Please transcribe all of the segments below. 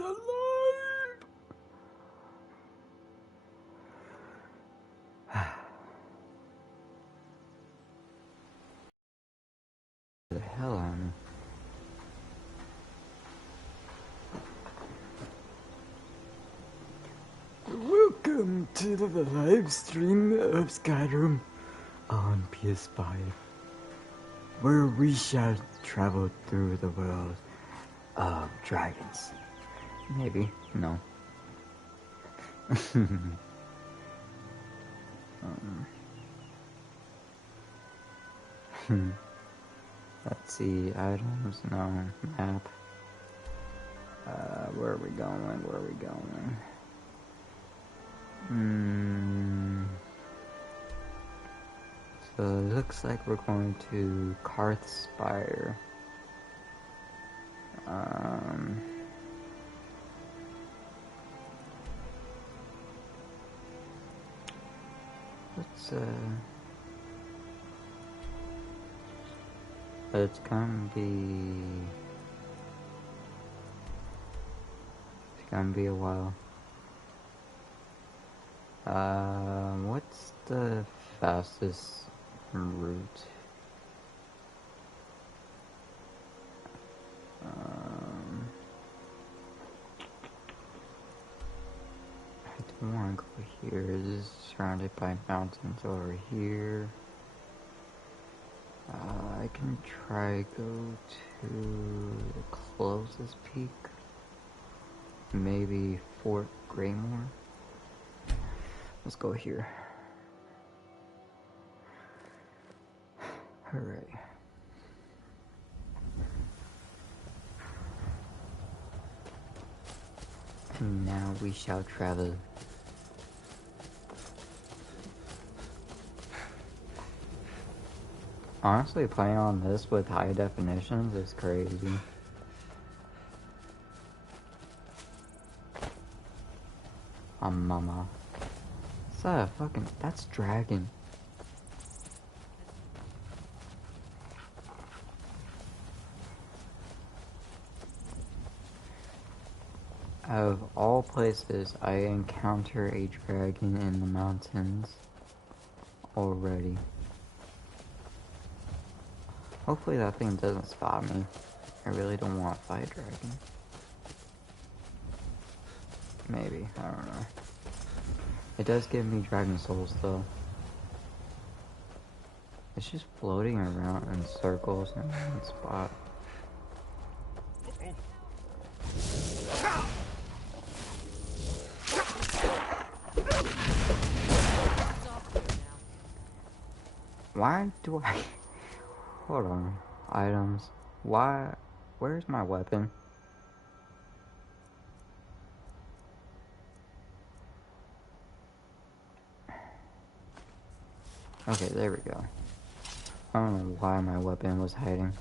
alive! The hell out of me. Welcome to the live stream of Skyrim on ps5, where we shall travel through the world of dragons. Maybe, no. Let's see, items, no, map. Where are we going, So it looks like we're going to Karthspire. Let's it's gonna be a while. What's the fastest route? I don't want to go here. This is surrounded by mountains over here. I can try go to the closest peak. Maybe Fort Greymore. Let's go here. Alright. Now we shall travel. Honestly, playing on this with high definitions is crazy. Mama. Is that a fucking... That's dragon. Out of all places, I encounter a dragon in the mountains already. Hopefully that thing doesn't spot me. I really don't want to fight a dragon. Maybe, I don't know. It does give me dragon souls though. It's just floating around in circles in one spot. Why do I... Hold on. Items. Why? Where's my weapon? Okay, there we go. I don't know why my weapon was hiding.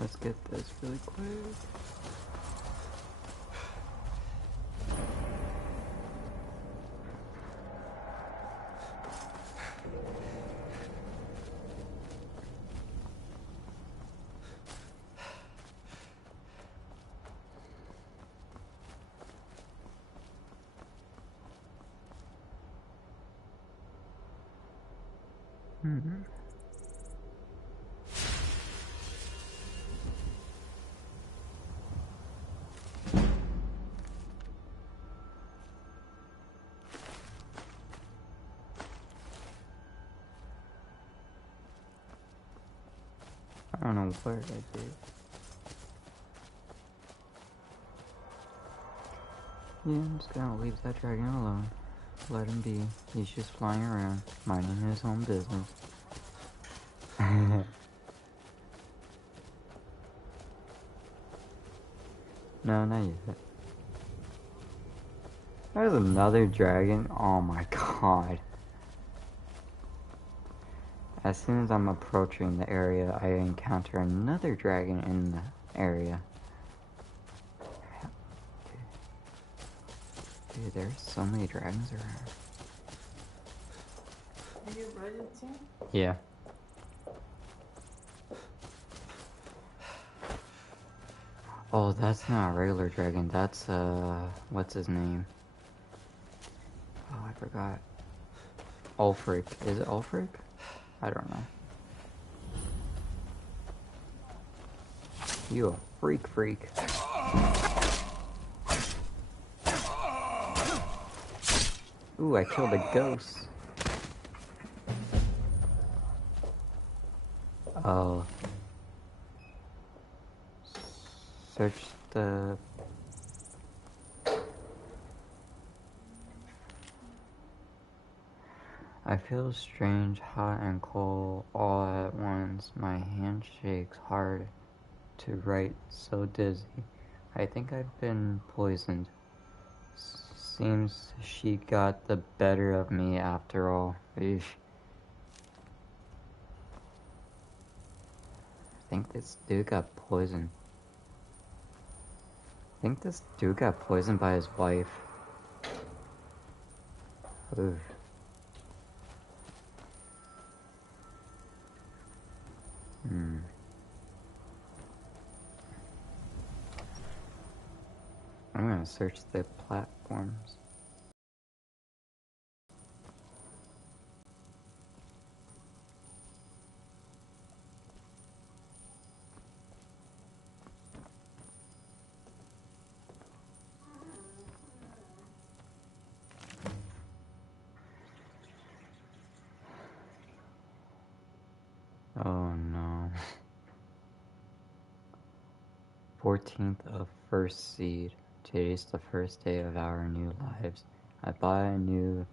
Let's get this really quick. I don't know what I did. Yeah, I'm just gonna leave that dragon alone. Let him be. He's just flying around, minding his own business. No, not yet. There's another dragon. Oh my god. As soon as I'm approaching the area, I encounter another dragon in the area. Dude, there's so many dragons around. Are you ready, team? Yeah. Oh, that's not a regular dragon. That's, what's his name? Oh, I forgot. Ulfric. Is it Ulfric? I don't know. You a freak. Ooh, I killed a ghost. Oh. Search the... I feel strange, hot and cold all at once. My hand shakes hard to write, so dizzy. I think I've been poisoned. Seems she got the better of me after all. Eesh. I think this dude got poisoned. By his wife. Oof. I'm gonna search the platforms. Oh no. 14th of first seed. Today's the first day of our new lives. I buy a new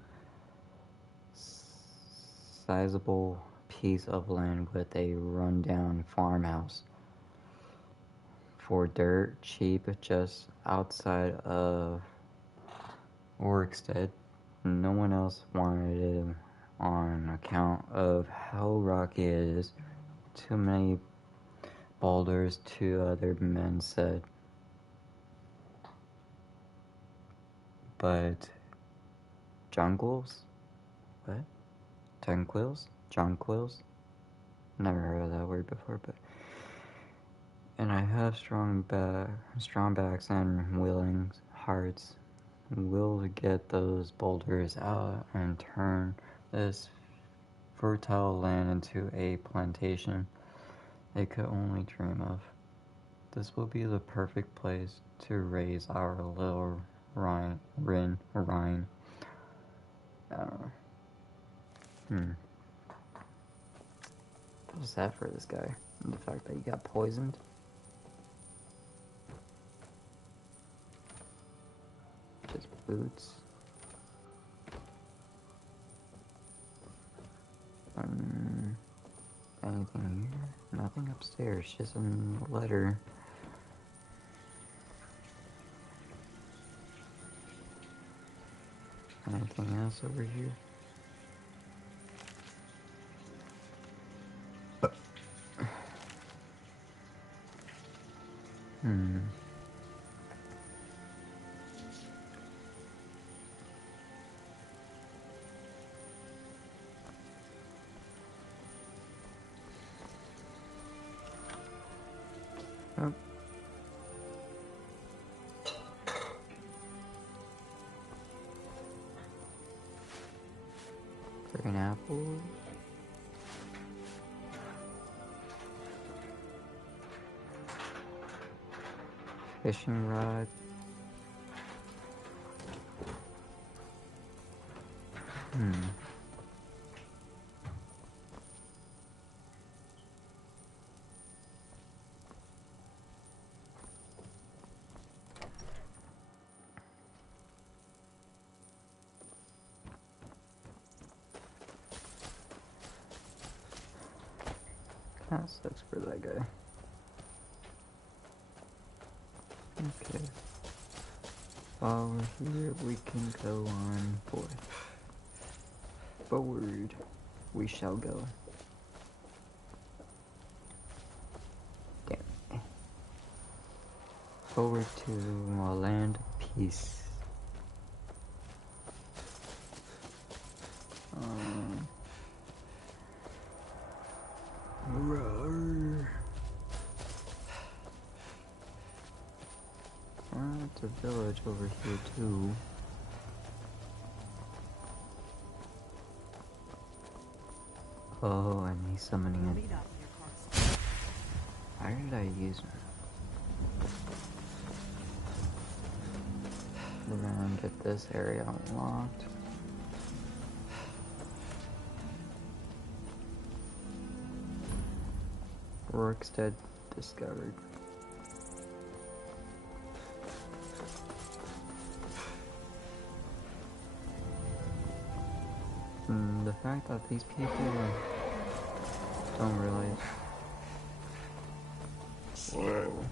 sizable piece of land with a rundown farmhouse. For dirt cheap just outside of Orkstead. No one else wanted it on account of how rocky it is. Too many boulders, two other men said. But jonquils? What? Jonquils? Jonquils? Never heard of that word before, but... And I have strong backs and willing hearts. We'll get those boulders out and turn this fertile land into a plantation they could only dream of. This will be the perfect place to raise our little Rhine. I don't know. What was that for this guy? The fact that he got poisoned? Just boots. Anything here? Nothing upstairs, just a letter. Anything else over here? Oh. Green apple. Fishing rod. That sucks for that guy. Okay. While we're here, we can go on forth. Forward, we shall go. Damn. Forward to a land of peace. Roar. It's a village over here too. Oh, and he's summoning it. Why did I use him? We're gonna get this area unlocked. Rookstead discovered. The fact that these people don't realize. Whoa.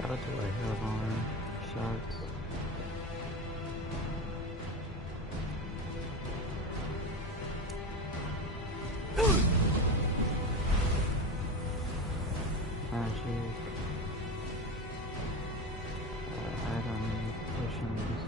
What do I have on? Shots. Magic. Item potions.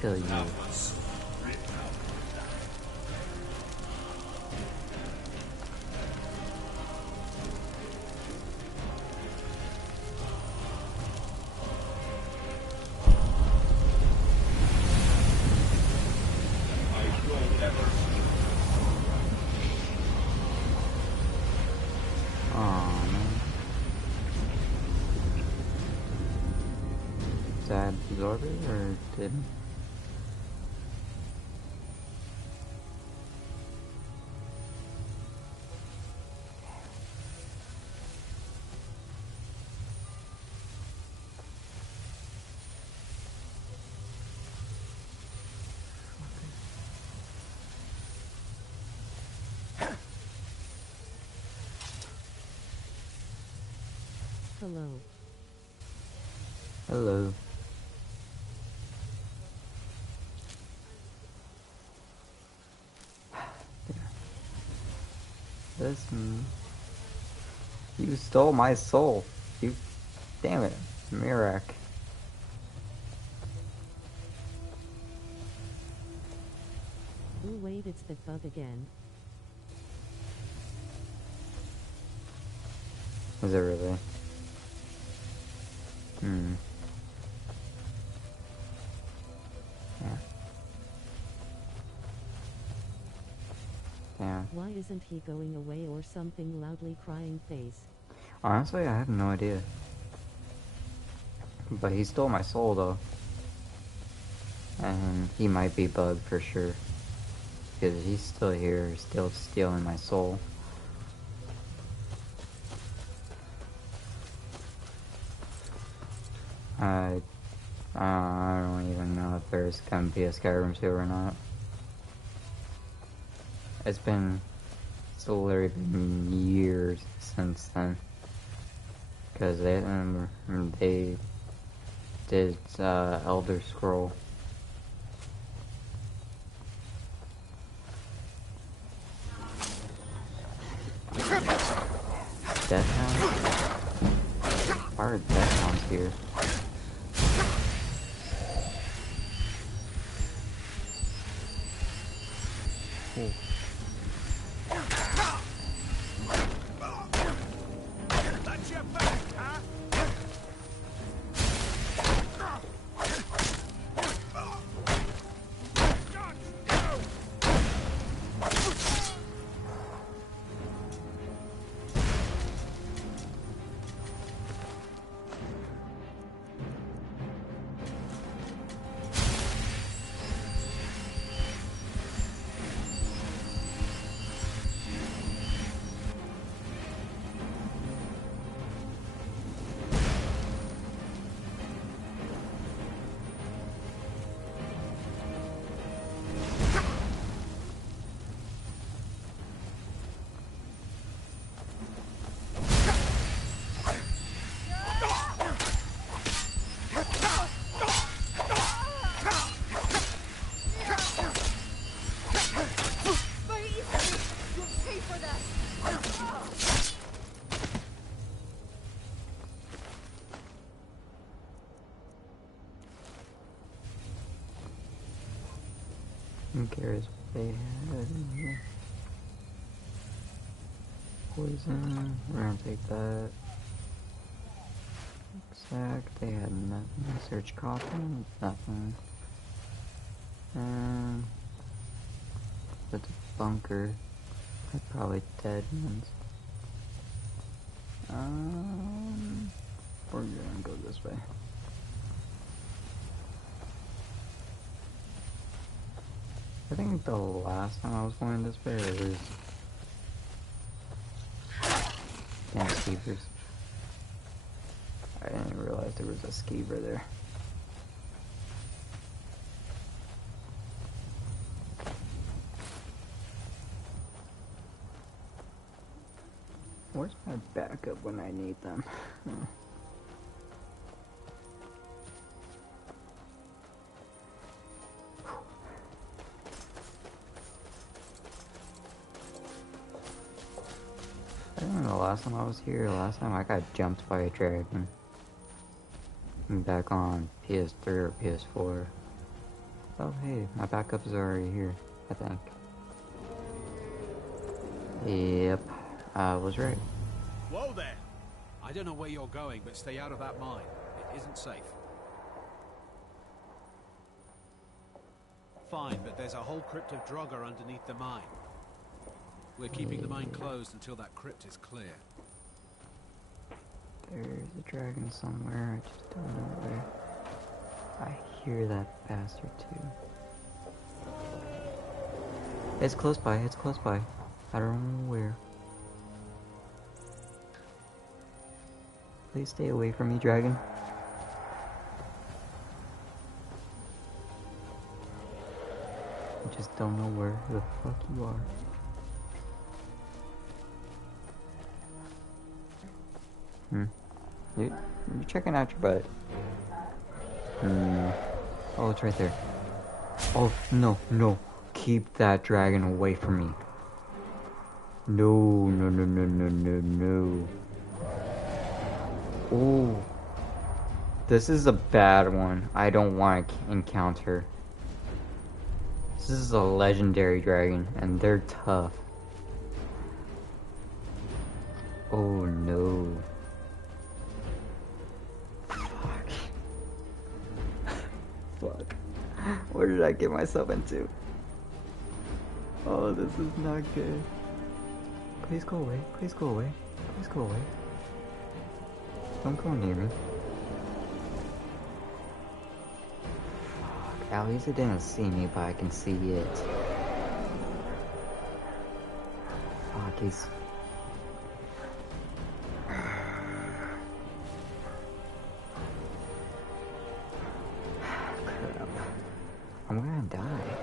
Kill you. Did I absorb it or didn't? Hello. Hello. Listen. You stole my soul. You... Damn it. Mirak. Ooh, wait, it's the bug again. Is it really? Hmm. Yeah. Damn. Why isn't he going away or something? Loudly crying face. Honestly, I have no idea. But he stole my soul, though. And he might be bugged for sure. Because he's still here, still stealing my soul. I don't even know if there's gonna be a Skyrim 2 or not. It's literally been years since then. Because they did Elder Scroll. Death Hounds? Why are Death Hounds here? Ooh. Who cares what they had in here? Poison, we're gonna take that. Exact, they had nothing. Search coffin, nothing. And that's a bunker. They're probably dead ones. We're gonna go this way. I think the last time I was going this way, it was... Damn skeevers. I didn't realize there was a skeever there. Where's my backup when I need them? I don't know, the last time I was here, last time I got jumped by a dragon. Back on PS3 or PS4. Oh hey, my backup is already here, I think. Yep, I was right. Whoa there! I don't know where you're going, but stay out of that mine. It isn't safe. Fine, but there's a whole crypt of Draugr underneath the mine. We're keeping the mine closed until that crypt is clear. There's a dragon somewhere, I just don't know where. I hear that bastard too. It's close by, it's close by. I don't know where. Please stay away from me, dragon. I just don't know where the fuck you are. You're checking out your butt. Oh, it's right there. Oh, no, no. Keep that dragon away from me. No, no, no, no, no, no, no. Oh. This is a bad one. I don't want to encounter. This is a legendary dragon, and they're tough. Oh no. Fuck. Fuck. What did I get myself into? Oh, this is not good. Please go away. Please go away. Please go away. Don't go near me. Fuck. At least it didn't see me, but I can see it. Fuck, he's... Crap. I'm gonna die.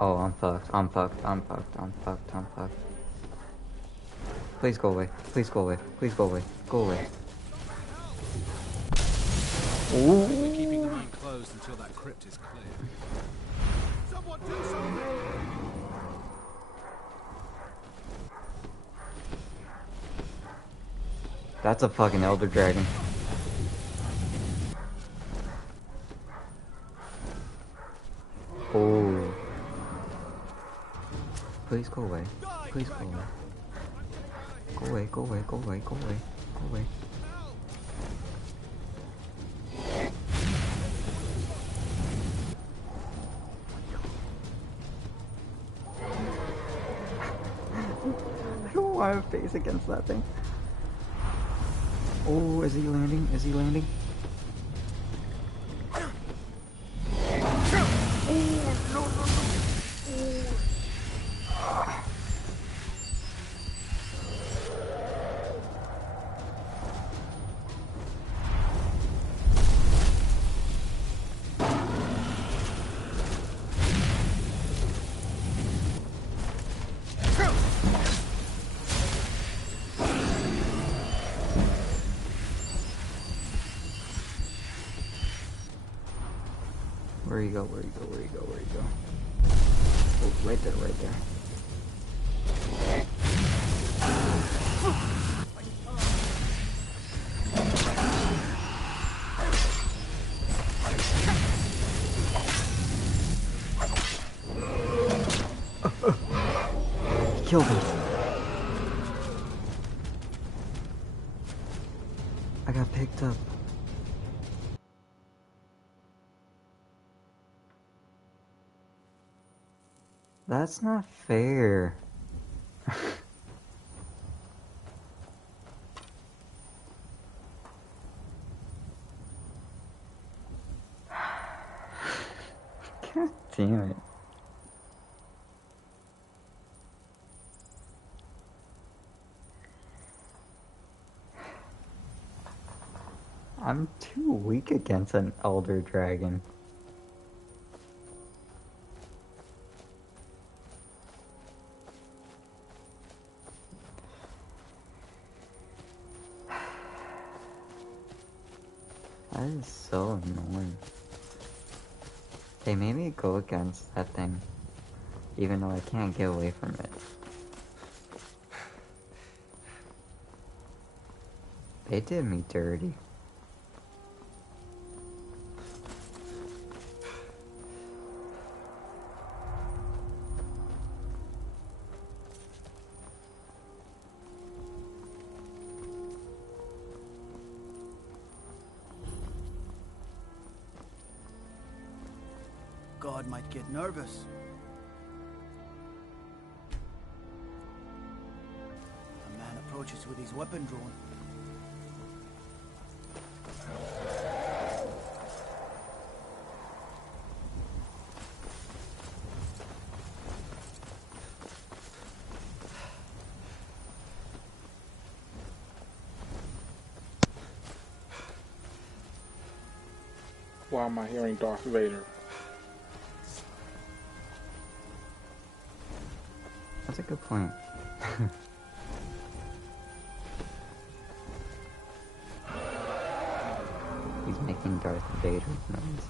Oh, I'm fucked. I'm fucked. I'm fucked. I'm fucked. I'm fucked. Please go away. Please go away. Please go away. Go away. We're keeping the mine closed until that crypt is clear. Someone do something! That's a fucking elder dragon. Oh. Please go away. Please go away. Go away, go away, go away, go away, go away. I don't want to face against that thing. Oh, is he landing? Is he landing? Where you go? Where you go? Where you go? Where you go? Oh, right there, right there. He killed me. I got picked up. That's not fair. God damn it. I'm too weak against an elder dragon. That is so annoying. They made me go against that thing, even though I can't get away from it. They did me dirty. God might get nervous. A man approaches with his weapon drawn. Why am I hearing Darth Vader? That's a good point. Vader noise.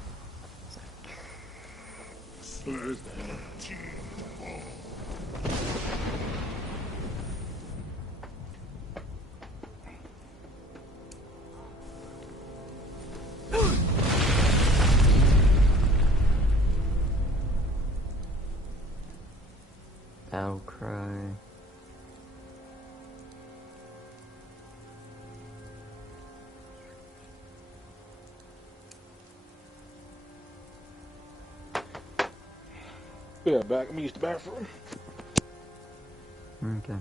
Battle cry. Yeah, back. Let me use the bathroom. Okay.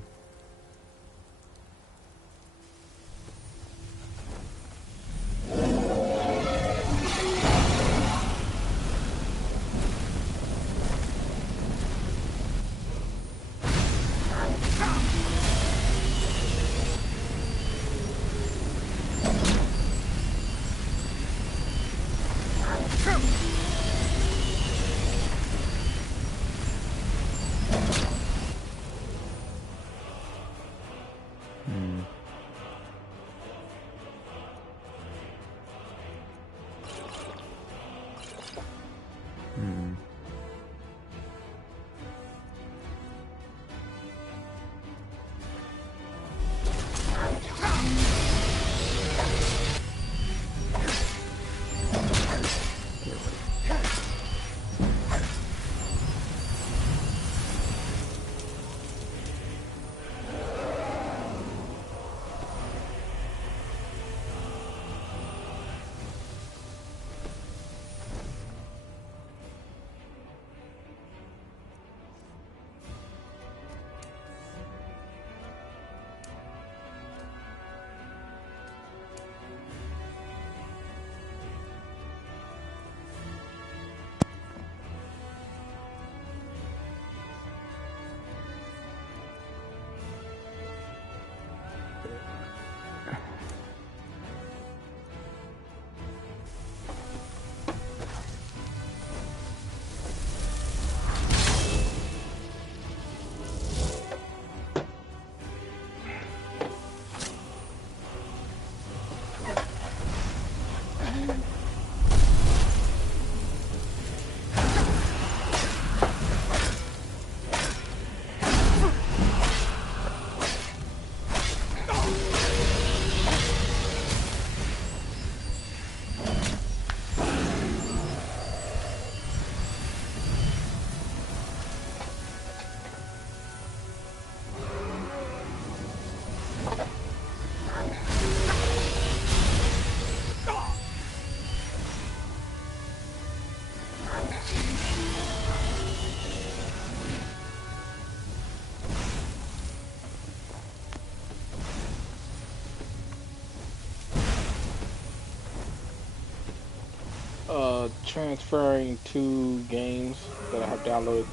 Transferring 2 games that I have downloaded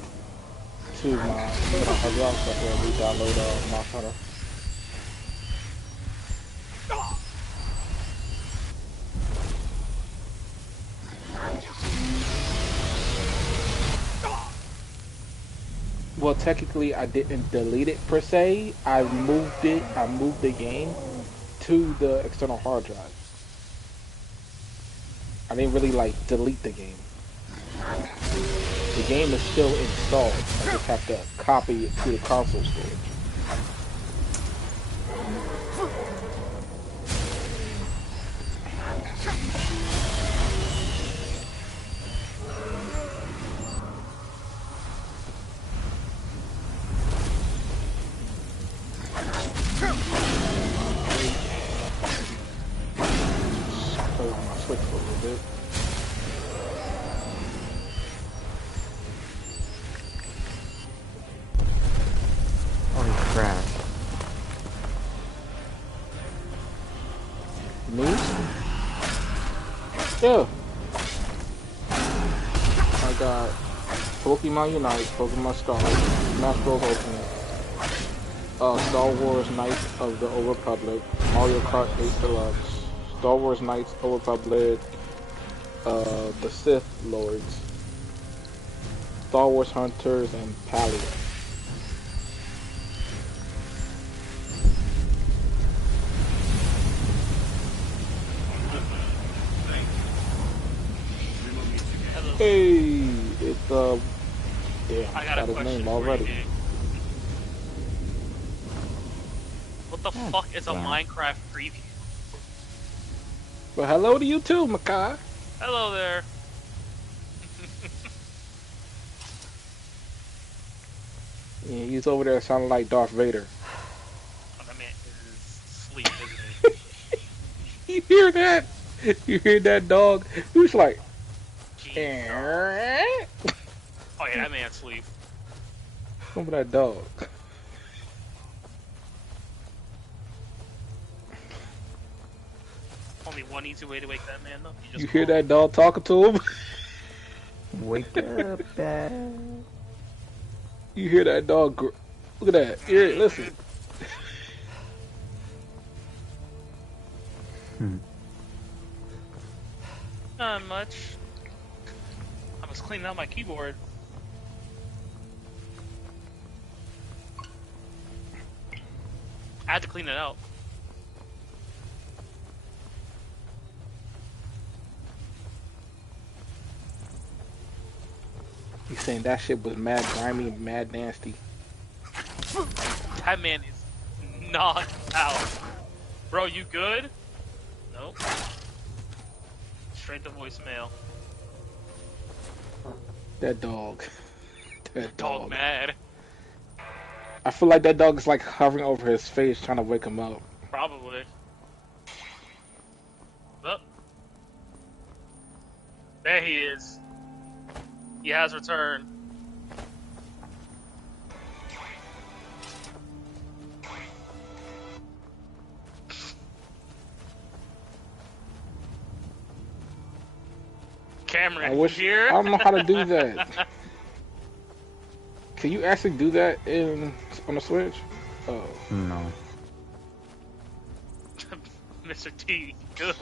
to my hard drive, so I can re-download Monster Hunter. Well, technically, I didn't delete it per se. I moved it. I moved the game to the external hard drive. I didn't really like delete the game. The game is still installed. I just have to copy it to the console storage. Close my switch for a little bit. Oh, he crashed. News? Yeah. I got Pokemon Unite, Pokemon Scarlet, Smash Bros. Ultimate, Star Wars Knights of the Old Republic, Mario Kart 8 Deluxe, Star Wars Knights Old Republic, the Sith Lords, Star Wars Hunters, and Palio. Hey, it's damn, I got a his question name for you, already. dude. What the God fuck is a damn it. Minecraft preview? Well, hello to you too, Makai. Hello there. Yeah, he's over there sounding like Darth Vader. Oh, that man is asleep, isn't You hear that? You hear that dog? He was like, he? Jesus. eh? Oh yeah, that man's asleep. Remember that dog? Only one easy way to wake that man up. You You just hear call him. that dog talking to him? Wake up, Dad. You hear that dog? Look at that. Hear it. Listen. Hmm. Not much. I was cleaning out my keyboard. I had to clean it out. He's saying that shit was mad grimy, mad nasty. That man is knocked out. Bro, you good? Nope. Straight to voicemail. That dog. That Dog dog. mad. I feel like that dog is like hovering over his face, trying to wake him up. Probably. Oh. There he is. He has returned. Cameron, I wish. here? I don't know how to do that. Can you actually do that on the Switch? Oh. No. Mr. T, good.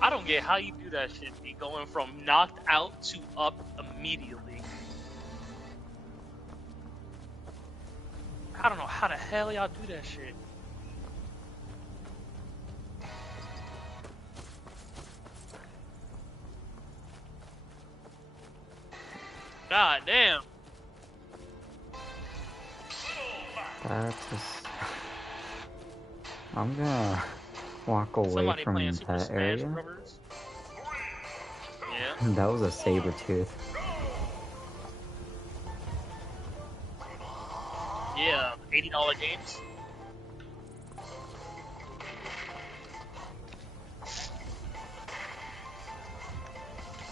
I don't get how you do that shit, B, going from knocked out to up immediately. I don't know how the hell y'all do that shit. God damn. That's just... I'm gonna walk away Somebody from playing Super that Smash area. Brothers. Yeah. That was a saber tooth. Yeah, $80 games.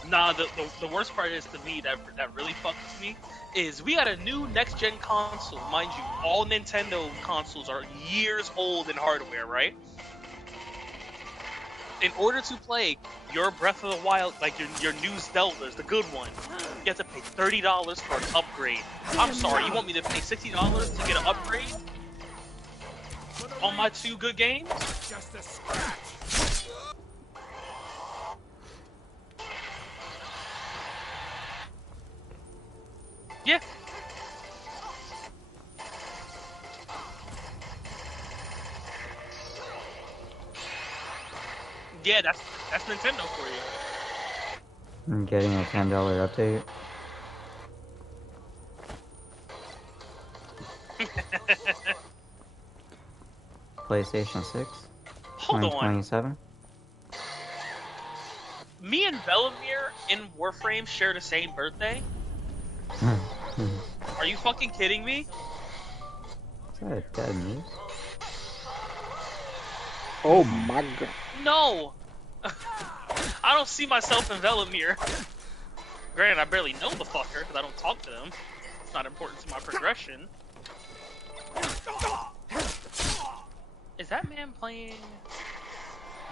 Nah, the worst part is to me that really fucks with me is we got a new next gen console. Mind you, all Nintendo consoles are years old in hardware, right? In order to play your Breath of the Wild, like your new Zeldas, the good one, you have to pay $30 for an upgrade. I'm sorry, you want me to pay $60 to get an upgrade on my two good games? Just a scratch. Yeah. Yeah, that's Nintendo for you. I'm getting a $10 update. PlayStation 6. Hold on. 2027. Me and Velimir in Warframe share the same birthday? Are you fucking kidding me? Is that dead news? Oh my god. No! I don't see myself in Velimir. Granted, I barely know the fucker because I don't talk to him. It's not important to my progression. Is that man playing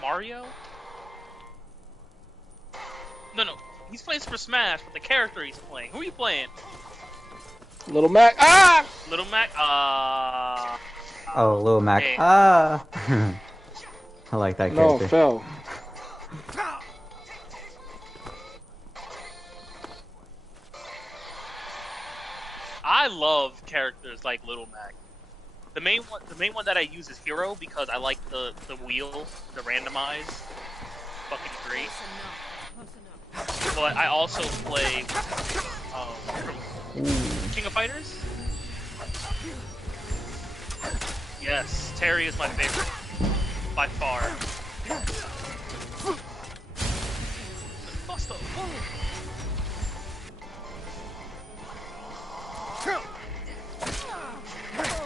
Mario? No. He's playing Super Smash, but the character he's playing. Who are you playing? Little Mac. Ah! Little Mac? Oh, Lil Mac. Damn. Ah! I like that No, character. it fell. I love characters like Little Mac. the main one that I use is Hero because I like the wheel, the randomize. Fucking great. But I also play King of Fighters. Yes, Terry is my favorite by far. Busta, whoa.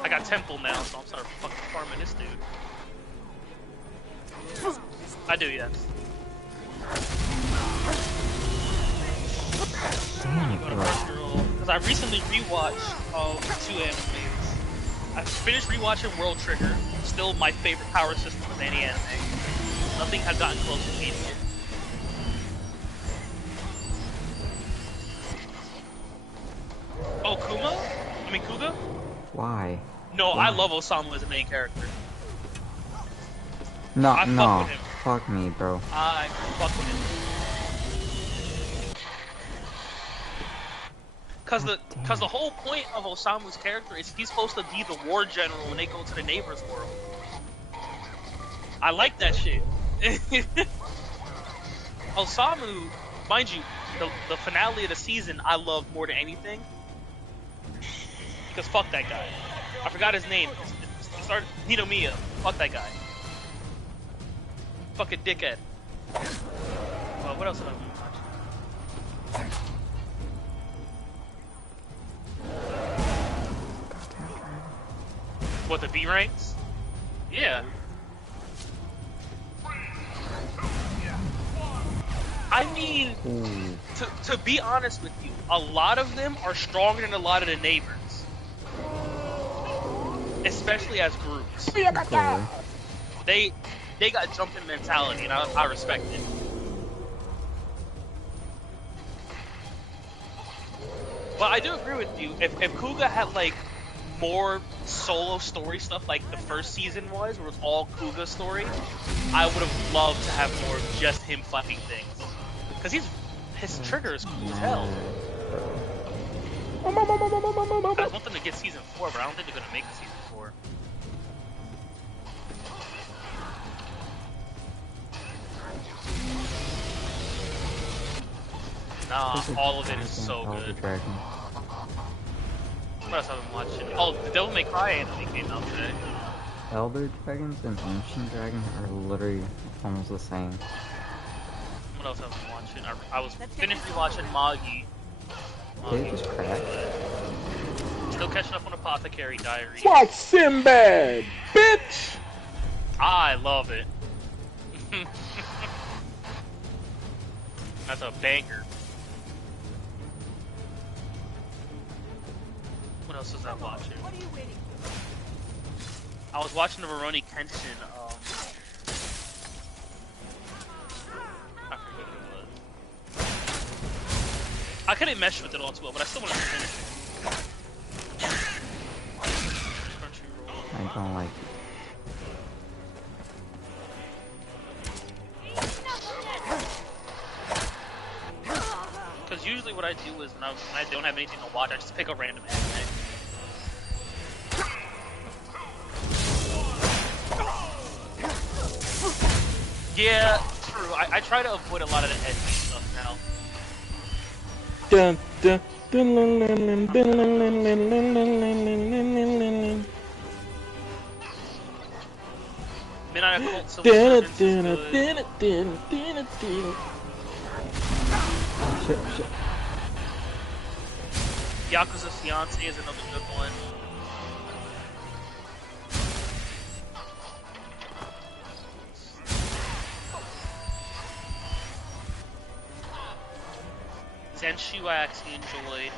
I got Temple now, so I'm starting fucking farming this dude. I do, yes. Damn it, bro. Because I recently rewatched 2 animes. I finished rewatching World Trigger, still my favorite power system of any anime. Nothing has gotten close to beating it. Oh, Kuga? Why? No, Why? I love Osamu as a main character. No, I fuck no. with him. Fuck me, bro. I fuck with him. Cause the whole point of Osamu's character is he's supposed to be the war general when they go to the neighbor's world. I like that shit. Osamu, mind you, the finale of the season I love more than anything. Because fuck that guy. I forgot his name. It started Ninomiya. Fuck that guy. Fucking dickhead. What else have I been watching? What, the B ranks? Yeah. I mean, to be honest with you, a lot of them are stronger than a lot of the neighbors. Especially as groups. Okay. They got jumping mentality, and I respect it. But I do agree with you. If Kuga had like more solo story stuff like the first season was, where it was all Kuga's story, I would have loved to have more of just him fighting things. Because his trigger is cool as hell. I want them to get season 4, but I don't think they're gonna make season 4. Nah, all of it is so good. What else have I been watching? Oh, the Devil May Cry anime came out today. Elder Dragons and Ancient Dragons are literally almost the same. What else have I been watching? I was finished rewatching Magi. They just cracked. Still catching up on Apothecary Diaries. Watch Sinbad, bitch! I love it. That's a banger. What else was I watching? What are you waiting for? I was watching the Rurouni Kenshin. I forget what it was. I couldn't mesh with it all too well, but I still wanted to finish it. I don't like it. Because usually what I do is when I don't have anything to watch, I just pick a random anime. Yeah, true. I try to avoid a lot of the edgy stuff now. Dun, dun, dun, dun, dun, dun, dun, dun, dun, dun, dun, dun. Midnight Occult Civil Servants is good. Shit. Yakuza's Fiance is another good one. Zenshu I actually enjoyed.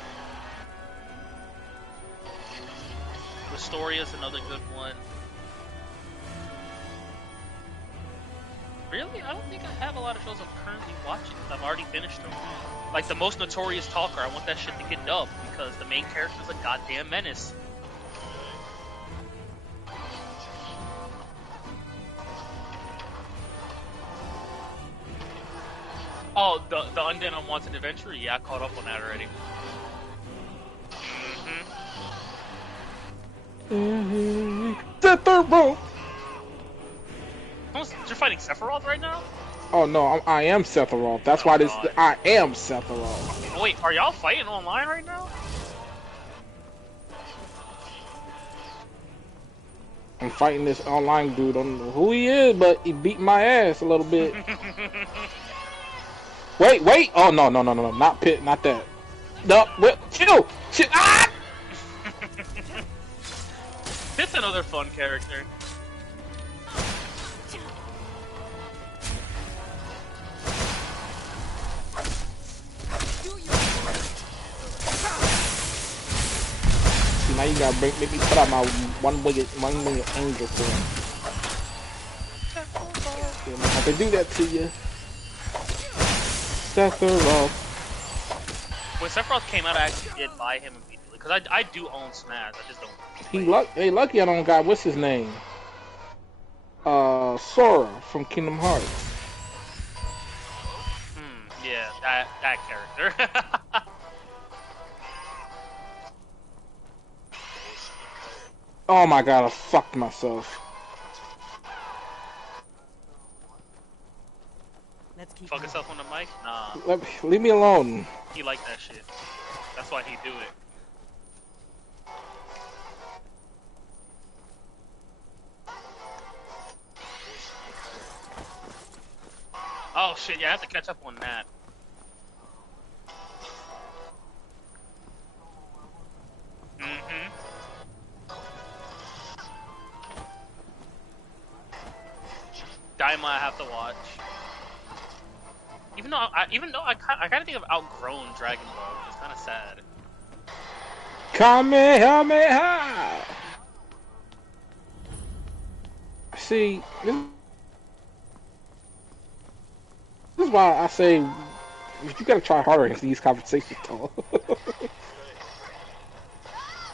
Restoria is another good one. Really? I don't think I have a lot of shows I'm currently watching because I've already finished them. Like the Most Notorious Talker, I want that shit to get dubbed because the main character is a goddamn menace. Oh, the Undead Unwanted Adventure? Yeah, I caught up on that already. Sephiroth. You're fighting Sephiroth right now? Oh no, I am Sephiroth. That's why this. God. I am Sephiroth. Oh, wait, are y'all fighting online right now? I'm fighting this online dude. I don't know who he is, but he beat my ass a little bit. Wait! Oh no! Not Pit, not that. No, chill! Ah! Pit's another fun character. See, now you gotta make me put out my one-winged angel form. I can do that to you. Sephiroth. When Sephiroth came out, I actually did buy him immediately because I do own Smash. I just don't. Hey, lucky I don't got what's his name? Sora from Kingdom Hearts. Yeah, that character. Oh my god, I fucked myself. Let's keep Fuck himself on the mic? Nah, Leave me alone. he like that shit. That's why he do it. Oh shit, yeah, I have to catch up on that. Daima I have to watch. Even though I kind of think I've outgrown Dragon Ball, which is kind of sad. Kamehameha! See, this is why I say you gotta try harder in these conversations, though. I'm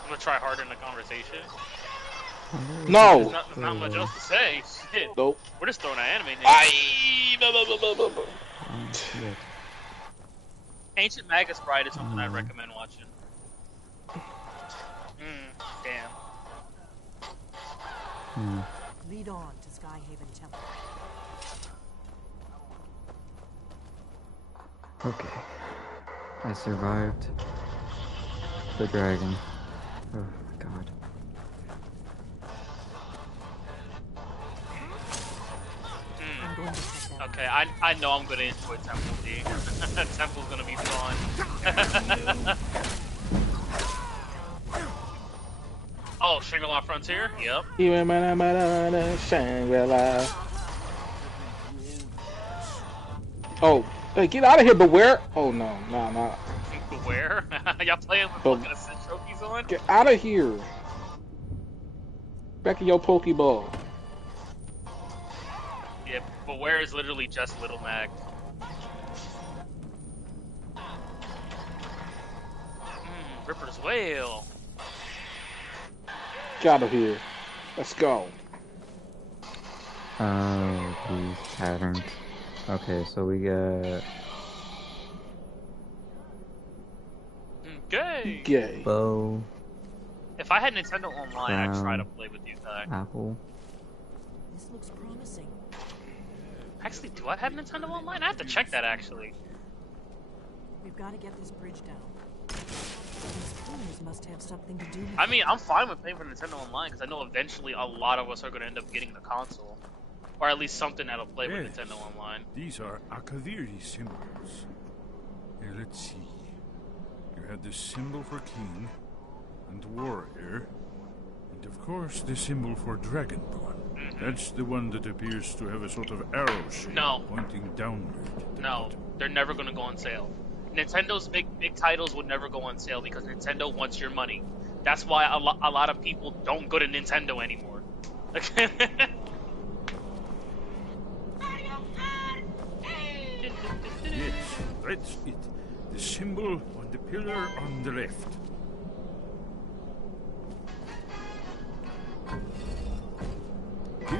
gonna try harder in the conversation. No! There's not much else to say. Shit. Nope. We're just throwing an anime name. Shit. Ancient Magus Bride is something I'd recommend watching. Damn. Lead on to Skyhaven Temple. Okay. I survived the dragon. Oh my god. I'm going to set that. Okay, I know I'm gonna enjoy Temple D. Temple's gonna be fun. Oh, Shangri-La Frontier? Yep. Shangri-La. Oh, hey, get out of here, Beware! Oh no, no. Beware? Y'all playing with fucking assist trophies on? Get out of here! Back in your Pokeball. Yeah, Beware is literally just Little Mag. Ripper's Whale. Get out of here. Let's go. Oh, these patterns. Okay, so we got Gay. bow, If I had Nintendo Online, I'd try to play with you, Ty. apple. This looks promising. Actually, do I have Nintendo Online? I have to check that, actually. We've got to get this bridge down. These pillars must have something to do with I mean, I'm fine with paying for Nintendo Online, because I know eventually a lot of us are going to end up getting the console. Or at least something that'll play with Nintendo Online. These are Akaviri symbols. Here, let's see. You had the symbol for king and warrior, and of course the symbol for dragonborn. That's the one that appears to have a sort of arrow shape pointing downward. No, they're never going to go on sale. Nintendo's big titles would never go on sale because Nintendo wants your money. That's why a lot of people don't go to Nintendo anymore. Yes, that's it. The symbol on the pillar on the left.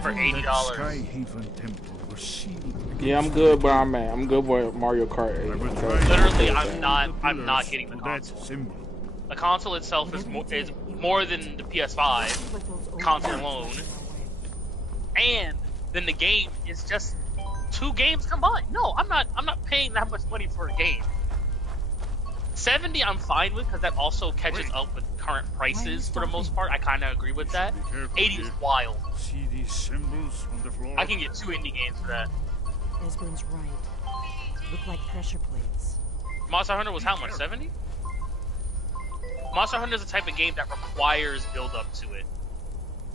For $80. Skyhaven Temple was sealed. Yeah, I'm good where I'm at. I'm good where Mario Kart 8. I will Okay. try to Literally, put I'm not the getting the pillars console. to that symbol. The console itself is more than the PS5 console alone, and then the game is just 2 games combined. No, I'm not paying that much money for a game. 70 I'm fine with because that also catches up with current prices for the most part. I kind of agree with that. 80 is wild. See these symbols on the floor? I can get 2 indie games for that. Esbern's right. Look like pressure plates. Monster Hunter was how much? 70? Monster Hunter is the type of game that requires build up to it.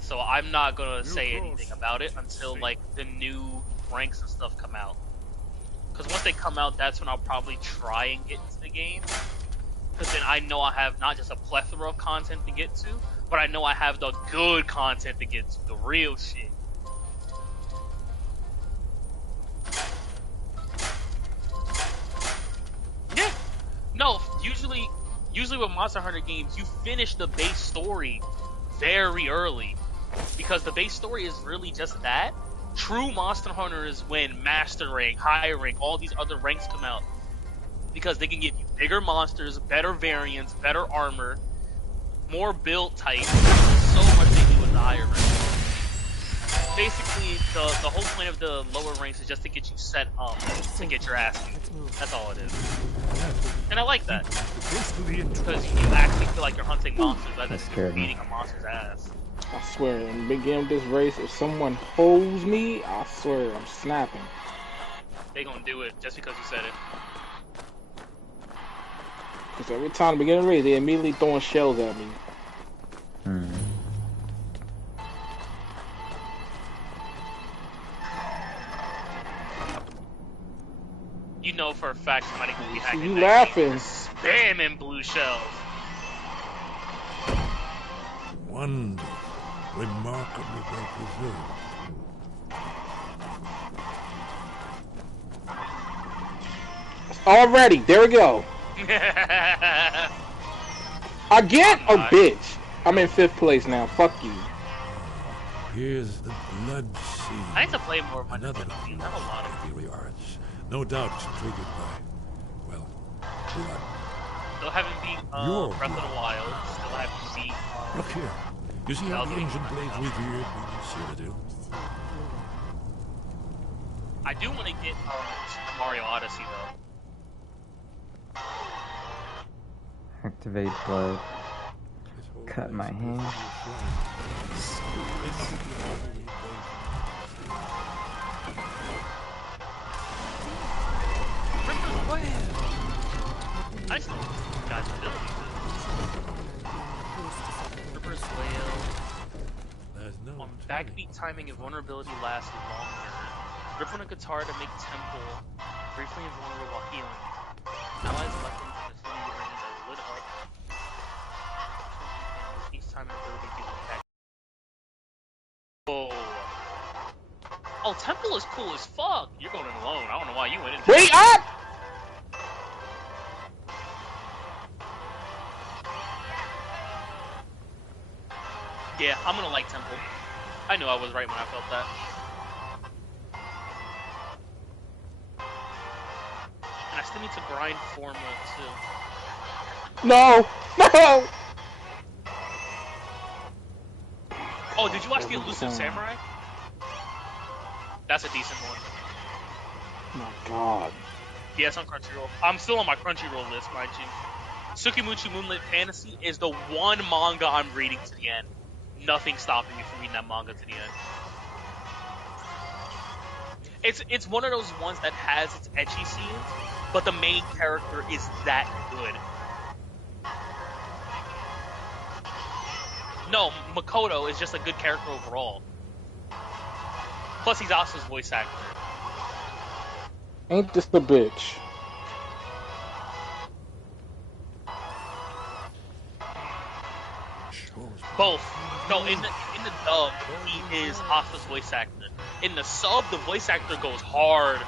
So I'm not gonna say anything about it until like the new ranks and stuff come out. Because once they come out, that's when I'll probably try and get into the game. Because then I know I have not just a plethora of content to get to, but I know I have the good content to get to, the real shit. Yeah. No, usually with Monster Hunter games, you finish the base story very early. Because the base story is really just that. True Monster Hunter is when Master Rank, High Rank, all these other ranks come out. Because they can give you bigger monsters, better variants, better armor, more build types. So much they do with the higher ranks. Basically, the whole point of the lower ranks is just to get you set up to get your ass beat. That's all it is. And I like that. Because you actually feel like you're hunting monsters rather than beating a monster's ass. I swear, in the beginning of this race, if someone holds me, I swear I'm snapping. They gonna do it just because you said it. Because every time I begin the race, they immediately throwing shells at me. You know for a fact somebody gonna be hacking. You laughing? Spamming blue shells. Wonder, remarkably well preserved. Already, there we go. Again? Oh, bitch. I'm in 5th place now. Fuck you. Here's the blood sea. I need to play more of my Another Nintendo. Not a lot of fiery arts. No doubt triggered by, well, blood. Still haven't beat Breath of the Wild. Still haven't beat. Look here. You see how the ancient blades revered we Cyrodiil? I do want to get Super Mario Odyssey though. Activate blood. Cut my hand. I still got the ability to Ripper's Wail. There's no On backbeat timing, invulnerability lasts longer. Rip on a guitar to make temple briefly invulnerable while healing. Allies left in the vicinity range are lit up. Each time ability gives attack. Whoa. Oh, temple is cool as fuck. You're going in alone. I don't know why you went in. Wait up! Yeah, I'm gonna like Temple. I knew I was right when I felt that. And I still need to grind Formal too. No! No! Oh, did you watch The Elusive Samurai? That's a decent one. Oh my god. Yeah, it's on Crunchyroll. I'm still on my Crunchyroll list, mind you. Sukimuchi Moonlit Fantasy is the one manga I'm reading to the end. Nothing stopping me from reading that manga to the end. It's one of those ones that has its ecchi scenes, but the main character is that good. No, Makoto is just a good character overall. Plus, he's Asu's voice actor. Ain't this the bitch? Both. No, in the dub, he is Asu's voice actor. In the sub, the voice actor goes hard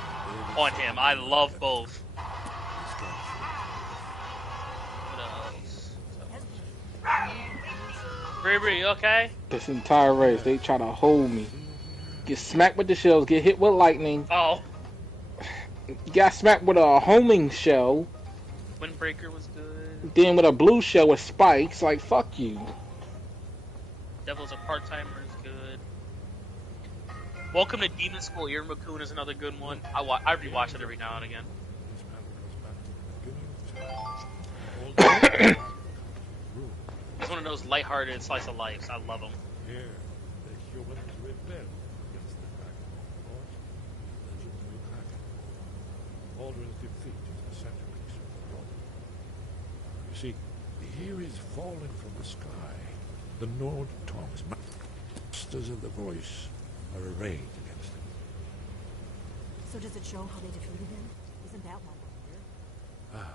on him. I love both. What else? Bree, you okay? This entire race, they try to hold me. Get smacked with the shells, get hit with lightning. Oh. Got smacked with a homing shell. Windbreaker was good. Then with a blue shell with spikes, like fuck you. Devil's a Part-Timer is good. Welcome to Demon School. Irma-kun is another good one. I rewatch it every now and again. It's one of those lighthearted slice of life. I love them. Here, the humans rebel against the dragon. Legendary dragon. Aldrin's defeat is the centerpiece of the role. You see, here is falling from the sky. The Nord tongues, masters of the voice, are arrayed against him. So does it show how they defeated him? Isn't that why we're here?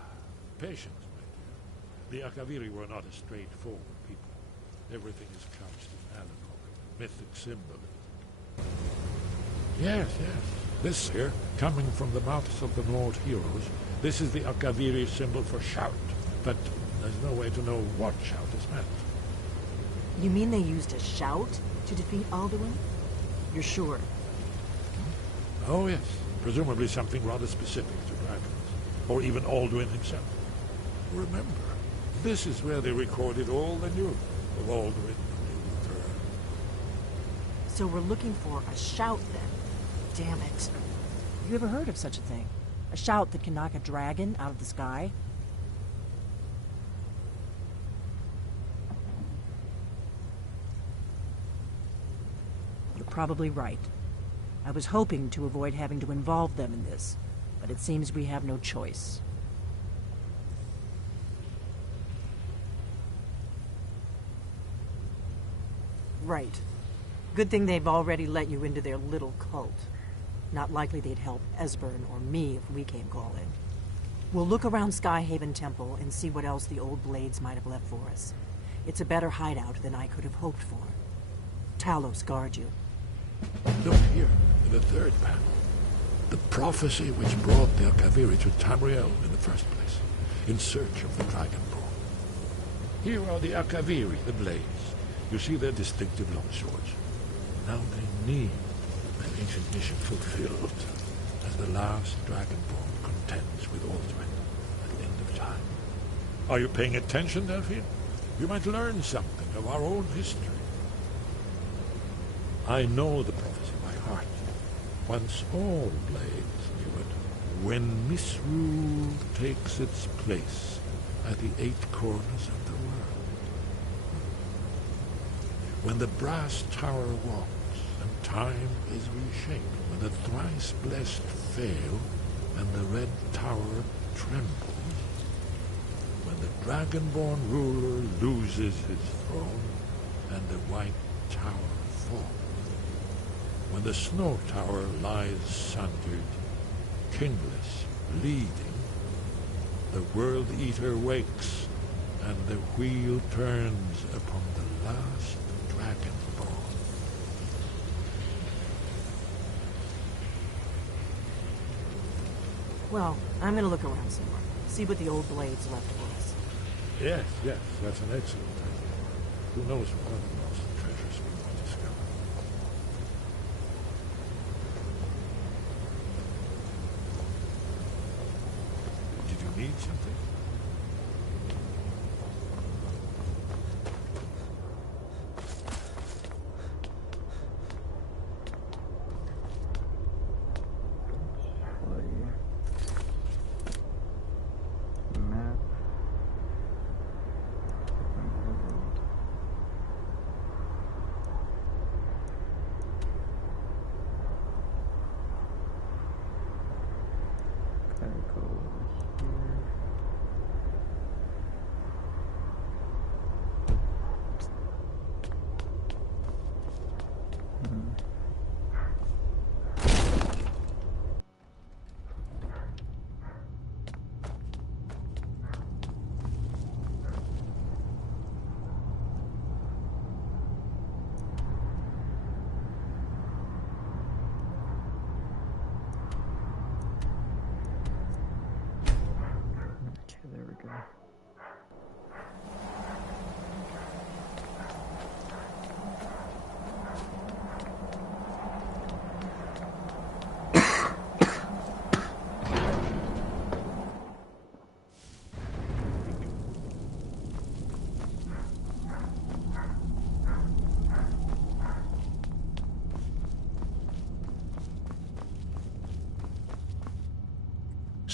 Patience, my dear. The Akaviri were not a straightforward people. Everything is couched in allegory, mythic symbolism. Yes. This here, coming from the mouths of the Nord heroes, this is the Akaviri symbol for shout. But there's no way to know what shout is meant. You mean they used a shout to defeat Alduin? You're sure? Oh, yes. Presumably something rather specific to dragons. Or even Alduin himself. Remember, this is where they recorded all the news of Alduin and the return. So we're looking for a shout then. Damn it. You ever heard of such a thing? A shout that can knock a dragon out of the sky? You're probably right. I was hoping to avoid having to involve them in this, but it seems we have no choice. Right. Good thing they've already let you into their little cult. Not likely they'd help Esbern or me if we came calling. We'll look around Skyhaven Temple and see what else the old blades might have left for us. It's a better hideout than I could have hoped for. Talos guard you. Look here, in the third panel. The prophecy which brought the Akaviri to Tamriel in the first place, in search of the Dragonborn. Here are the Akaviri, the blades. You see their distinctive long swords. Now they need an ancient mission fulfilled, as the last Dragonborn contends with Aldrin at the end of time. Are you paying attention, Delphine? You might learn something of our own history. I know the prophecy by heart. Once all blades knew it. When misrule takes its place at the 8 corners of the world. When the brass tower walks and time is reshaped. When the thrice blessed fail and the red tower trembles. When the dragonborn ruler loses his throne and the white tower falls. When the snow tower lies sundered, kingless, bleeding, the World Eater wakes, and the wheel turns upon the last Dragonborn. Well, I'm gonna look around some more. See what the old blades left for us. Yes, that's an excellent idea. Who knows what other lost treasures we might discover. Did you need something? Map. Gotta go over here.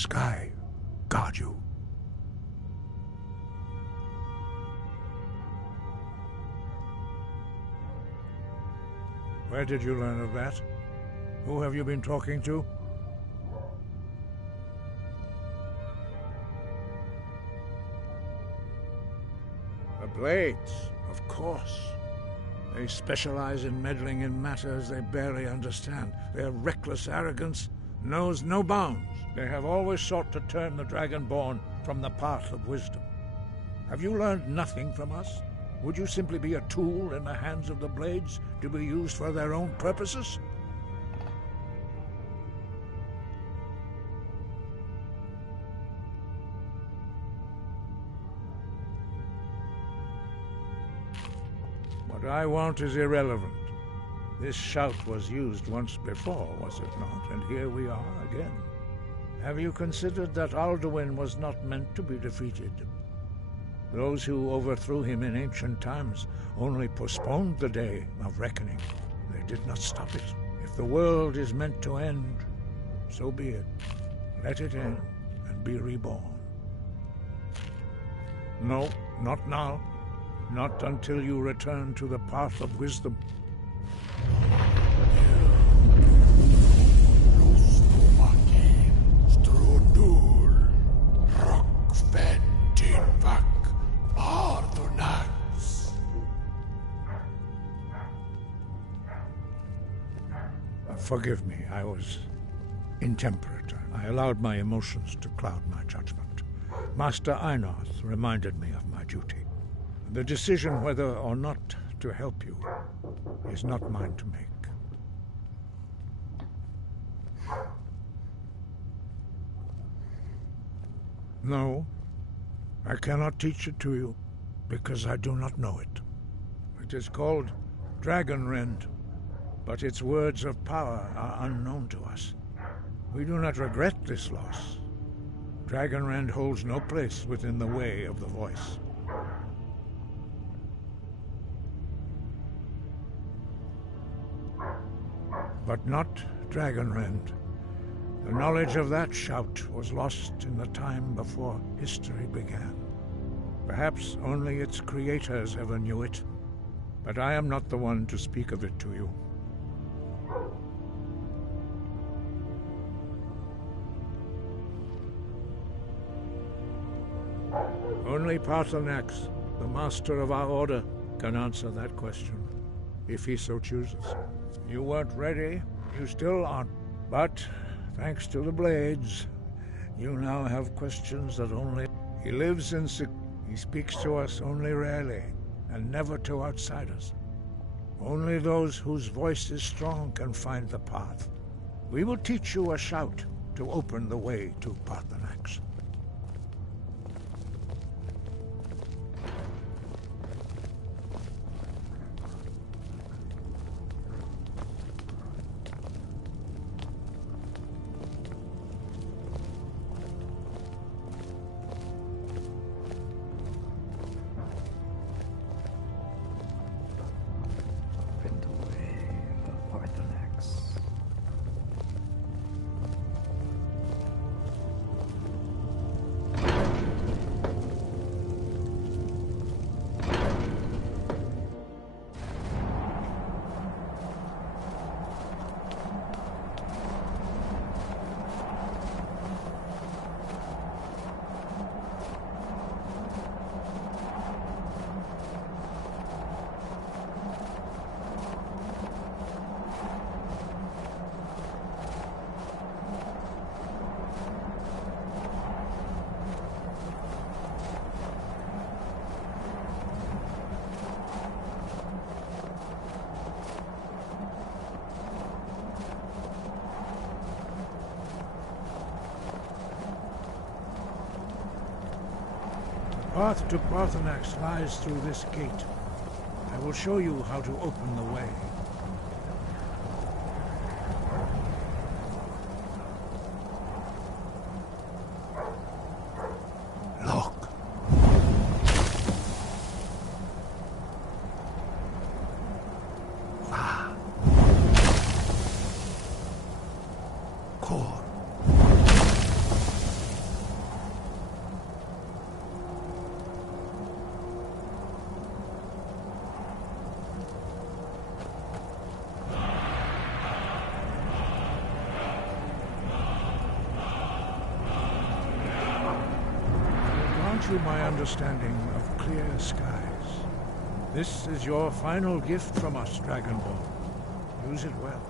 sky guard you. Where did you learn of that? Who have you been talking to? The Blades, of course. They specialize in meddling in matters they barely understand. Their reckless arrogance knows no bounds. They have always sought to turn the Dragonborn from the path of wisdom. Have you learned nothing from us? Would you simply be a tool in the hands of the Blades to be used for their own purposes? What I want is irrelevant. This shout was used once before, was it not? And here we are again. Have you considered that Alduin was not meant to be defeated? Those who overthrew him in ancient times only postponed the day of reckoning. They did not stop it. If the world is meant to end, so be it. Let it end and be reborn. No, not now. Not until you return to the path of wisdom. Forgive me, I was intemperate. I allowed my emotions to cloud my judgment. Master Einarth reminded me of my duty. The decision whether or not to help you is not mine to make. No, I cannot teach it to you, because I do not know it. It is called Dragonrend, but its words of power are unknown to us. We do not regret this loss. Dragonrend holds no place within the way of the voice. But not Dragonrend. The knowledge of that shout was lost in the time before history began. Perhaps only its creators ever knew it, but I am not the one to speak of it to you. Only Paarthurnax, the master of our order, can answer that question, if he so chooses. You weren't ready, you still aren't. But, thanks to the Blades, you now have questions that only... He lives in He speaks to us only rarely, and never to outsiders. Only those whose voice is strong can find the path. We will teach you a shout to open the way to Paarthurnax. The path to Paarthurnax lies through this gate. I will show you how to open the way. Look. Ah. Core. grant you my understanding of clear skies. This is your final gift from us, Dragonborn. Use it well.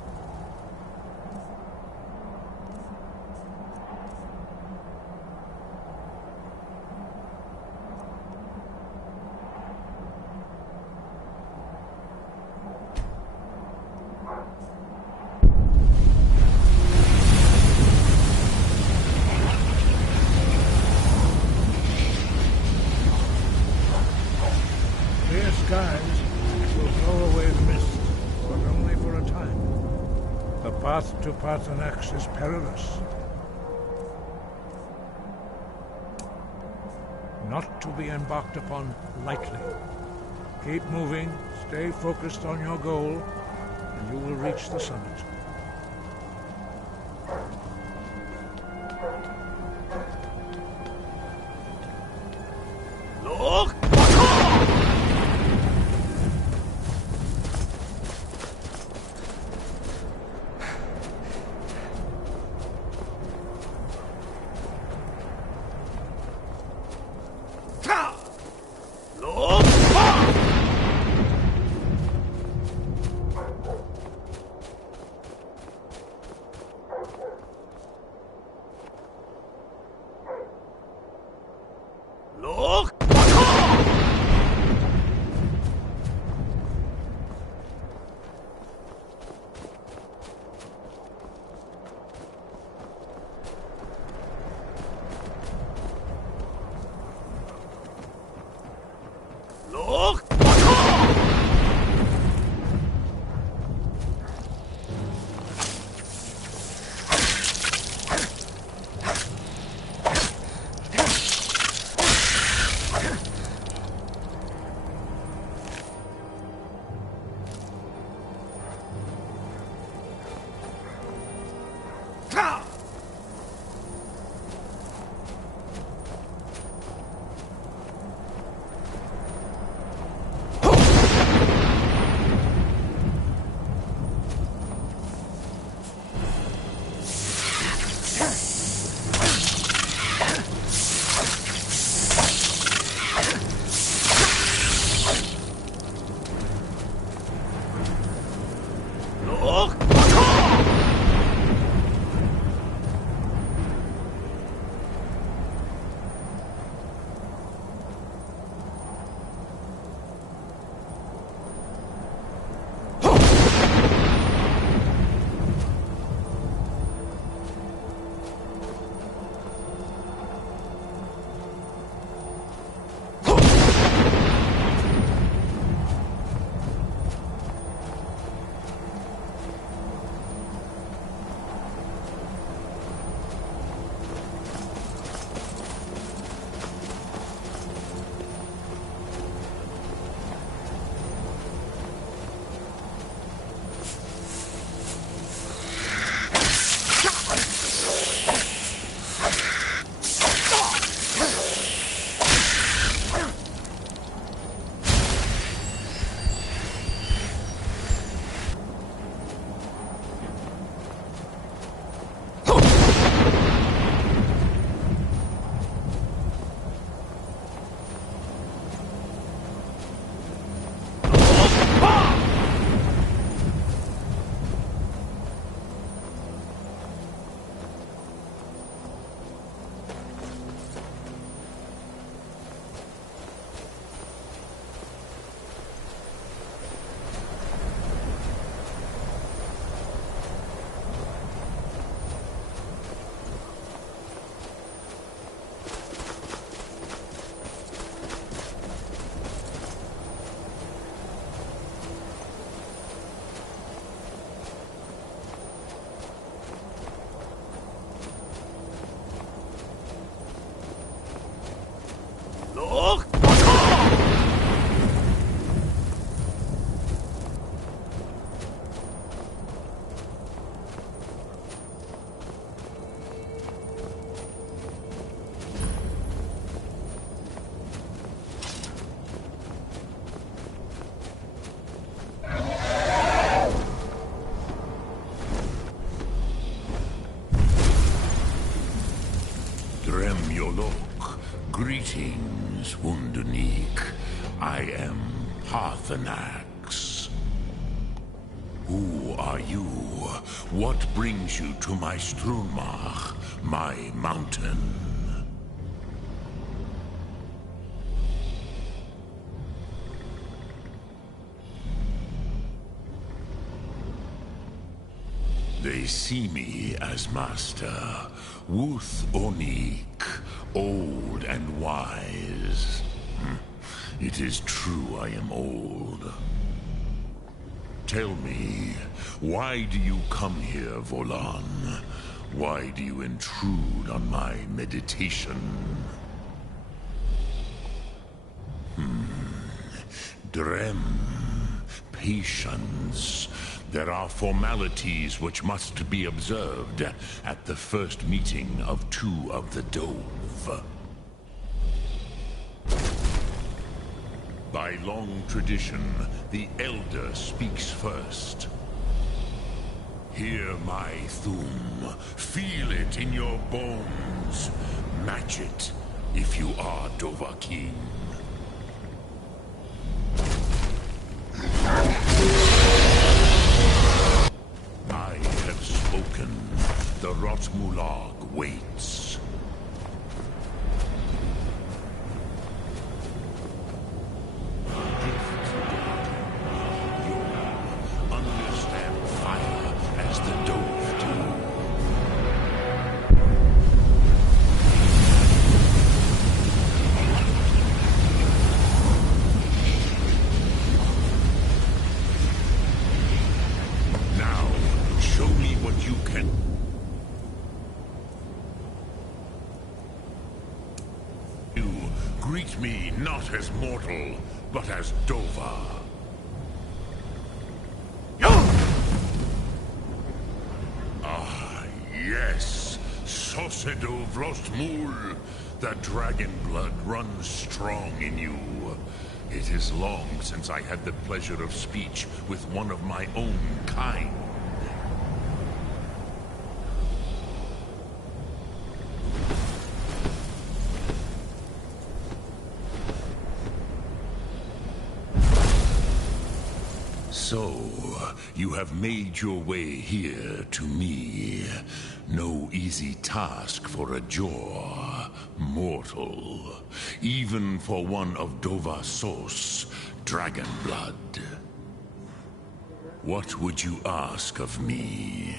Clear skies will blow away the mist, but only for a time. The path to Paarthurnax is perilous. Not to be embarked upon lightly. Keep moving, stay focused on your goal, and you will reach the summit. Look! Look! Look! Greetings, Wunderneek. I am Parthenax. Who are you? What brings you to my Strunmach, my mountain? They see me as master, Wuth Onik, old and wise. It is true I am old. Tell me, why do you come here, Volan? Why do you intrude on my meditation? Drem, patience. There are formalities which must be observed at the first meeting of two of the Dove. By long tradition, the Elder speaks first. Hear my Thum. Feel it in your bones. Match it if you are Dovahkiin. I have spoken. The Rotmulag waits. Understand fire as the Dove do. Now, show me what you can. You greet me not as mortal, but as Dova. Ah, yes. Sosedo Vrostmul. The dragon blood runs strong in you. It is long since I had the pleasure of speech with one of my own kind. So, you have made your way here to me. No easy task for a Jor, mortal. Even for one of Dovasos, dragon blood. What would you ask of me?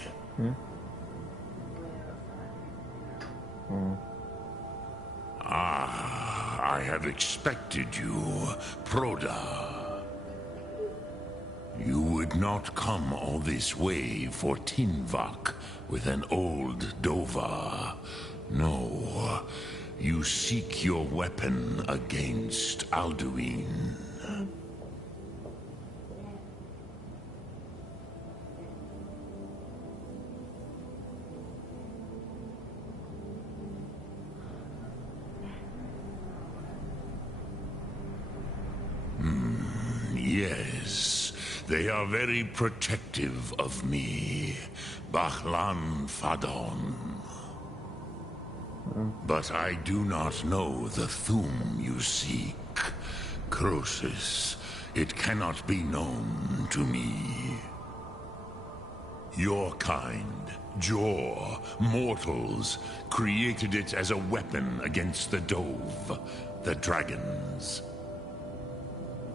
Ah, I have expected you, Proda. You would not come all this way for Tinvak with an old Dova. No, you seek your weapon against Alduin. Yes, they are very protective of me, Bahlan Fadon. But I do not know the Thum you seek. Croesus, it cannot be known to me. Your kind, Jor, mortals, created it as a weapon against the Dove, the dragons.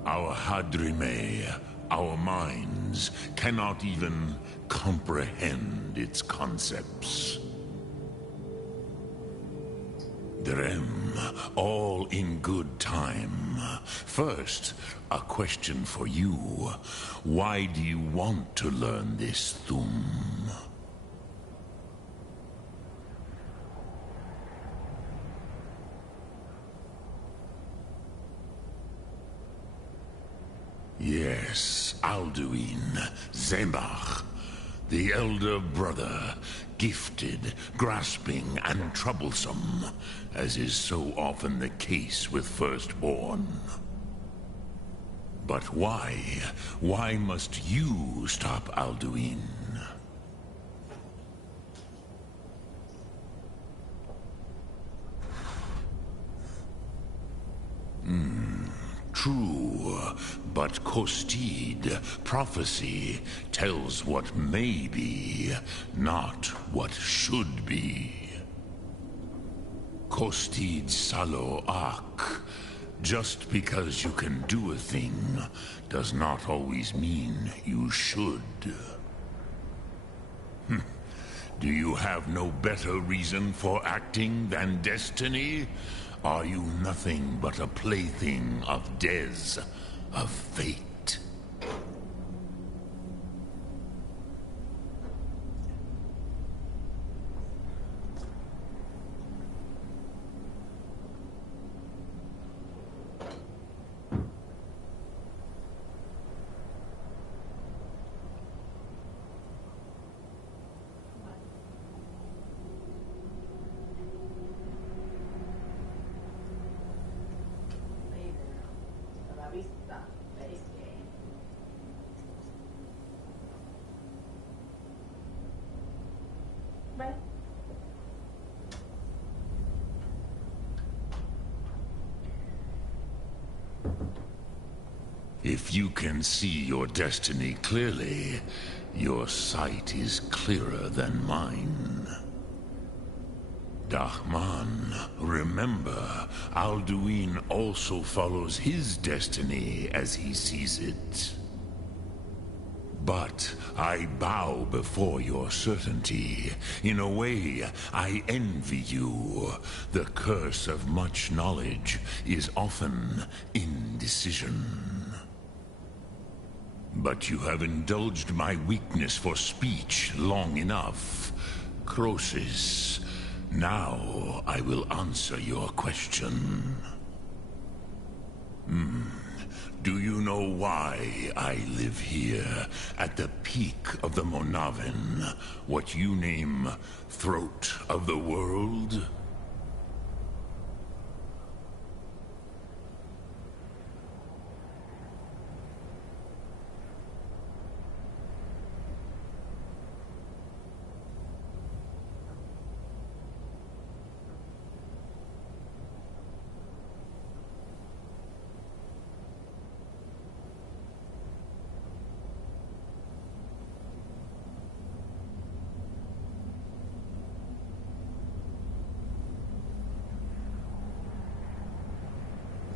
Our Hadrime, our minds, cannot even comprehend its concepts. Drem, all in good time. First, a question for you. Why do you want to learn this Thum? Yes, Alduin, Zemach, the elder brother, gifted, grasping, and troublesome, as is so often the case with firstborn. But why? Why must you stop Alduin? True, but Kostid, prophecy, tells what may be, not what should be. Kostid Salo Ak. Just because you can do a thing does not always mean you should. Do you have no better reason for acting than destiny? Are you nothing but a plaything of Des, of fate? If you can see your destiny clearly, your sight is clearer than mine. Dahman, remember, Alduin also follows his destiny as he sees it. But I bow before your certainty. In a way, I envy you. The curse of much knowledge is often indecision. But you have indulged my weakness for speech long enough. Croesus, now I will answer your question. Do you know why I live here, at the peak of the Monavin, what you name throat of the world?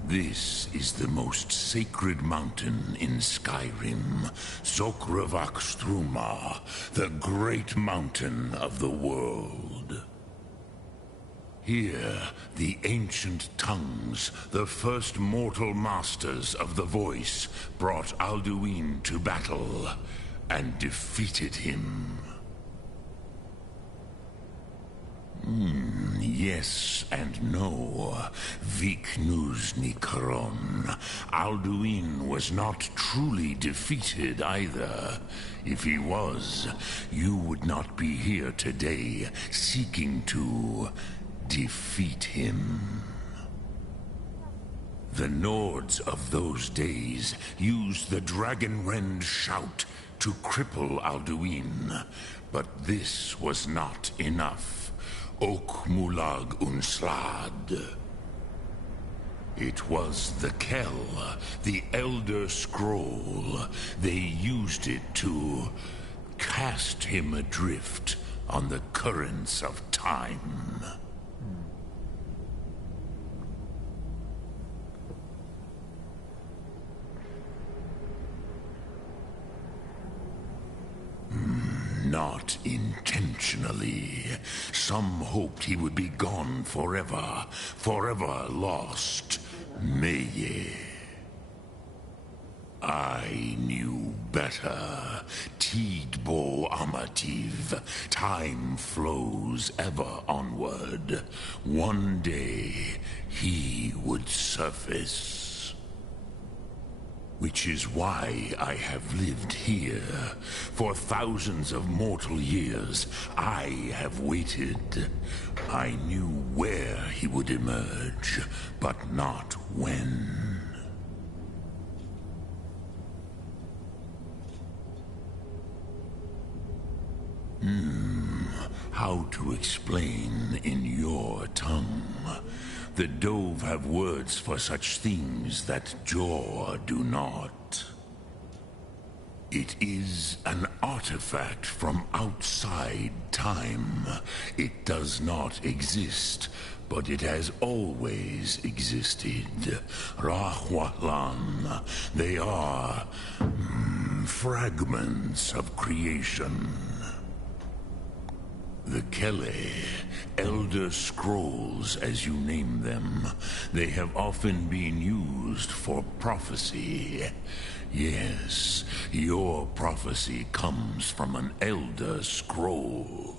This is the most sacred mountain in Skyrim, Zokravak Struma, the great mountain of the world. Here, the ancient tongues, the first mortal masters of the voice, brought Alduin to battle and defeated him. Yes and no. Viknuz Nikron. Alduin was not truly defeated either. If he was, you would not be here today seeking to defeat him. The Nords of those days used the Dragonrend shout to cripple Alduin, but this was not enough. Ok Mulag Unslad. It was the Kell, the Elder Scroll. They used it to cast him adrift on the currents of time. Not intentionally. Some hoped he would be gone forever, forever lost. Meye. I knew better. Tidbo Amativ. Time flows ever onward. One day, he would surface. Which is why I have lived here. For thousands of mortal years, I have waited. I knew where he would emerge, but not when. How to explain in your tongue? The Dove have words for such things that Jor do not. It is an artifact from outside time. It does not exist, but it has always existed. Rahwalan. They are fragments of creation. The Kele, Elder Scrolls as you name them, they have often been used for prophecy. Yes, your prophecy comes from an Elder Scroll.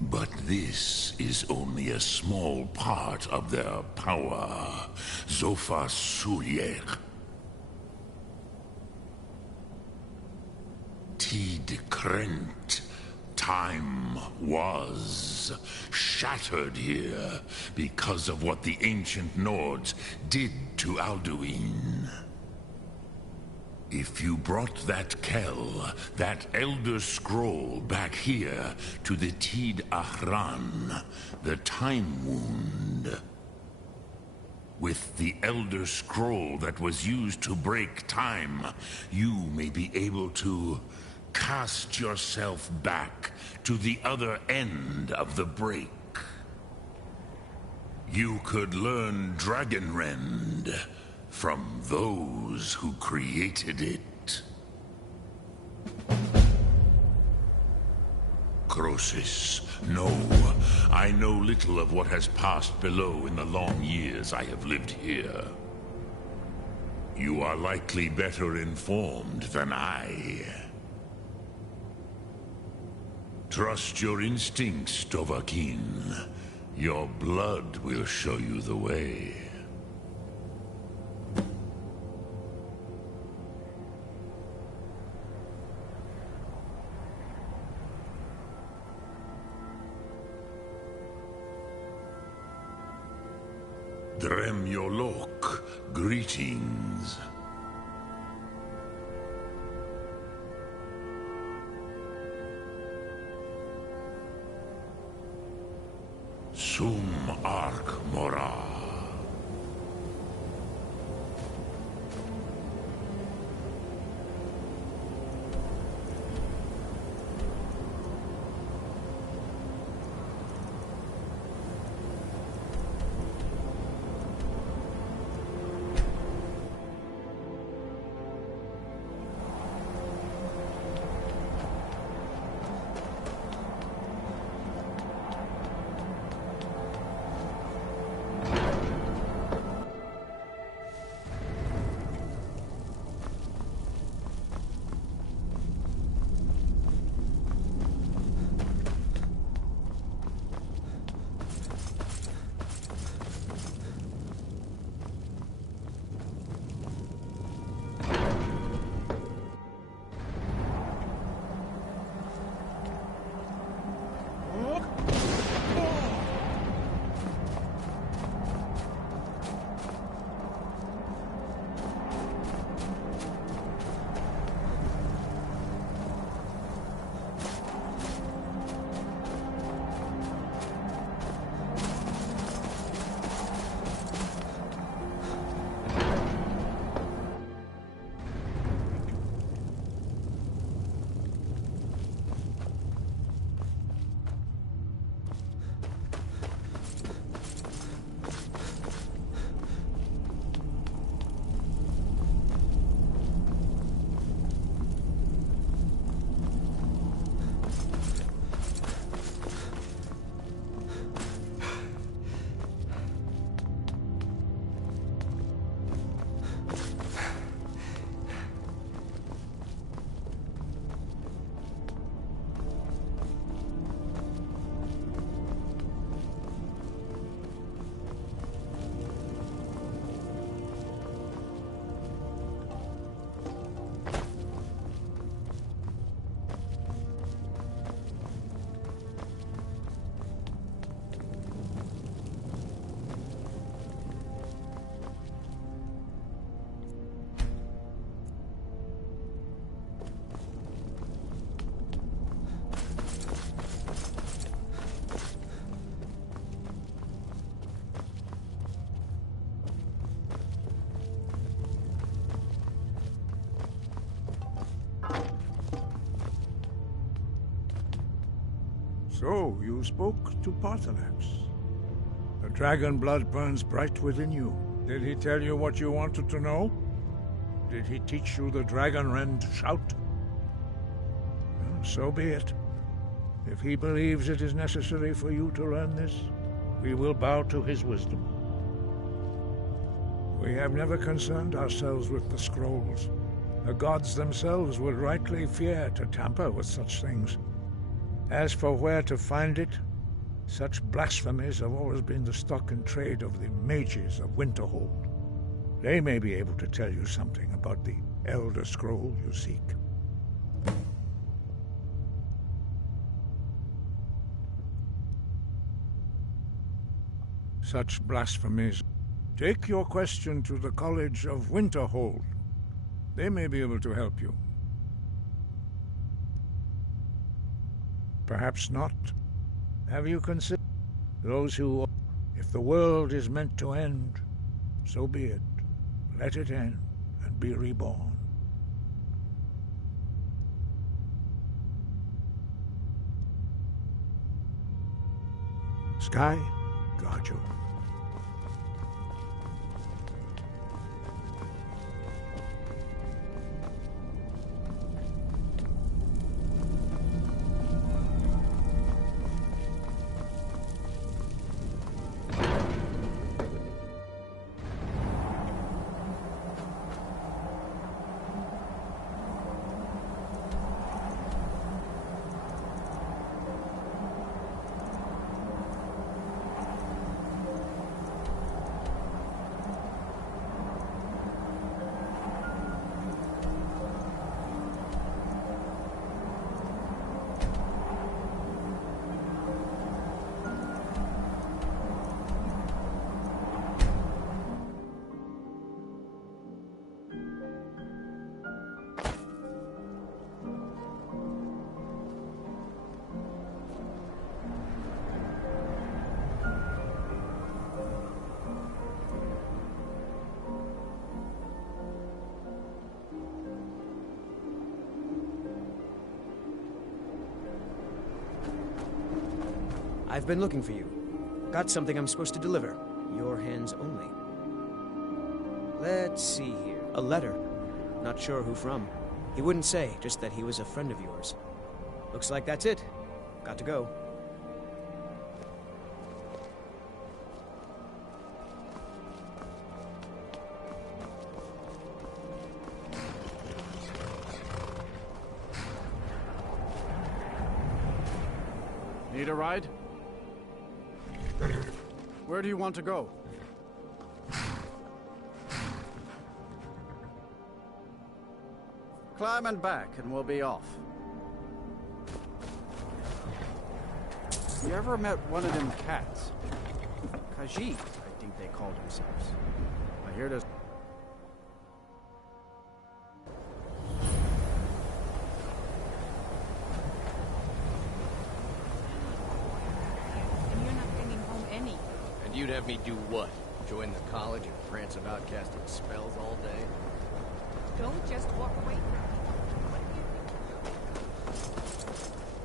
But this is only a small part of their power. Zofa Suryek. Tid Krent. Time was shattered here because of what the ancient Nords did to Alduin. If you brought that Kel, that Elder Scroll, back here to the Tid Ahran, the Time Wound, with the Elder Scroll that was used to break time, you may be able to cast yourself back to the other end of the break. You could learn Dragonrend from those who created it. Crosis, no. I know little of what has passed below in the long years I have lived here. You are likely better informed than I. Trust your instincts, Dovahkiin. Your blood will show you the way. Drem Yolok, greetings. Sum Ark Mora. So, you spoke to Paarthurnax. The dragon blood burns bright within you. Did he tell you what you wanted to know? Did he teach you the dragon rend shout? Well, so be it. If he believes it is necessary for you to learn this, we will bow to his wisdom. We have never concerned ourselves with the scrolls. The gods themselves would rightly fear to tamper with such things. As for where to find it, such blasphemies have always been the stock and trade of the mages of Winterhold. They may be able to tell you something about the Elder Scroll you seek. Such blasphemies. Take your question to the College of Winterhold. They may be able to help you. Perhaps not. Have you considered those who... If the world is meant to end, so be it. Let it end and be reborn. Sky, guard you. I've been looking for you. Got something I'm supposed to deliver. Your hands only. Let's see here. A letter. Not sure who from. He wouldn't say, just that he was a friend of yours. Looks like that's it. Got to go. Need a ride? Where do you want to go? Climb and back, and we'll be off. You ever met one of them cats? Khajiit, I think they called themselves. I hear there's... You'd have me do what? Join the college and prance about casting spells all day? Don't just walk away from me.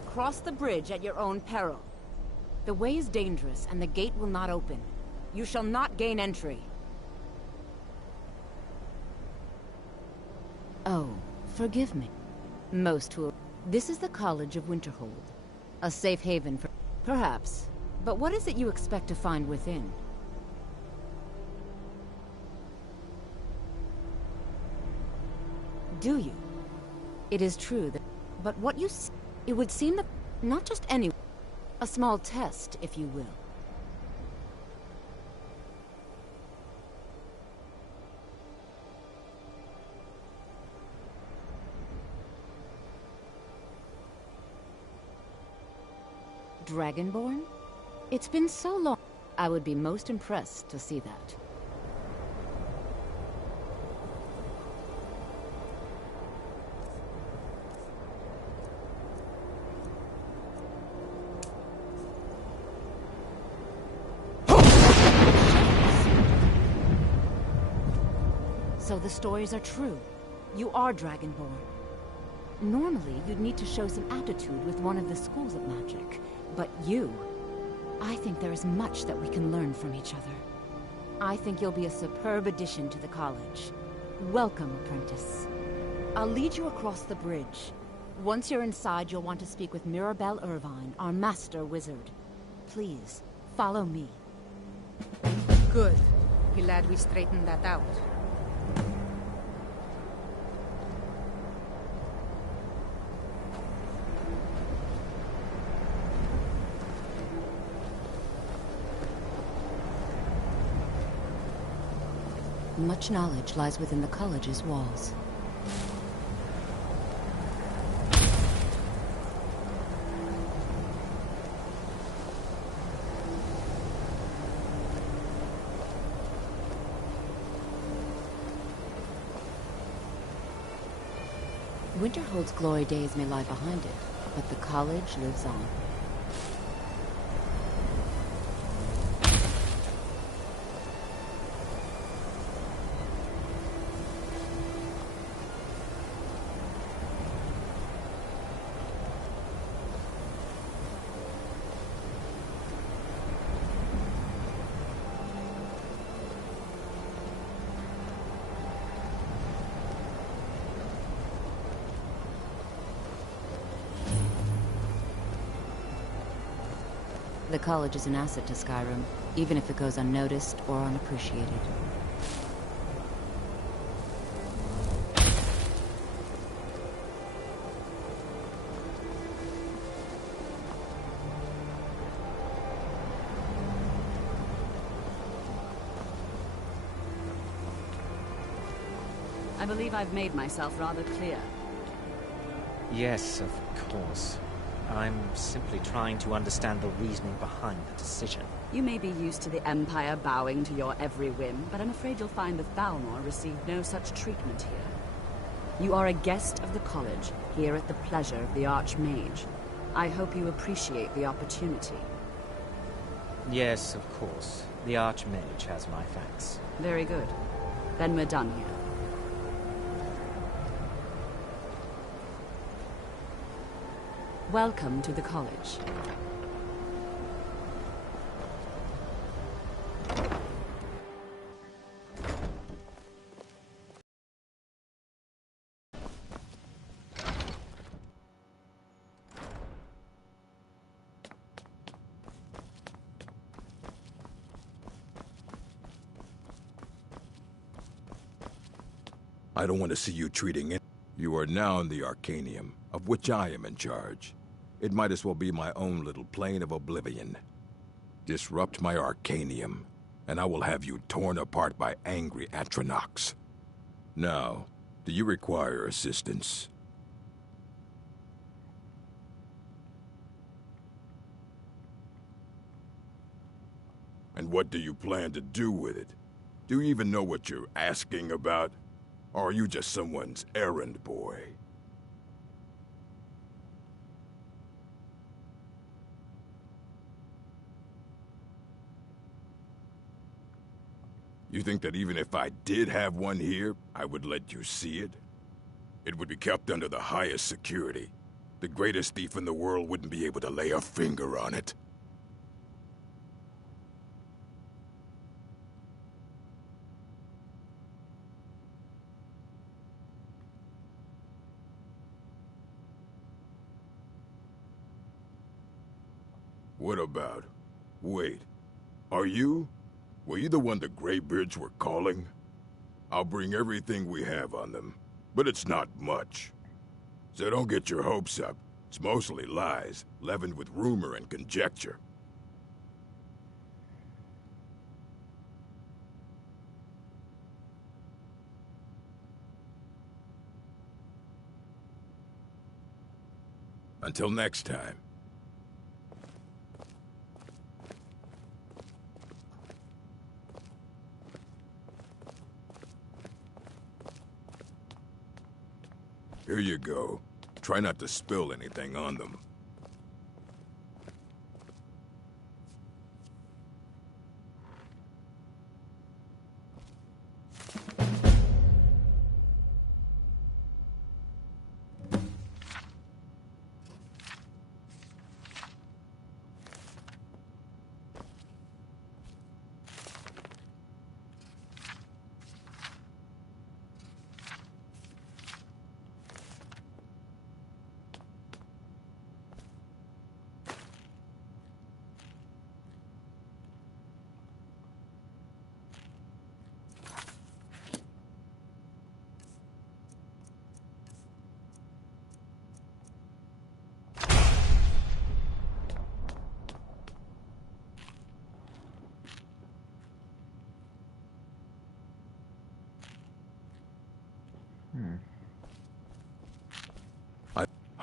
Cross the bridge at your own peril. The way is dangerous, and the gate will not open. You shall not gain entry. Oh, forgive me. Most who... This is the College of Winterhold. A safe haven for... Perhaps. But what is it you expect to find within? Do you? It is true that... But what you... It would seem that... Not just any... A small test, if you will. Dragonborn? It's been so long. I would be most impressed to see that. So the stories are true. You are Dragonborn. Normally, you'd need to show some aptitude with one of the schools of magic. But you... I think there is much that we can learn from each other. I think you'll be a superb addition to the college. Welcome, apprentice. I'll lead you across the bridge. Once you're inside, you'll want to speak with Mirabelle Irvine, our master wizard. Please, follow me. Good. Glad we straightened that out. Much knowledge lies within the college's walls. Winterhold's glory days may lie behind it, but the college lives on. The college is an asset to Skyrim, even if it goes unnoticed or unappreciated. I believe I've made myself rather clear. Yes, of course. I'm simply trying to understand the reasoning behind the decision. You may be used to the Empire bowing to your every whim, but I'm afraid you'll find the Thalmor received no such treatment here. You are a guest of the college, here at the pleasure of the Archmage. I hope you appreciate the opportunity. Yes, of course. The Archmage has my thanks. Very good. Then we're done here. Welcome to the college. I don't want to see you treating it. You are now in the Arcanium, of which I am in charge. It might as well be my own little plane of oblivion. Disrupt my Arcanium, and I will have you torn apart by angry Atronachs. Now, do you require assistance? And what do you plan to do with it? Do you even know what you're asking about? Or are you just someone's errand boy? You think that even if I did have one here, I would let you see it? It would be kept under the highest security. The greatest thief in the world wouldn't be able to lay a finger on it. What about? Wait. Are you? Were you the one the Greybeards were calling? I'll bring everything we have on them, but it's not much. So don't get your hopes up. It's mostly lies, leavened with rumor and conjecture. Until next time. Here you go. Try not to spill anything on them.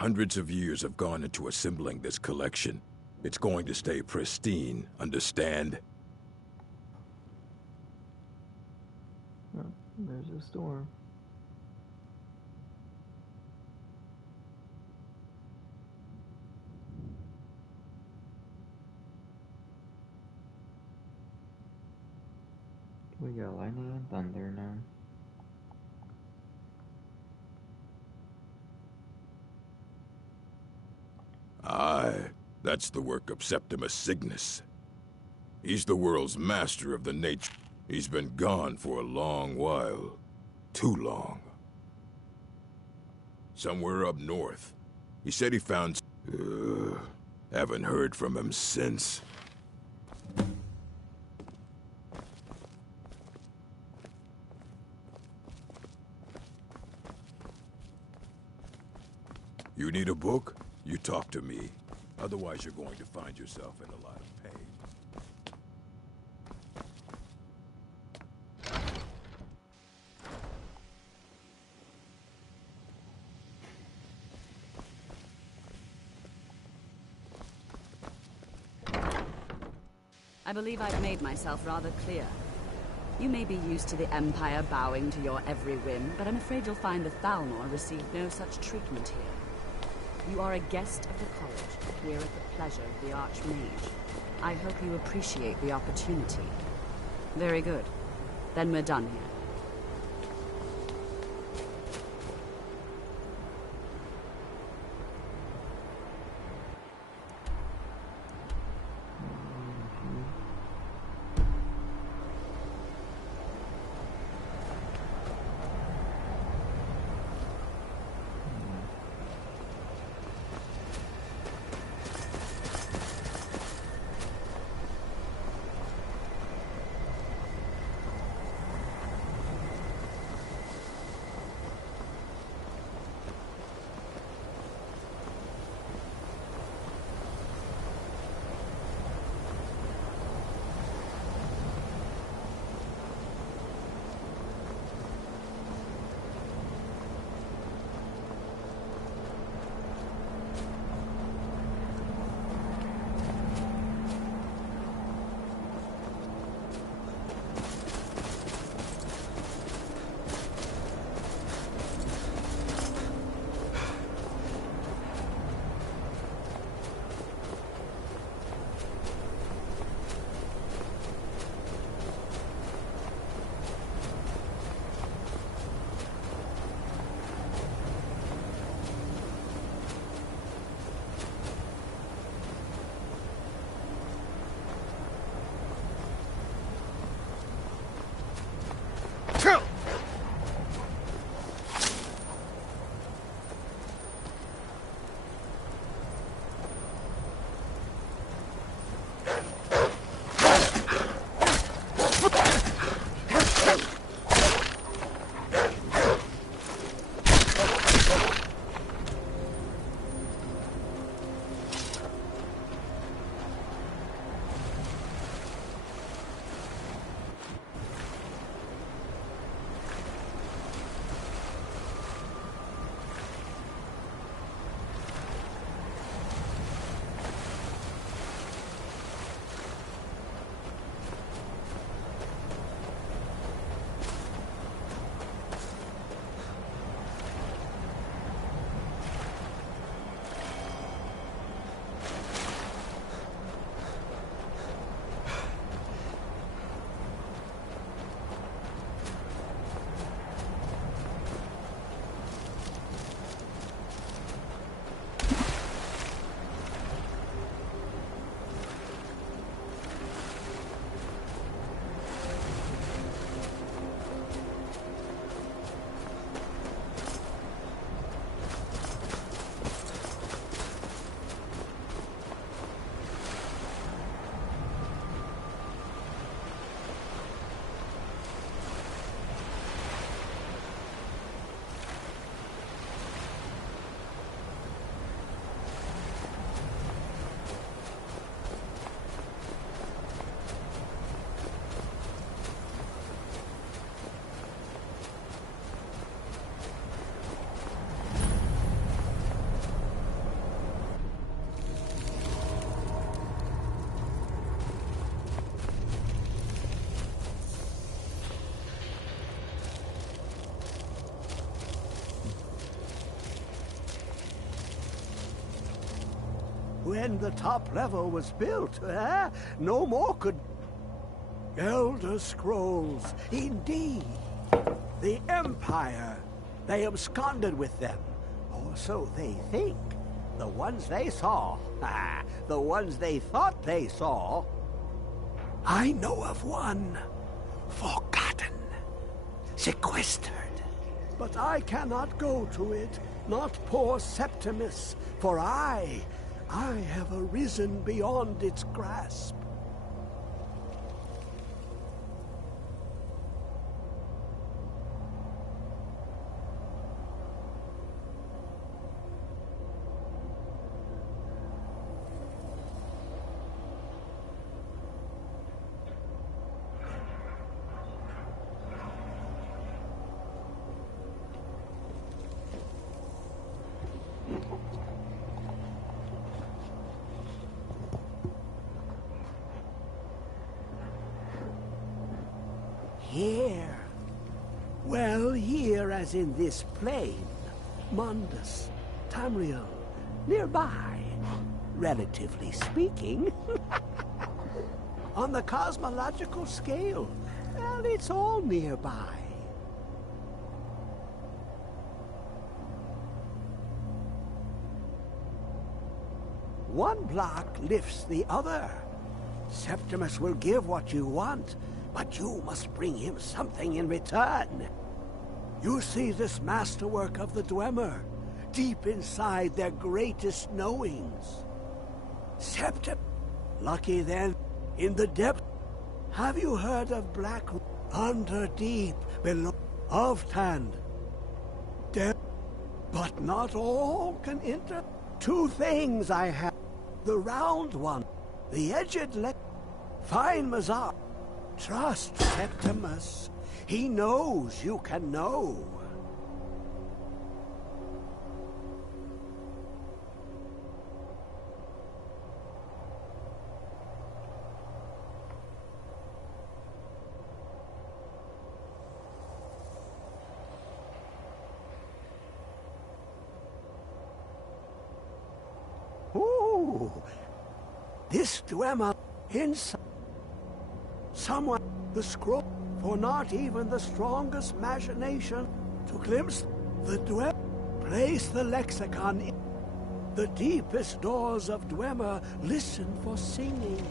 Hundreds of years have gone into assembling this collection. It's going to stay pristine, understand? Oh, there's a storm. We got lightning and thunder now. Aye, that's the work of Septimus Cygnus. He's the world's master of the nature. He's been gone for a long while. Too long. Somewhere up north. He said he found... haven't heard from him since. You need a book? You talk to me. Otherwise, you're going to find yourself in a lot of pain. I believe I've made myself rather clear. You may be used to the Empire bowing to your every whim, but I'm afraid you'll find the Thalmor received no such treatment here. You are a guest of the college, here at the pleasure of the Archmage. I hope you appreciate the opportunity. Very good. Then we're done here. when the top level was built, no more could... Elder Scrolls, indeed. The Empire. They absconded with them. Or so they think. The ones they saw. The ones they thought they saw. I know of one. Forgotten. Sequestered. But I cannot go to it. Not poor Septimus. For I have arisen beyond its grasp. Here. Well, here as in this plain. Mundus, Tamriel, nearby. Relatively speaking. On the cosmological scale, well, it's all nearby. One block lifts the other. Septimus will give what you want, but you must bring him something in return. You see this masterwork of the Dwemer, deep inside their greatest knowings. Septim, lucky then, in the depth. Have you heard of Black under deep below of Tand? But not all can enter. Two things I have. The round one, the edged leg. Fine Mazar. Trust Septimus. He knows you can know. Ooh, this Dwemer inside. Someone, the scroll, for not even the strongest machination to glimpse the Dwemer. Place the lexicon in the deepest doors of Dwemer. Listen for singing.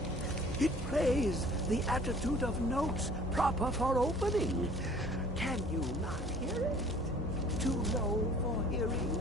It plays the attitude of notes proper for opening. Can you not hear it? Too low for hearing?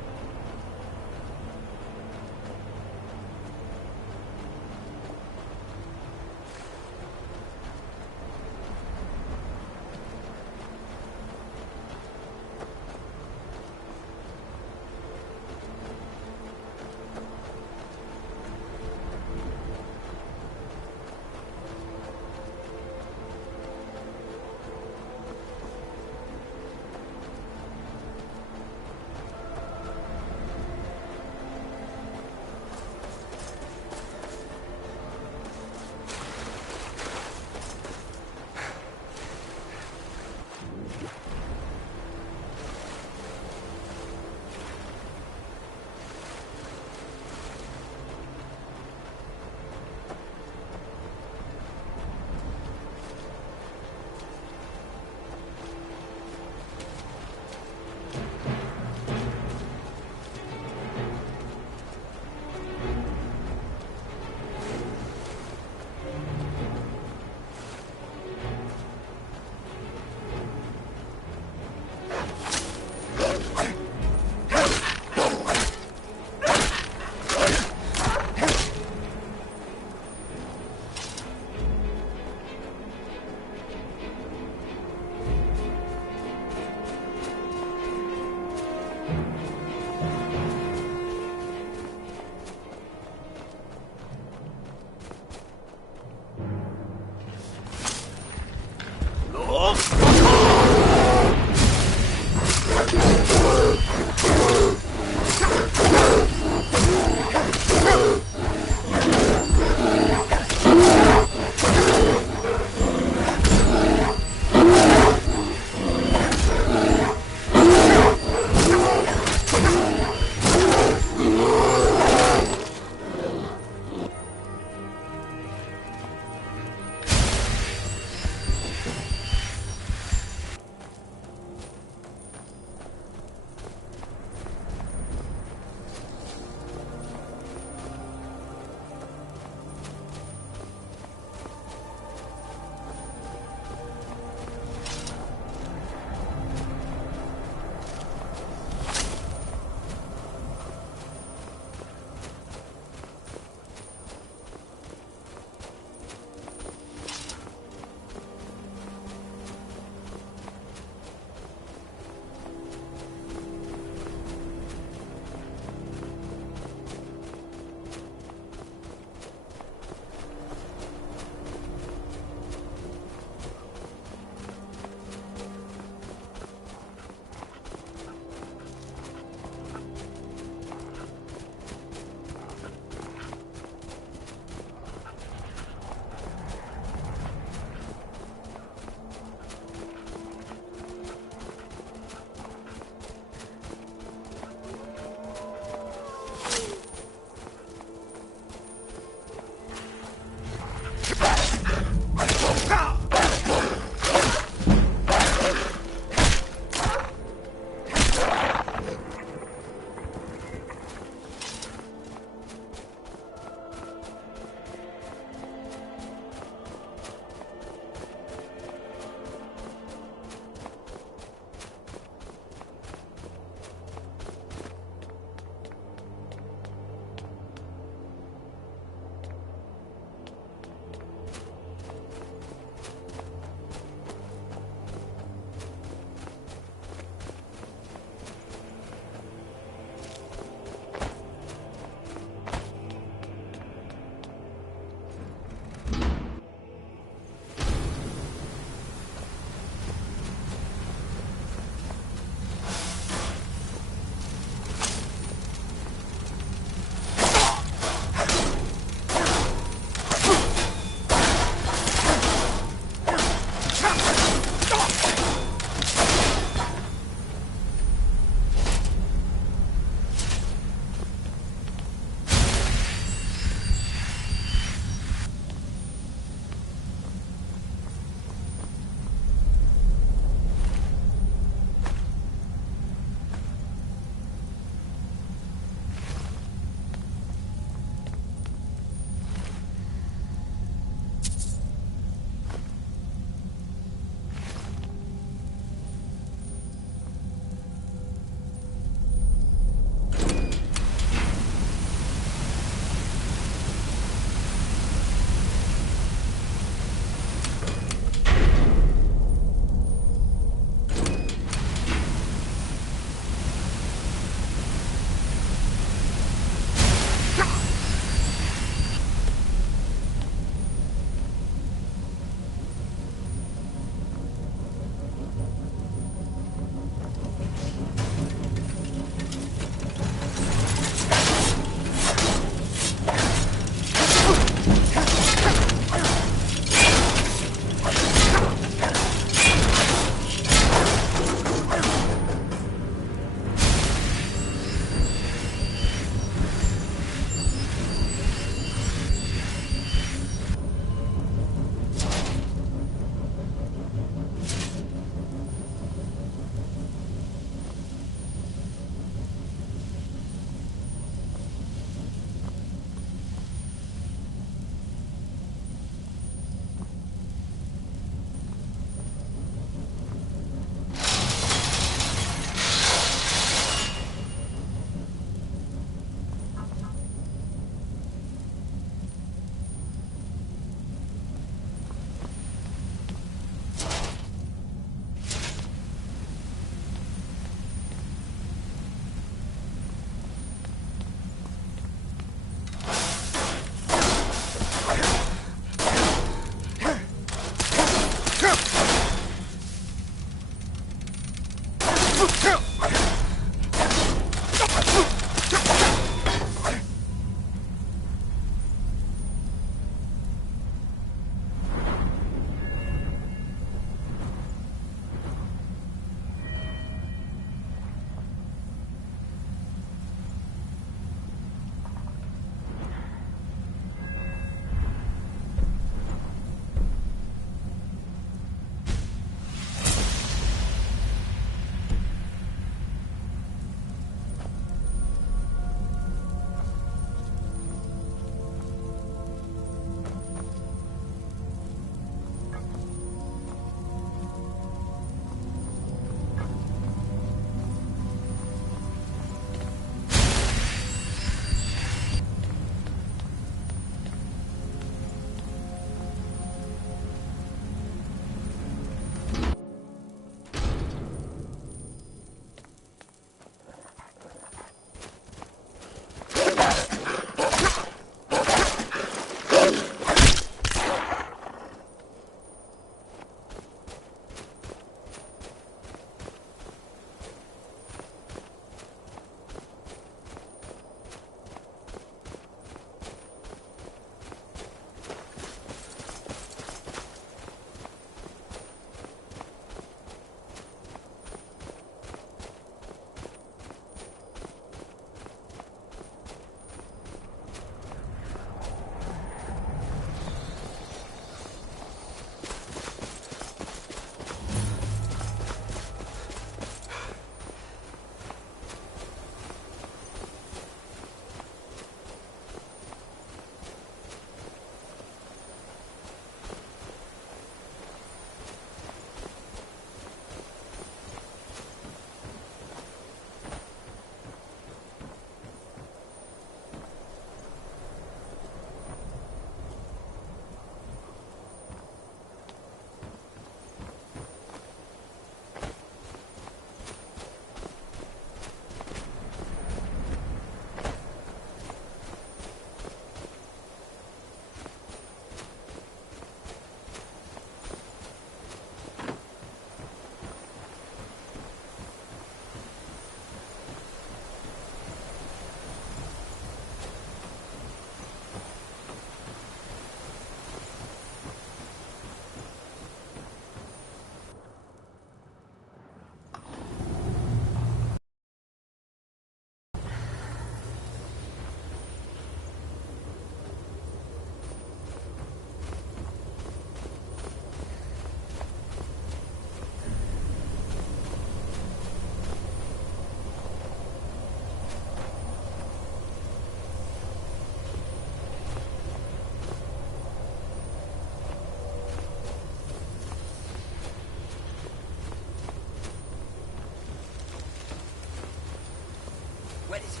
What is it?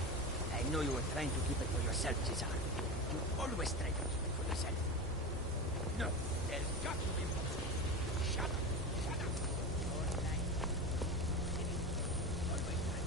I know you were trying to keep it for yourself, Cesar. You always try to keep it for yourself. No, there's got to be more. Shut up. Shut up. Your life. Always try.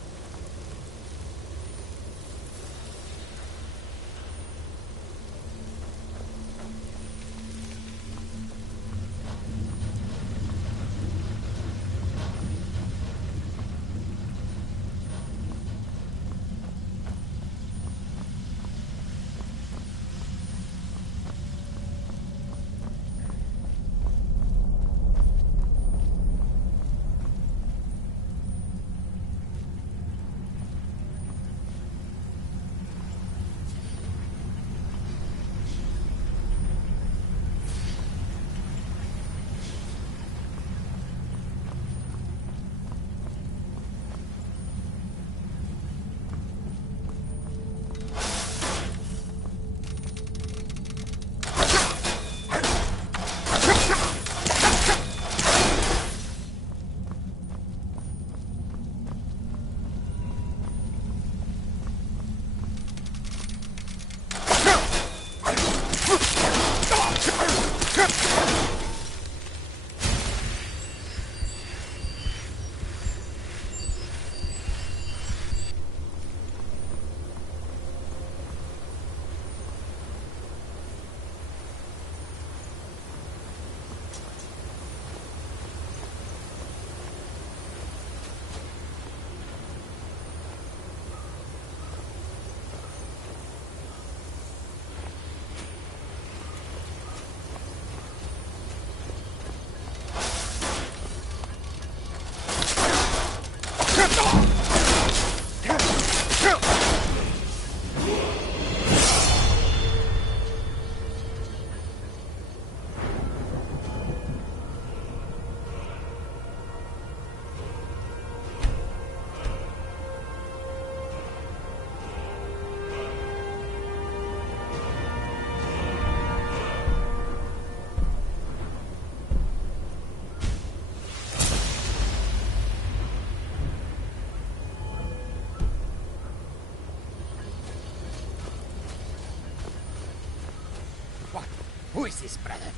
Who is this, brother?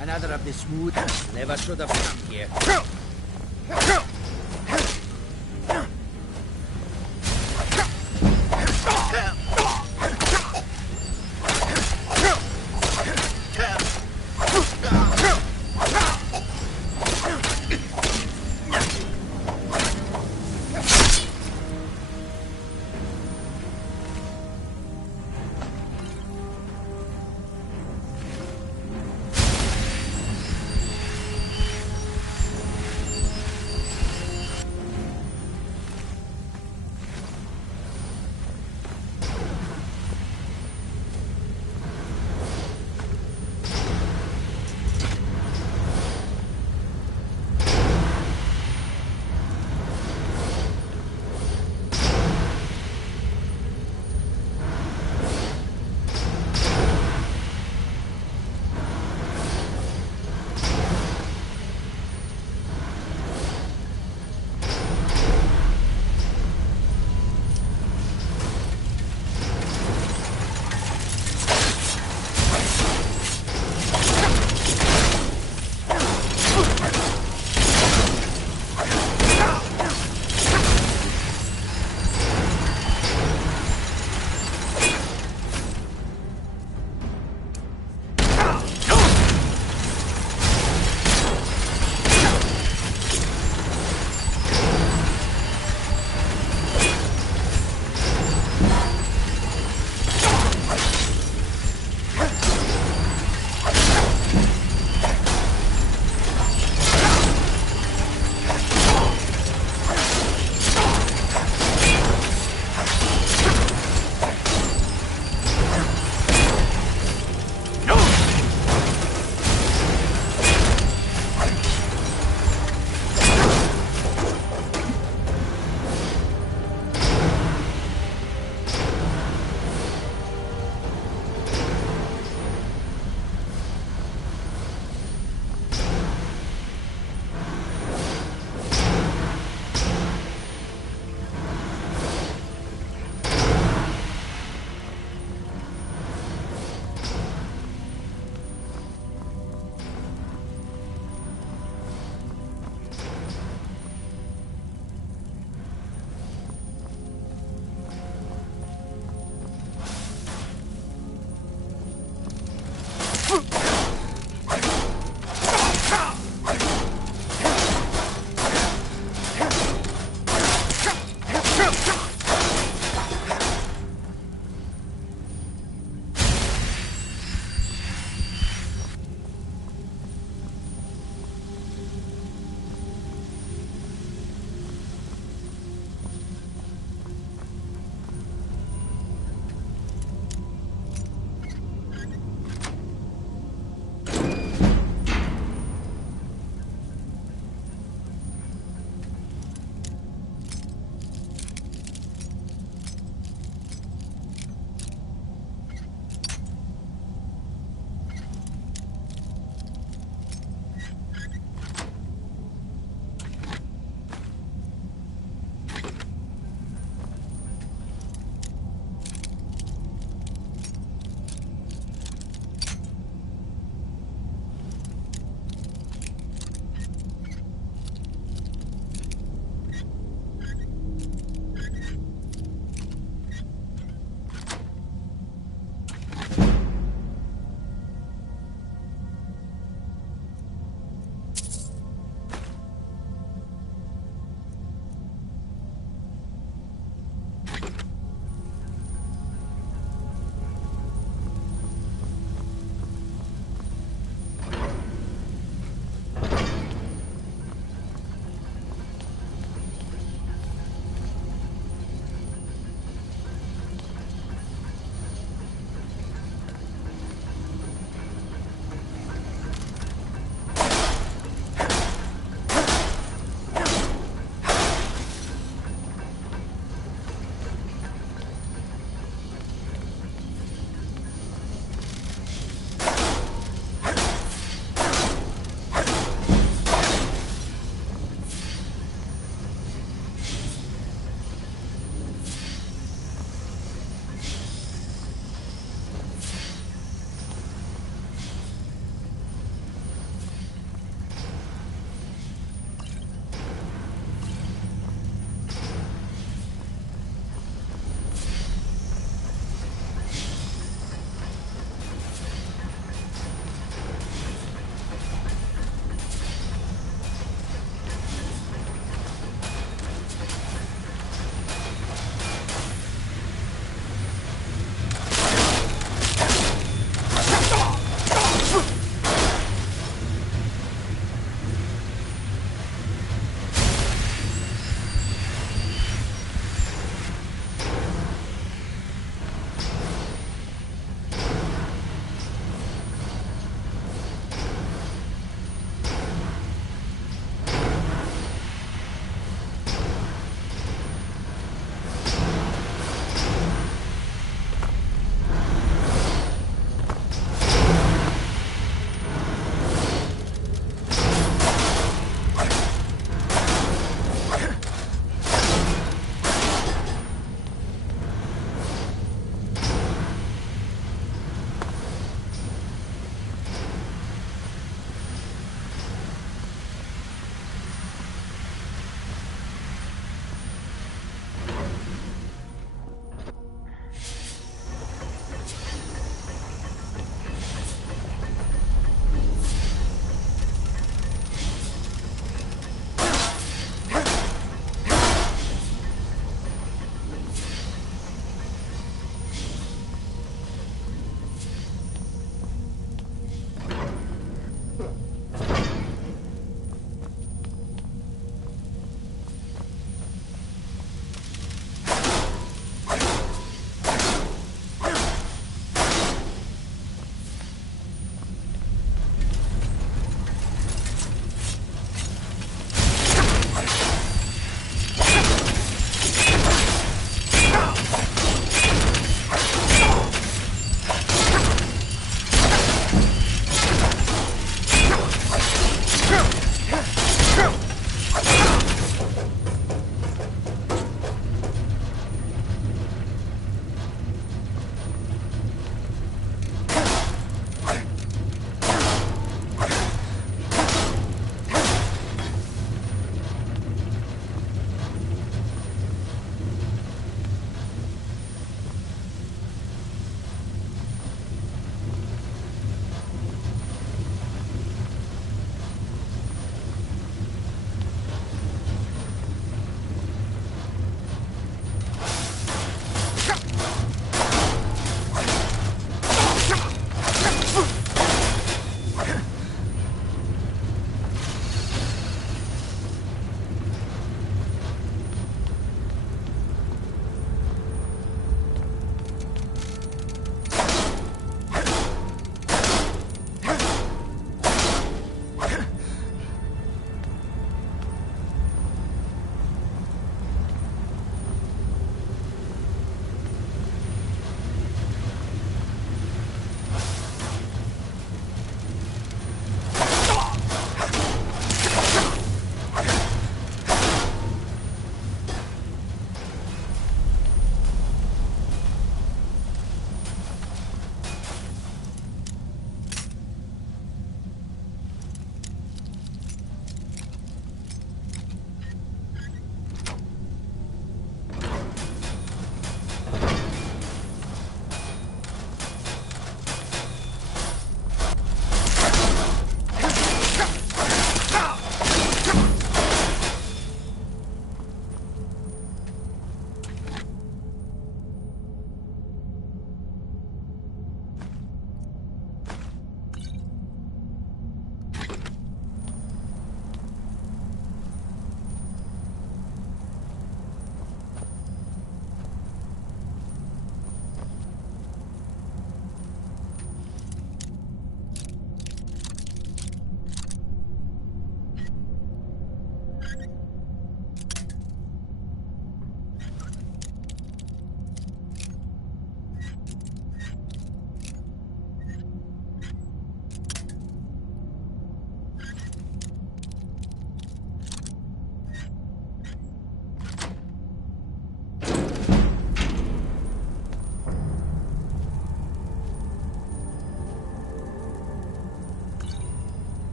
Another of the smoothers. Never should have come here.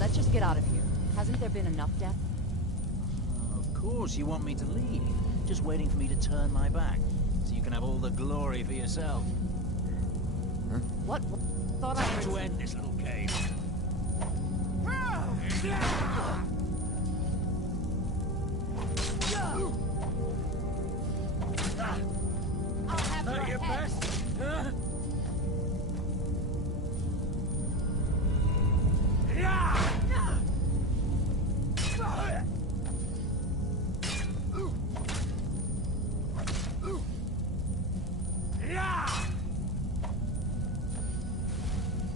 Let's just get out of here. Hasn't there been enough death? Of course you want me to leave. Just waiting for me to turn my back, so you can have all the glory for yourself. What? Thought I Time heard to end this little game. I'll have Not your best, huh?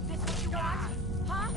This what you want? Huh?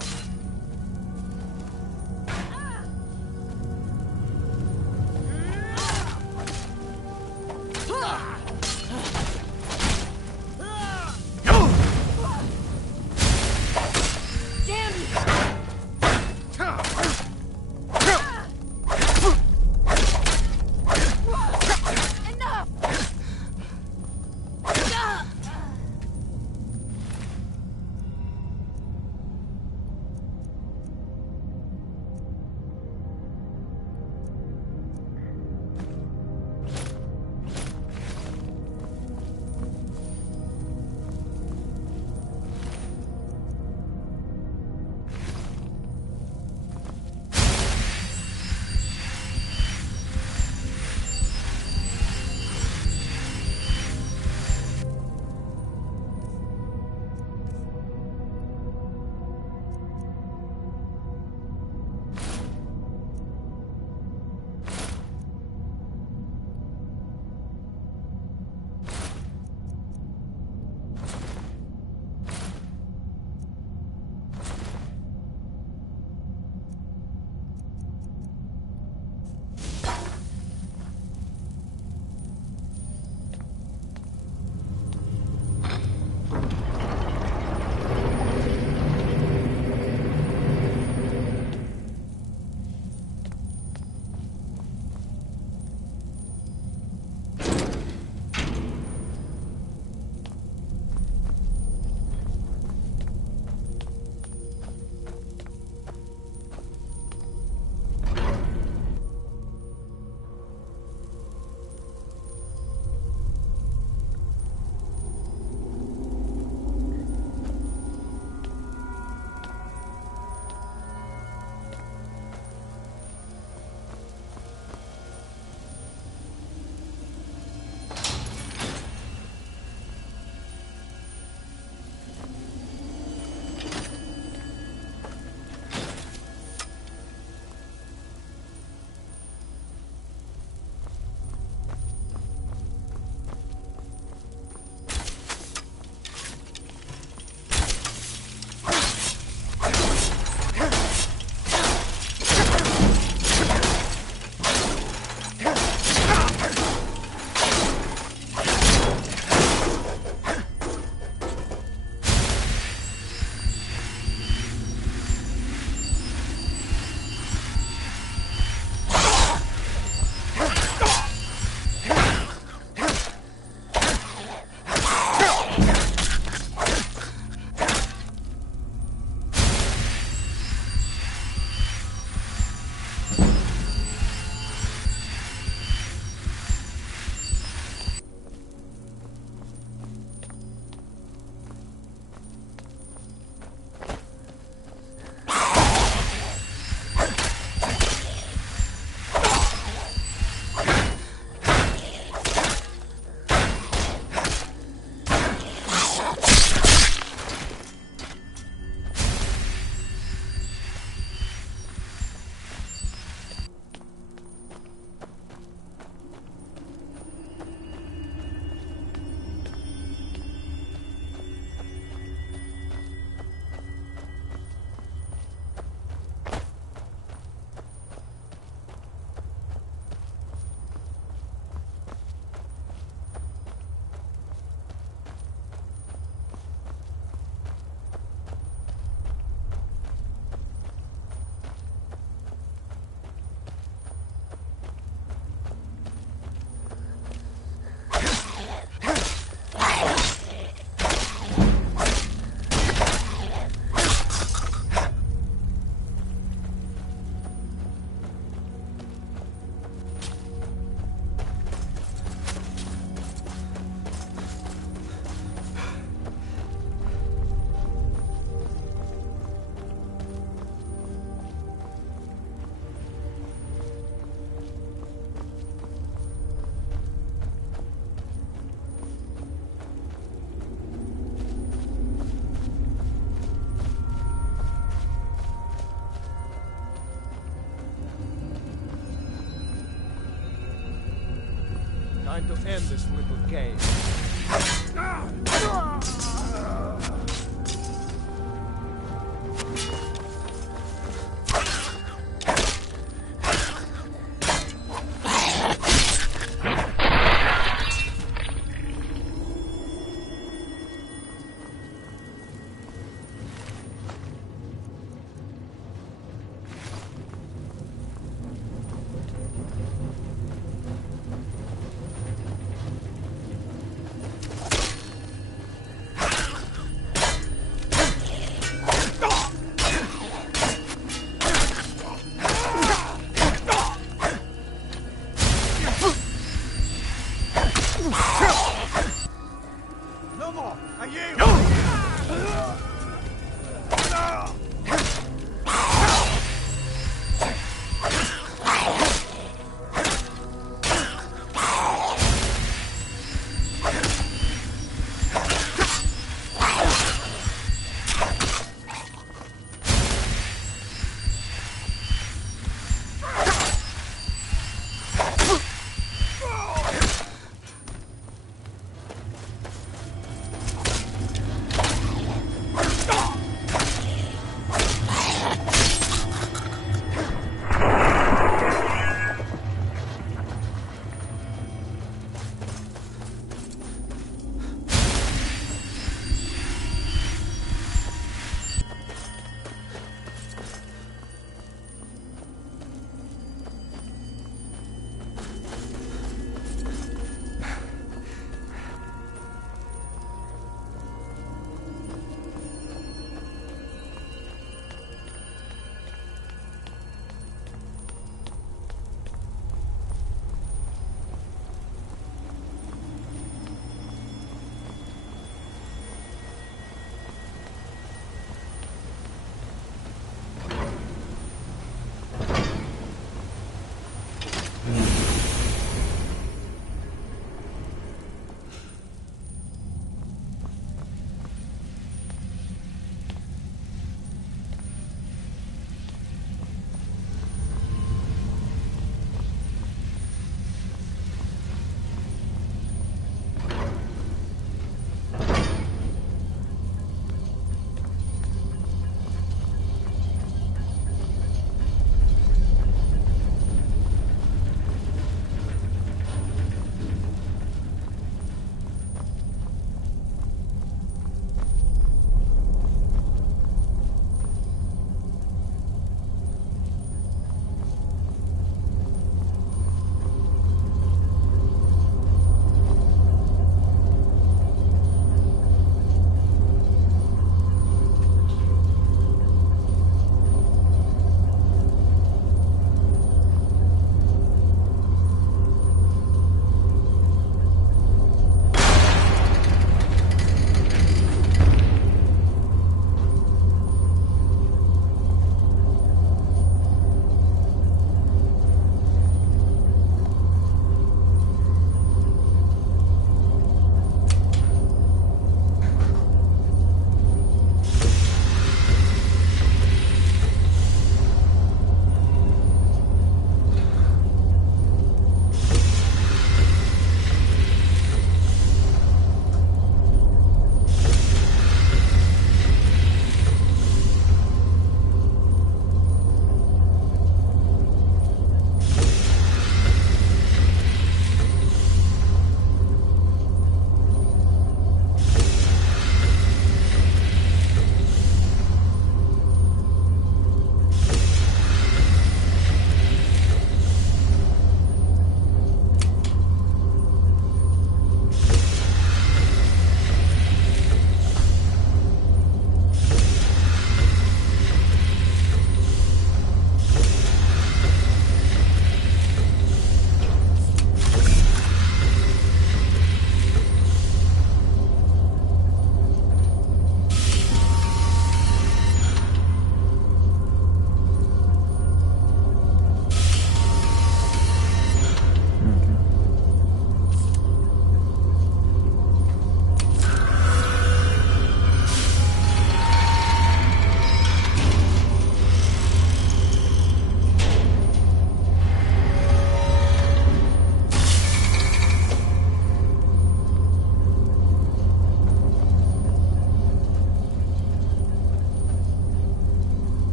time to end this little game.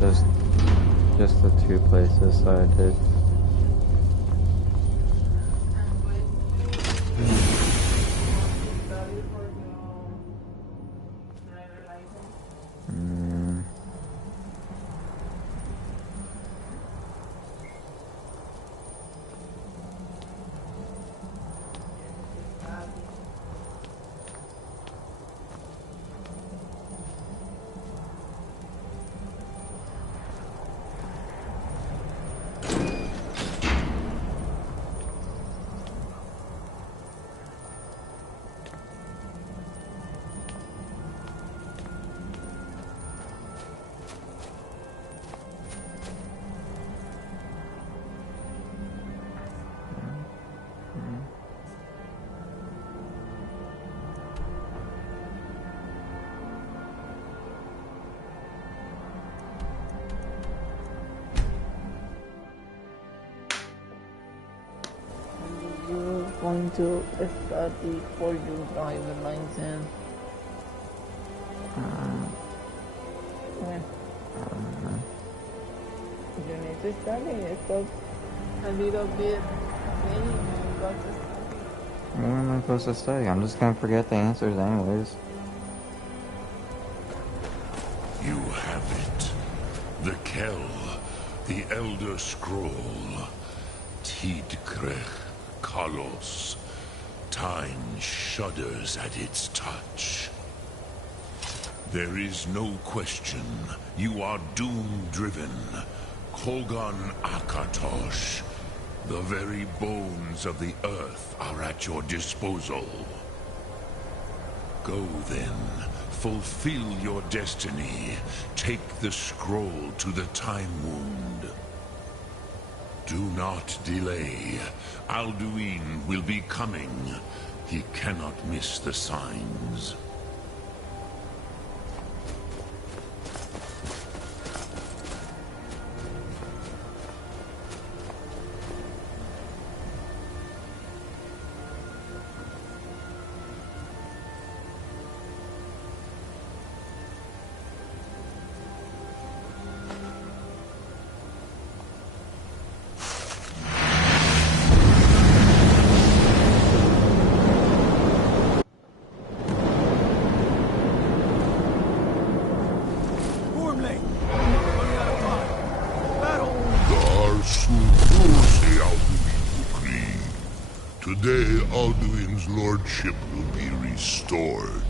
Just the two places that I did. Going to study for your driving license. You need to study. Stop a little bit playing and go to study. What am I supposed to study? I'm just gonna forget the answers anyways. You have it. The Kell, the Elder Scroll. Tidkrech Kalos. Time shudders at its touch. There is no question. You are doom-driven. Kogan Akatosh. The very bones of the earth are at your disposal. Go then. Fulfill your destiny. Take the scroll to the Time Wound. Do not delay. Alduin will be coming. He cannot miss the signs. Today, Alduin's lordship will be restored.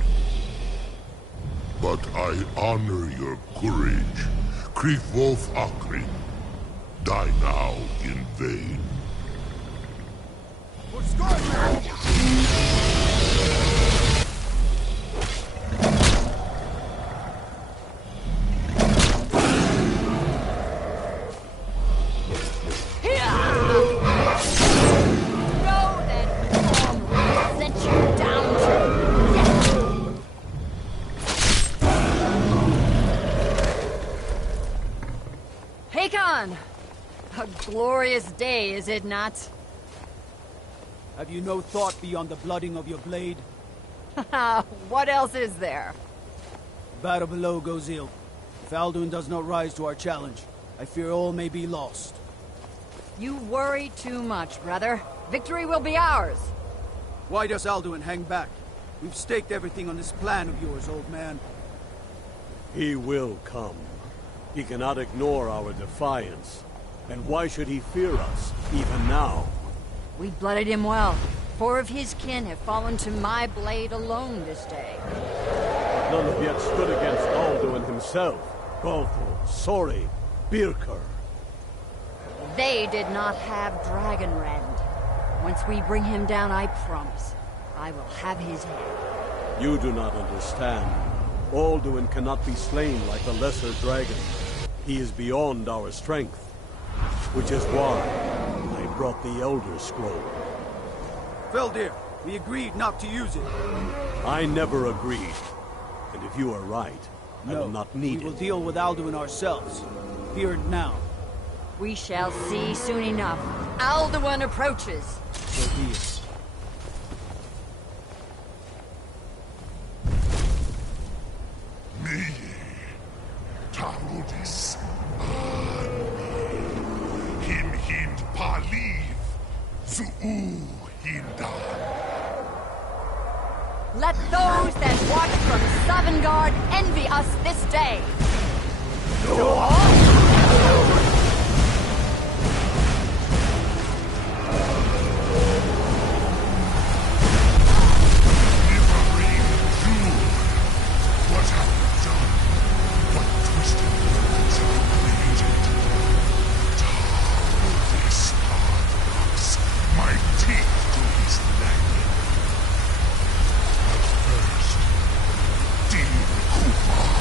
But I honor your courage. Kriegwolf Akrin. Die now in vain. For Skyrim! A glorious day, is it not? Have you no thought beyond the blooding of your blade? What else is there? Battle below goes ill. If Alduin does not rise to our challenge, I fear all may be lost. You worry too much, brother. Victory will be ours. Why does Alduin hang back? We've staked everything on this plan of yours, old man. He will come. He cannot ignore our defiance. And why should he fear us, even now? We blooded him well. 4 of his kin have fallen to my blade alone this day. But none have yet stood against Alduin himself. Golthor, Sori, Birker. They did not have Dragonrend. Once we bring him down, I promise, I will have his head. You do not understand. Alduin cannot be slain like the lesser dragon. He is beyond our strength. Which is why I brought the Elder Scroll. Feldir, we agreed not to use it. I never agreed. And if you are right, I will not need it. We will deal with Alduin ourselves. Here and now. We shall see soon enough. Alduin approaches. So be it. Me, Tarudis, Paliv Zuu Hindan. Let those that watch from Sovngarde envy us this day. What have you done? What twisted words have you created? Tar this Arthrox, my teeth to his leg. But first, Dean Kumar.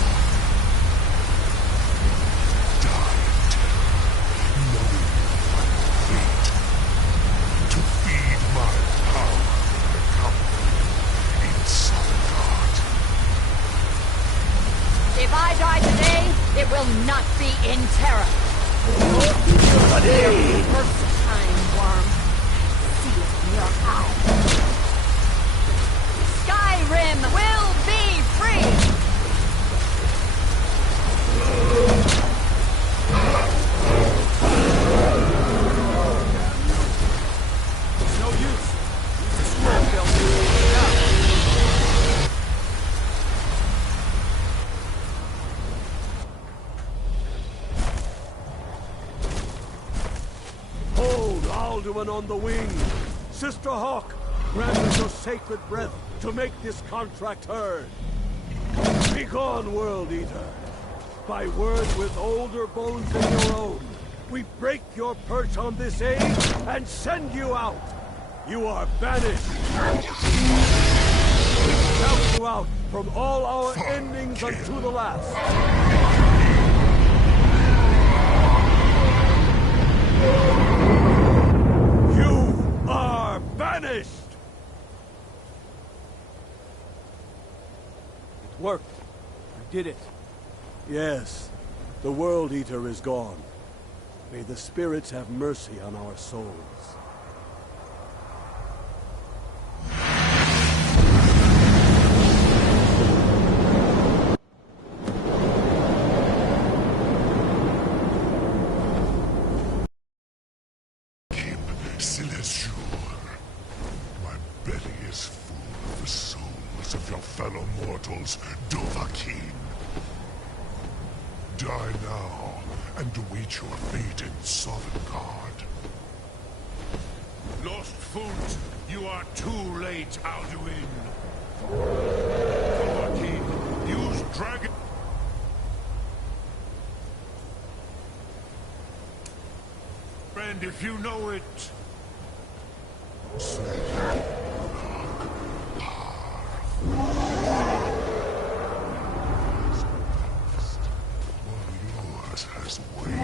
Die in terror, knowing your final fate. To feed my power for the company in Sovngarde. If I die today, it will not be in terror. First time, worm. See it in your eye. Skyrim will be free! It's no use. Use the scroll, Bill. Get out. Hold Alduin on the wing. Sister Hawk, grant us your sacred breath to make this contract heard. Begone, World Eater. By words with older bones than your own, we break your perch on this age and send you out. You are banished. We count you out from all our endings unto the last. You are banished! It worked. I did it. Yes, the World Eater is gone. May the spirits have mercy on our souls. Silesur, my belly is full of the souls of your fellow mortals, Dovahkiin. Die now, and await your fate in Sovngarde. Lost foot, you are too late, Alduin. Dovahkiin, use dragon... Friend, if you know it... Yours has waned.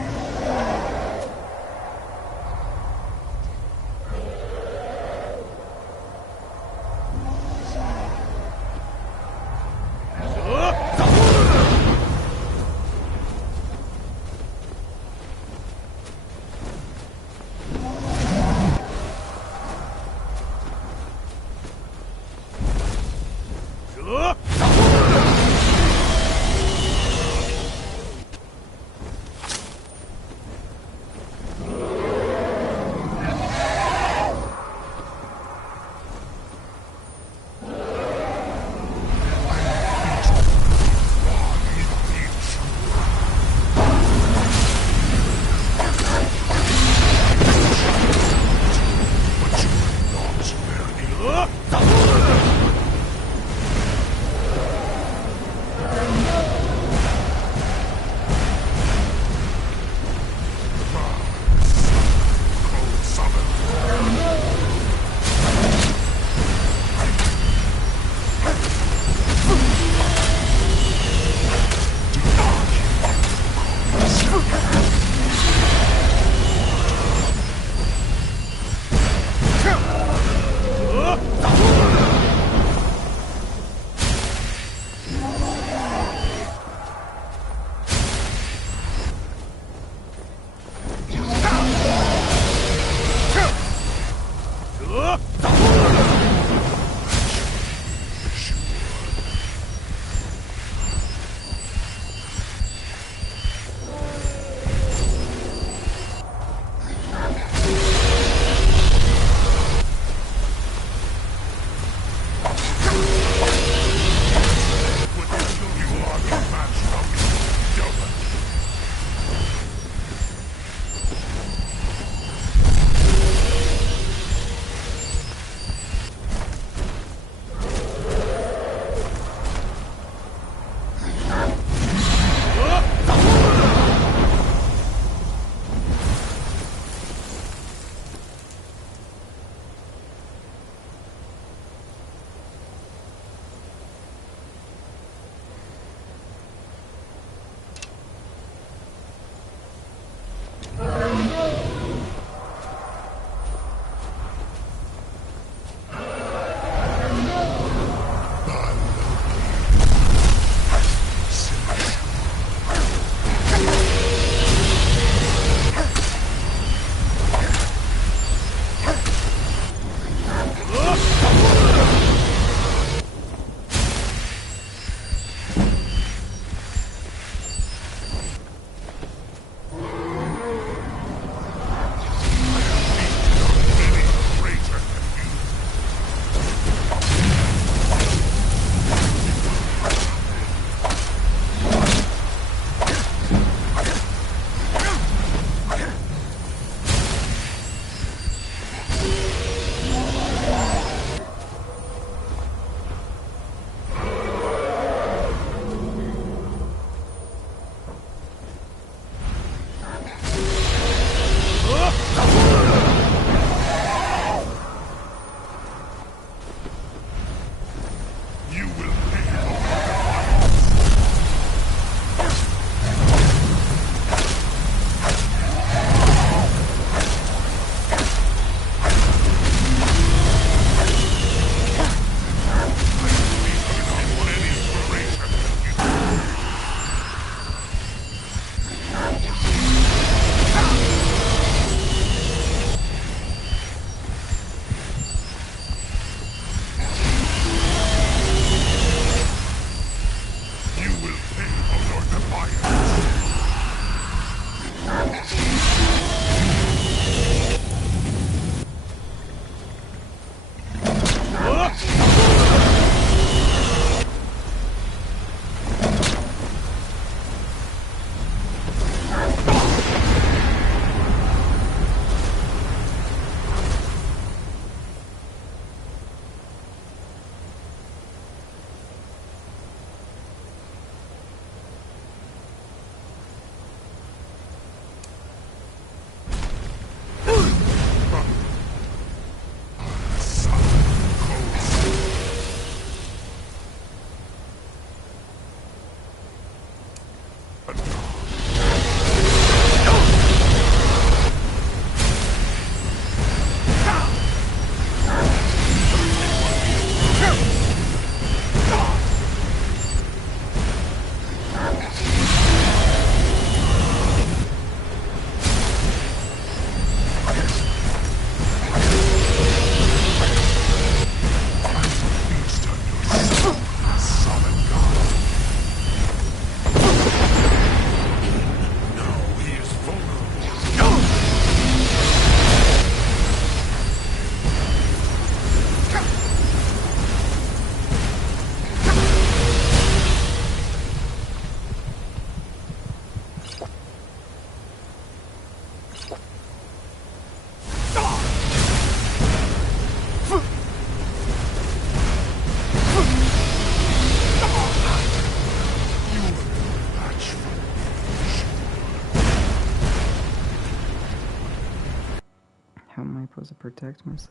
How am I supposed to protect myself?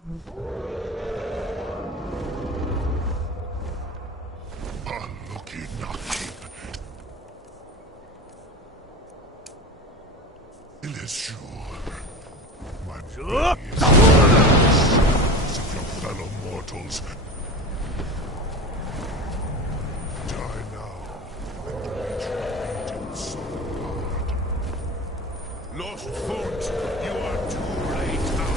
Unlucky Nakib. Ilishu. My belly is full of your fellow mortals. Die now, and reach your ancient Sovngarde. Lost Fort, you are too late now.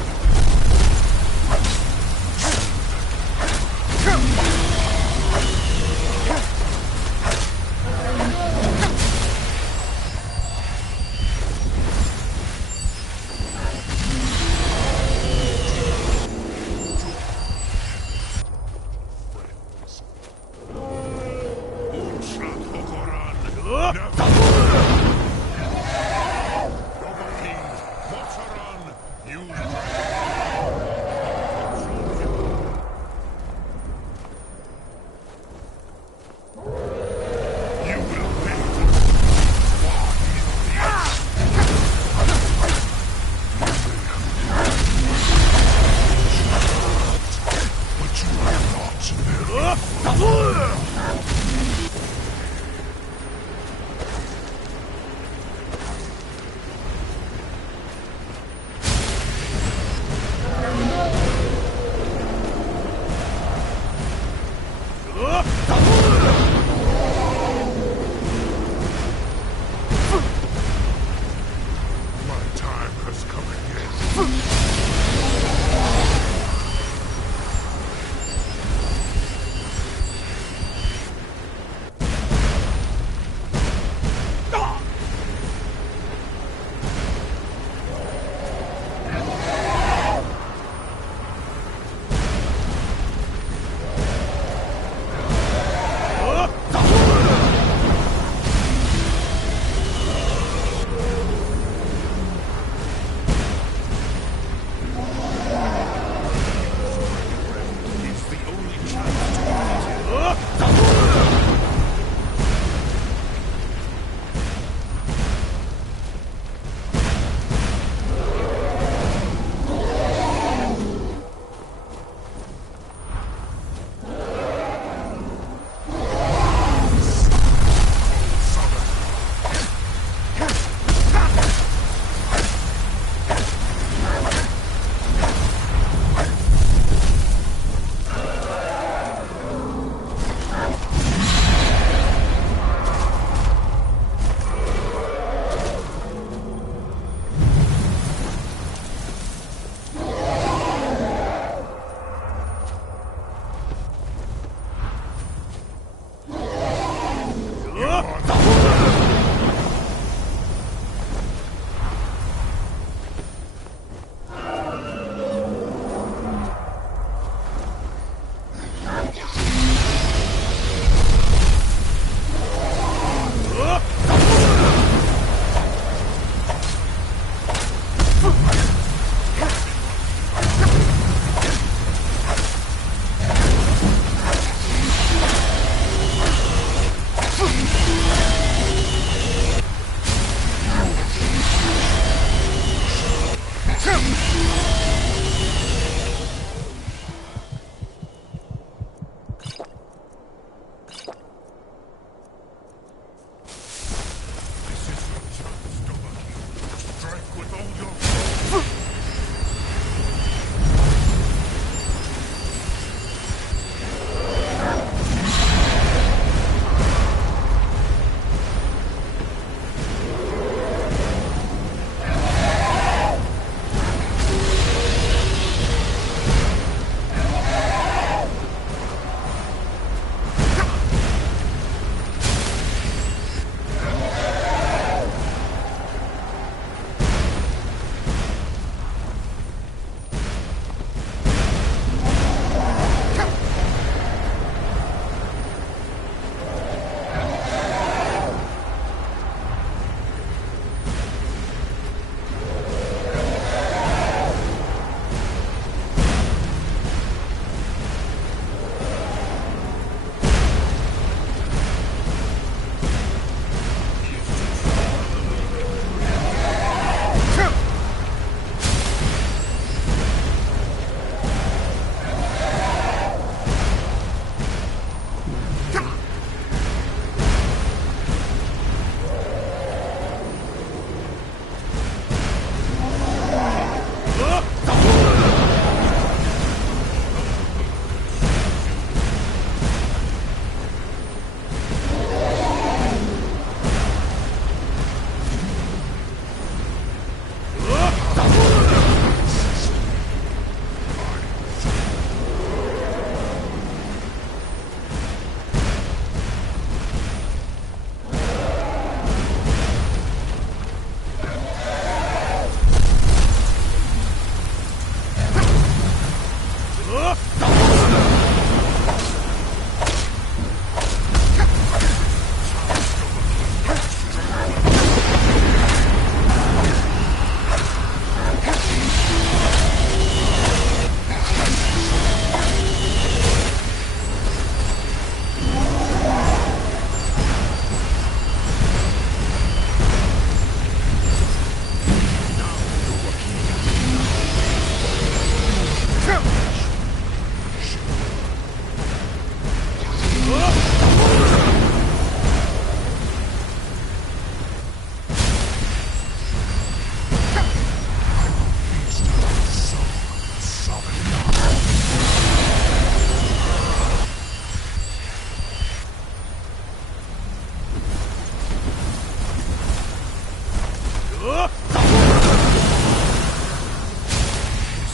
This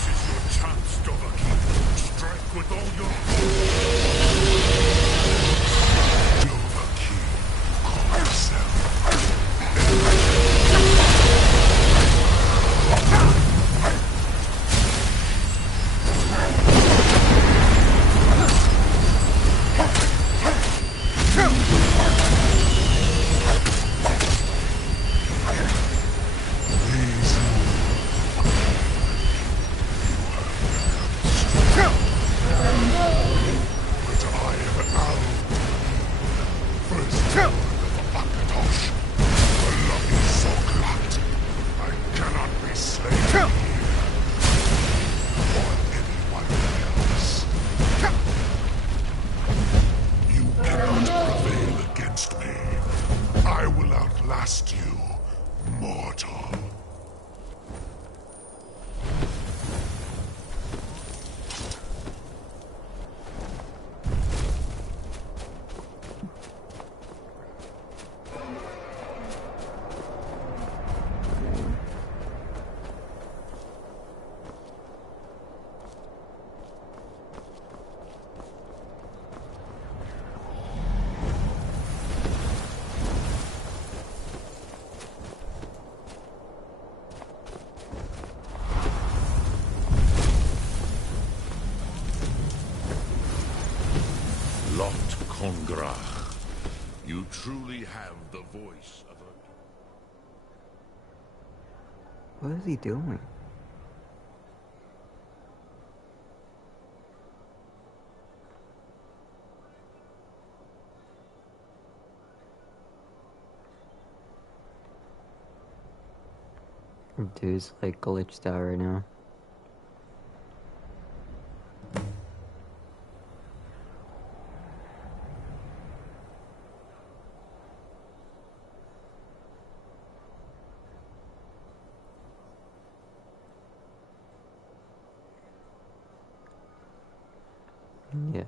is your chance, Dovahkiin. Strike with all your Dovahkiin, call yourself. Kongrach, you truly have the voice of a... What is he doing? Dude's like glitched out right now. Yeah.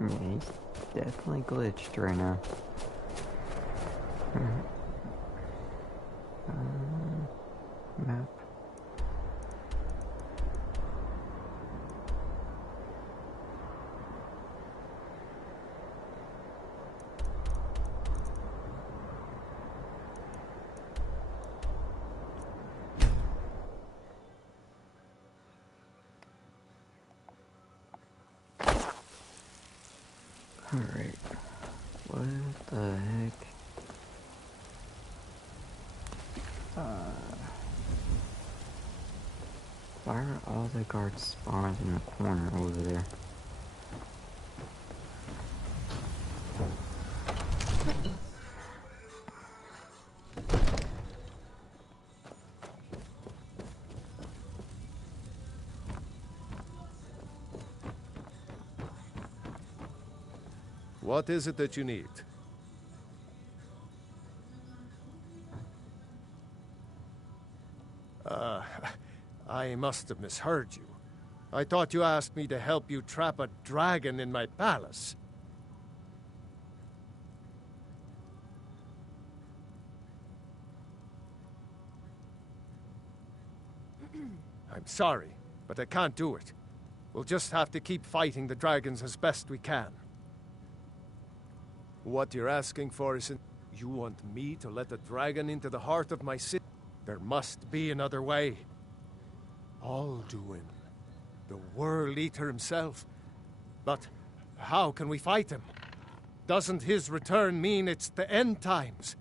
Yeah, he's definitely glitched right now. Map. Alright. What the heck? Why are all the guards spawned in the corner over there? What is it that you need? I must have misheard you. I thought you asked me to help you trap a dragon in my palace. I'm sorry, but I can't do it. We'll just have to keep fighting the dragons as best we can. What you're asking for is... You want me to let a dragon into the heart of my city? There must be another way. Alduin, the World Eater himself. But how can we fight him? Doesn't his return mean it's the end times?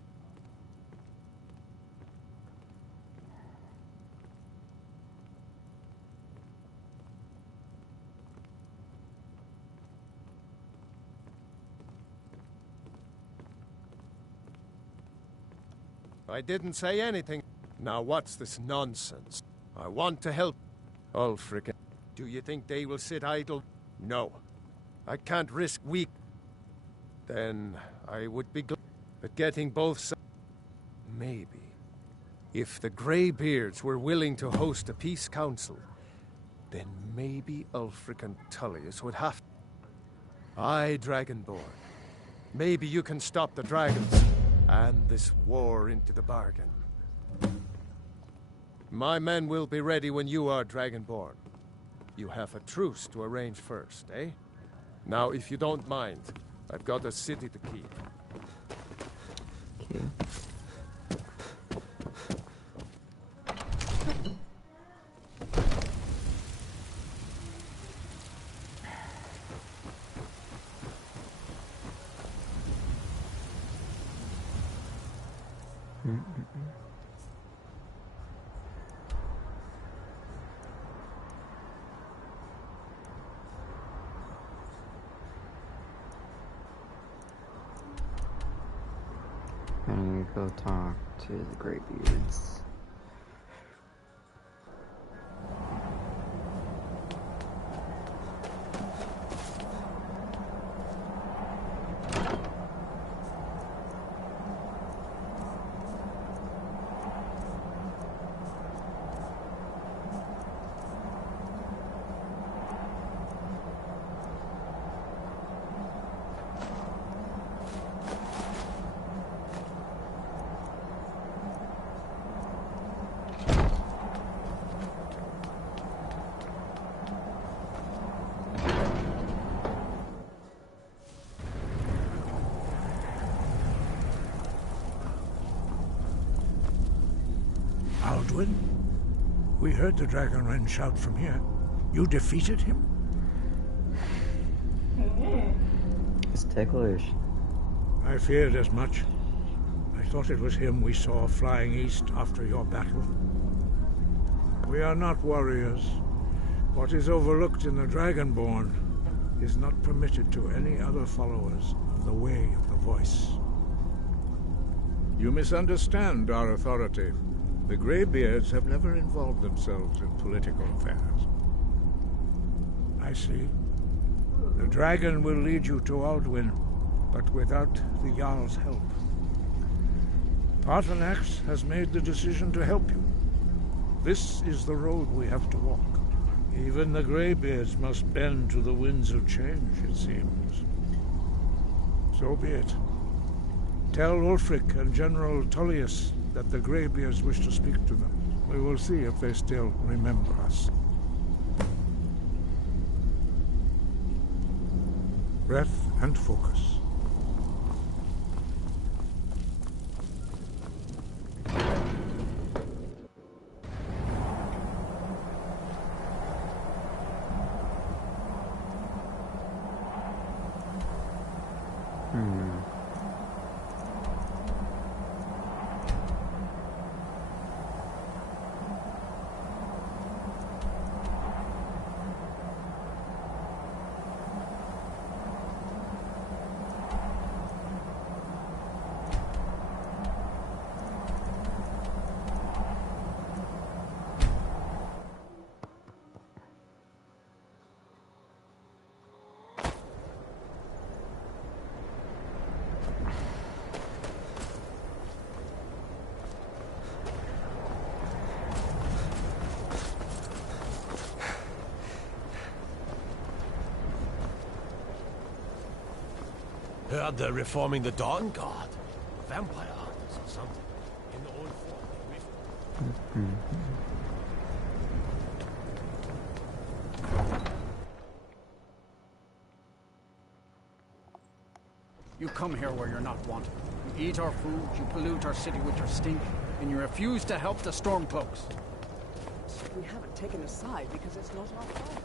I didn't say anything. Now what's this nonsense? I want to help. Ulfric. Do you think they will sit idle? No. I can't risk weak. Then I would be glad. But getting both sides. Maybe. If the Greybeards were willing to host a peace council, then maybe Ulfric and Tullius would have to. Aye, Dragonborn. Maybe you can stop the dragons and this war into the bargain. My men will be ready when you are, Dragonborn. You have a truce to arrange first, eh? Now, if you don't mind, I've got a city to keep. Okay. I need to go talk to the Greybeards. Alduin? We heard the Dragonren shout from here. You defeated him? It's ticklish. I feared as much. I thought it was him we saw flying east after your battle. We are not warriors. What is overlooked in the Dragonborn is not permitted to any other followers of the Way of the Voice. You misunderstand our authority. The Greybeards have never involved themselves in political affairs. I see. The dragon will lead you to Alduin, but without the Jarl's help. Paarthurnax has made the decision to help you. This is the road we have to walk. Even the Greybeards must bend to the winds of change, it seems. So be it. Tell Ulfric and General Tullius that the Greybeards wish to speak to them. We will see if they still remember us. Breath and focus. Heard they're reforming the Dawn Guard. Vampire hunters or something. In the old form. You come here where you're not wanted. You eat our food, you pollute our city with your stink, and you refuse to help the Stormcloaks. We haven't taken a side because it's not our fault.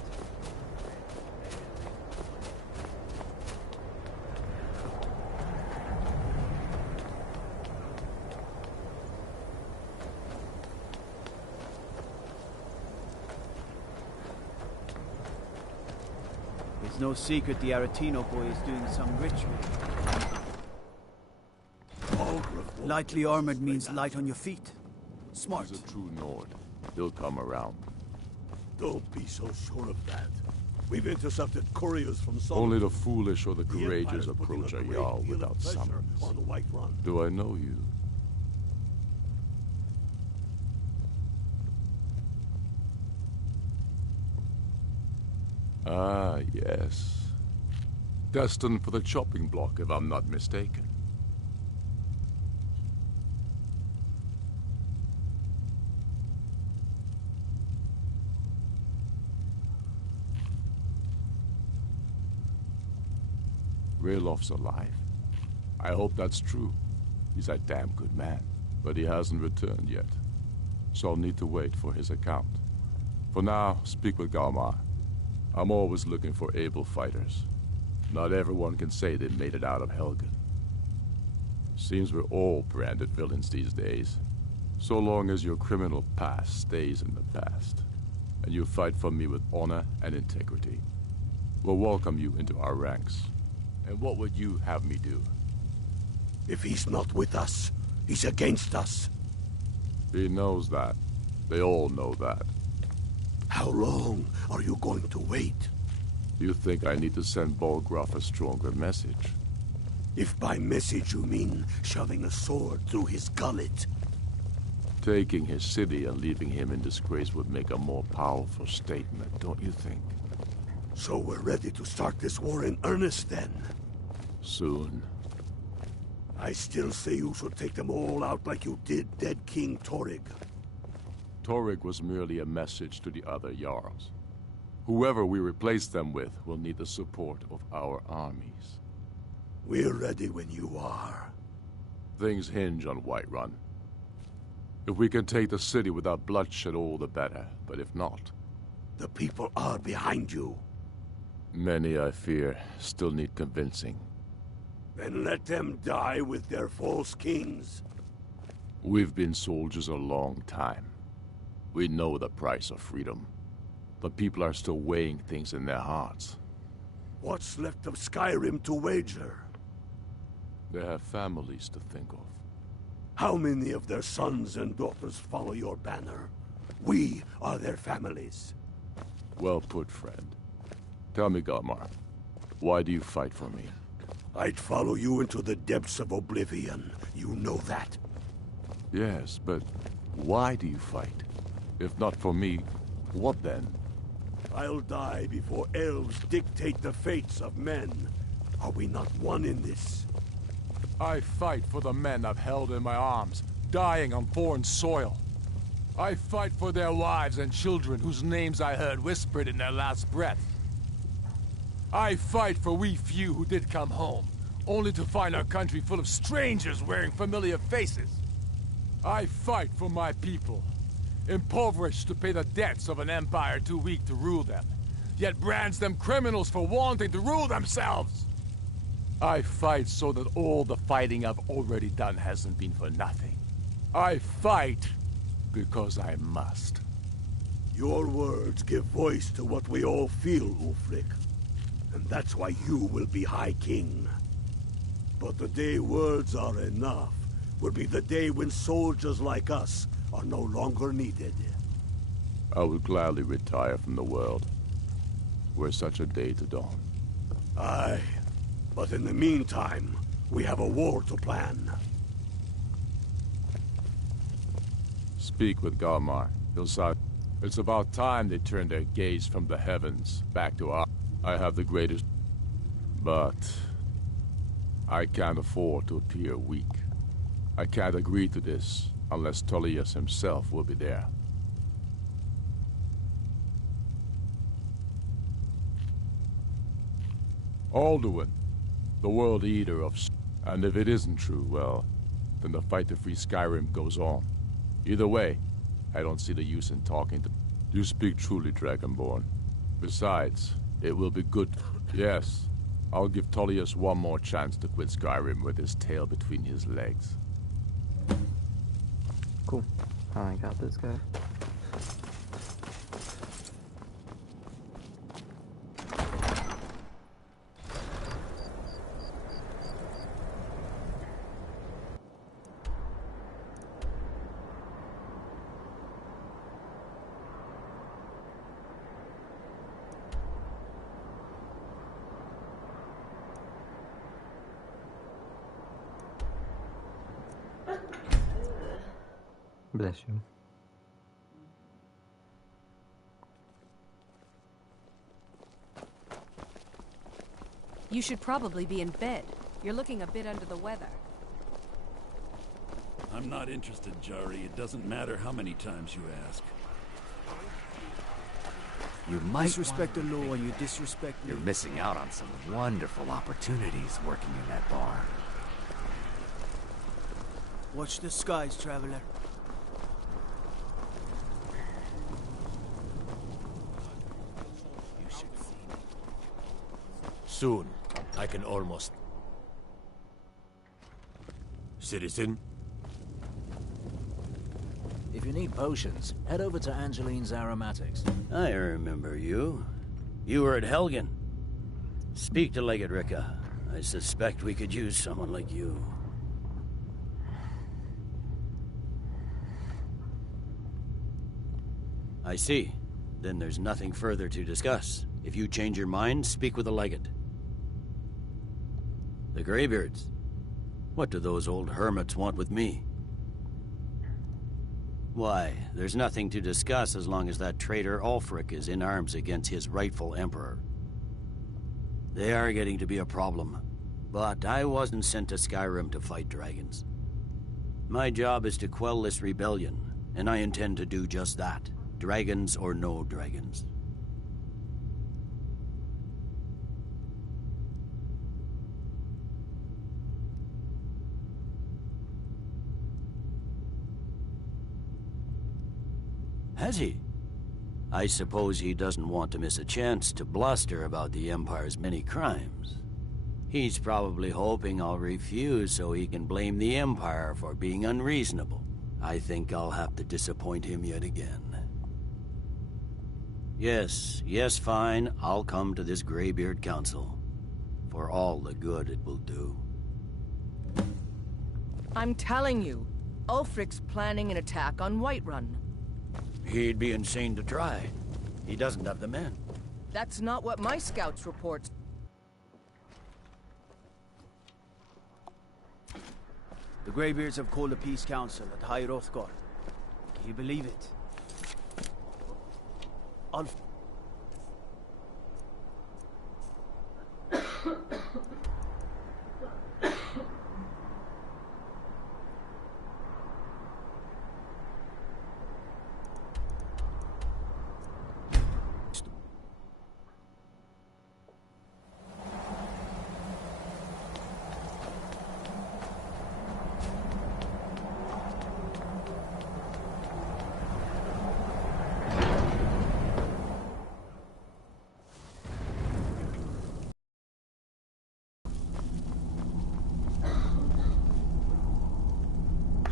It's no secret the Aretino boy is doing some ritual. Ogre Lightly armored means light on your feet. Smart. He's a true Nord. He'll come around. Don't be so sure of that. We've intercepted couriers from some... Only the foolish or the The courageous Empire's putting approach a a great Jarl deal of without pressure summons. on the White Run. Do I know you? Ah, yes. Destined for the chopping block, if I'm not mistaken. Railof's alive. I hope that's true. He's a damn good man, but he hasn't returned yet. So I'll need to wait for his account. For now, speak with Galmar. I'm always looking for able fighters. Not everyone can say they made it out of Helgen. Seems we're all branded villains these days. So long as your criminal past stays in the past, and you fight for me with honor and integrity, we'll welcome you into our ranks. And what would you have me do? If he's not with us, he's against us. He knows that. They all know that. How long are you going to wait? You think I need to send Bolgraf a stronger message? If by message you mean shoving a sword through his gullet. Taking his city and leaving him in disgrace would make a more powerful statement, don't you think? So we're ready to start this war in earnest then? Soon. I still say you should take them all out like you did dead King Torrig. Torrig was merely a message to the other Jarls. Whoever we replace them with will need the support of our armies. We're ready when you are. Things hinge on Whiterun. If we can take the city without bloodshed, all the better. But if not... The people are behind you. Many, I fear, still need convincing. Then let them die with their false kings. We've been soldiers a long time. We know the price of freedom. The people are still weighing things in their hearts. What's left of Skyrim to wager? They have families to think of. How many of their sons and daughters follow your banner? We are their families. Well put, friend. Tell me, Galmar, why do you fight for me? I'd follow you into the depths of oblivion. You know that. Yes, but why do you fight? If not for me, what then? I'll die before elves dictate the fates of men. Are we not one in this? I fight for the men I've held in my arms, dying on foreign soil. I fight for their wives and children whose names I heard whispered in their last breath. I fight for we few who did come home, only to find our country full of strangers wearing familiar faces. I fight for my people, impoverished to pay the debts of an empire too weak to rule them, yet brands them criminals for wanting to rule themselves. I fight so that all the fighting I've already done hasn't been for nothing. I fight because I must. Your words give voice to what we all feel, Ulfric. And that's why you will be High King. But the day words are enough will be the day when soldiers like us are no longer needed. I would gladly retire from the world, were such a day to dawn. Aye, but in the meantime, we have a war to plan. Speak with Galmar. He'll say, it's about time they turned their gaze from the heavens back to our... I have the greatest... But... I can't afford to appear weak. I can't agree to this unless Tullius himself will be there. Alduin, the World Eater of... And if it isn't true, well, then the fight to free Skyrim goes on. Either way, I don't see the use in talking to... You speak truly, Dragonborn. Besides, it will be good... Yes, I'll give Tullius one more chance to quit Skyrim with his tail between his legs. Cool. I got this guy. Bless you. You should probably be in bed. You're looking a bit under the weather. I'm not interested, Jari. It doesn't matter how many times you ask. You might disrespect the law and you disrespect me. You're missing out on some wonderful opportunities working in that bar. Watch the skies, traveler. Soon, I can almost... Citizen? If you need potions, head over to Angeline's Aromatics. I remember you. You were at Helgen. Speak to Legate Ricka. I suspect we could use someone like you. I see. Then there's nothing further to discuss. If you change your mind, speak with the Legate. The Greybeards. What do those old hermits want with me? Why, there's nothing to discuss as long as that traitor Ulfric is in arms against his rightful emperor. They are getting to be a problem, but I wasn't sent to Skyrim to fight dragons. My job is to quell this rebellion, and I intend to do just that, dragons or no dragons. Has he? I suppose he doesn't want to miss a chance to bluster about the Empire's many crimes. He's probably hoping I'll refuse so he can blame the Empire for being unreasonable. I think I'll have to disappoint him yet again. Yes, fine, I'll come to this Greybeard Council. For all the good it will do. I'm telling you, Ulfric's planning an attack on Whiterun. He'd be insane to try. He doesn't have the men. That's not what my scouts report. The Greybeards have called a peace council at High Hrothgar. Can you believe it?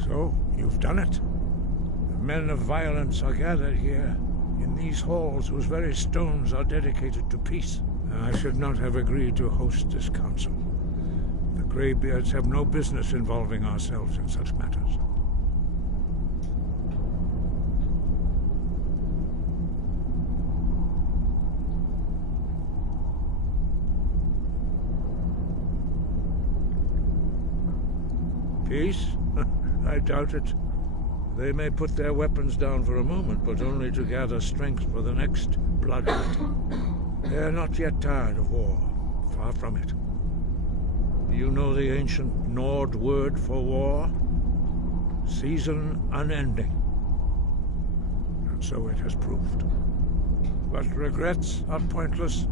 So, you've done it. The men of violence are gathered here, in these halls whose very stones are dedicated to peace. I should not have agreed to host this council. The Greybeards have no business involving ourselves in such matters. Peace? I doubt it. They may put their weapons down for a moment, but only to gather strength for the next bloodshed. They are not yet tired of war. Far from it. Do you know the ancient Nord word for war? Season unending. And so it has proved. But regrets are pointless.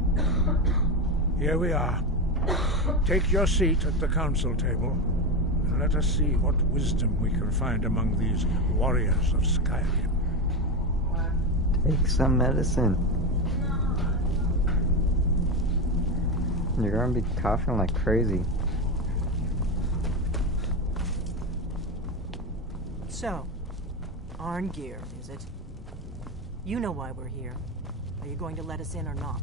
Here we are. Take your seat at the council table. Let us see what wisdom we can find among these warriors of Skyrim. Take some medicine. You're gonna be coughing like crazy. So, Arngeir, is it? You know why we're here. Are you going to let us in or not?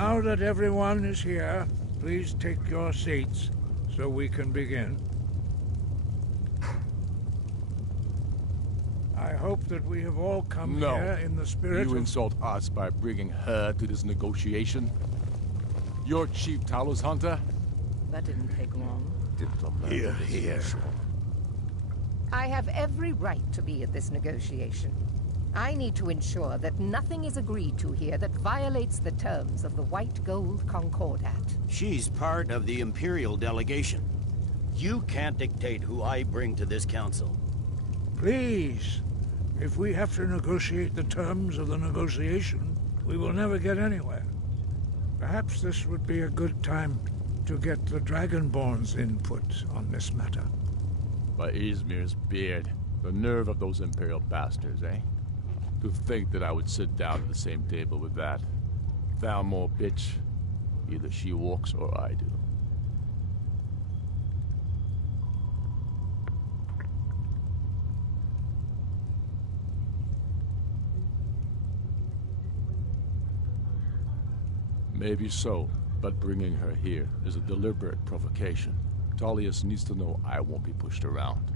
Now that everyone is here, please take your seats so we can begin. I hope that we have all come here in the spirit You of... insult us by bringing her to this negotiation? You're Chief Talos Hunter? That didn't take long. Here, here. I have every right to be at this negotiation. I need to ensure that nothing is agreed to here that violates the terms of the White Gold Concordat. She's part of the Imperial delegation. You can't dictate who I bring to this council. Please, if we have to negotiate the terms of the negotiation, we will never get anywhere. Perhaps this would be a good time to get the Dragonborn's input on this matter. By Izmir's beard. The nerve of those Imperial bastards, eh? To think that I would sit down at the same table with that. Thalmor bitch. Either she walks or I do. Maybe so, but bringing her here is a deliberate provocation. Tullius needs to know I won't be pushed around.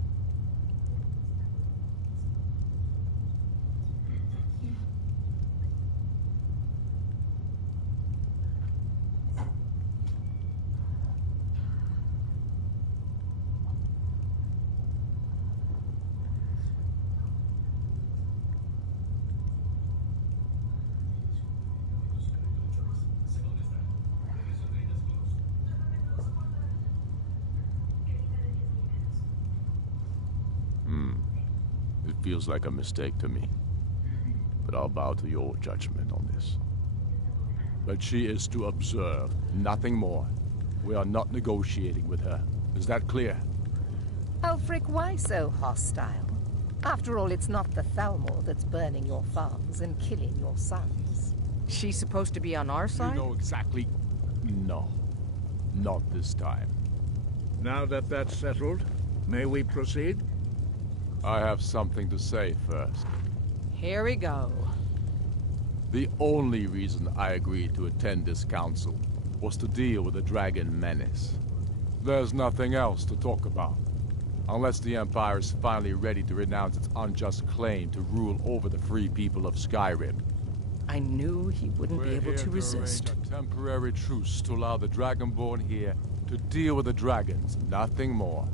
It feels like a mistake to me. But I'll bow to your judgment on this. But she is to observe, nothing more. We are not negotiating with her. Is that clear? Ulfric, why so hostile? After all, it's not the Thalmor that's burning your farms and killing your sons. She's supposed to be on our side? You know exactly... No. Not this time. Now that that's settled, may we proceed? I have something to say first. Here we go. The only reason I agreed to attend this council was to deal with the dragon menace. There's nothing else to talk about. Unless the Empire is finally ready to renounce its unjust claim to rule over the free people of Skyrim. I knew he wouldn't be able to resist. Arrange a temporary truce to allow the Dragonborn here to deal with the dragons, nothing more.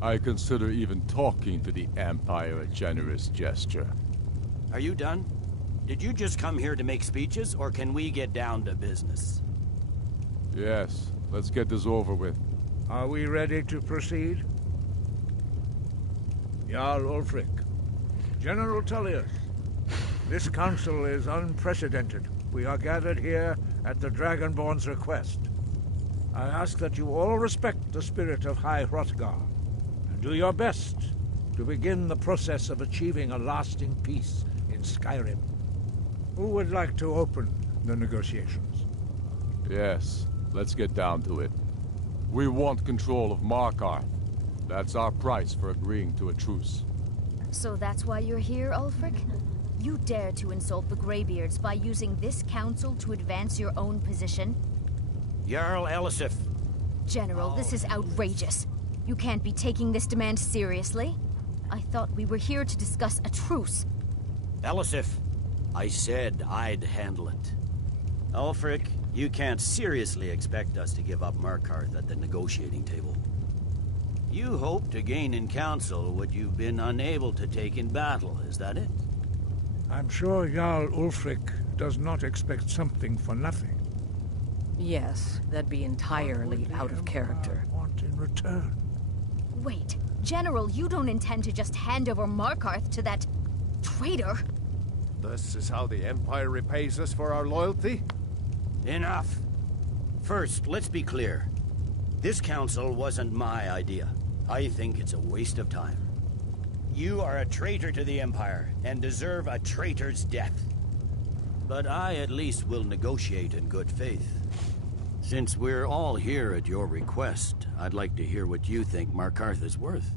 I consider even talking to the Empire a generous gesture. Are you done? Did you just come here to make speeches, or can we get down to business? Yes, let's get this over with. Are we ready to proceed? Jarl Ulfric, General Tullius, this council is unprecedented. We are gathered here at the Dragonborn's request. I ask that you all respect the spirit of High Hrothgar, and do your best to begin the process of achieving a lasting peace in Skyrim. Who would like to open the negotiations? Yes, let's get down to it. We want control of Markarth. That's our price for agreeing to a truce. So that's why you're here, Ulfric? You dare to insult the Greybeards by using this council to advance your own position? Jarl Elisif. General, this is outrageous. You can't be taking this demand seriously. I thought we were here to discuss a truce. Elisif, I said I'd handle it. Ulfric, you can't seriously expect us to give up Markarth at the negotiating table. You hope to gain in council what you've been unable to take in battle, is that it? I'm sure Jarl Ulfric does not expect something for nothing. Yes, that'd be entirely out of character. Want in return? Wait, General, you don't intend to just hand over Markarth to that traitor? This is how the Empire repays us for our loyalty? Enough. First, let's be clear. This council wasn't my idea. I think it's a waste of time. You are a traitor to the Empire, and deserve a traitor's death. But I at least will negotiate in good faith. Since we're all here at your request, I'd like to hear what you think Markarth is worth.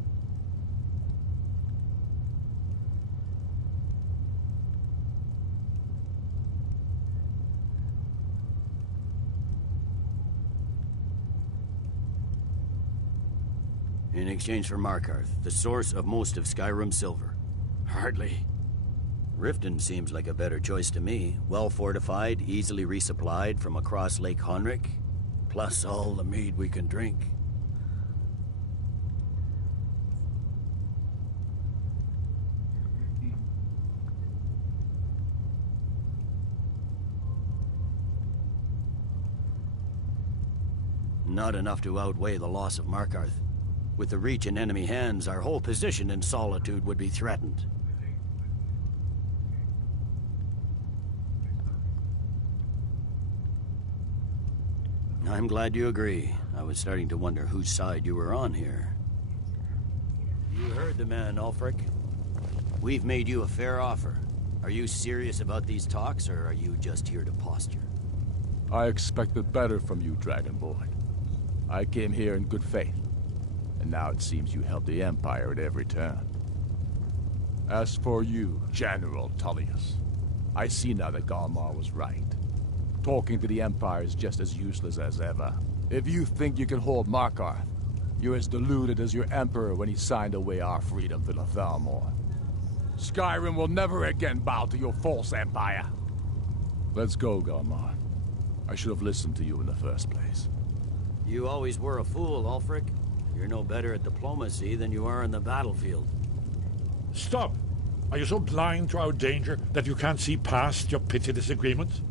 In exchange for Markarth, the source of most of Skyrim's silver. Hardly. Riften seems like a better choice to me. Well fortified, easily resupplied from across Lake Honrick, plus all the mead we can drink. Not enough to outweigh the loss of Markarth. With the Reach in enemy hands, our whole position in Solitude would be threatened. I'm glad you agree. I was starting to wonder whose side you were on here. You heard the man, Ulfric. We've made you a fair offer. Are you serious about these talks, or are you just here to posture? I expected better from you, Dragonborn. I came here in good faith, and now it seems you help the Empire at every turn. As for you, General Tullius, I see now that Galmar was right. Talking to the Empire is just as useless as ever. If you think you can hold Markarth, you're as deluded as your Emperor when he signed away our freedom to the Thalmor. Skyrim will never again bow to your false empire. Let's go, Galmar. I should have listened to you in the first place. You always were a fool, Ulfric. You're no better at diplomacy than you are in the battlefield. Stop! Are you so blind to our danger that you can't see past your petty disagreements?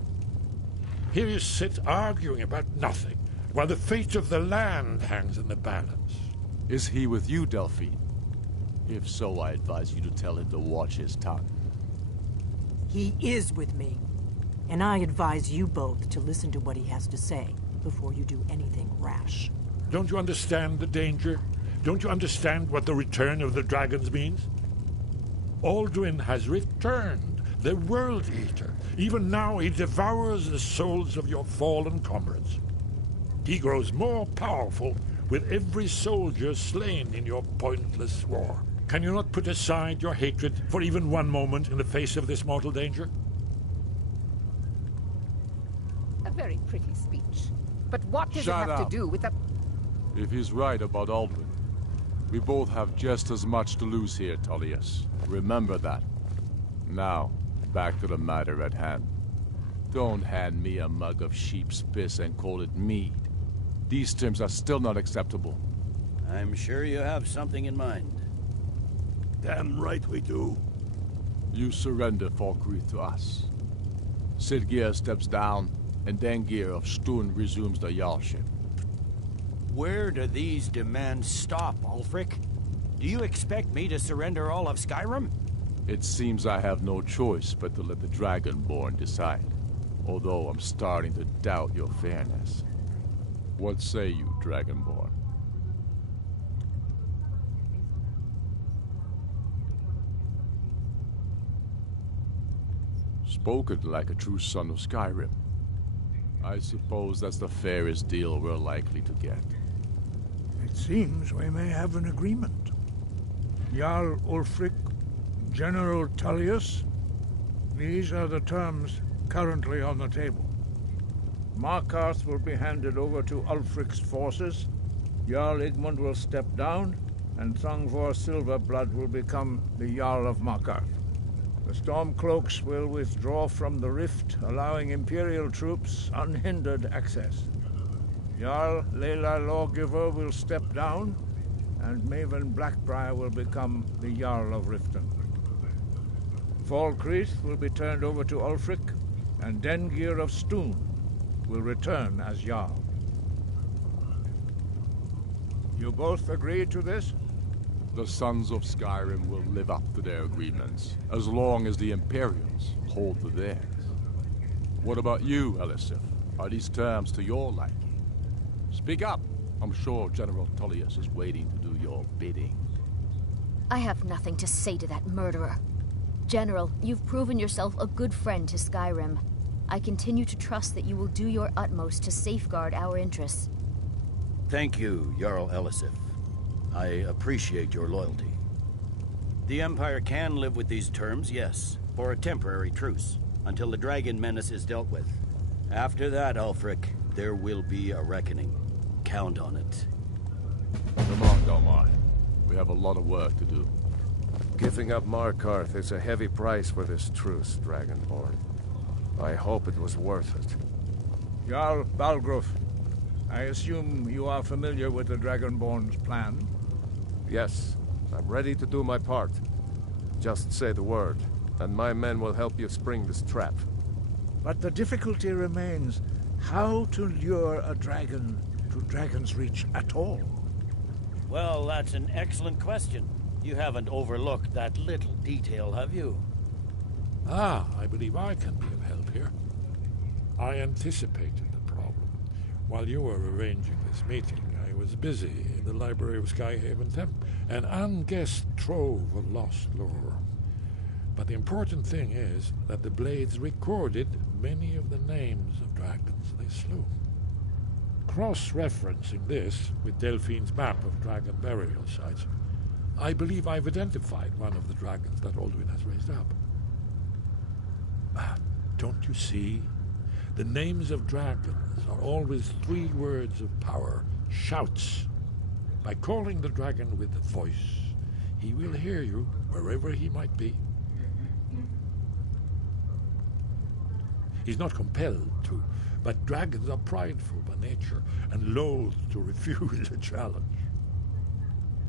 Here you sit arguing about nothing, while the fate of the land hangs in the balance. Is he with you, Delphine? If so, I advise you to tell him to watch his tongue. He is with me. And I advise you both to listen to what he has to say before you do anything rash. Don't you understand the danger? Don't you understand what the return of the dragons means? Alduin has returned, the World Eater. Even now he devours the souls of your fallen comrades. He grows more powerful with every soldier slain in your pointless war. Can you not put aside your hatred for even one moment in the face of this mortal danger? A very pretty speech. But what does Shut it have up. to do with the... If he's right about Alduin, we both have just as much to lose here, Tullius. Remember that. Now, back to the matter at hand. Don't hand me a mug of sheep's piss and call it mead. These terms are still not acceptable. I'm sure you have something in mind. Damn right we do. You surrender Falkreath to us. Sidgeir steps down, and Dengir of Stun resumes the Jarlship. Where do these demands stop, Ulfric? Do you expect me to surrender all of Skyrim? It seems I have no choice but to let the Dragonborn decide. Although I'm starting to doubt your fairness. What say you, Dragonborn? Spoken like a true son of Skyrim. I suppose that's the fairest deal we're likely to get. It seems we may have an agreement. Jarl Ulfric, General Tullius, these are the terms currently on the table. Markarth will be handed over to Ulfric's forces, Jarl Igmund will step down, and Thongvor Silverblood will become the Jarl of Markarth. The Stormcloaks will withdraw from the rift, allowing Imperial troops unhindered access. Jarl Leila Lawgiver will step down, and Maven Blackbriar will become the Jarl of Riften. Falkreath will be turned over to Ulfric, and Dengir of Stun will return as Jarl. You both agree to this? The Sons of Skyrim will live up to their agreements, as long as the Imperials hold to theirs. What about you, Elisif? Are these terms to your liking? Speak up! I'm sure General Tullius is waiting to do your bidding. I have nothing to say to that murderer. General, you've proven yourself a good friend to Skyrim. I continue to trust that you will do your utmost to safeguard our interests. Thank you, Jarl Elisif. I appreciate your loyalty. The Empire can live with these terms, yes, for a temporary truce, until the dragon menace is dealt with. After that, Ulfric, there will be a reckoning. Count on it. Come on, Domar. We have a lot of work to do. Giving up Markarth is a heavy price for this truce, Dragonborn. I hope it was worth it. Jarl Balgruf, I assume you are familiar with the Dragonborn's plan? Yes, I'm ready to do my part. Just say the word, and my men will help you spring this trap. But the difficulty remains how to lure a dragon to Dragon's Reach at all. Well, that's an excellent question. You haven't overlooked that little detail, have you? Ah, I believe I can be of help here. I anticipated the problem. While you were arranging this meeting, I was busy in the library of Skyhaven Temple, an unguessed trove of lost lore. But the important thing is that the Blades recorded many of the names of dragons they slew. Cross-referencing this with Delphine's map of dragon burial sites, I believe I've identified one of the dragons that Alduin has raised up. Don't you see? The names of dragons are always 3 words of power, shouts. By calling the dragon with the voice, he will hear you wherever he might be. He's not compelled to, but dragons are prideful by nature and loath to refuse a challenge.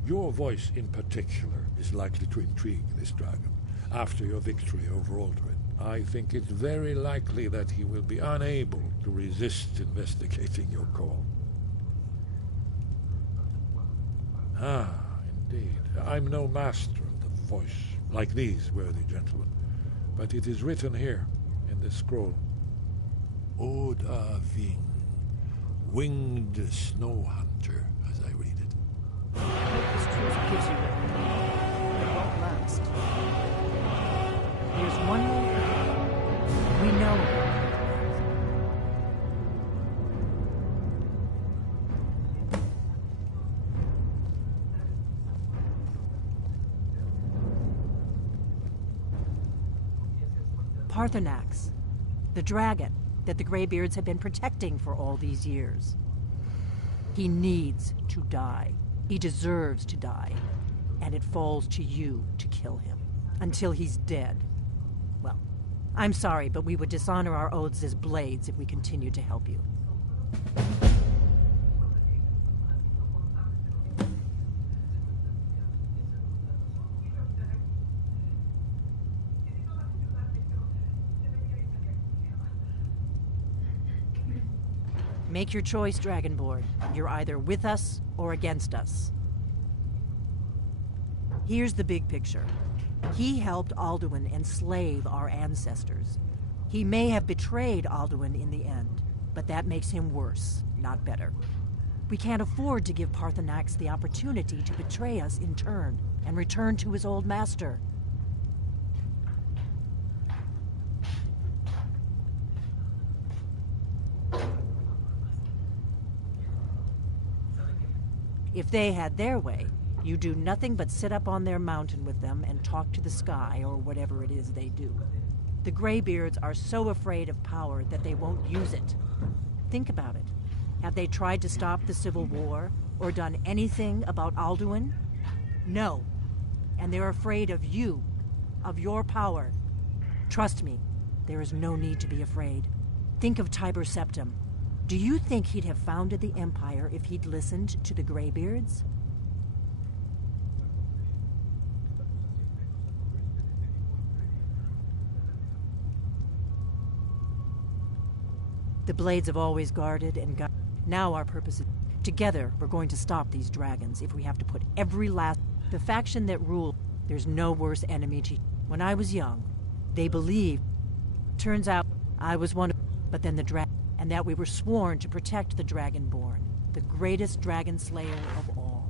Your voice in particular is likely to intrigue this dragon after your victory over Alduin. I think it's very likely that he will be unable to resist investigating your call. Ah, indeed. I'm no master of the voice, like these worthy gentlemen, but it is written here in this scroll. Oda Ving, winged snow hunter, as I read it. This truth gives you what you need. It won't last. There's one way. We know it. Parthenax, the dragon that the Greybeards have been protecting for all these years. He needs to die. He deserves to die. And it falls to you to kill him. Until he's dead. Well, I'm sorry, but we would dishonor our oaths as Blades if we continued to help you. Make your choice, Dragonborn. You're either with us or against us. Here's the big picture. He helped Alduin enslave our ancestors. He may have betrayed Alduin in the end, but that makes him worse, not better. We can't afford to give Parthenax the opportunity to betray us in turn and return to his old master. If they had their way, you do nothing but sit up on their mountain with them and talk to the sky or whatever it is they do. The Greybeards are so afraid of power that they won't use it. Think about it. Have they tried to stop the Civil War or done anything about Alduin? No. And they're afraid of you, of your power. Trust me, there is no need to be afraid. Think of Tiber Septim. Do you think he'd have founded the Empire if he'd listened to the Greybeards? The Blades have always guarded and guarded. Now our purpose is... Together, we're going to stop these dragons if we have to put every last... The faction that rule, there's no worse enemy to... When I was young, they believed... Turns out, I was one of... But then the dragon... And that we were sworn to protect the Dragonborn, the greatest dragon slayer of all.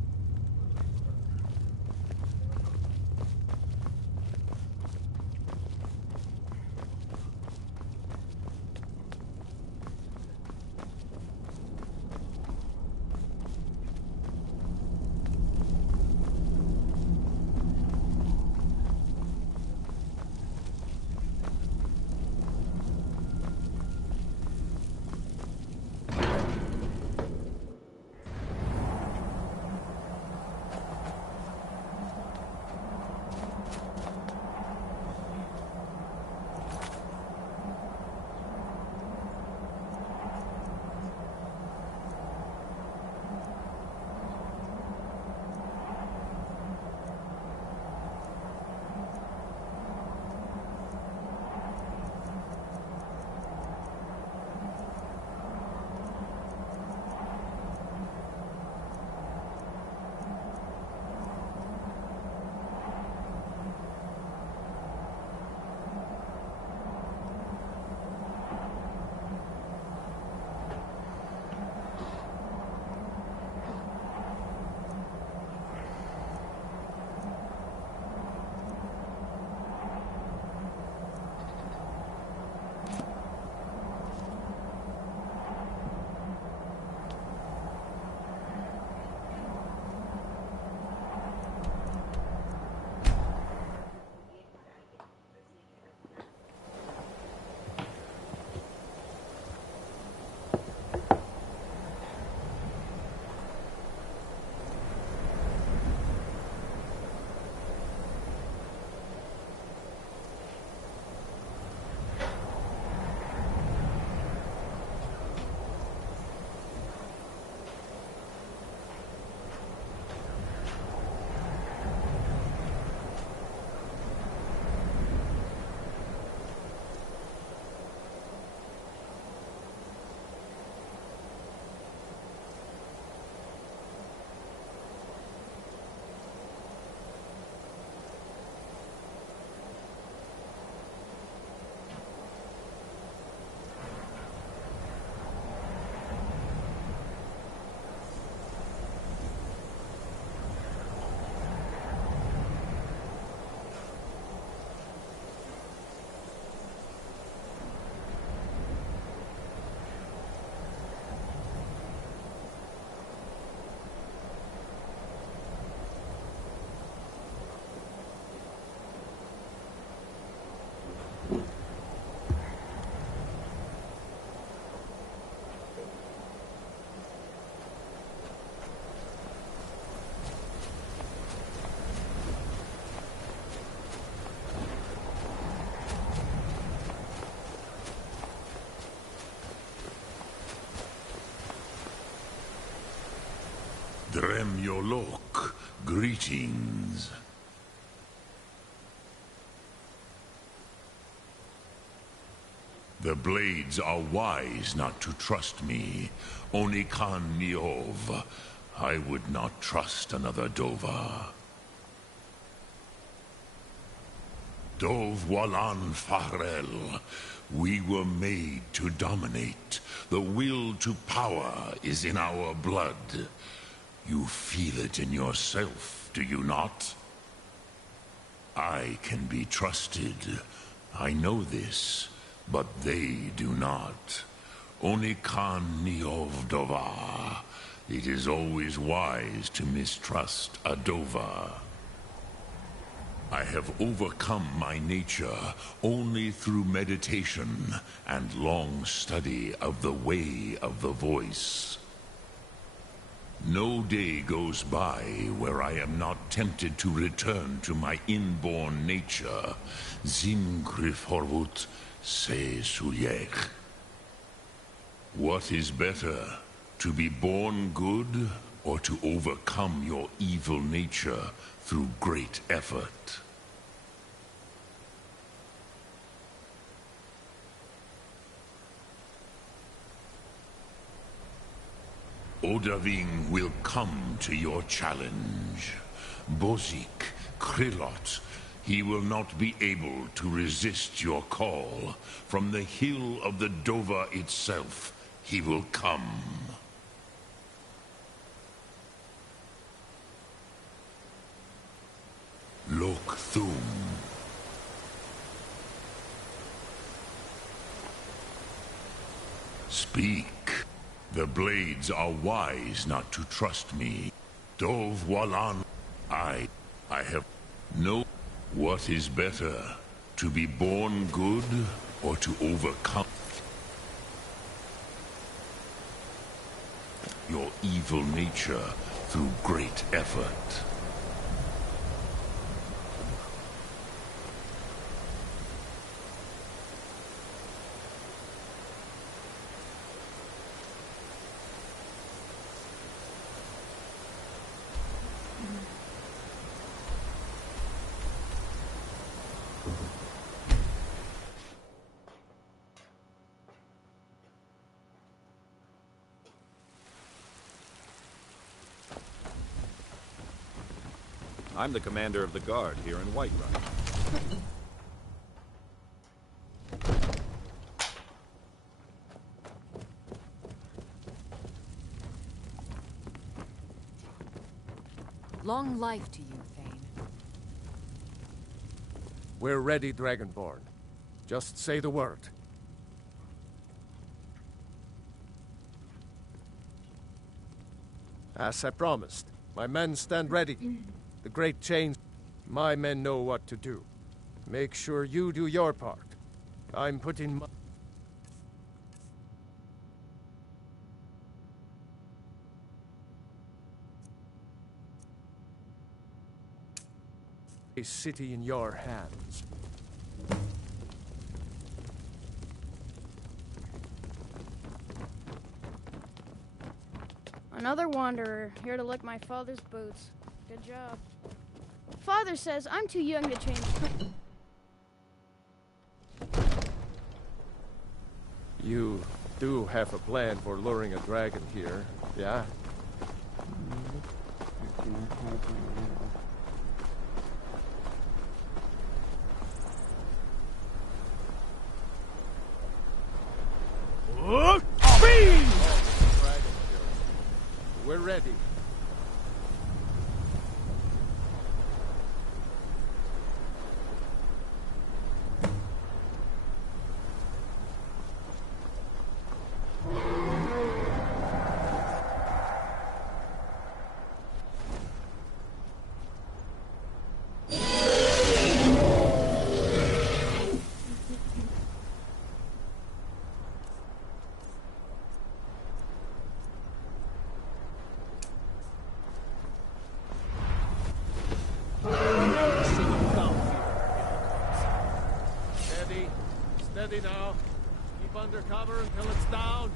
Dremyolok, greetings. The Blades are wise not to trust me. Onikan Niov. I would not trust another Dova. Dov Walan Farel. We were made to dominate. The will to power is in our blood. You feel it in yourself, do you not? I can be trusted. I know this, but they do not. Onikan Niov Dova. It is always wise to mistrust a Dova. I have overcome my nature only through meditation and long study of the way of the voice. No day goes by where I am not tempted to return to my inborn nature. Zimgrifhorvut se sulech. What is better, to be born good or to overcome your evil nature through great effort? Odaving will come to your challenge. Bozik, Krillot, he will not be able to resist your call. From the hill of the Dova itself, he will come. Lok Thum. Speak. The Blades are wise not to trust me. Dov Walan. I have no... What is better, to be born good or to overcome your evil nature through great effort? I'm the commander of the guard here in Whiterun. Long life to you, Thane. We're ready, Dragonborn. Just say the word. As I promised, my men stand ready. The great chains... My men know what to do. Make sure you do your part. I'm putting my... a city in your hands. Another wanderer, here to lick my father's boots. Good job. Father says I'm too young to change. You do have a plan for luring a dragon here, yeah? We're ready. Steady now. Keep under cover until it's down.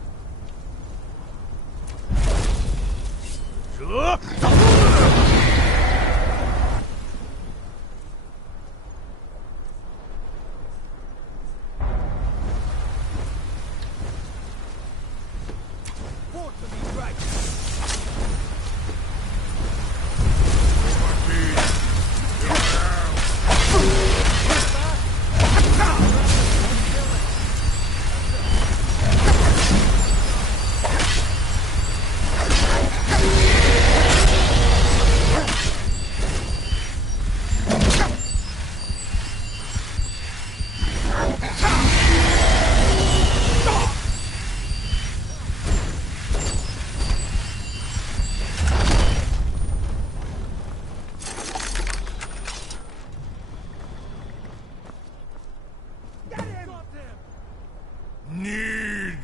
Need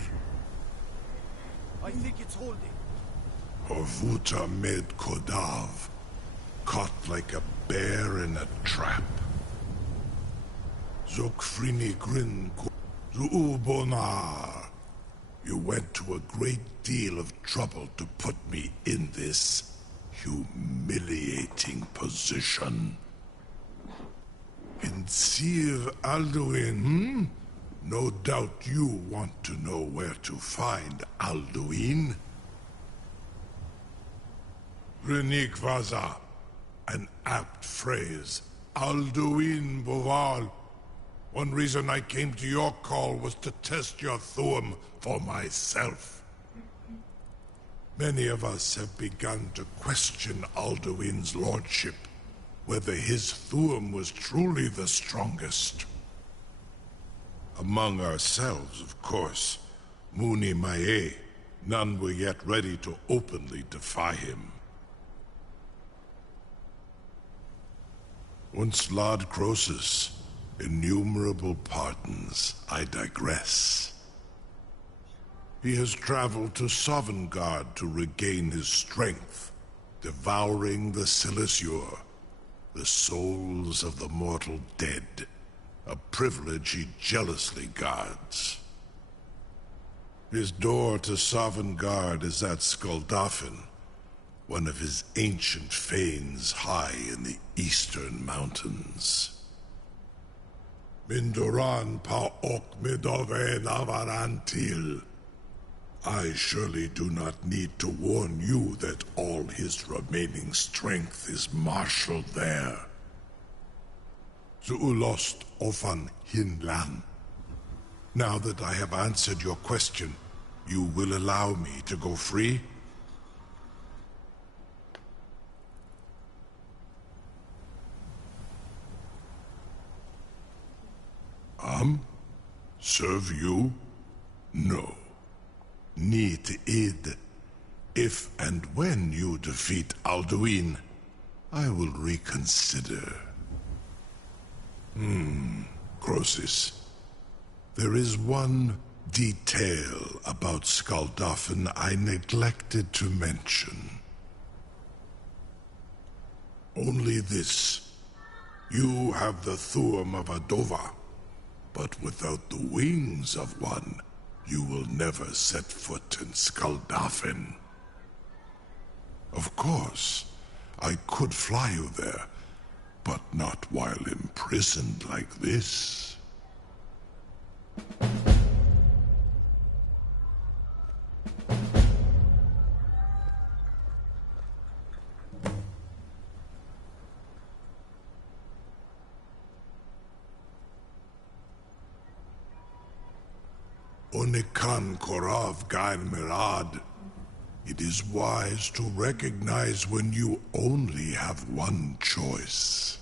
I think it's holding. Havuta med Kodav, caught like a bear in a trap. Zokfrini Grin Zuubonar. You went to a great deal of trouble to put me in this humiliating position. In Sir Alduin, No doubt you want to know where to find Alduin. Renik Vaza, an apt phrase. Alduin Boval. One reason I came to your call was to test your Thuum for myself. Many of us have begun to question Alduin's lordship, whether his Thuum was truly the strongest. Among ourselves, of course, Muni Mae, none were yet ready to openly defy him. Once Lord Croesus, innumerable pardons, I digress. He has traveled to Sovngarde to regain his strength, devouring the Silesure, the souls of the mortal dead, a privilege he jealously guards. His door to Sovngarde is at Skuldafn, one of his ancient fanes high in the eastern mountains. Mindoran pa ok midove navarantil. I surely do not need to warn you that all his remaining strength is marshaled there. Zuulost ofan hinlan. Now that I have answered your question, you will allow me to go free? Serve you? No. Need id. If and when you defeat Alduin, I will reconsider. Croesus. There is one detail about Skuldafn I neglected to mention. Only this. You have the Thuum of Adova, but without the wings of one, you will never set foot in Skuldafn. Of course, I could fly you there, but not while imprisoned like this. Onikan Korav Gain Mirad. It is wise to recognize when you only have one choice.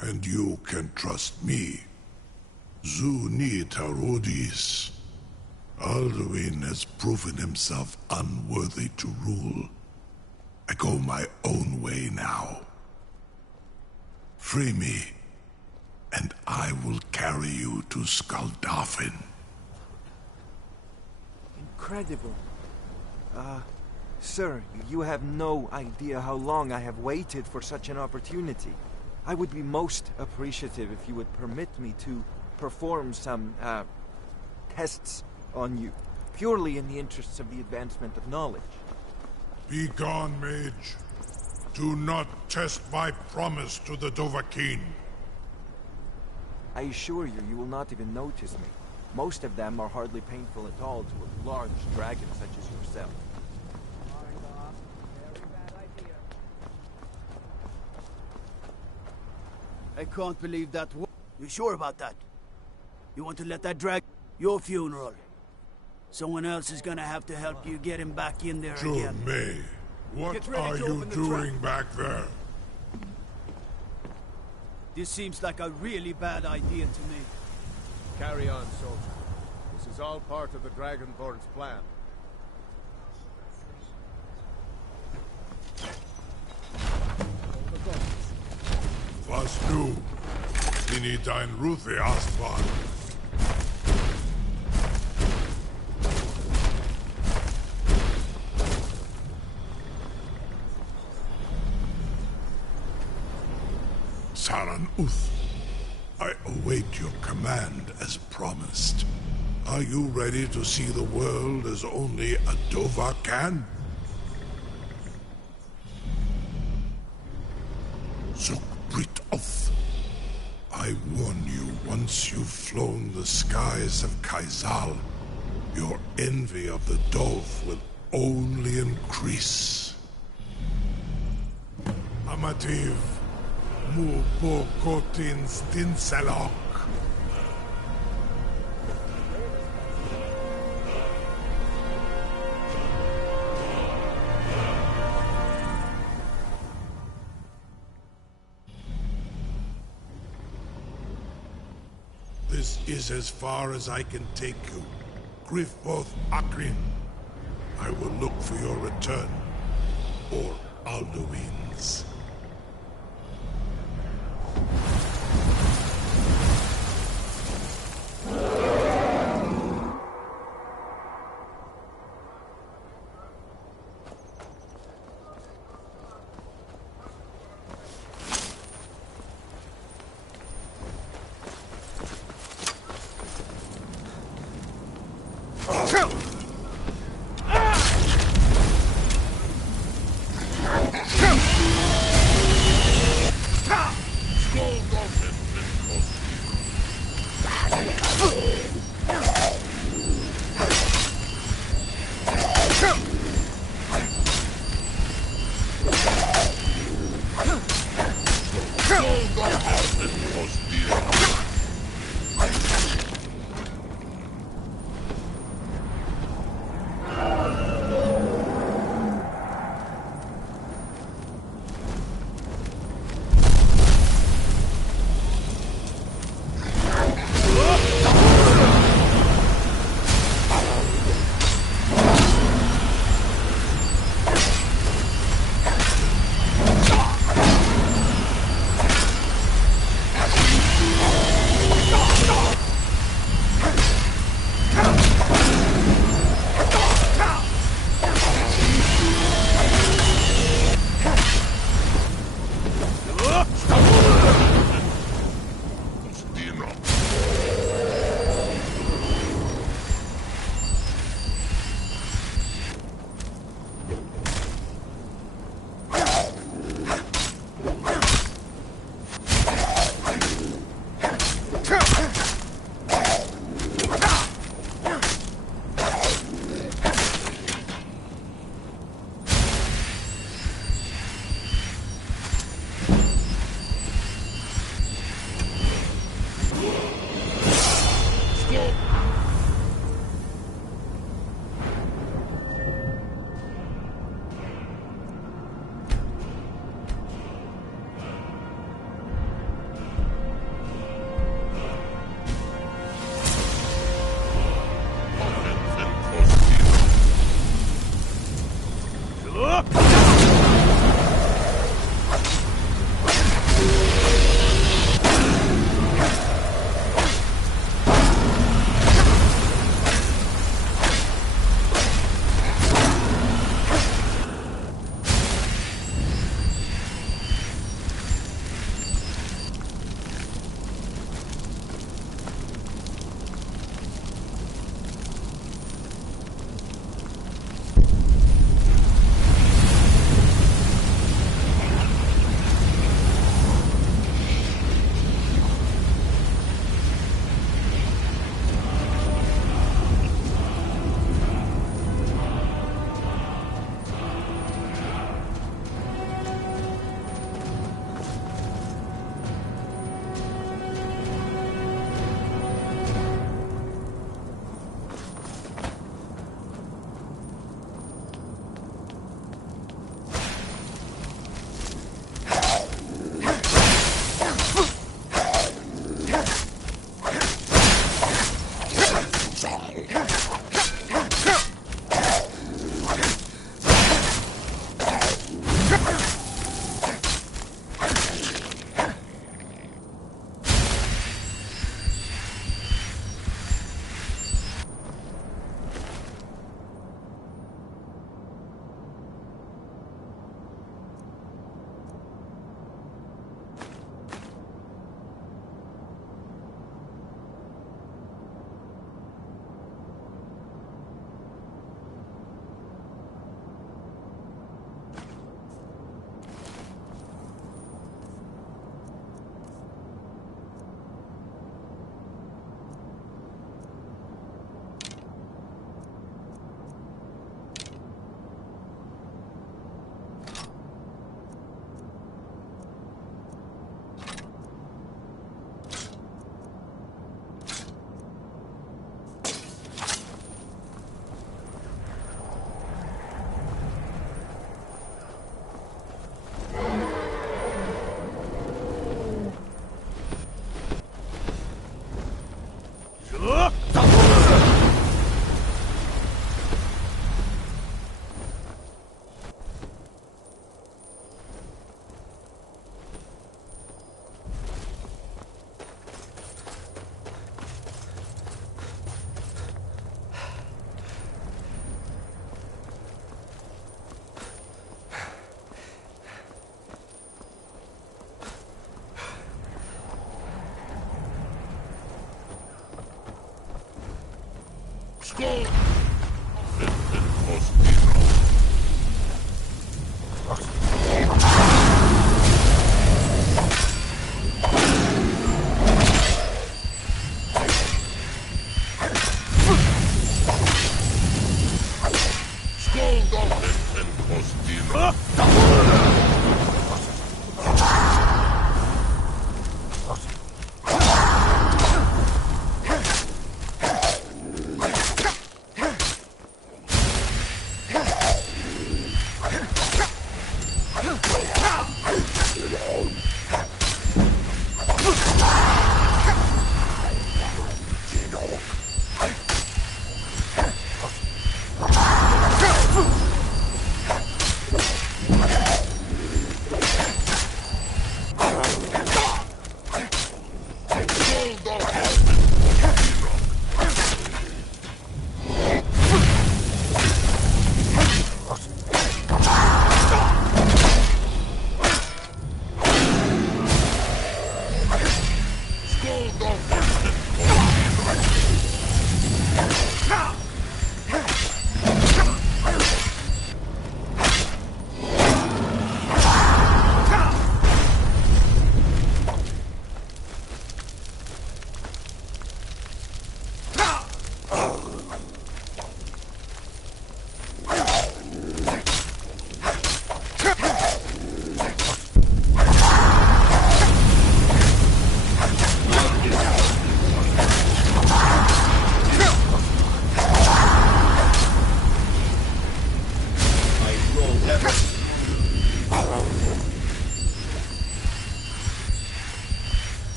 And you can trust me. Zuni Tarudis. Alduin has proven himself unworthy to rule. I go my own way now. Free me, and I will carry you to Skuldafn. Incredible. Sir, you have no idea how long I have waited for such an opportunity. I would be most appreciative if you would permit me to perform some, tests on you, purely in the interests of the advancement of knowledge. Be gone, mage. Do not test my promise to the Dovahkiin. I assure you, you will not even notice me. Most of them are hardly painful at all to a large dragon such as yourself. I can't believe that. You sure about that? You want to let that drag your funeral? Someone else is gonna have to help you get him back in there again. May, what are you doing back there? This seems like a really bad idea to me. Carry on, soldier. This is all part of the Dragonborn's plan. Was du? Bin ich dein Ruthi Astval? Saran Uth, I await your command as promised. Are you ready to see the world as only a Dova can? Zukbrit Oth, I warn you, once you've flown the skies of Kaizal, your envy of the Dove will only increase. Amativ, mu bo kotin stinselok. This is as far as I can take you. Griffboth Akrin. I will look for your return. Or Alduin's.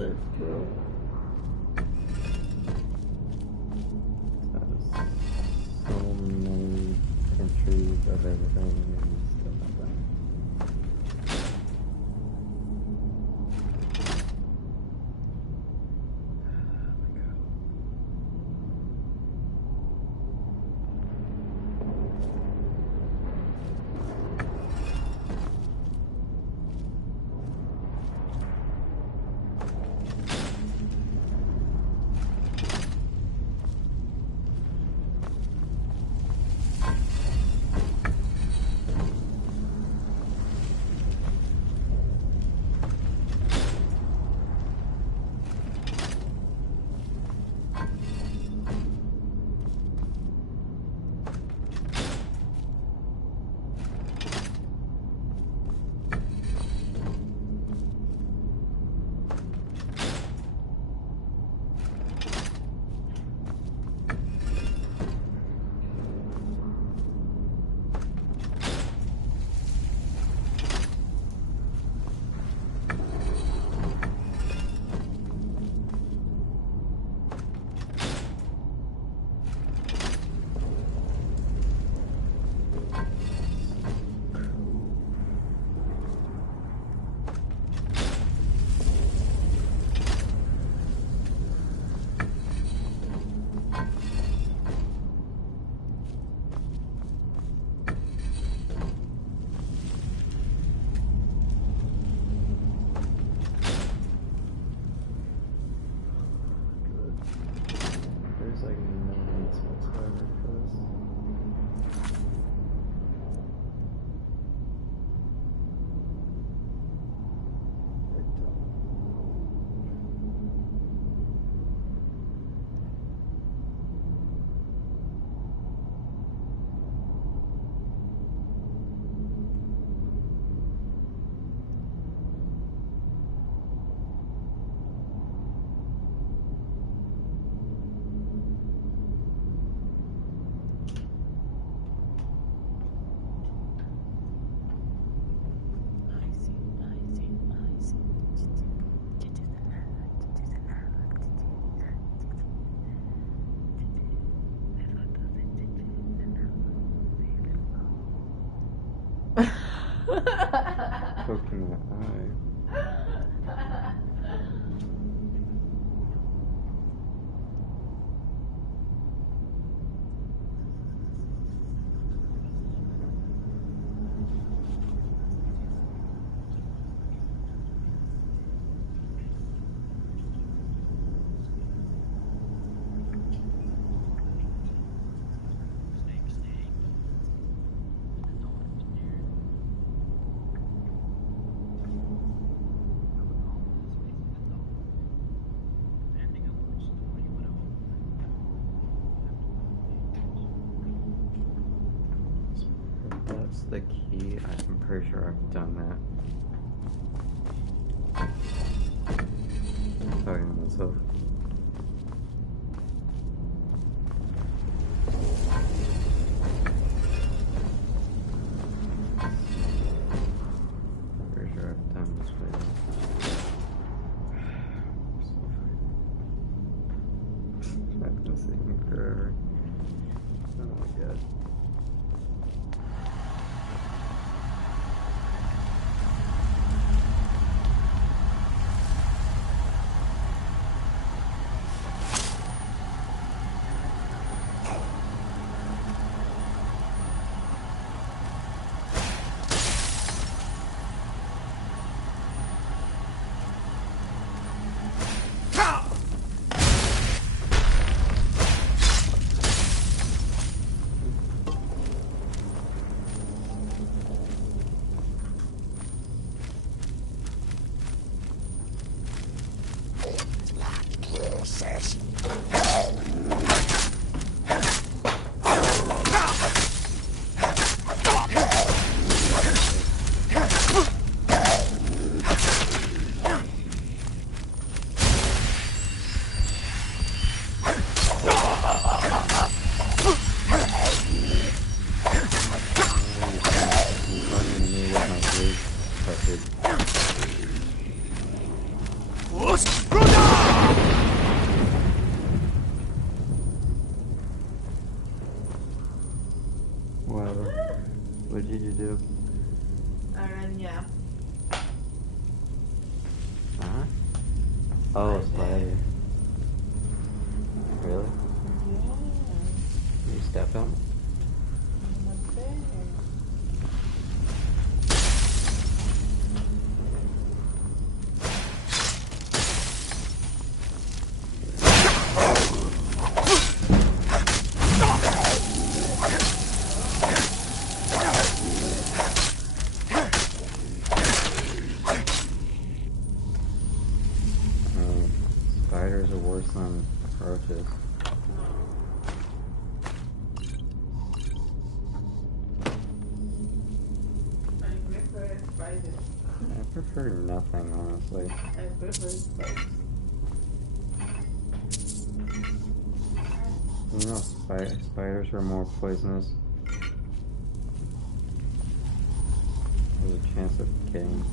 this, bro. So many entries of everything and stuff like that. Poking my eye. That's the key. I'm pretty sure I've done that. Talking to myself. Pretty sure I've done this way. I've been sitting forever. Oh my god. Wow. What did you do? Yeah. Huh? Oh, spider. Really? You stepped on it? Spiders are worse than roaches. I prefer nothing, honestly. I prefer spiders. You know, spiders are more poisonous. There's a chance of getting.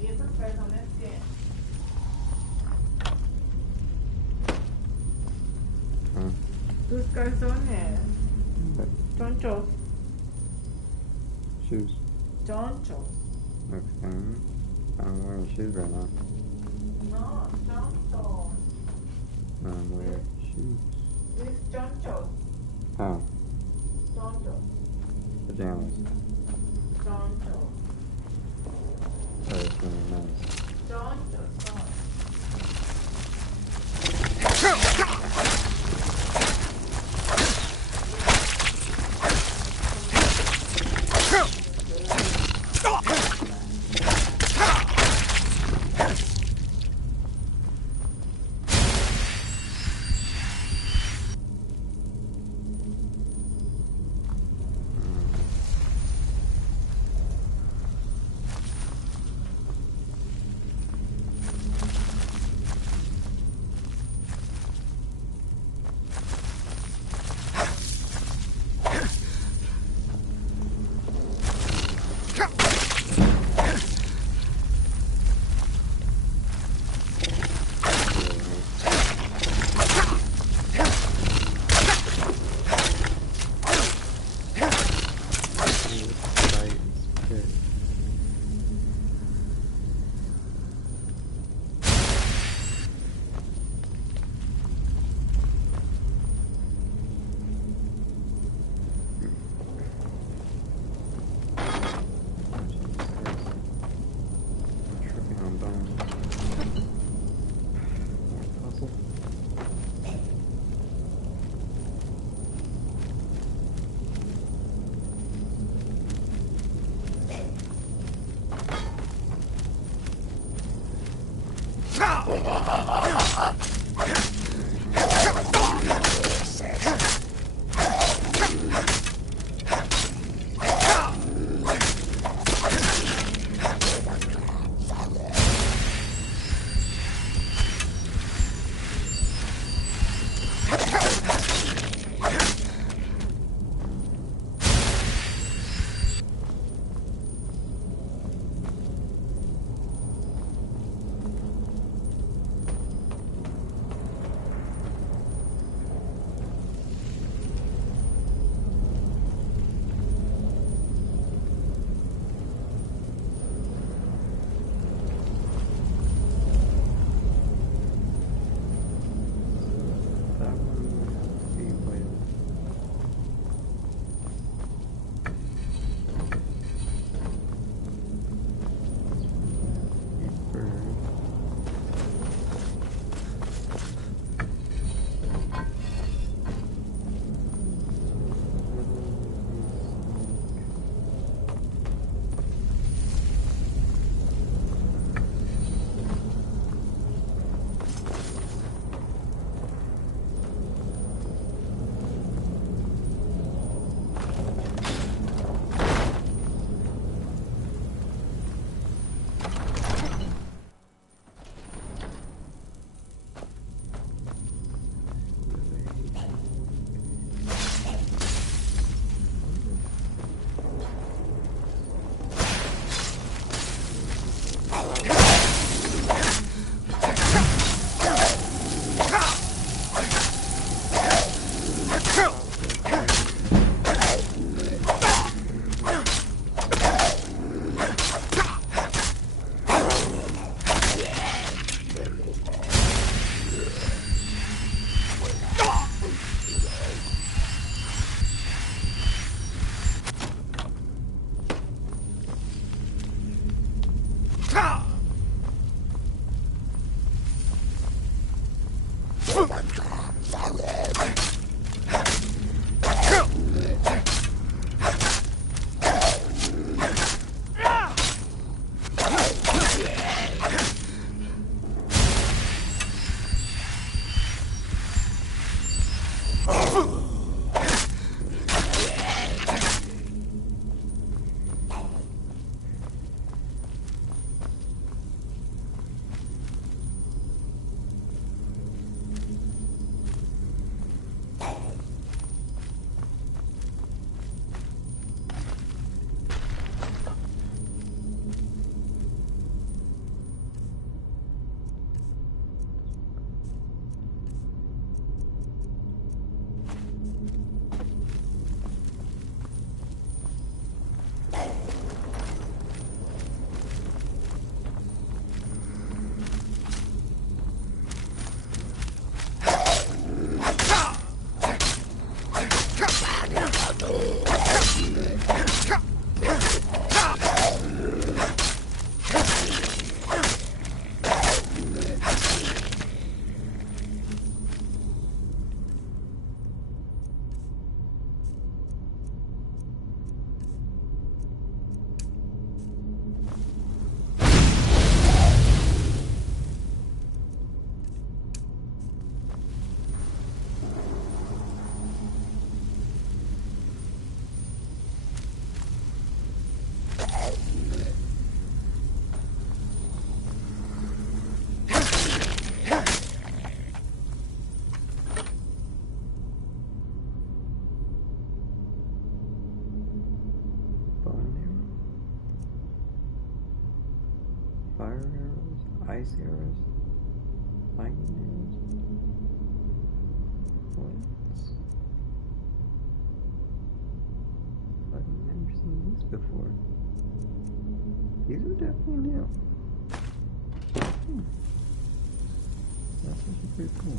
Y esas personas que tus calzones, chonchos, Shoes. chonchos. Okay. I'm wearing shoes right now. No, chonchos. I'm wearing shoes. It's chonchos. Oh, Chonchos. pajamas. Chonchos. That is really nice. Chonchos. ice arrows, lightning arrows. What? I've never seen these before. These are definitely new. That's actually pretty cool.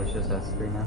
Oh, it's just us three now?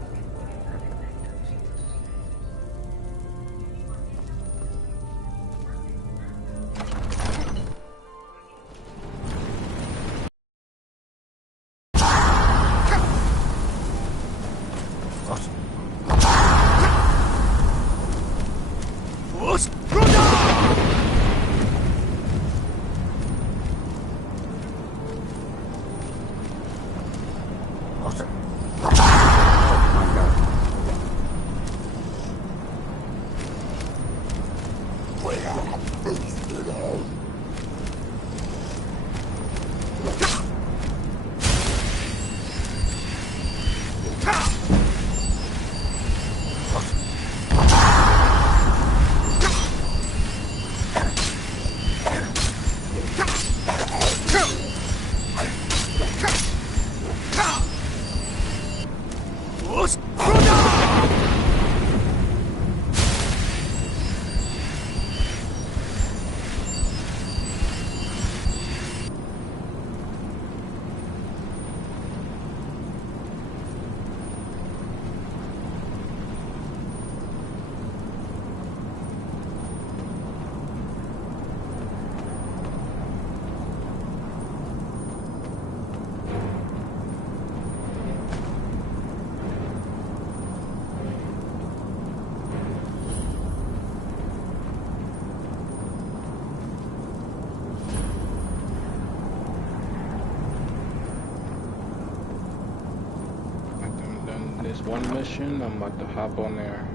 One mission, I'm about to hop on there.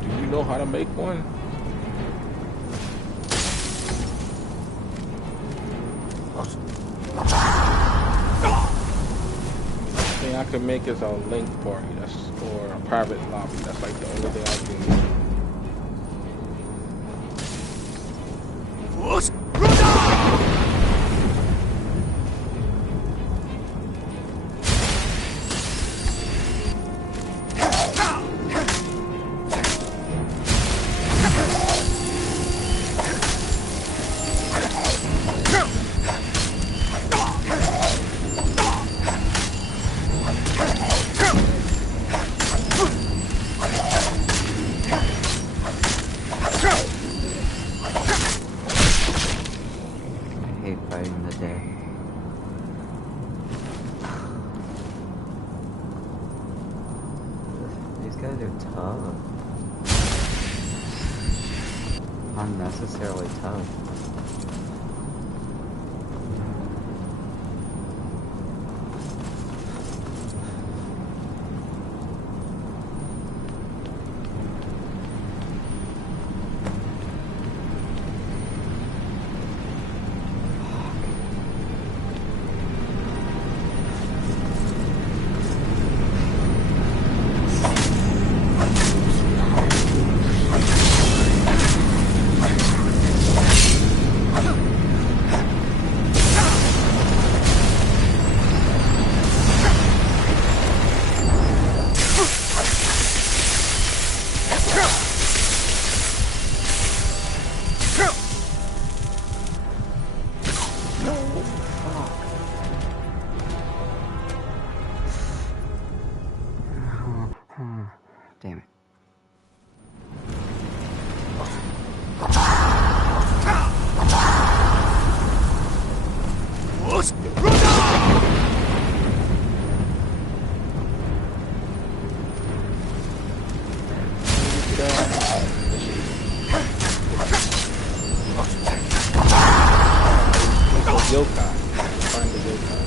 Do you know how to make one? I can make is a link party, that's or a private lobby. That's like the only thing I can do. Unnecessarily tough. Damn it. Yokai. Find the yokai.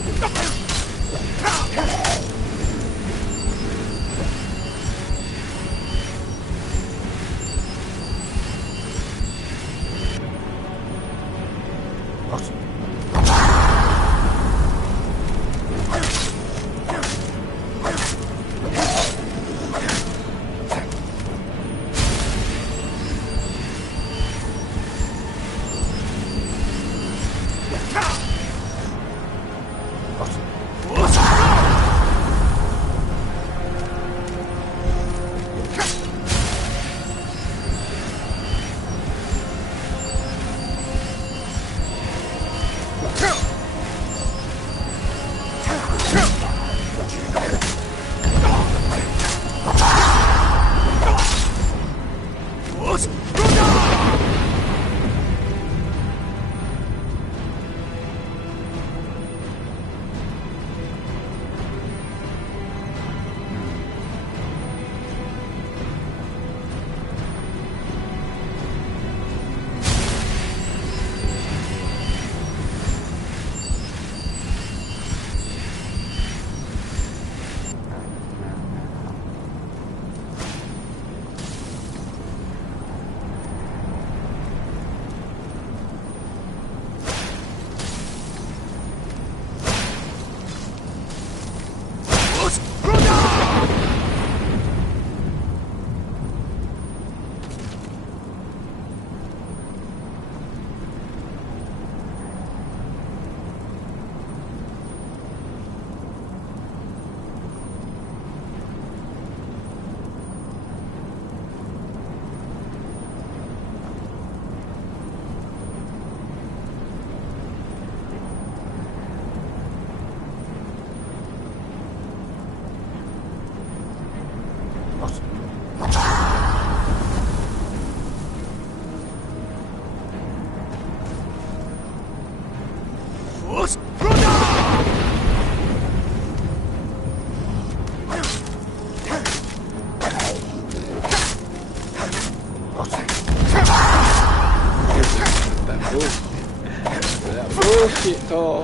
Bullshit, Carl.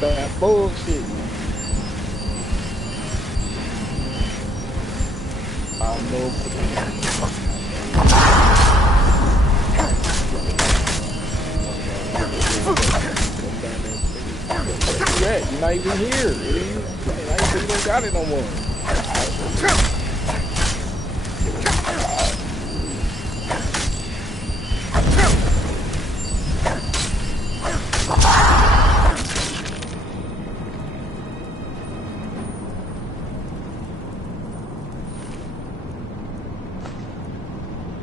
That bullshit. I know. Where you at? You're not even here. You don't got it no more.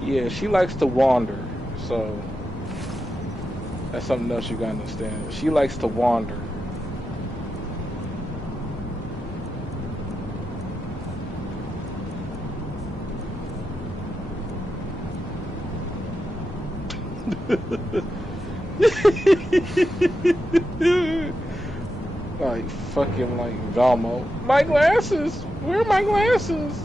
Yeah, she likes to wander, so that's something else you gotta understand. She likes to wander. Like fucking like Velmo. My glasses! Where are my glasses?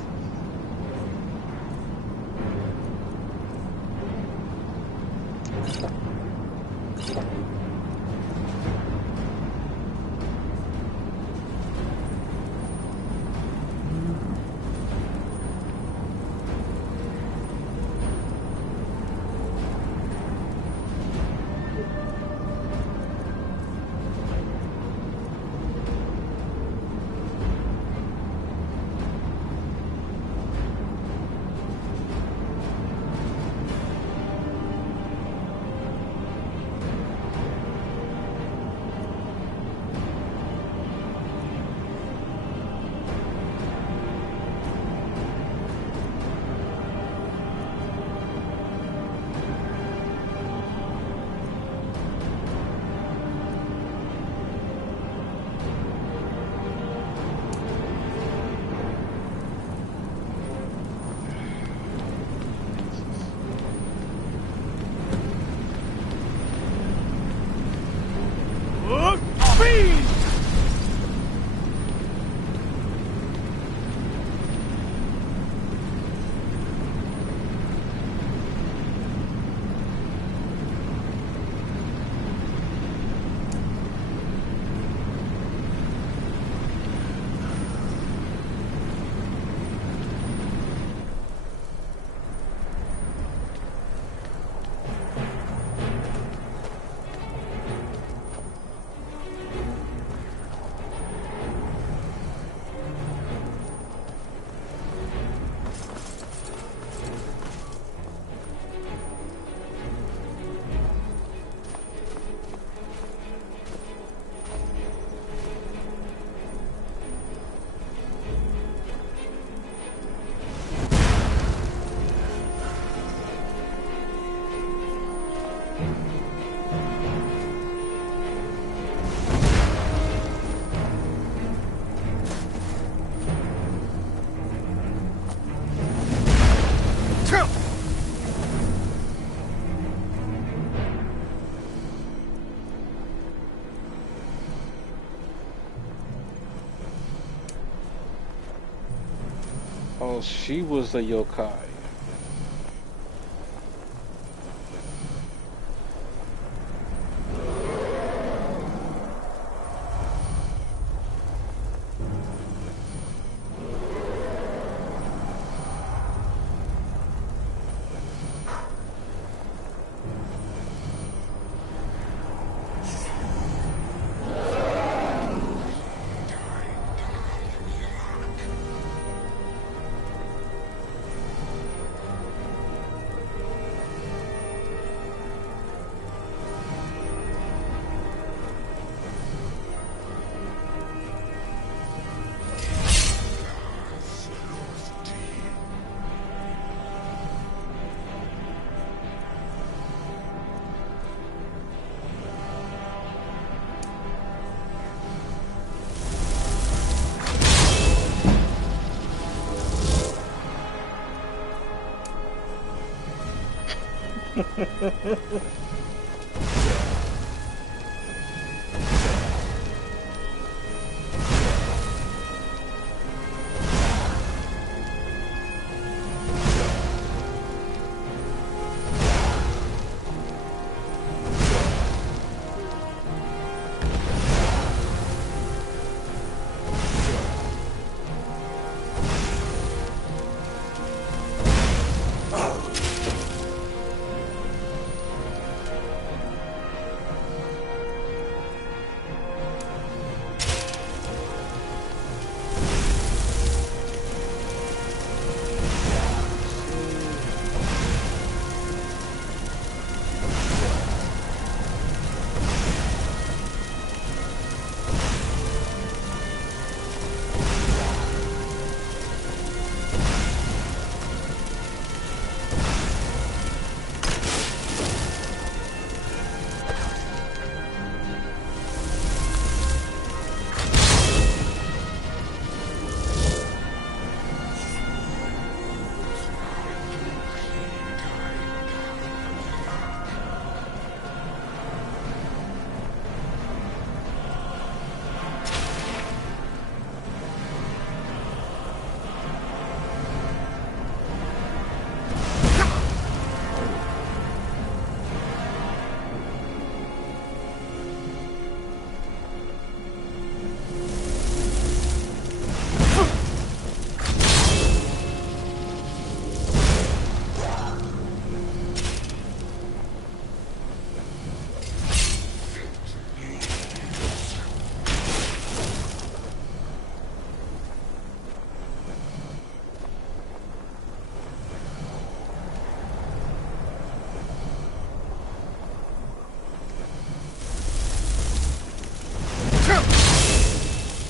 Oh, she was a yokai.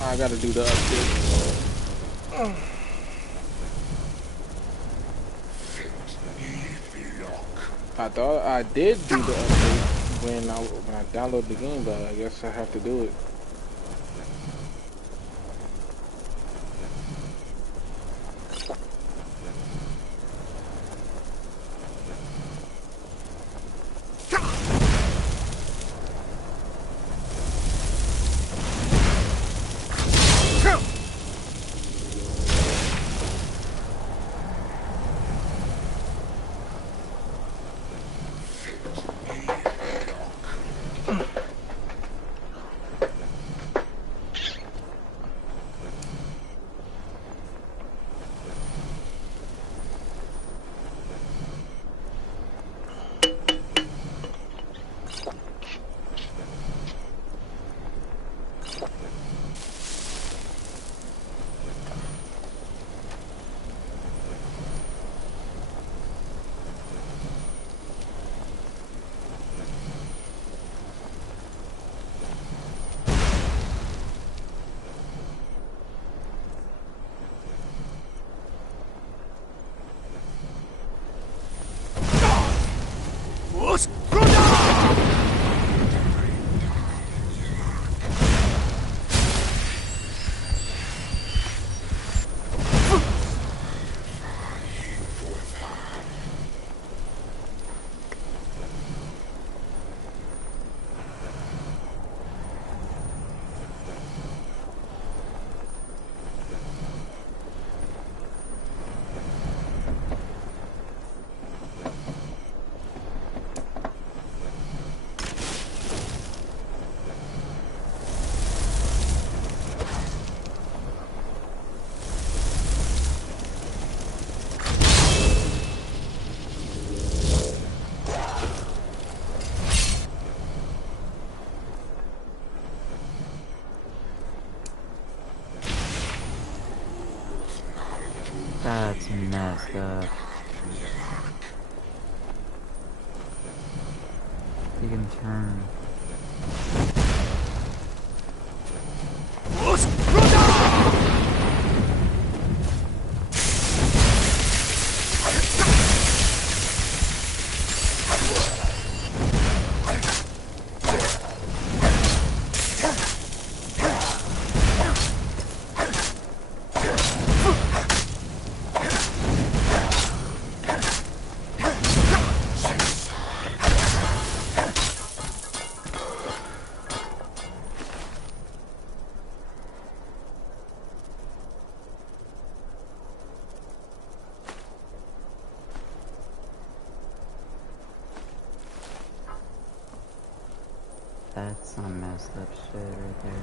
I gotta do the update. I thought I did do the update when I downloaded the game, but I guess I have to do it. That's messed up. You can turn. Some messed up shit right there.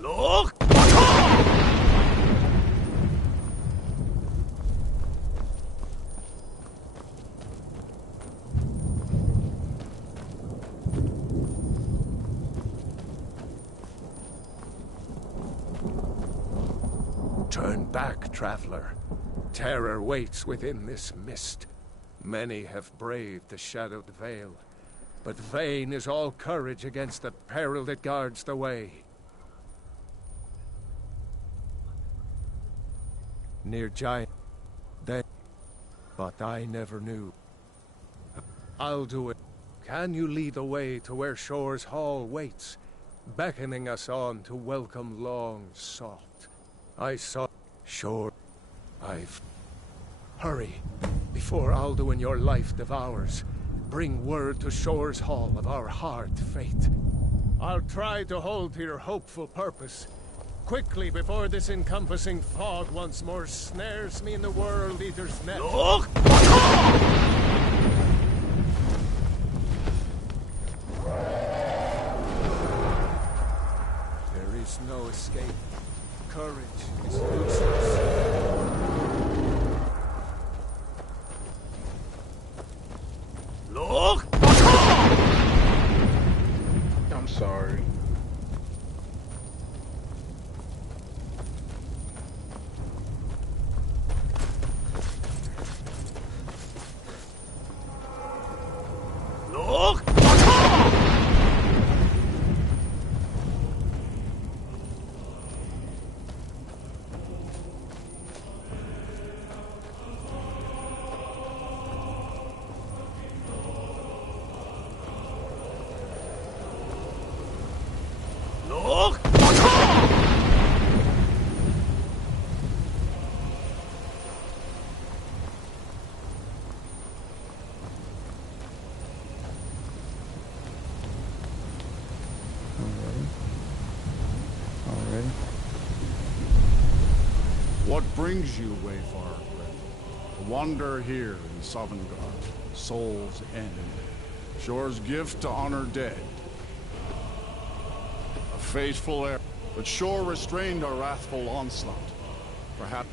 Look! Turn back, traveler. Terror waits within this mist. Many have braved the shadowed veil, but vain is all courage against the peril that guards the way. Near Giant, but I never knew. I'll do it. Can you lead the way to where Shore's Hall waits, beckoning us on to welcome long sought? I saw Shore. Hurry, before Alduin your life devours. Bring word to Shore's Hall of our hard fate. I'll try to hold to your hopeful purpose. Quickly, before this encompassing fog once more snares me in the World Eater's net. Look! There is no escape. Courage is useless. Look! I'm sorry. Look! Look! Already? What brings you, Wayfarer? To wander here in Sovngarde, Soul's End. Shore's gift to honor dead. A faithful heir, but Shore restrained a wrathful onslaught. Perhaps...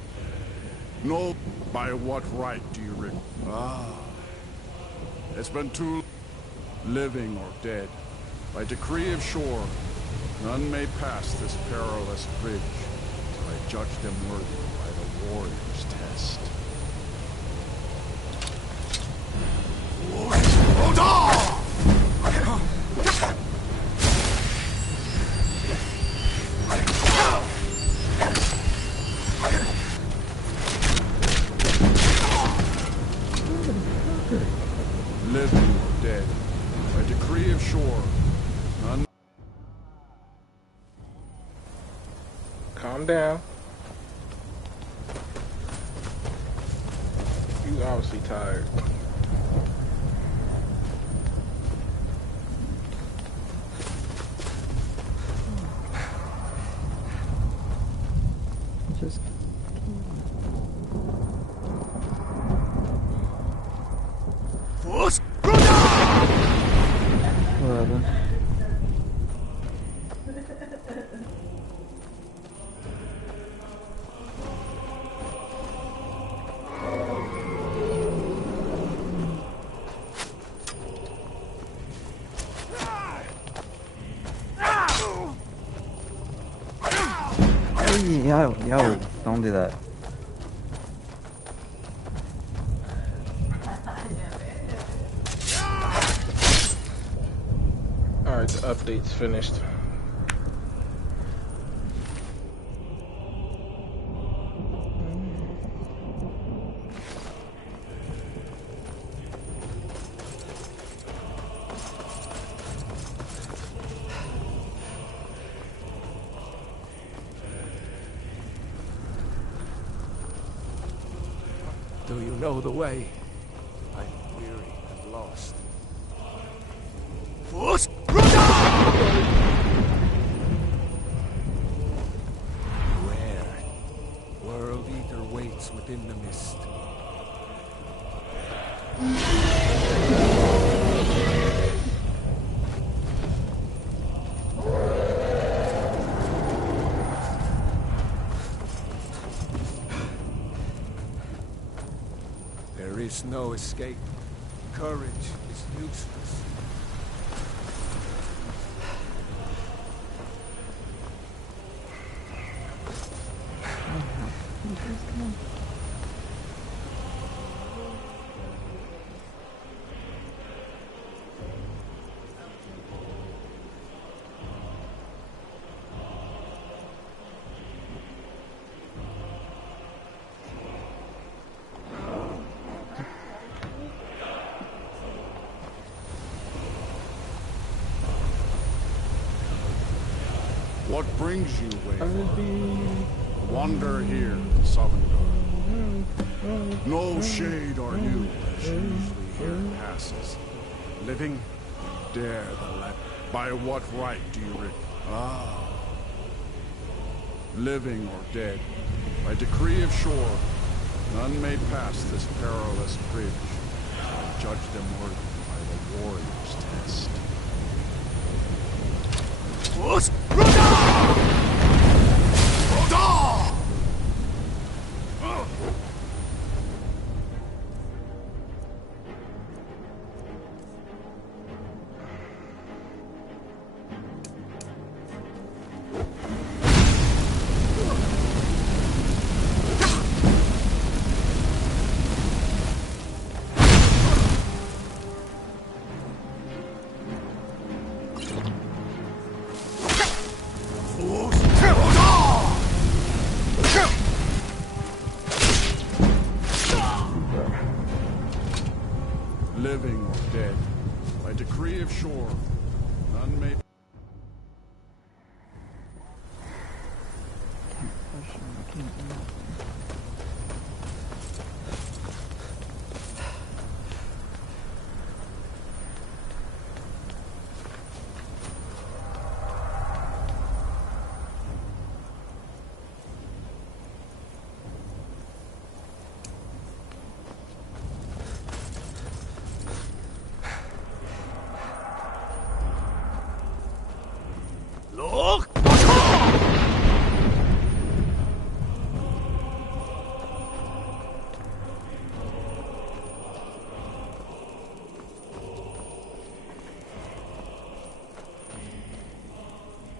No, by what right do you rig? It's been too... living or dead. By decree of Shore, none may pass this perilous bridge till I judge them worthy by the warrior's test. Living or dead, by decree of Shore, none... Calm down. You obviously tired. Just... Force! What happened? Yo, don't do that. Alright, the update's finished. Do you know the way? I'm weary and lost. Beware. World Eater waits within the mist. There is no escape. Courage is useless. What brings you, Wayfarer? Wander here, Sovngarde. No shade are you, as usually here passes. Living, dare the land. By what right do you living or dead, by decree of shore, none may pass this perilous bridge. I judge them worthy by the warrior's test. Living or dead, by decree of shore, none may...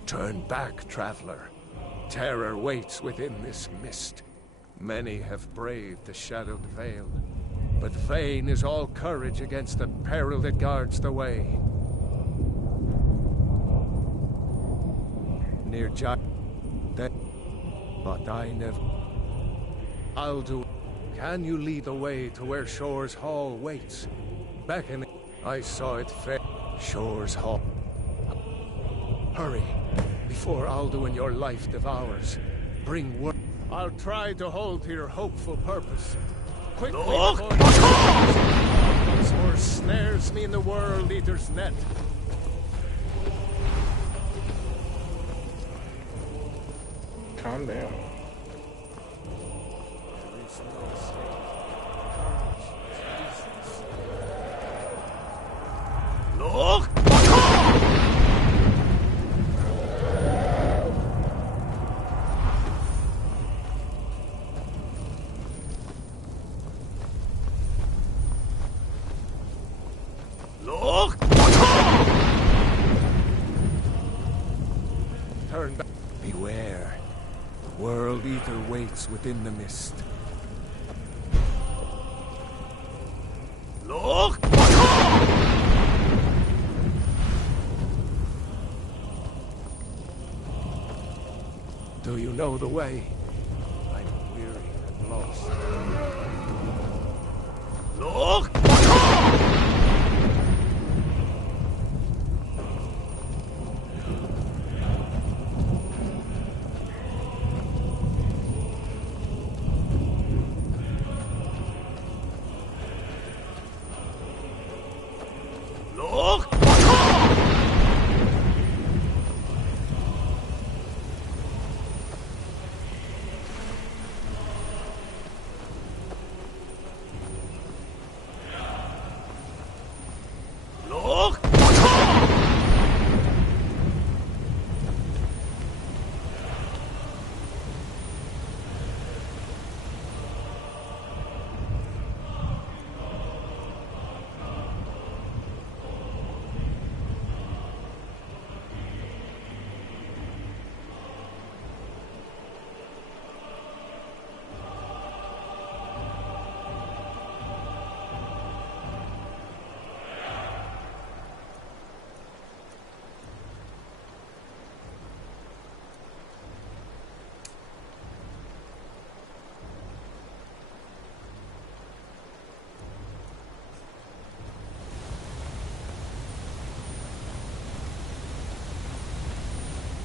Turn back, traveler. Terror waits within this mist. Many have braved the shadowed veil, but vain is all courage against the peril that guards the way. Near that, but I never. I'll do. Can you lead the way to where Shore's Hall waits? Beckoning, I saw it fair. Shore's Hall. Hurry, before Alduin your life devours. Bring word. I'll try to hold to your hopeful purpose. Quickly before or snares me in the World Eater's net. Calm down. Look! Look! Turn back. Beware. The world waits within the mist. Look! Do you know the way? I'm weary and lost. Look! Look! Look!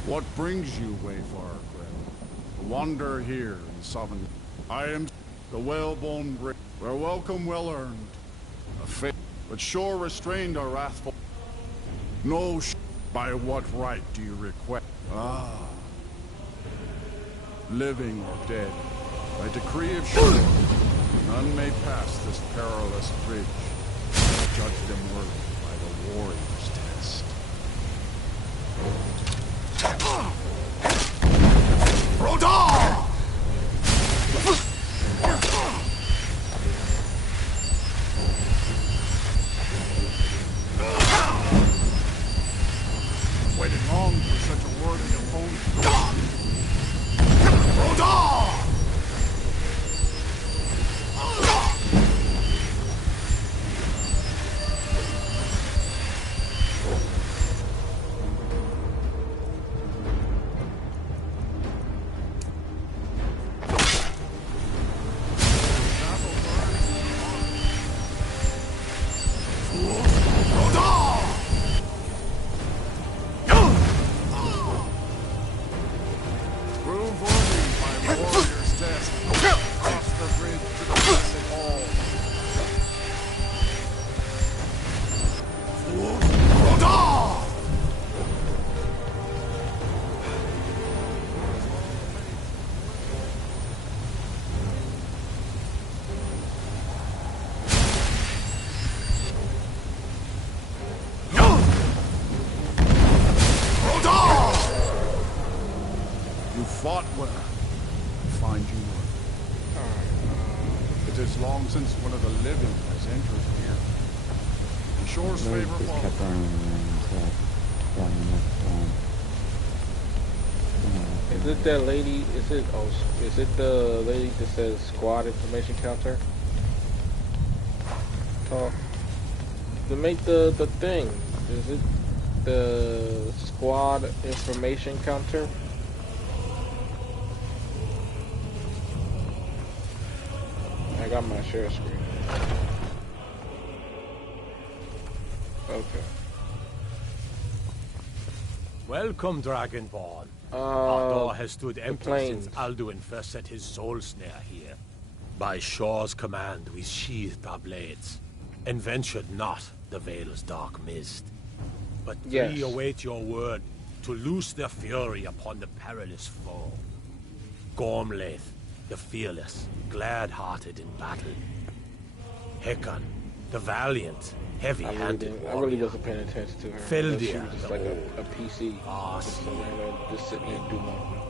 What brings you, Wayfarer Grim? To wander here in Southern... I am the whalebone brave, where welcome well earned. A fate, but sure restrained our wrathful... No by what right do you request? Ah. Living or dead, by decree of shore, none may pass this perilous bridge. Judge them worthy by the warrior's test. Rodar! Waited long for such a worthy opponent. Rodar! Fought well. Find you worthy. It is long since one of the living has entered here. The shore's favor Is it that lady? Is it the lady that says squad information counter? Talk. To make the thing. Is it the squad information counter? I got my share screen. Okay. Welcome, Dragonborn. Our door has stood empty since Alduin first set his soul snare here. By Shaw's command, we sheathed our blades, and ventured not the Vale's dark mist. But we await your word to loose their fury upon the perilous foe. Gormlaith, the fearless, glad-hearted in battle. Hecon, the valiant, heavy-handed warrior. I really wasn't paying attention to her. Feldir, she was just like a PC. Just sitting there and do nothing.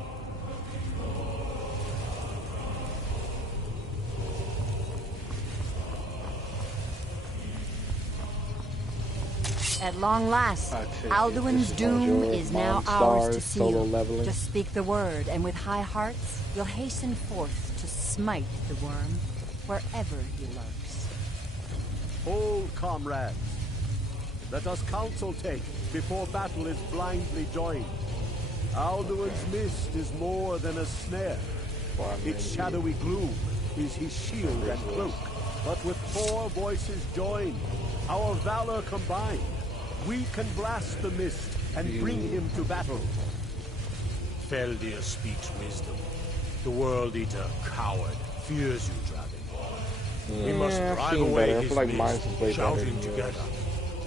At long last, Alduin's doom is now ours to seal. Just speak the word, and with high hearts, we'll hasten forth to smite the worm wherever he lurks. Hold, comrades. Let us counsel take before battle is blindly joined. Alduin's mist is more than a snare. Its shadowy gloom is his shield and cloak. But with 4 voices joined, our valor combined, we can blast the mist and bring him to battle. Feldir speaks wisdom. The World Eater, coward, fears you, Dragonborn. We must drive away his mist, shouting together,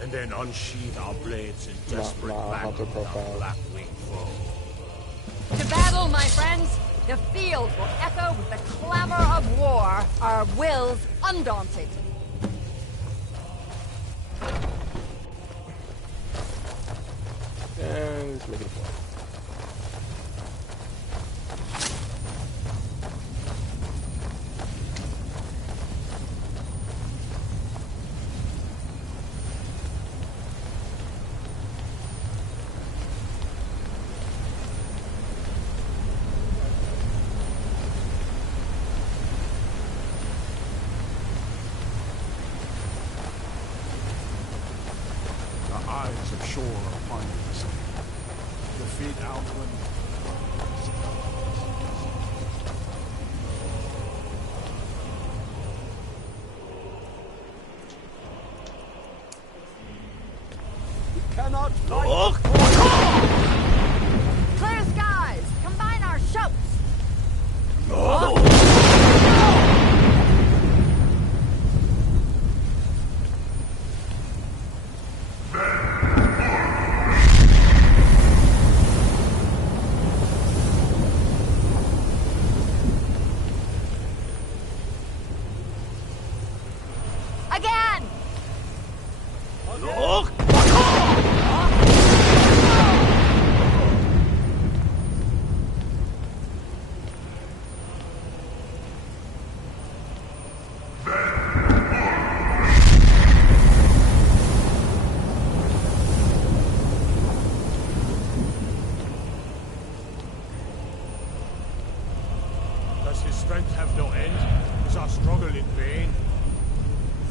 and then unsheathe our blades in desperate battle with our black-winged foe. To battle, my friends! The field will echo with the clamor of war, our wills undaunted. And let's make it a point. The eyes of shore upon us. Defeat Alduin. We cannot Clear skies! Combine our shouts! Again! Does his strength have no end? Is our struggle in vain?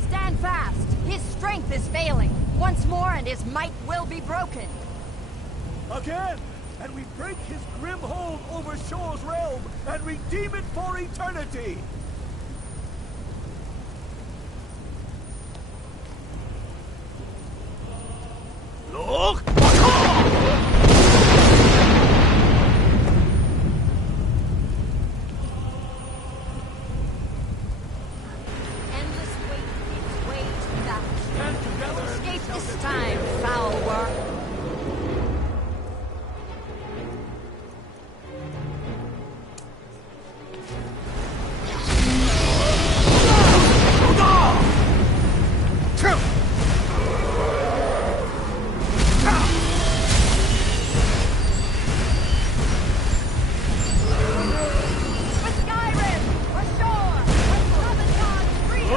Stand fast! His strength is failing. Once more and his might will be broken. Again! And we break his grim hold over Shore's realm and redeem it for eternity! Look! Endless wait gives way to battle. Escape this time, foul worm. For Skyrim! For Shore! For Lebanon! Freedom!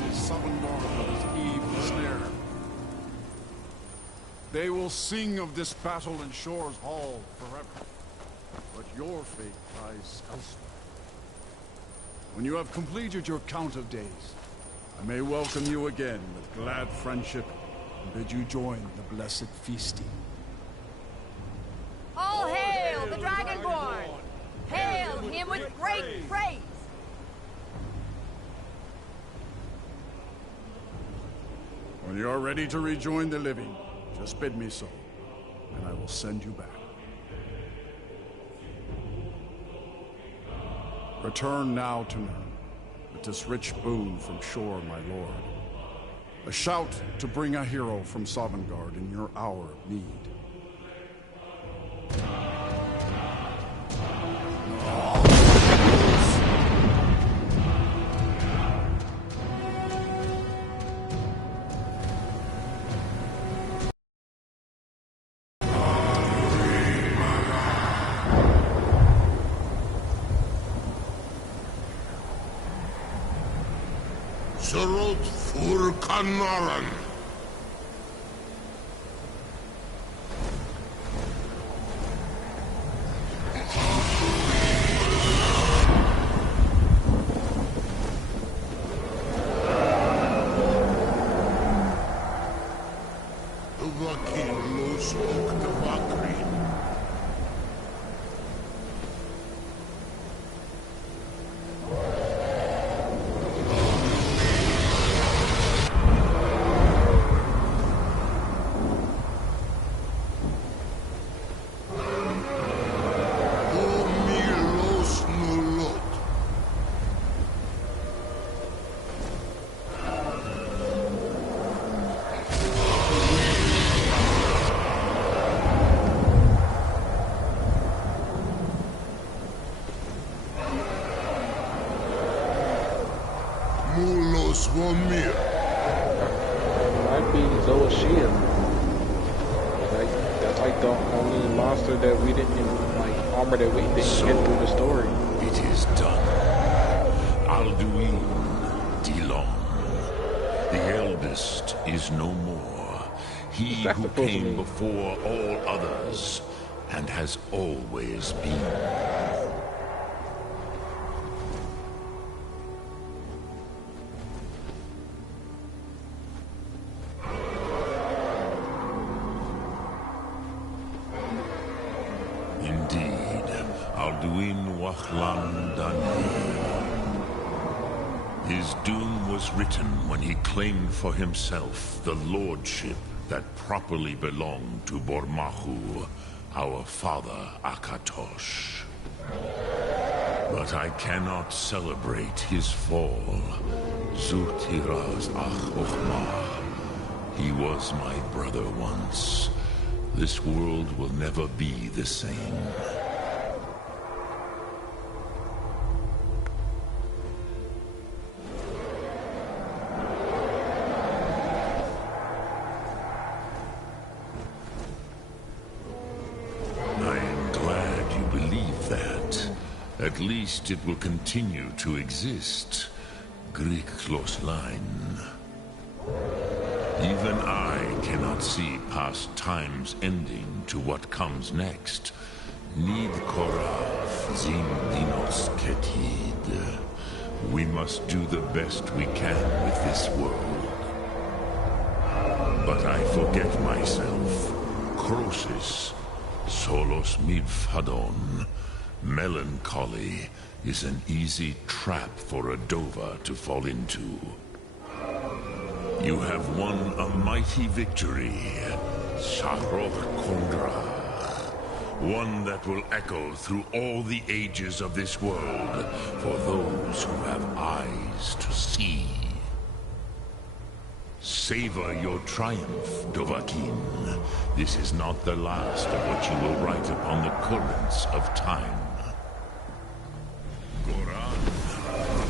the southern mark of his evil snare. They will sing of this battle in Shore's Hall forever, but your fate lies elsewhere. When you have completed your count of days, I may welcome you again with glad friendship and bid you join the blessed feasting. All hail the Dragonborn! Hail him with great praise! When you are ready to rejoin the living, just bid me so, and I will send you back. Return now to Nern, with this rich boon from Shore, my lord. A shout to bring a hero from Sovngarde in your hour of need. Surot Furkanaran. Swamir. Might be Zoashia. That's like the only monster that we didn't, like, armor that we didn't get through the story. It is done. Alduin Dilon, the eldest, is no more. He who came before all others and has always been. His doom was written when he claimed for himself the lordship that properly belonged to Bormahu, our father Akatosh. But I cannot celebrate his fall. Zutiraz Ach-Ochmah. He was my brother once. This world will never be the same. At least it will continue to exist. Griklos line. Even I cannot see past time's ending to what comes next. Nid koraf zim dinos ketid. We must do the best we can with this world. But I forget myself. Crosis, solos midfadon. Melancholy is an easy trap for a Dova to fall into. You have won a mighty victory, Sarok Kondrach. One that will echo through all the ages of this world for those who have eyes to see. Savor your triumph, Dovahkiin. This is not the last of what you will write upon the currents of time. Goran,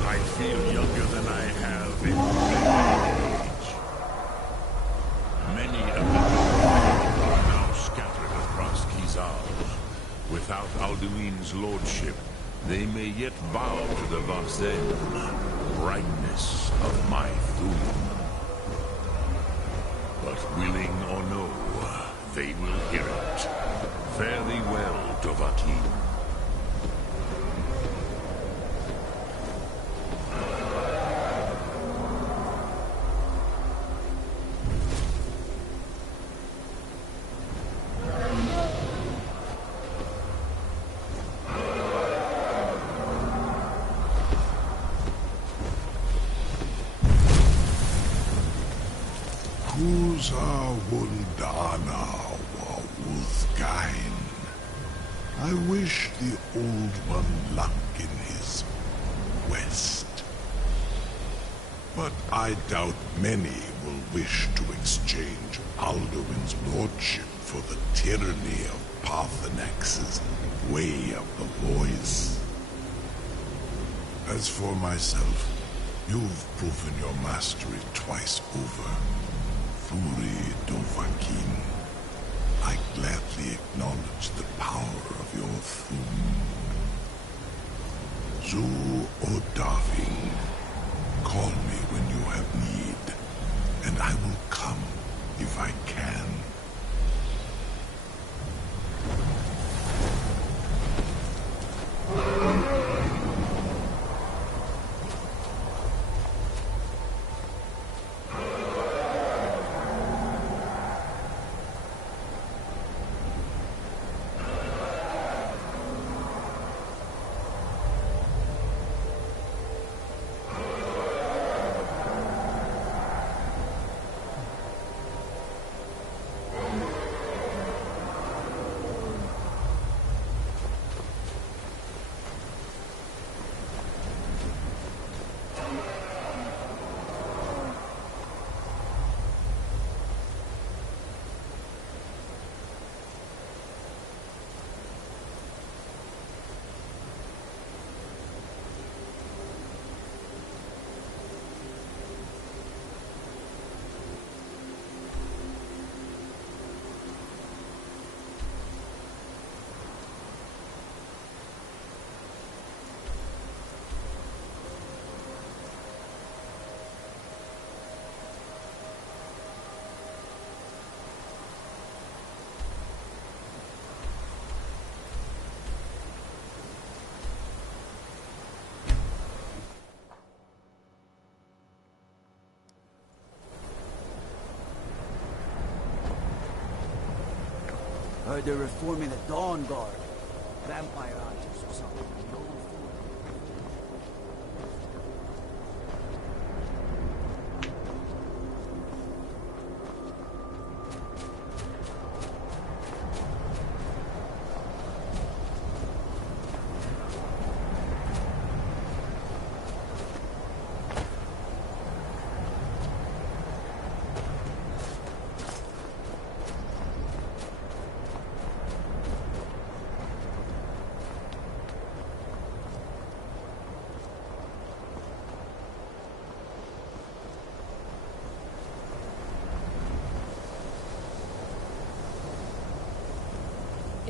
I feel younger than I have in many age. Many of the Dovahkiin are now scattered across Kizal. Without Alduin's lordship, they may yet bow to the Vazen, brightness. promise of my doom. But willing or no, they will hear it. Fare thee well, Dovahkiin. I wish the Old One luck in his quest. But I doubt many will wish to exchange Alduin's lordship for the tyranny of Paarthurnax's way of the voice. As for myself, you've proven your mastery twice over. Thuri Dovahkiin, I gladly acknowledge the power of your Thum. Zu Odaving, call me when you have need, and I will come if I can. Heard they're reforming the Dawn Guard. Vampire hunters or something.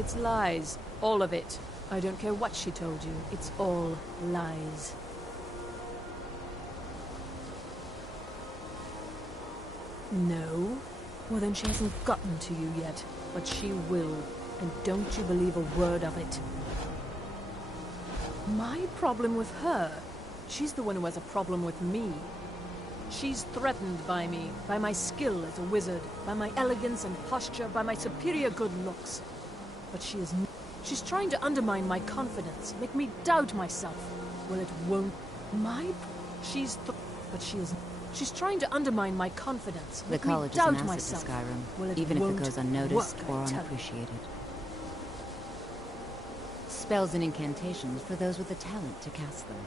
It's lies. All of it. I don't care what she told you. It's all lies. No? Well, then she hasn't gotten to you yet. But she will. And don't you believe a word of it. My problem with her? She's the one who has a problem with me. She's threatened by me, by my skill as a wizard, by my elegance and posture, by my superior good looks. But she's trying to undermine my confidence, make me doubt myself. Well, it won't. She's trying to undermine my confidence, The make me college is doubt an asset myself. to Skyrim, Well, even if it goes unnoticed or work, I tell you. unappreciated. Spells and incantations for those with the talent to cast them.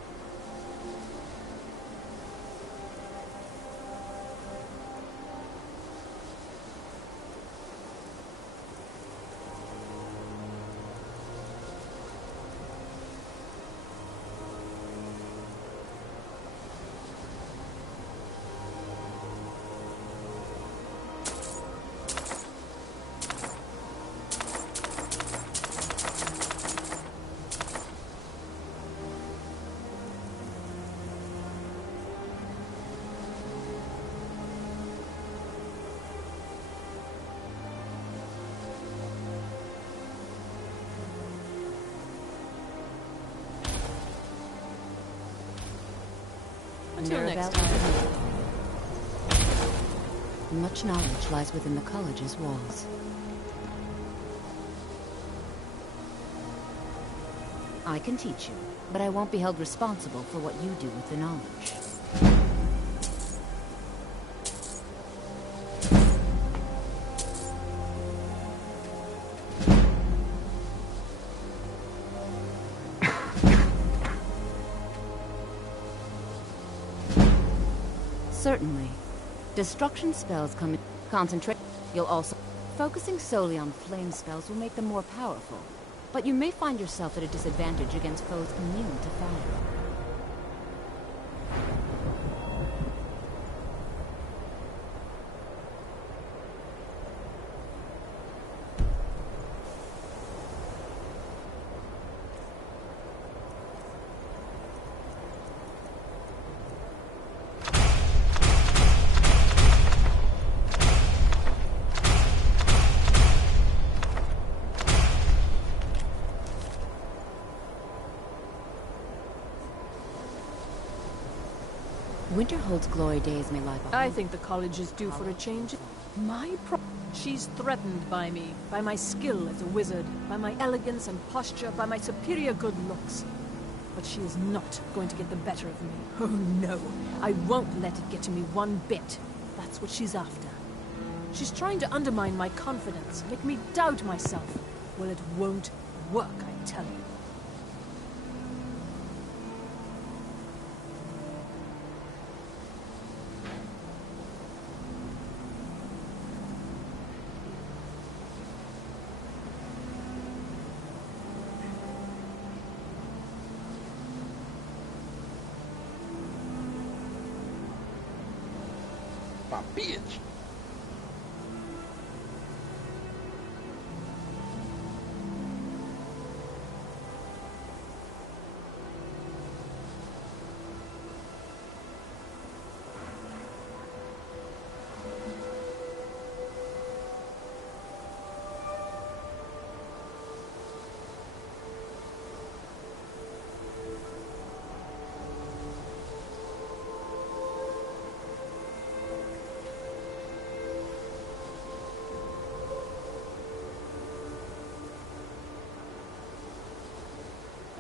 Until next Mirabelle. time. Much knowledge lies within the college's walls. I can teach you, but I won't be held responsible for what you do with the knowledge. Certainly. Destruction spells come in concentrate. You'll also... Focusing solely on flame spells will make them more powerful, but you may find yourself at a disadvantage against foes immune to fire. Winterhold's glory days may lie behind. I think the college is due for a change. She's threatened by me, by my skill as a wizard, by my elegance and posture, by my superior good looks. But she is not going to get the better of me. Oh no, I won't let it get to me one bit. That's what she's after. She's trying to undermine my confidence, make me doubt myself. Well, it won't work, I tell you. My bitch.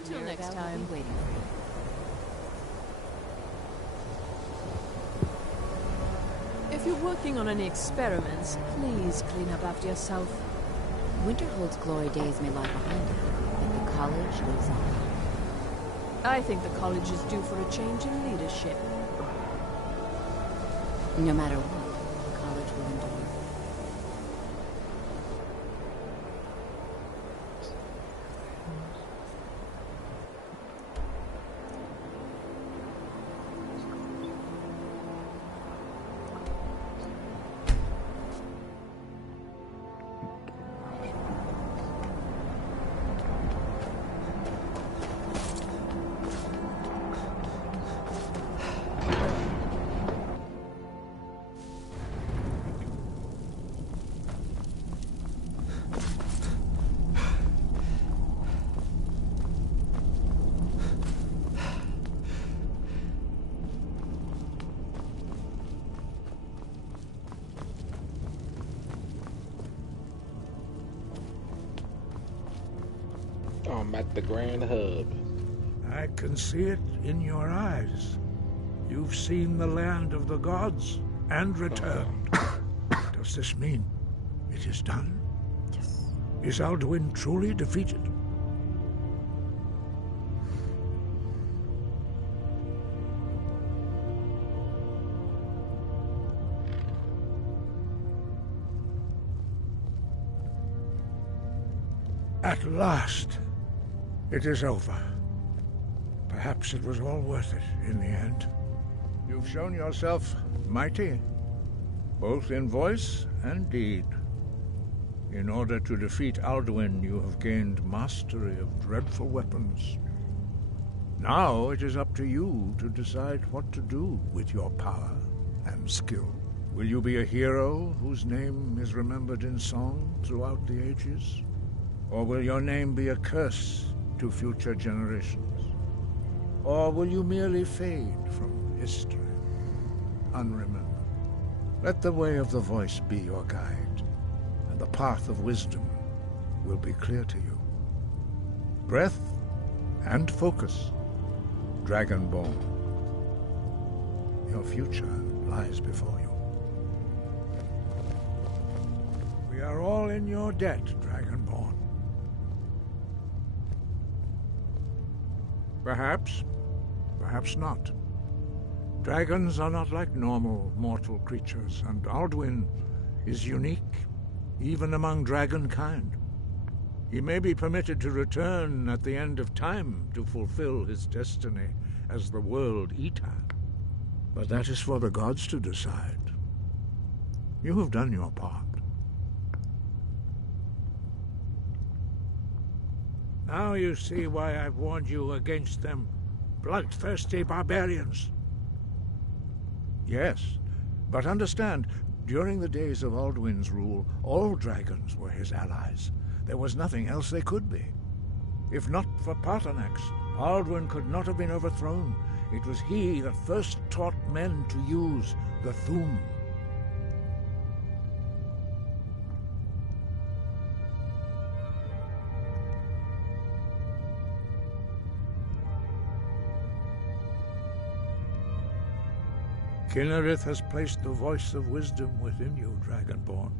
Until next time. Waiting for If you're working on any experiments, please clean up after yourself. you. Winterhold's glory days may lie behind it, but the college lives on. I think the college is due for a change in leadership. No matter what, the college will endure. I'm at the Grand Hub. I can see it in your eyes. You've seen the land of the gods and returned. Does this mean it is done? Yes. Is Alduin truly defeated? At last, it is over. Perhaps it was all worth it in the end. You've shown yourself mighty, both in voice and deed. In order to defeat Alduin, you have gained mastery of dreadful weapons. Now it is up to you to decide what to do with your power and skill. Will you be a hero whose name is remembered in song throughout the ages? Or will your name be a curse to future generations? Or will you merely fade from history, unremembered. Let the way of the voice be your guide, and the path of wisdom will be clear to you. Breath and focus, Dragonborn. Your future lies before you. We are all in your debt, Dragonborn. Perhaps, perhaps not. Dragons are not like normal mortal creatures, and Alduin is unique, even among dragonkind. He may be permitted to return at the end of time to fulfill his destiny as the World Eater. But that is for the gods to decide. You have done your part. Now you see why I've warned you against them bloodthirsty barbarians. Yes, but understand, during the days of Alduin's rule, all dragons were his allies. There was nothing else they could be. If not for Paarthurnax, Alduin could not have been overthrown. It was he that first taught men to use the Thu'um. Kynareth has placed the voice of wisdom within you, Dragonborn.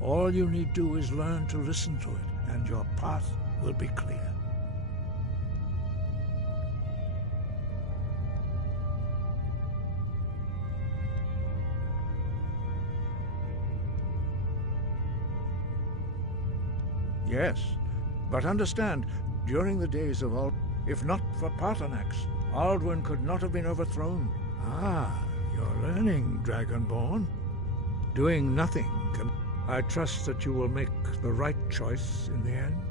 All you need do is learn to listen to it, and your path will be clear. Yes, but understand, during the days of if not for Paarthurnax, Alduin could not have been overthrown. Ah, you're learning, Dragonborn. Doing nothing can... I trust that you will make the right choice in the end.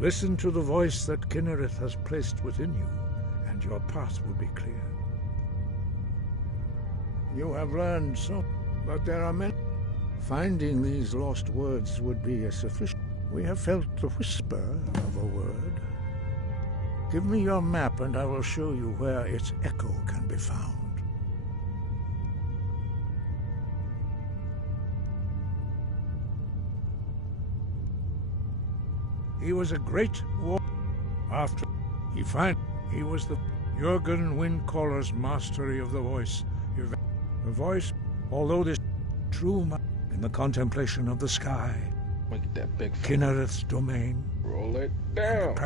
Listen to the voice that Kynareth has placed within you, and your path will be clear. You have learned so, but there are many... Finding these lost words would be a sufficient... We have felt the whisper of a word. Give me your map and I will show you where its echo can be found. He was a great war. After he was the Jurgen Windcaller's mastery of the voice. The voice, although this true in the contemplation of the sky. Look at that big Kynareth's domain. Roll it down.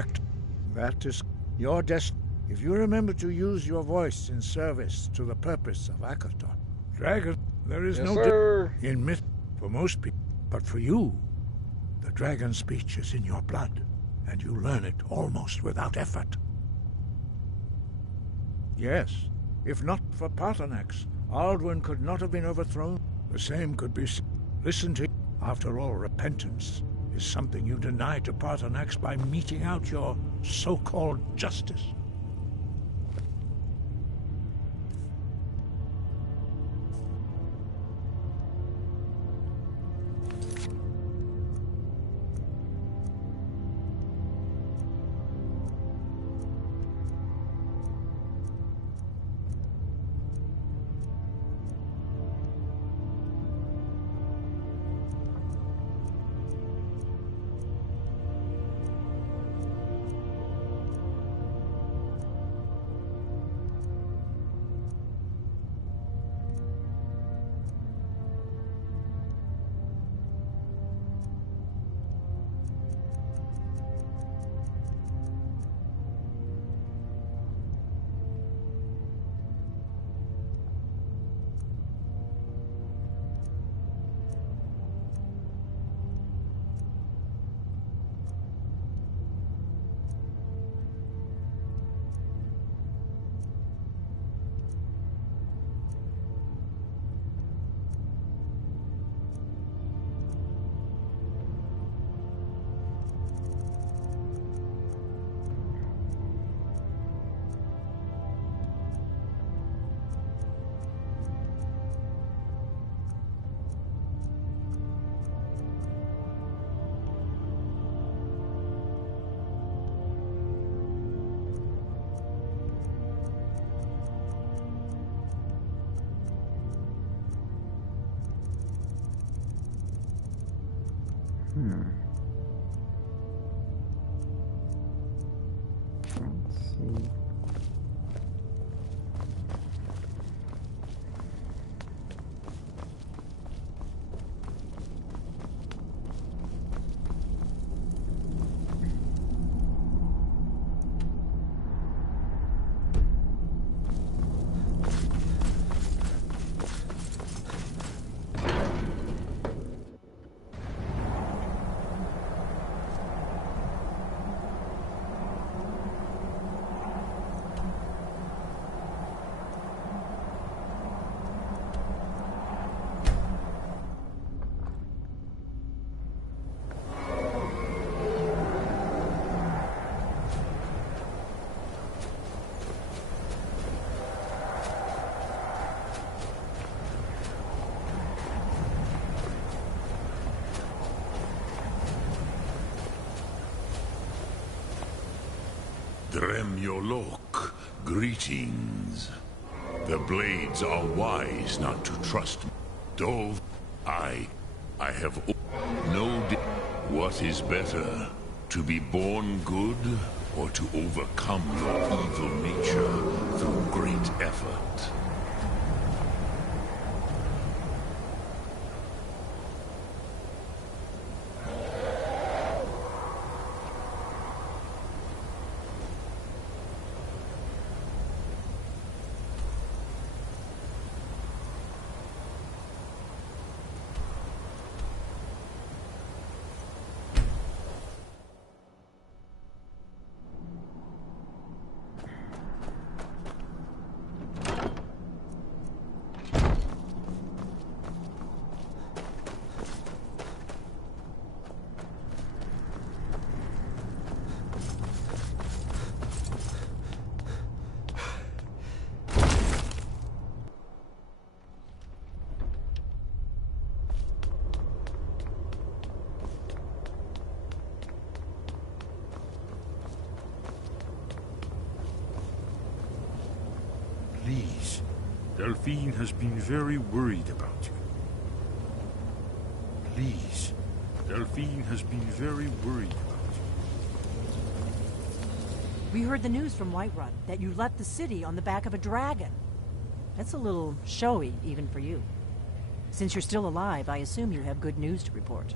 That is your destiny. If you remember to use your voice in service to the purpose of Akator. Dragon, there is no sir. In myth for most people, but for you, the dragon speech is in your blood, and you learn it almost without effort. Yes, if not for Paarthurnax, Alduin could not have been overthrown. The same could be listened to. After all, repentance is something you deny to Paarthurnax by meting out your so-called justice. Let's see. Dremyolok, greetings. The blades are wise not to trust me. Dove, I have no what is better, to be born good or to overcome your evil nature through great effort? Please, Delphine has been very worried about you. Please, Delphine has been very worried about you. We heard the news from Whiterun that you left the city on the back of a dragon. That's a little showy, even for you. Since you're still alive, I assume you have good news to report.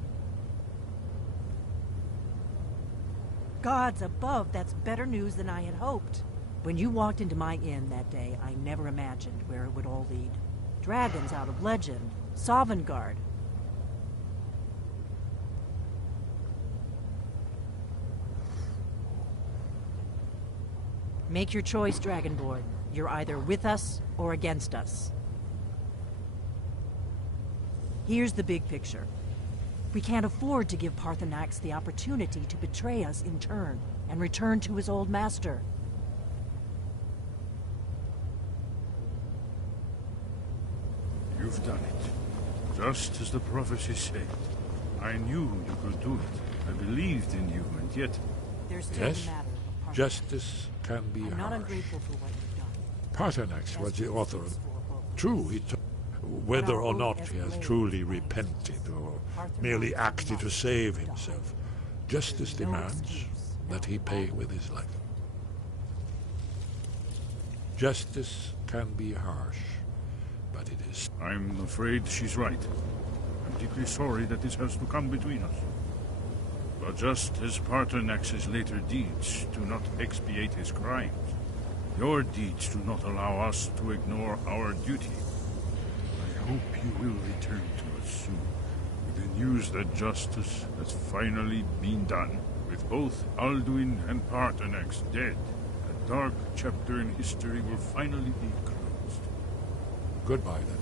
Gods above, that's better news than I had hoped. When you walked into my inn that day, I never imagined where it would all lead. Dragons out of legend, Sovngarde. Make your choice, Dragonborn. You're either with us or against us. Here's the big picture. We can't afford to give Paarthurnax the opportunity to betray us in turn and return to his old master. You've done it. Just as the prophecy said. I knew you could do it. I believed in you, and yet... There's still yes, the matter of Paarthurnax. justice can be I'm not harsh. ungrateful for what you've done. Paarthurnax was the author of... True, he took... Whether or not he has truly repented or merely acted to save himself, justice demands that he pay with his life. Justice can be harsh, but it is... I'm afraid she's right. I'm deeply sorry that this has to come between us. But just as Paarthurnax's later deeds do not expiate his crimes, your deeds do not allow us to ignore our duty. I hope you will return to us soon, with the news that justice has finally been done. With both Alduin and Paarthurnax dead, a dark chapter in history will finally be closed. Goodbye, then.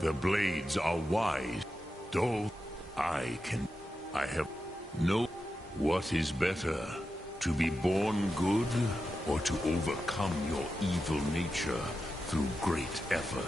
The blades are wise, though I have no... What is better, to be born good, or to overcome your evil nature through great effort?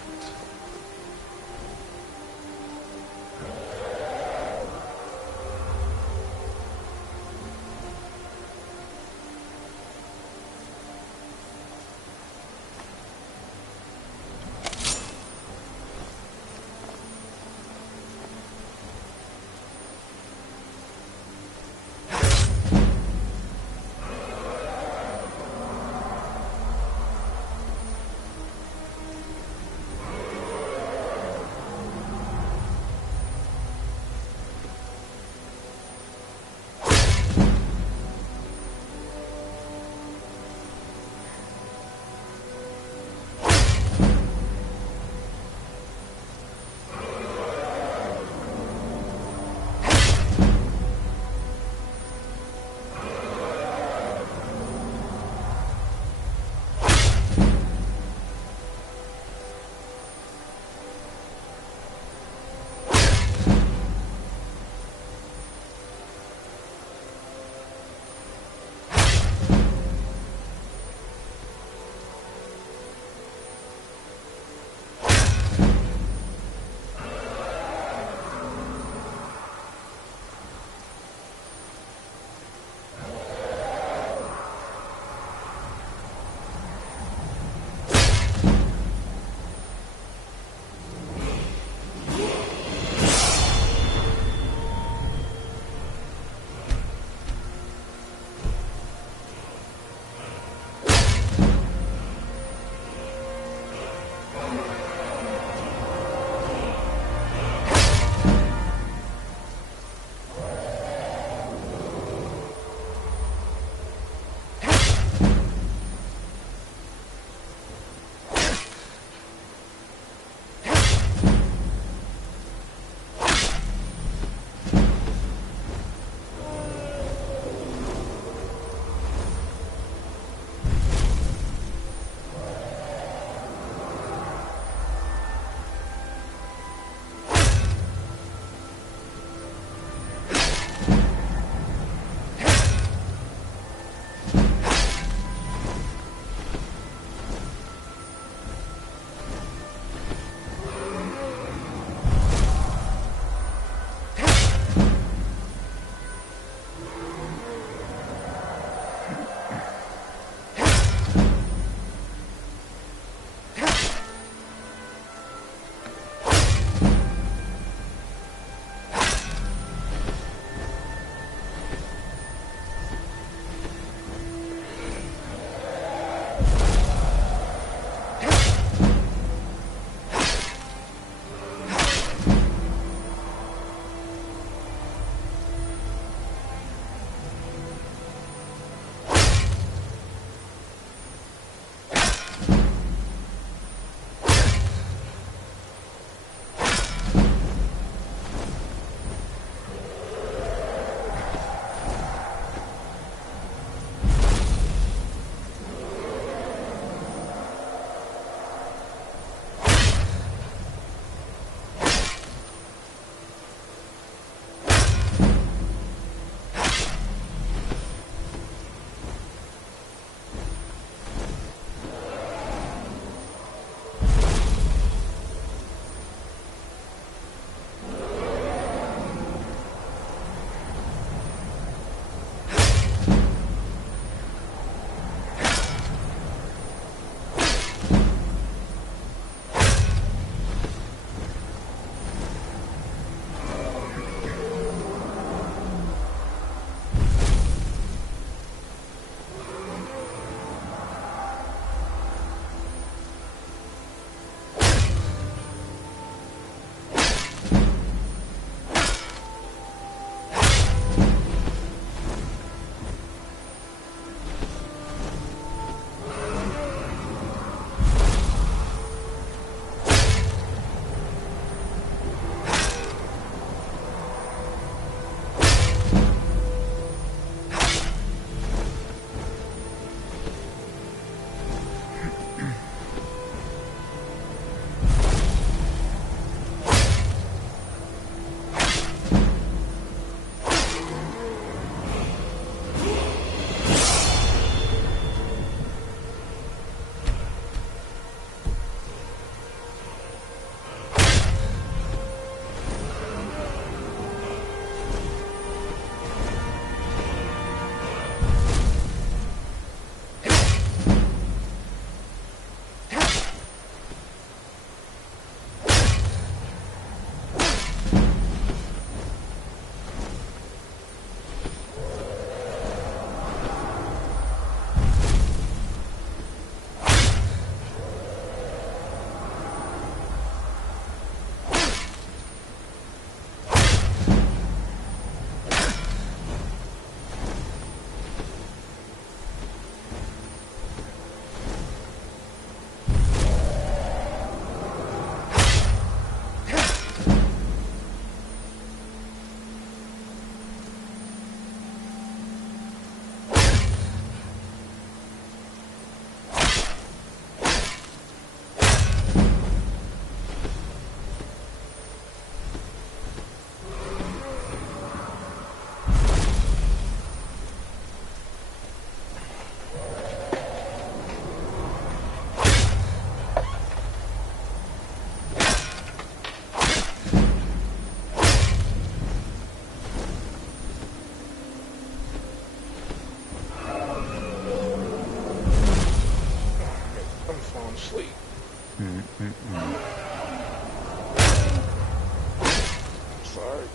guard.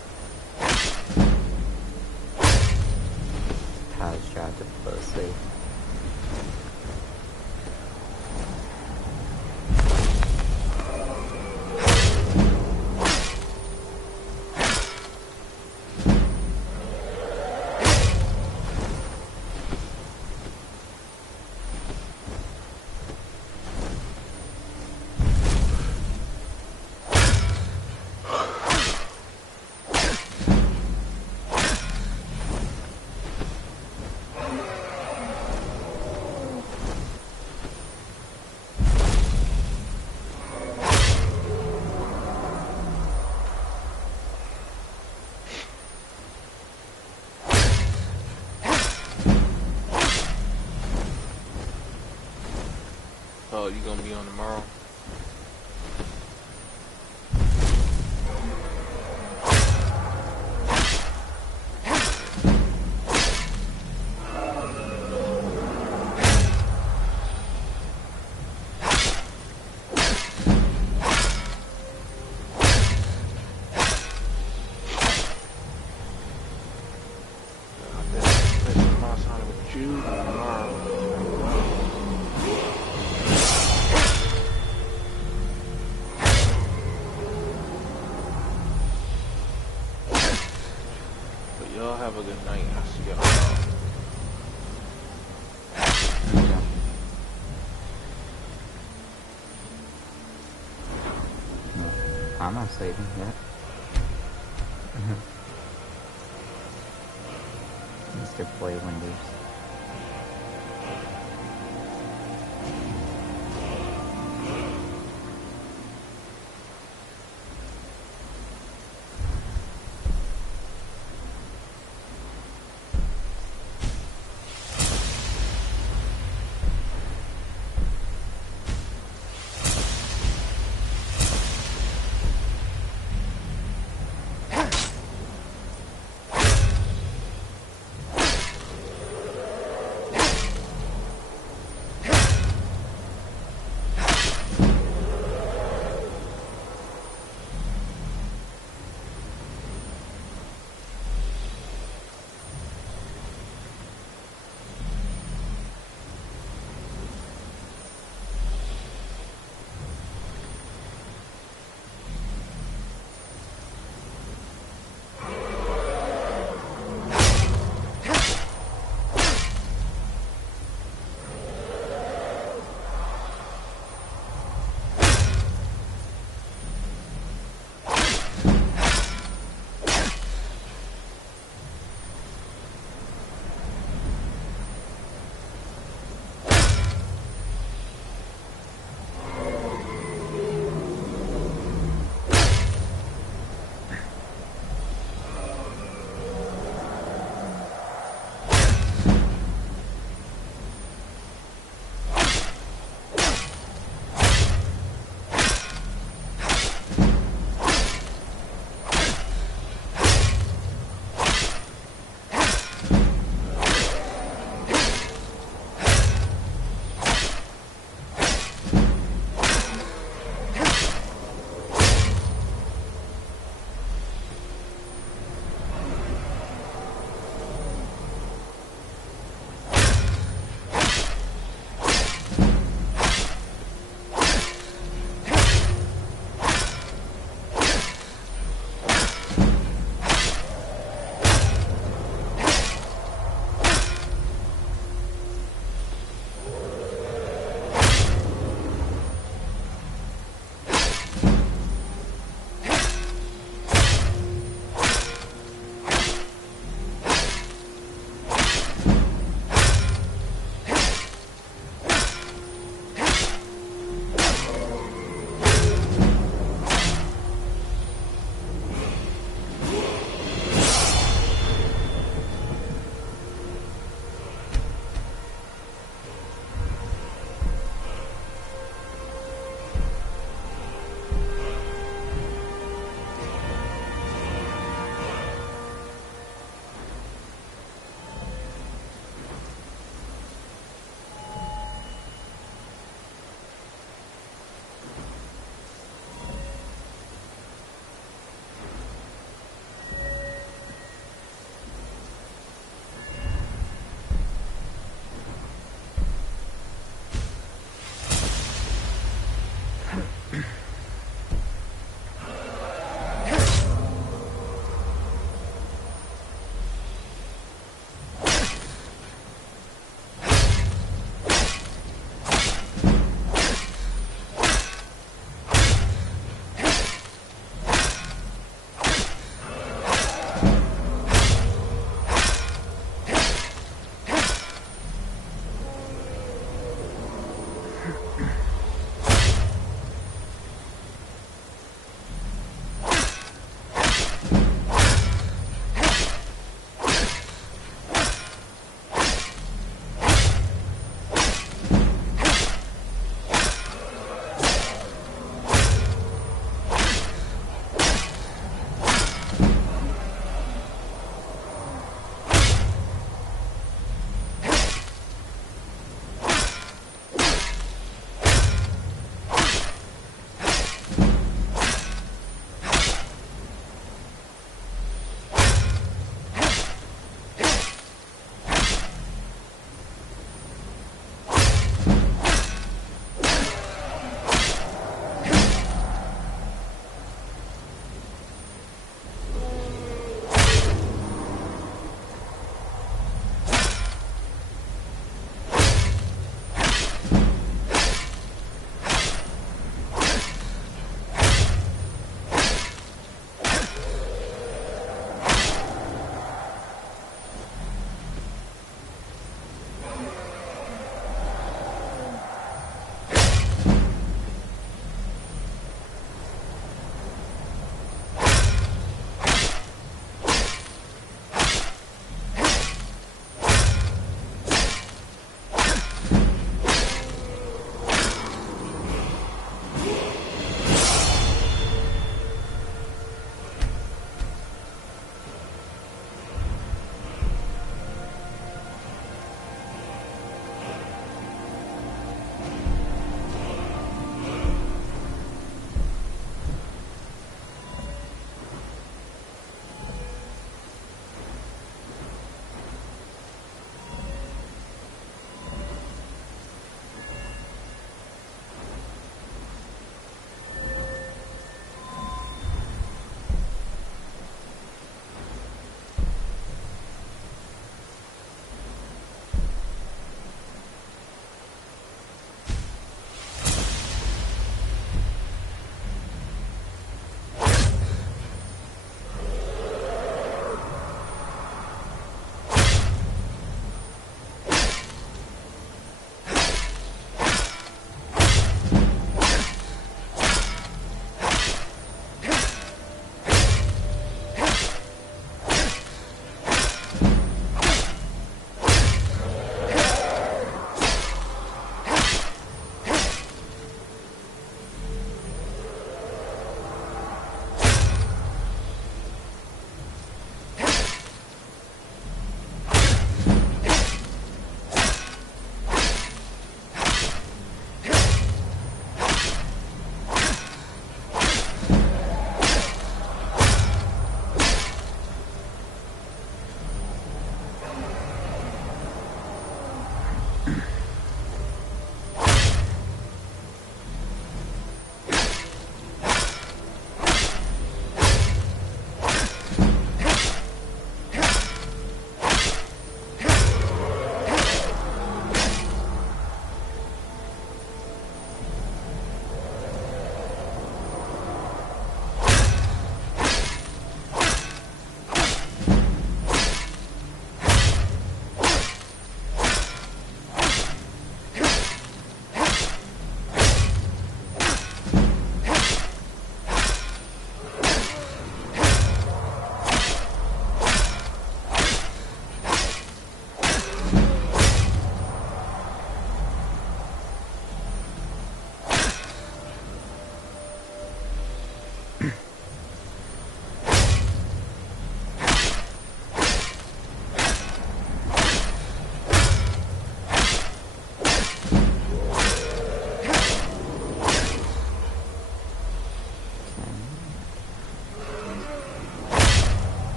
Taz tried to play safe. Oh, you gonna be on tomorrow? Y'all have a good night. I'll see y'all. No, I'm not saving yet. Mr. Play Windows.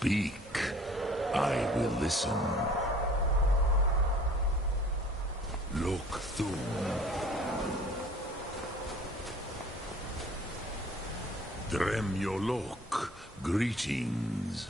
Speak. I will listen. Look through. Dremyolok, greetings.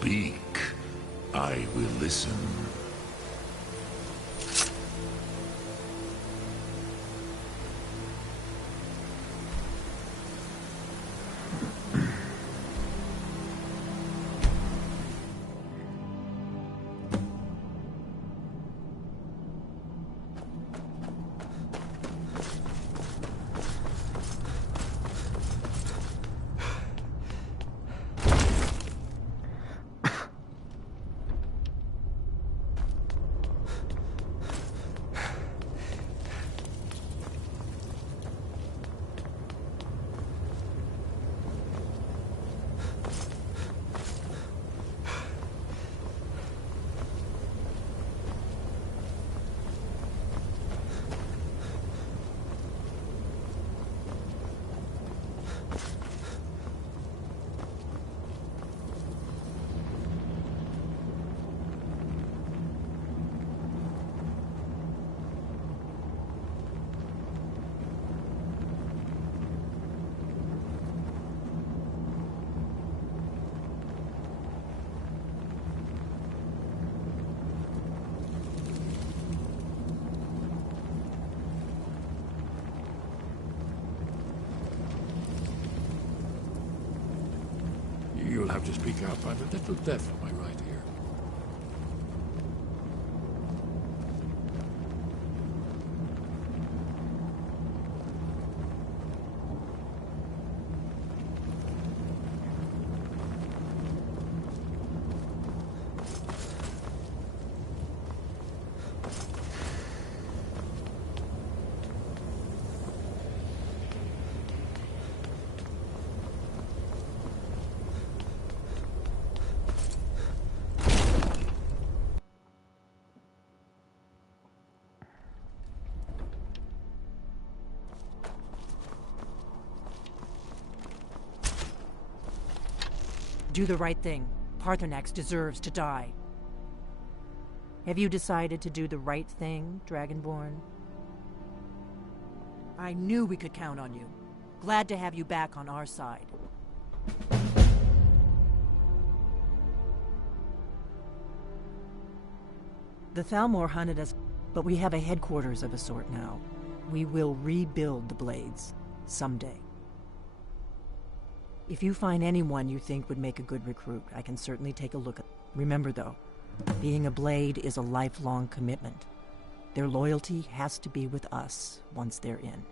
speak, I will listen. You'll have to speak up. I'm a little deaf on my right ear. Do the right thing. Parthenax deserves to die. Have you decided to do the right thing, Dragonborn? I knew we could count on you. Glad to have you back on our side. The Thalmor hunted us, but we have a headquarters of a sort now. We will rebuild the Blades someday. If you find anyone you think would make a good recruit, I can certainly take a look at them. Remember, though, being a Blade is a lifelong commitment. Their loyalty has to be with us once they're in.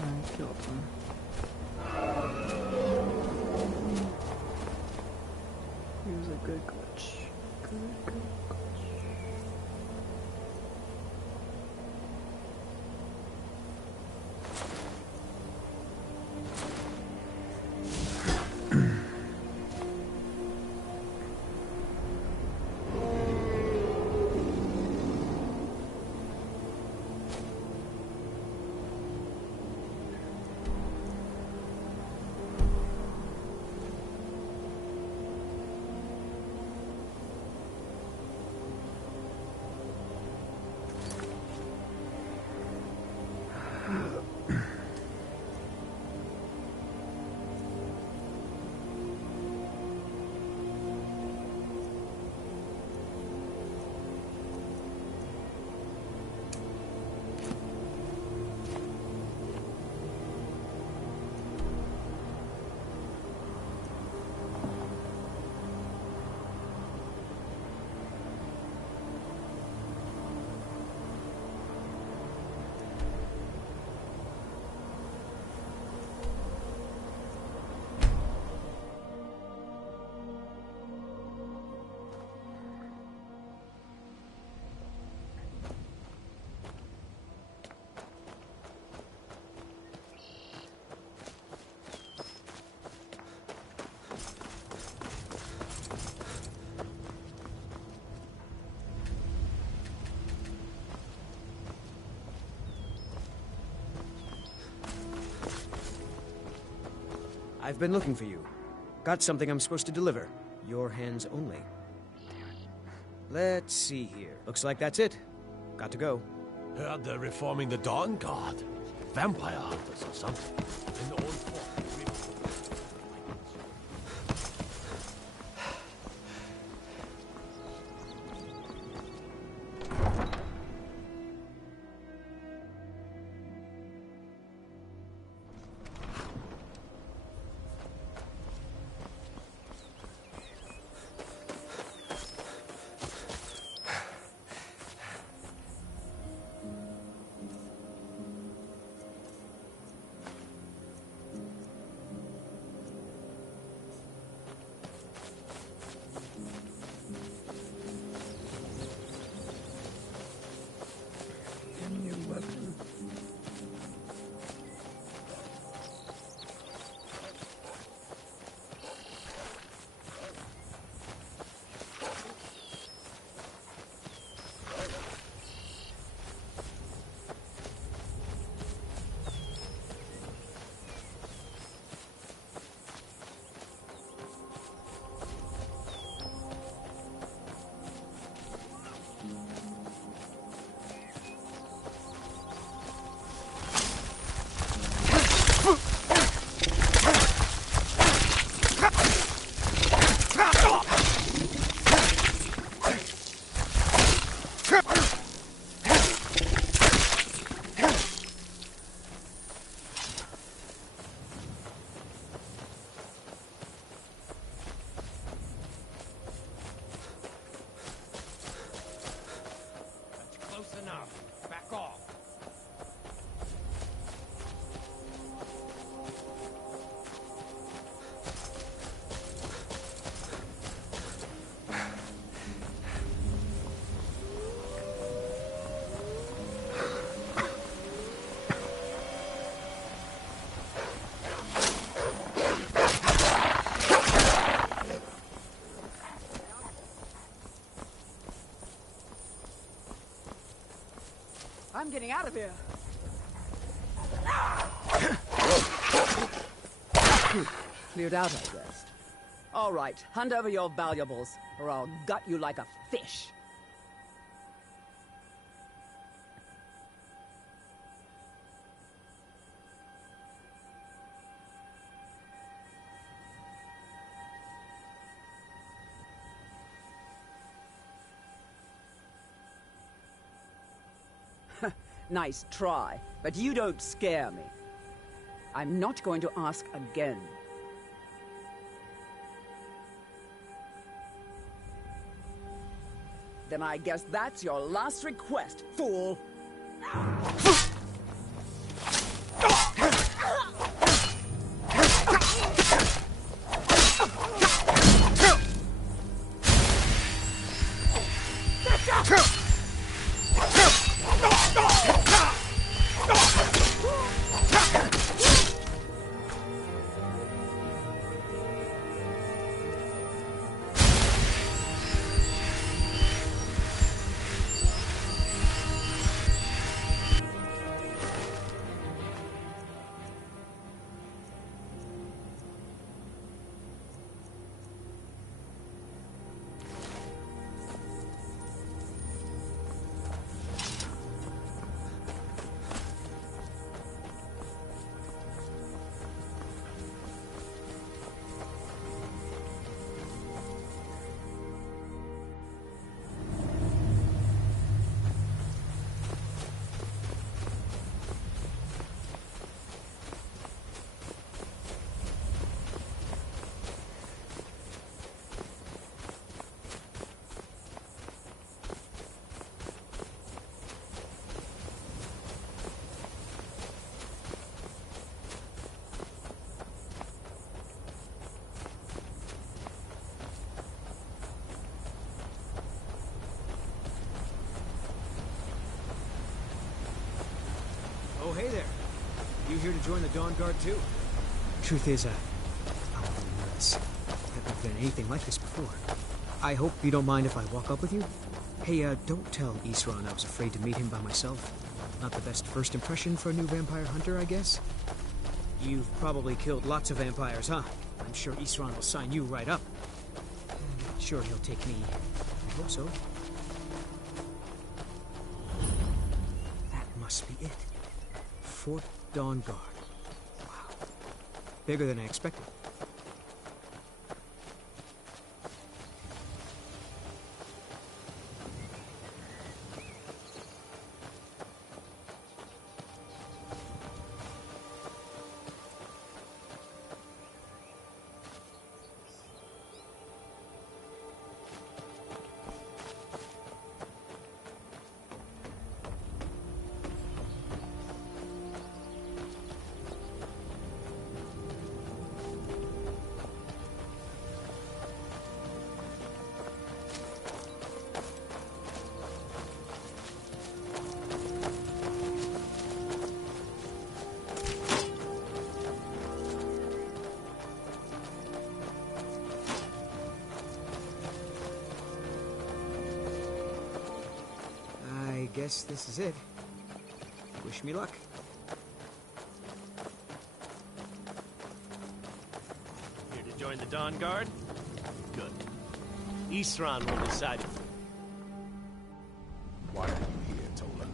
I killed him. I've been looking for you. Got something I'm supposed to deliver. Your hands only. Let's see here. Looks like that's it. Got to go. Heard they're reforming the Dawn Guard. Vampire hunters or something. In the old fort. I'm getting out of here. Cleared out, I guess. All right, hand over your valuables, or I'll gut you like a fish. Nice try, but you don't scare me. I'm not going to ask again. Then I guess that's your last request, fool! Oh, hey there. You here to join the Dawn Guard, too? Truth is, I'm a little nervous. I've never been anything like this before. I hope you don't mind if I walk up with you? Hey, don't tell Isran I was afraid to meet him by myself. Not the best first impression for a new vampire hunter, I guess? You've probably killed lots of vampires, huh? I'm sure Isran will sign you right up. Sure he'll take me. I hope so. That must be it. Fort Dawnguard. Wow. Bigger than I expected. I guess this is it. Wish me luck. Here to join the Dawn Guard? Good. Isran will decide. Why are you here, Tolan?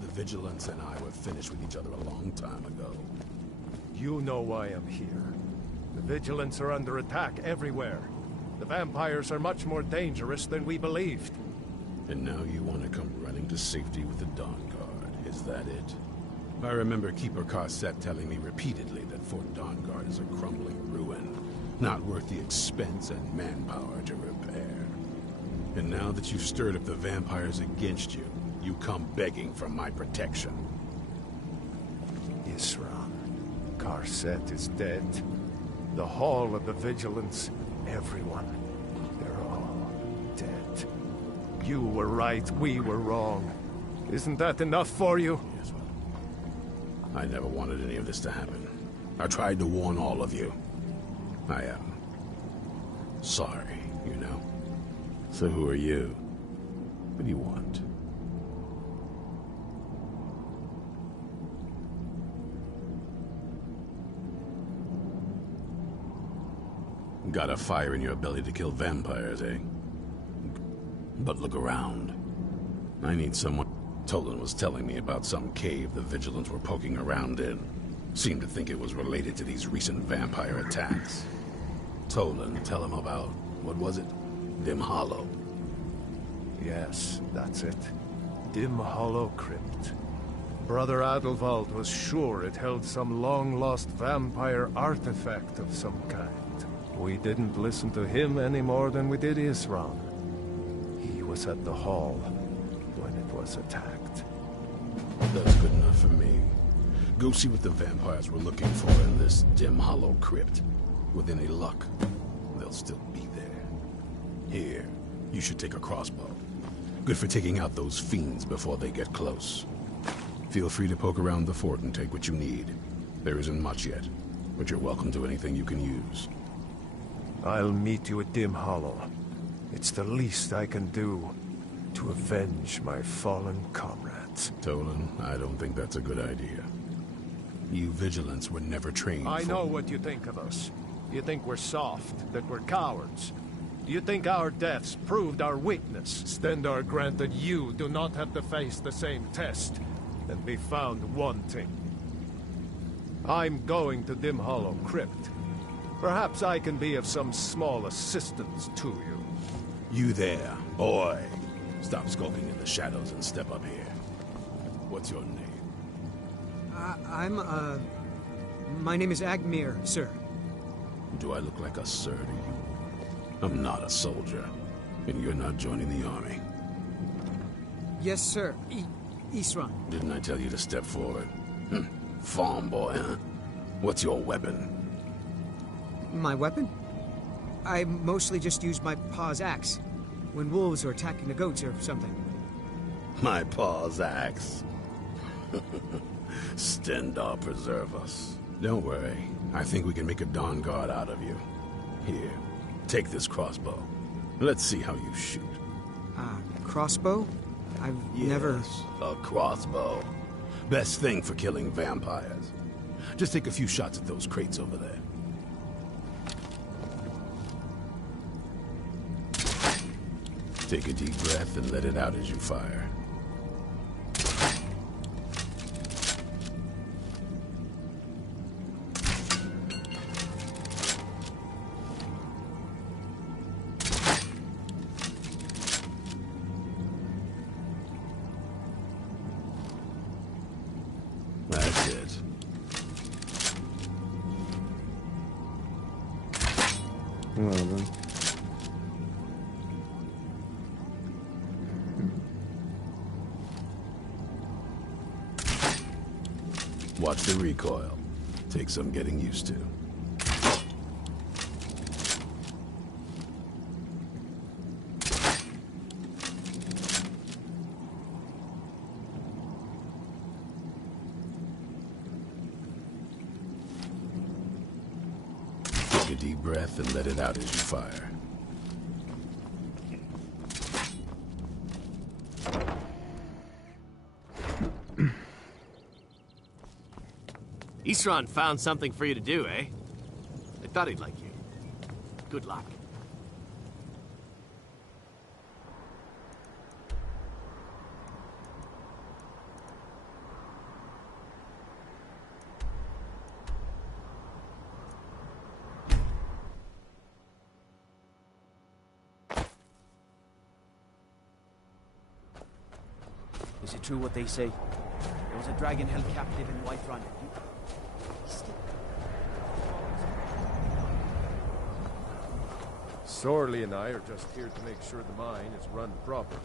The Vigilance and I were finished with each other a long time ago. You know why I'm here. The Vigilance are under attack everywhere. The vampires are much more dangerous than we believed. And now you want to come running to safety with the Dawn Guard, is that it? I remember Keeper Carset telling me repeatedly that Fort Dawnguard is a crumbling ruin, not worth the expense and manpower to repair. And now that you've stirred up the vampires against you, you come begging for my protection. Isran. Carset is dead. The Hall of the Vigilance, everyone. They're all dead. You were right, we were wrong. Isn't that enough for you? Yes, well, I never wanted any of this to happen. I tried to warn all of you. I am sorry, you know. So who are you? What do you want? Got a fire in your belly to kill vampires, eh? But look around. I need someone. Tolan was telling me about some cave the Vigilants were poking around in. Seemed to think it was related to these recent vampire attacks. Tolan, tell him about, what was it? Dim Hollow. Yes, that's it. Dim Hollow Crypt. Brother Adelwald was sure it held some long-lost vampire artifact of some kind. We didn't listen to him any more than we did Isran. He was at the hall when it was attacked. That's good enough for me. Go see what the vampires were looking for in this Dim Hollow Crypt. With any luck, they'll still be there. Here, you should take a crossbow. Good for taking out those fiends before they get close. Feel free to poke around the fort and take what you need. There isn't much yet, but you're welcome to anything you can use. I'll meet you at Dim Hollow. It's the least I can do to avenge my fallen comrades. Tolan, I don't think that's a good idea. You Vigilants were never trained I know what you think of us. You think we're soft, that we're cowards. You think our deaths proved our weakness. Stendarr granted you do not have to face the same test and be found wanting. I'm going to Dim Hollow Crypt. Perhaps I can be of some small assistance to you. You there, boy. Stop skulking in the shadows and step up here. What's your name? My name is Agmir, sir. Do I look like a sir to you? I'm not a soldier, and you're not joining the army. Yes, sir. Isran. Didn't I tell you to step forward? Farm boy, huh? What's your weapon? My weapon? I mostly just use my paw's axe when wolves are attacking the goats or something. My paw's axe. Stendarr preserve us. Don't worry. I think we can make a Dawn Guard out of you. Here, take this crossbow. Let's see how you shoot. Crossbow? I've never... a crossbow. Best thing for killing vampires. Just take a few shots at those crates over there. Take a deep breath and let it out as you fire. That's it. Well then. Watch the recoil. Take some getting used to. Take a deep breath and let it out as you fire. Isran found something for you to do, eh? I thought he'd like you. Good luck. Is it true what they say? There was a dragon held captive in Whiterun. Sorley and I are just here to make sure the mine is run proper.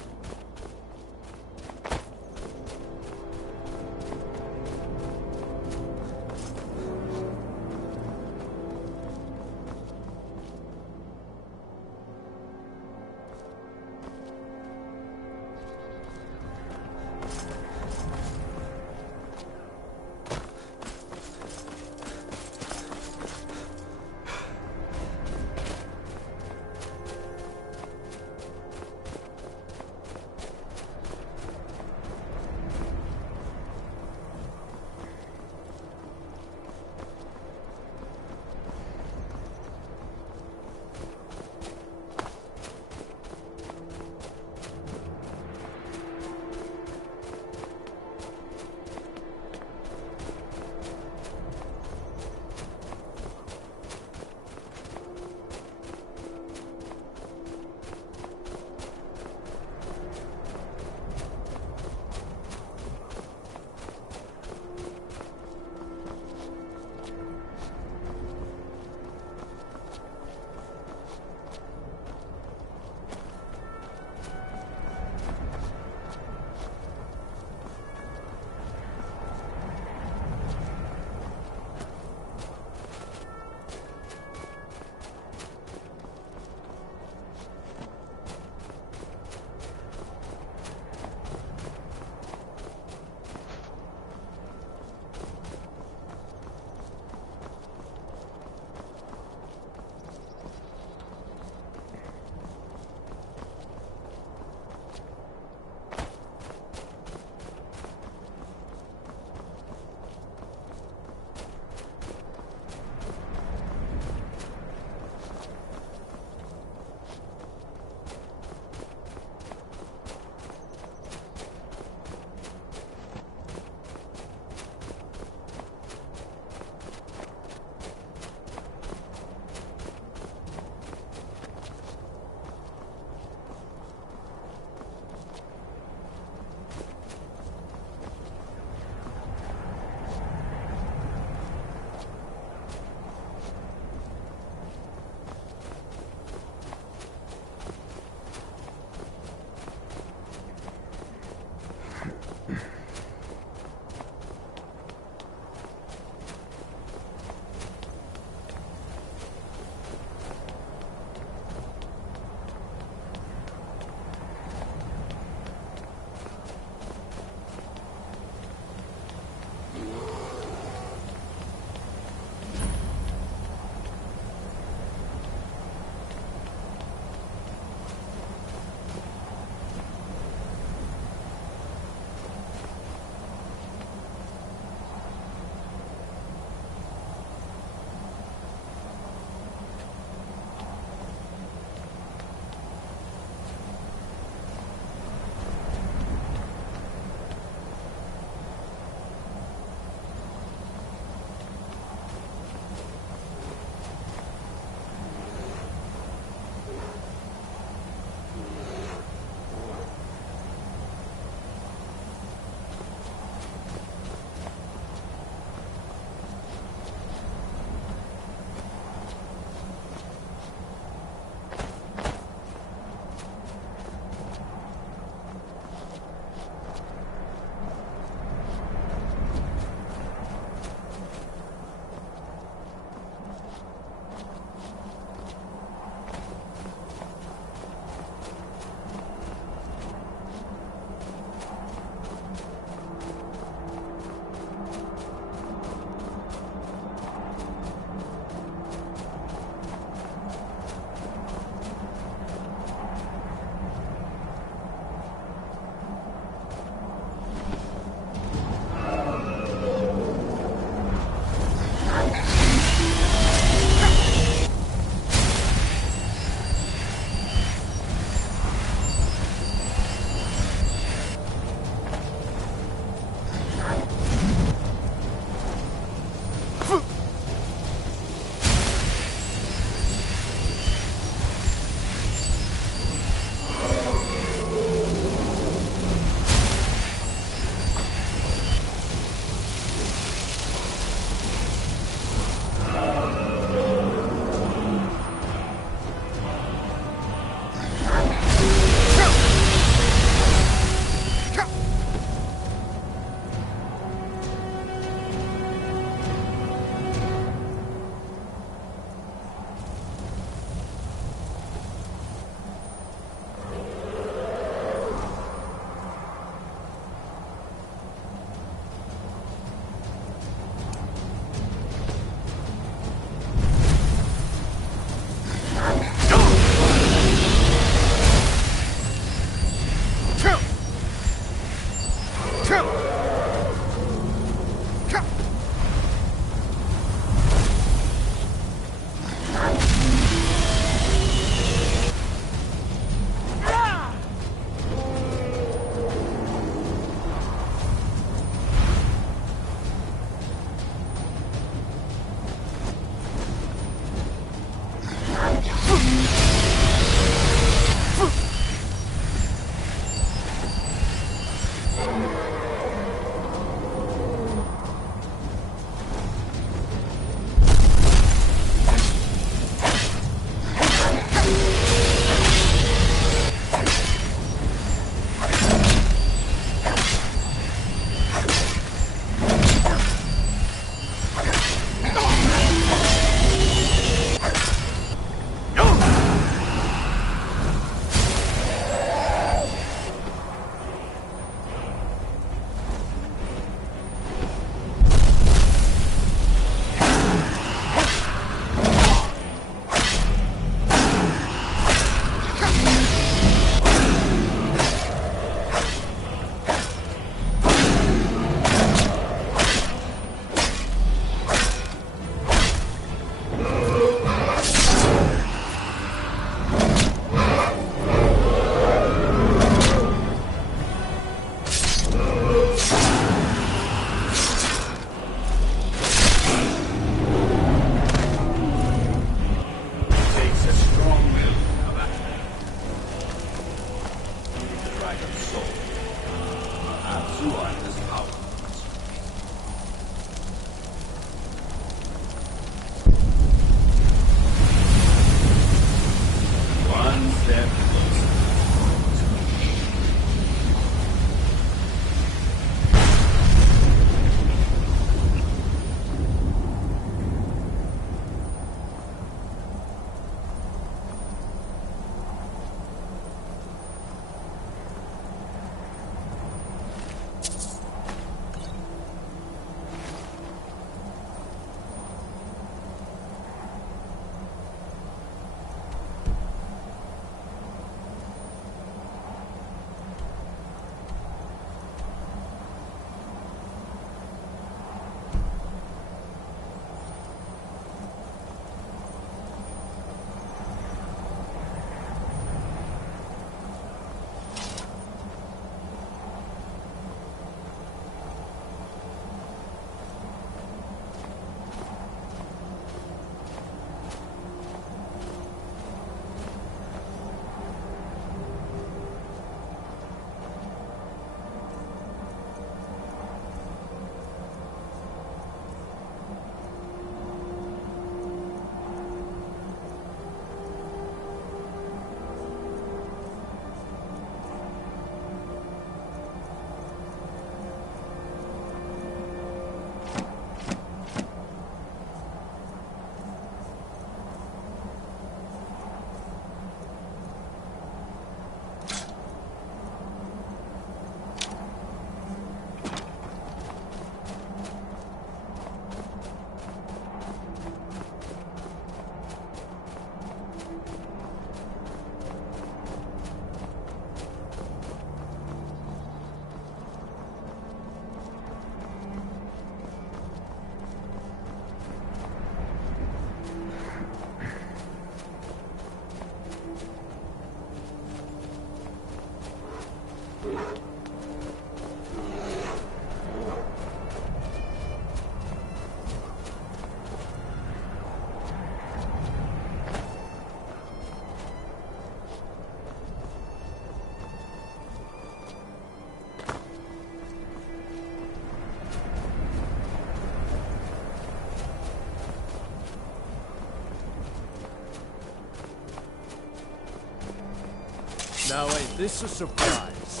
Now ain't this a surprise?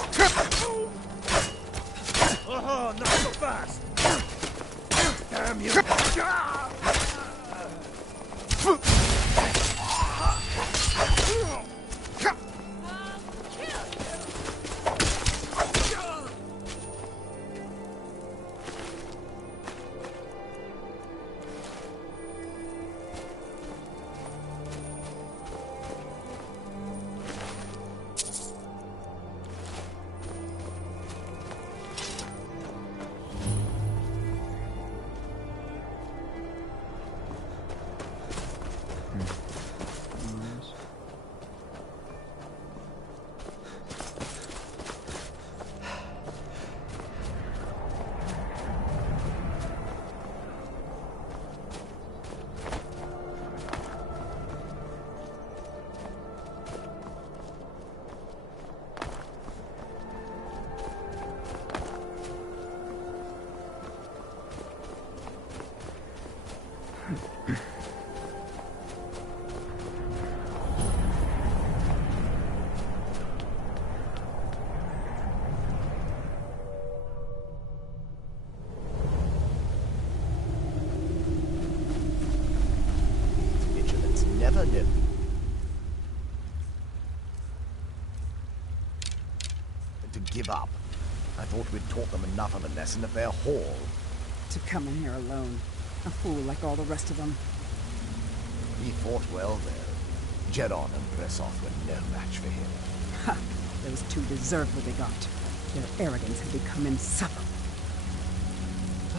Oh, not so fast! Damn you! find him. To give up. I thought we'd taught them enough of a lesson at their hall. To come in here alone. A fool like all the rest of them. He fought well, though. Geron and Bressoff were no match for him. Ha! Those two deserved what they got. Their arrogance had become insufferable.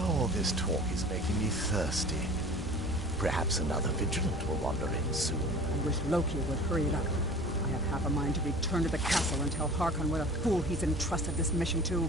All this talk is making me thirsty. Perhaps another vigilant will wander in soon. I wish Loki would hurry it up. I have half a mind to return to the castle and tell Harkon what a fool he's entrusted this mission to.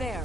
there.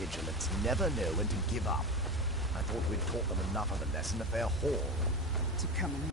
Vigilants never know when to give up. I thought we'd taught them enough of a lesson at their hall. To come in.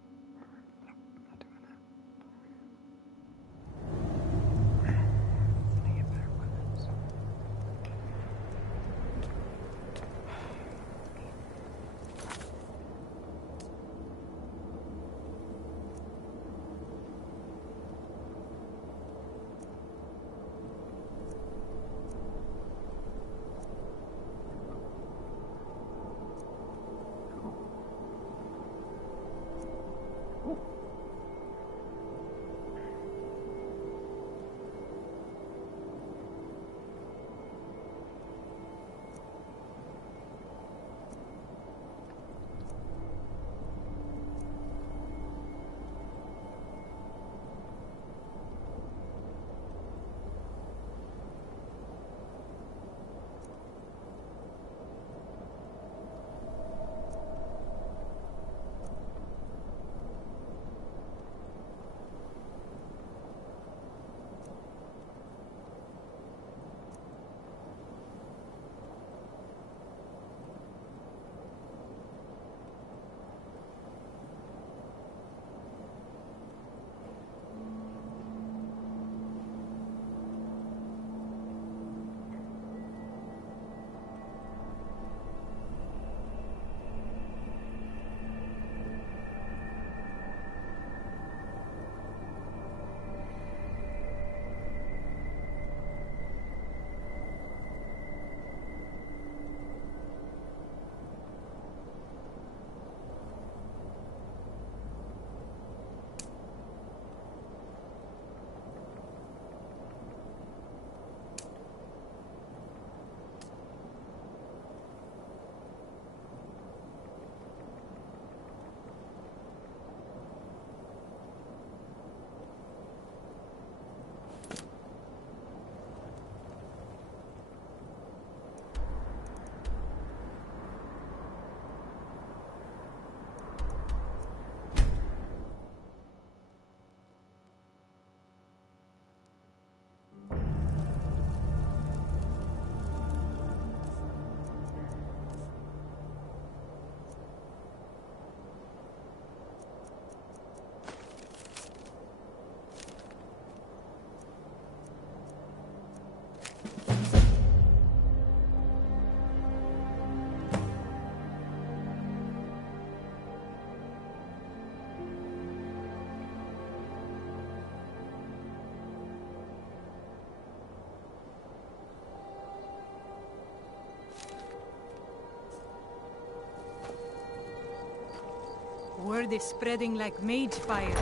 heard it's spreading like mage fire.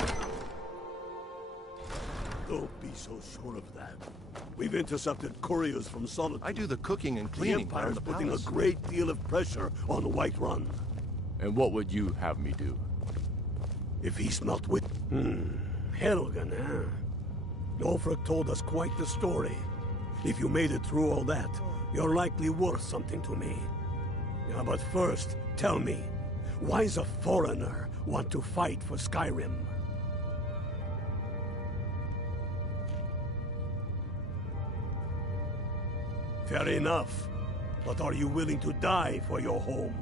Don't be so sure of that. We've intercepted couriers from Solitude. I do the cooking and The cleaning around Empire's the putting a palace. great deal of pressure on Whiterun. And what would you have me do? If he's not with... Helgen, huh? Ulfric told us quite the story. If you made it through all that, you're likely worth something to me. Yeah, but first, tell me, why's a foreigner want to fight for Skyrim? Fair enough. But are you willing to die for your home?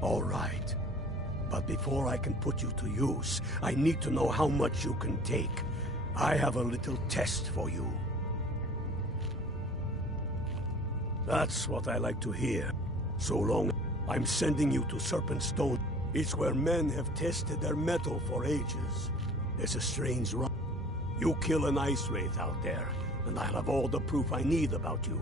All right. But before I can put you to use, I need to know how much you can take. I have a little test for you. That's what I like to hear. So long, I'm sending you to Serpent Stone. It's where men have tested their metal for ages. There's a strange run. You kill an ice wraith out there, and I'll have all the proof I need about you.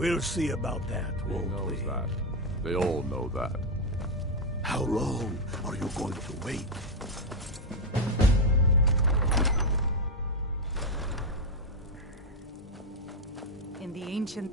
We'll see about that, won't we? That. They all know that. How long are you going to wait? In the ancient...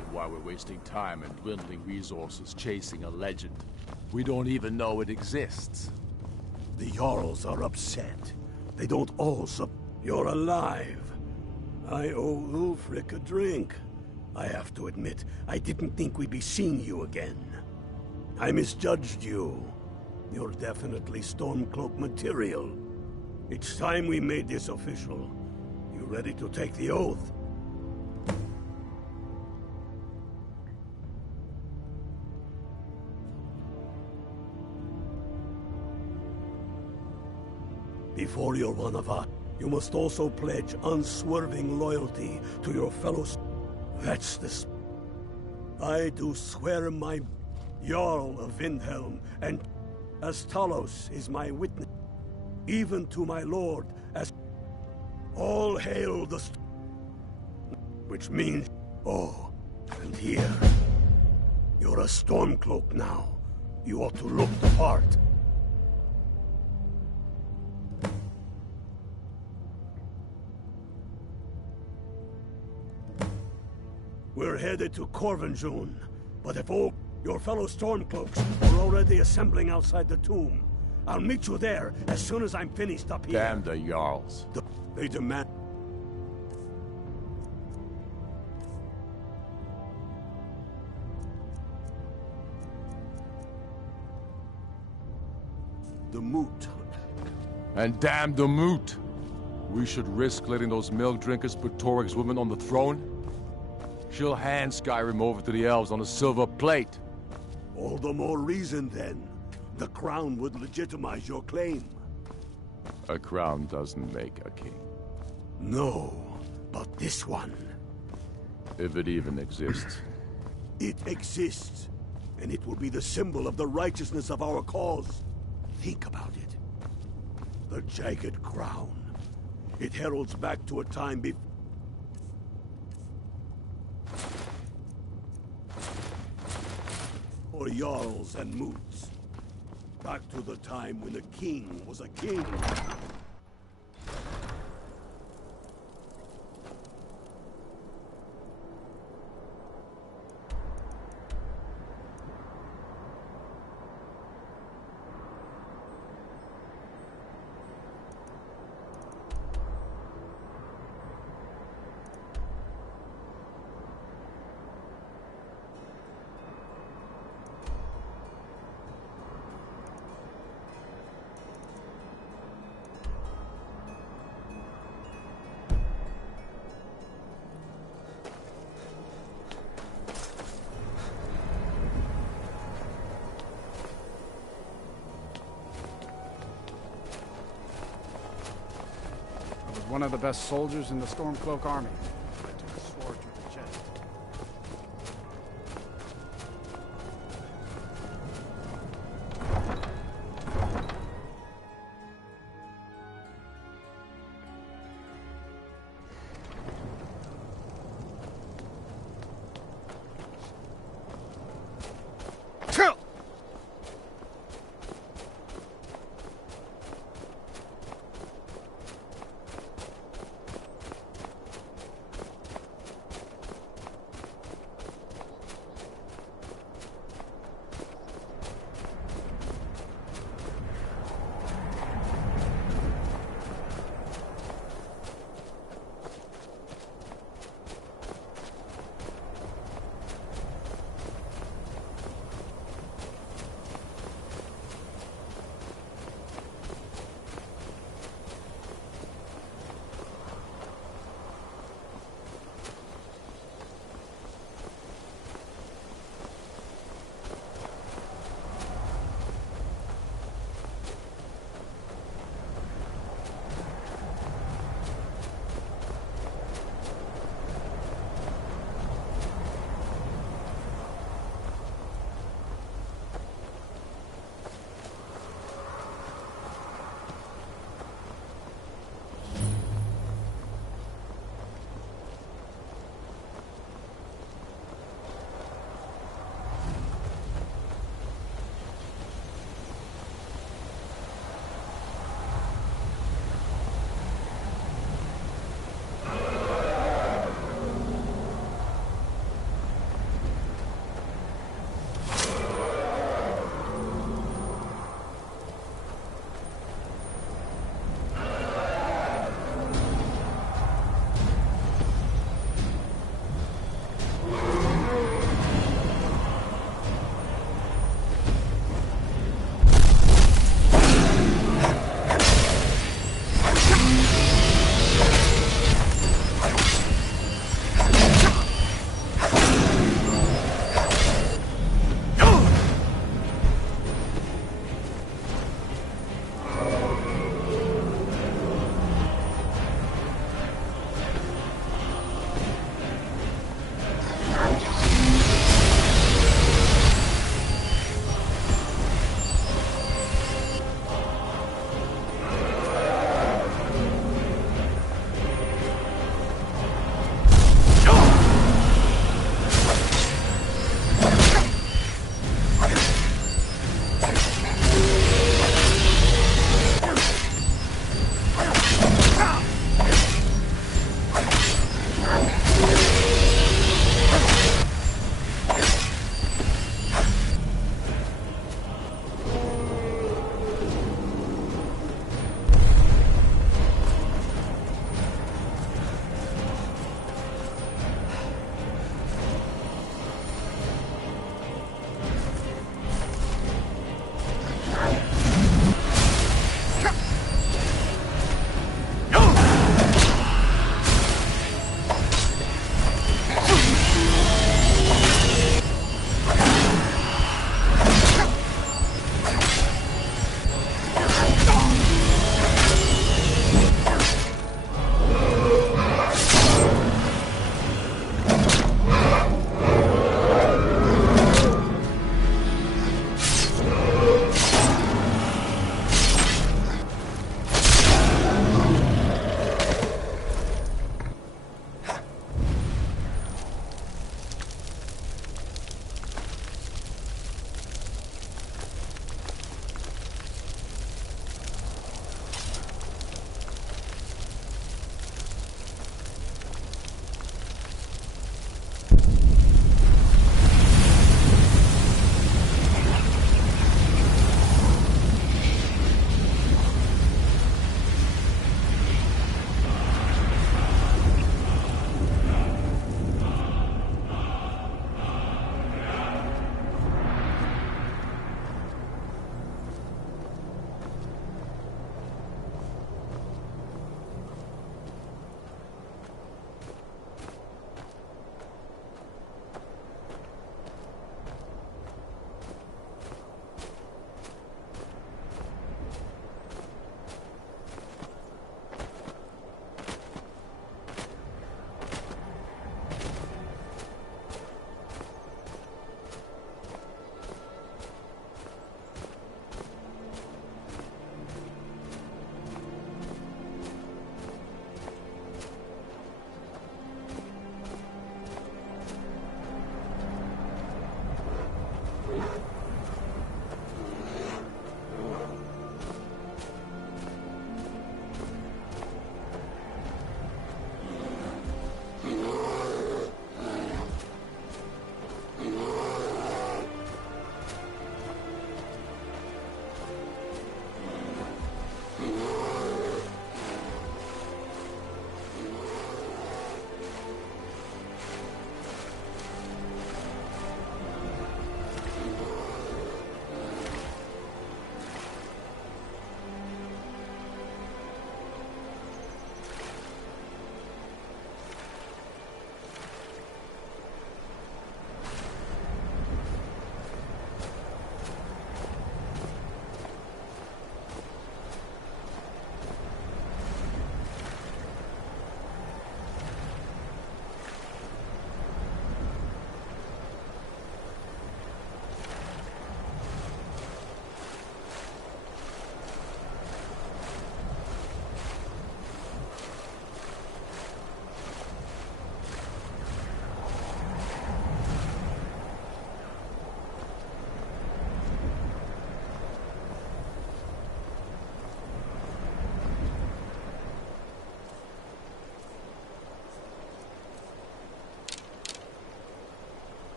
dead while we're wasting time and dwindling resources chasing a legend. We don't even know it exists. The Jarls are upset. They don't all You're alive. I owe Ulfric a drink. I have to admit, I didn't think we'd be seeing you again. I misjudged you. You're definitely Stormcloak material. It's time we made this official. You ready to take the oath? Before you're one of us, you must also pledge unswerving loyalty to your fellows. That's the I do swear my Jarl of Windhelm, and as Talos is my witness, even to my lord, as all hail the which means, oh, and here, you're a Stormcloak now. You ought to look the part. We're headed to Corvinjune, but if all your fellow Stormcloaks are already assembling outside the tomb, I'll meet you there as soon as I'm finished up here. Damn the Jarls. They demand... The moot. And damn the moot. We should risk letting those milk drinkers put Toryg's woman on the throne? She'll hand Skyrim over to the elves on a silver plate. All the more reason, then. The crown would legitimize your claim. A crown doesn't make a king. No, but this one. If it even exists. It exists, and it will be the symbol of the righteousness of our cause. Think about it. The jagged crown. It heralds back to a time before Jarls and moots. Back to the time when the king was a king. One of the best soldiers in the Stormcloak army. I took a sword to the chest.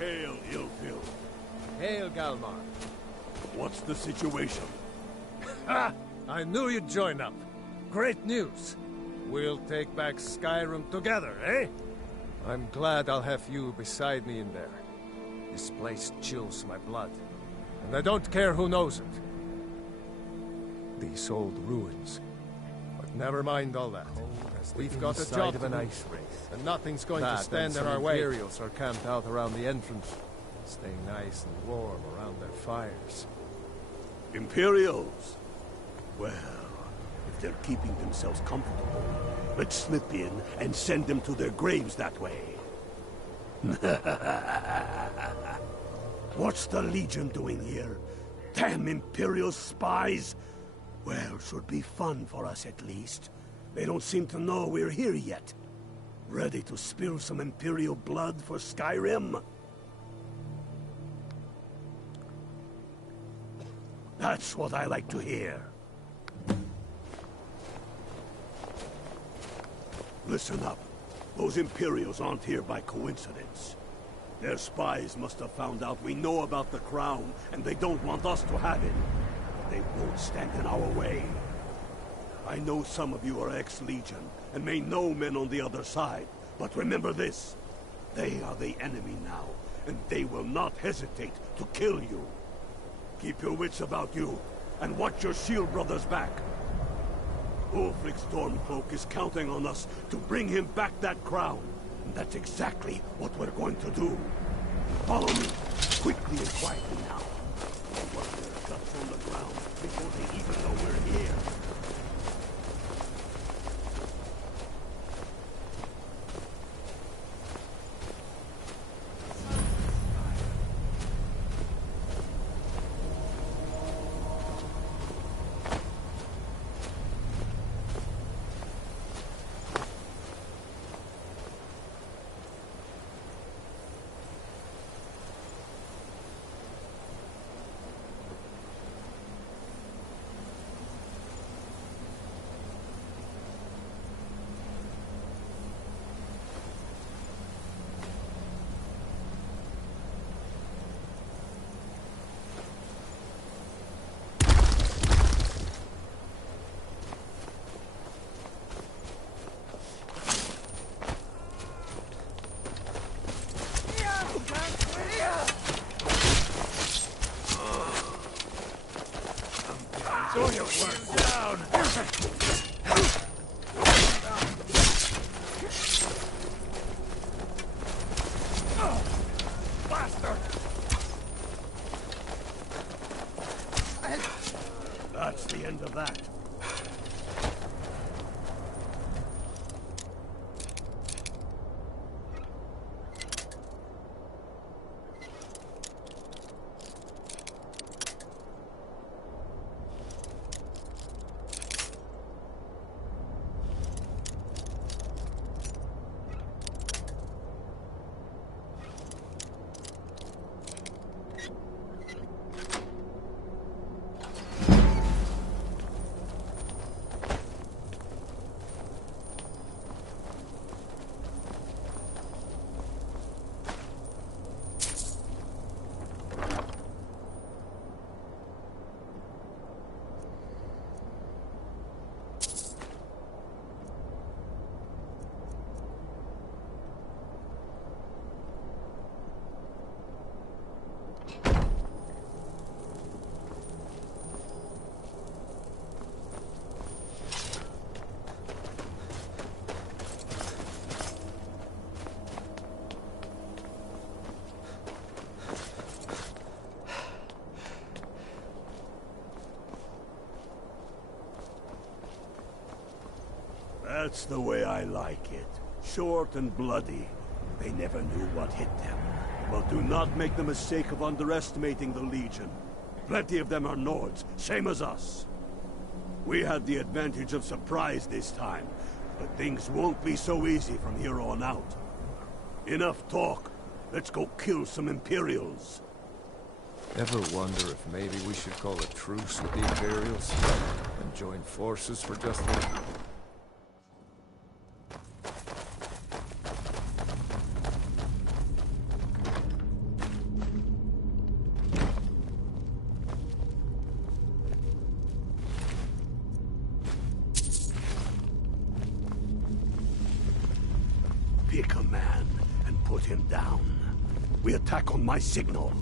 Hail, Ilfil. Hail, Galmar. What's the situation? Ha! I knew you'd join up. Great news. We'll take back Skyrim together, eh? I'm glad I'll have you beside me in there. This place chills my blood. And I don't care who knows it. These old ruins. But never mind all that. We've got a job to do, and nothing's going to stand in our way. Imperials are camped out around the entrance, staying nice and warm around their fires. Imperials? Well, if they're keeping themselves comfortable, let's slip in and send them to their graves that way. What's the Legion doing here? Damn Imperial spies! Well, should be fun for us at least. They don't seem to know we're here yet. Ready to spill some Imperial blood for Skyrim? That's what I like to hear. Listen up. Those Imperials aren't here by coincidence. Their spies must have found out we know about the crown, and they don't want us to have it. They won't stand in our way. I know some of you are ex-Legion, and may know men on the other side, but remember this. They are the enemy now, and they will not hesitate to kill you. Keep your wits about you, and watch your shield brothers back. Ulfric Stormcloak is counting on us to bring him back that crown, and that's exactly what we're going to do. Follow me, quickly and quietly now. We'll work their guts on the ground before they even know we're here. That's the way I like it. Short and bloody. They never knew what hit them. But do not make the mistake of underestimating the Legion. Plenty of them are Nords, same as us. We had the advantage of surprise this time, but things won't be so easy from here on out. Enough talk. Let's go kill some Imperials. Ever wonder if maybe we should call a truce with the Imperials and join forces for just a... Pick a man and put him down. We attack on my signal.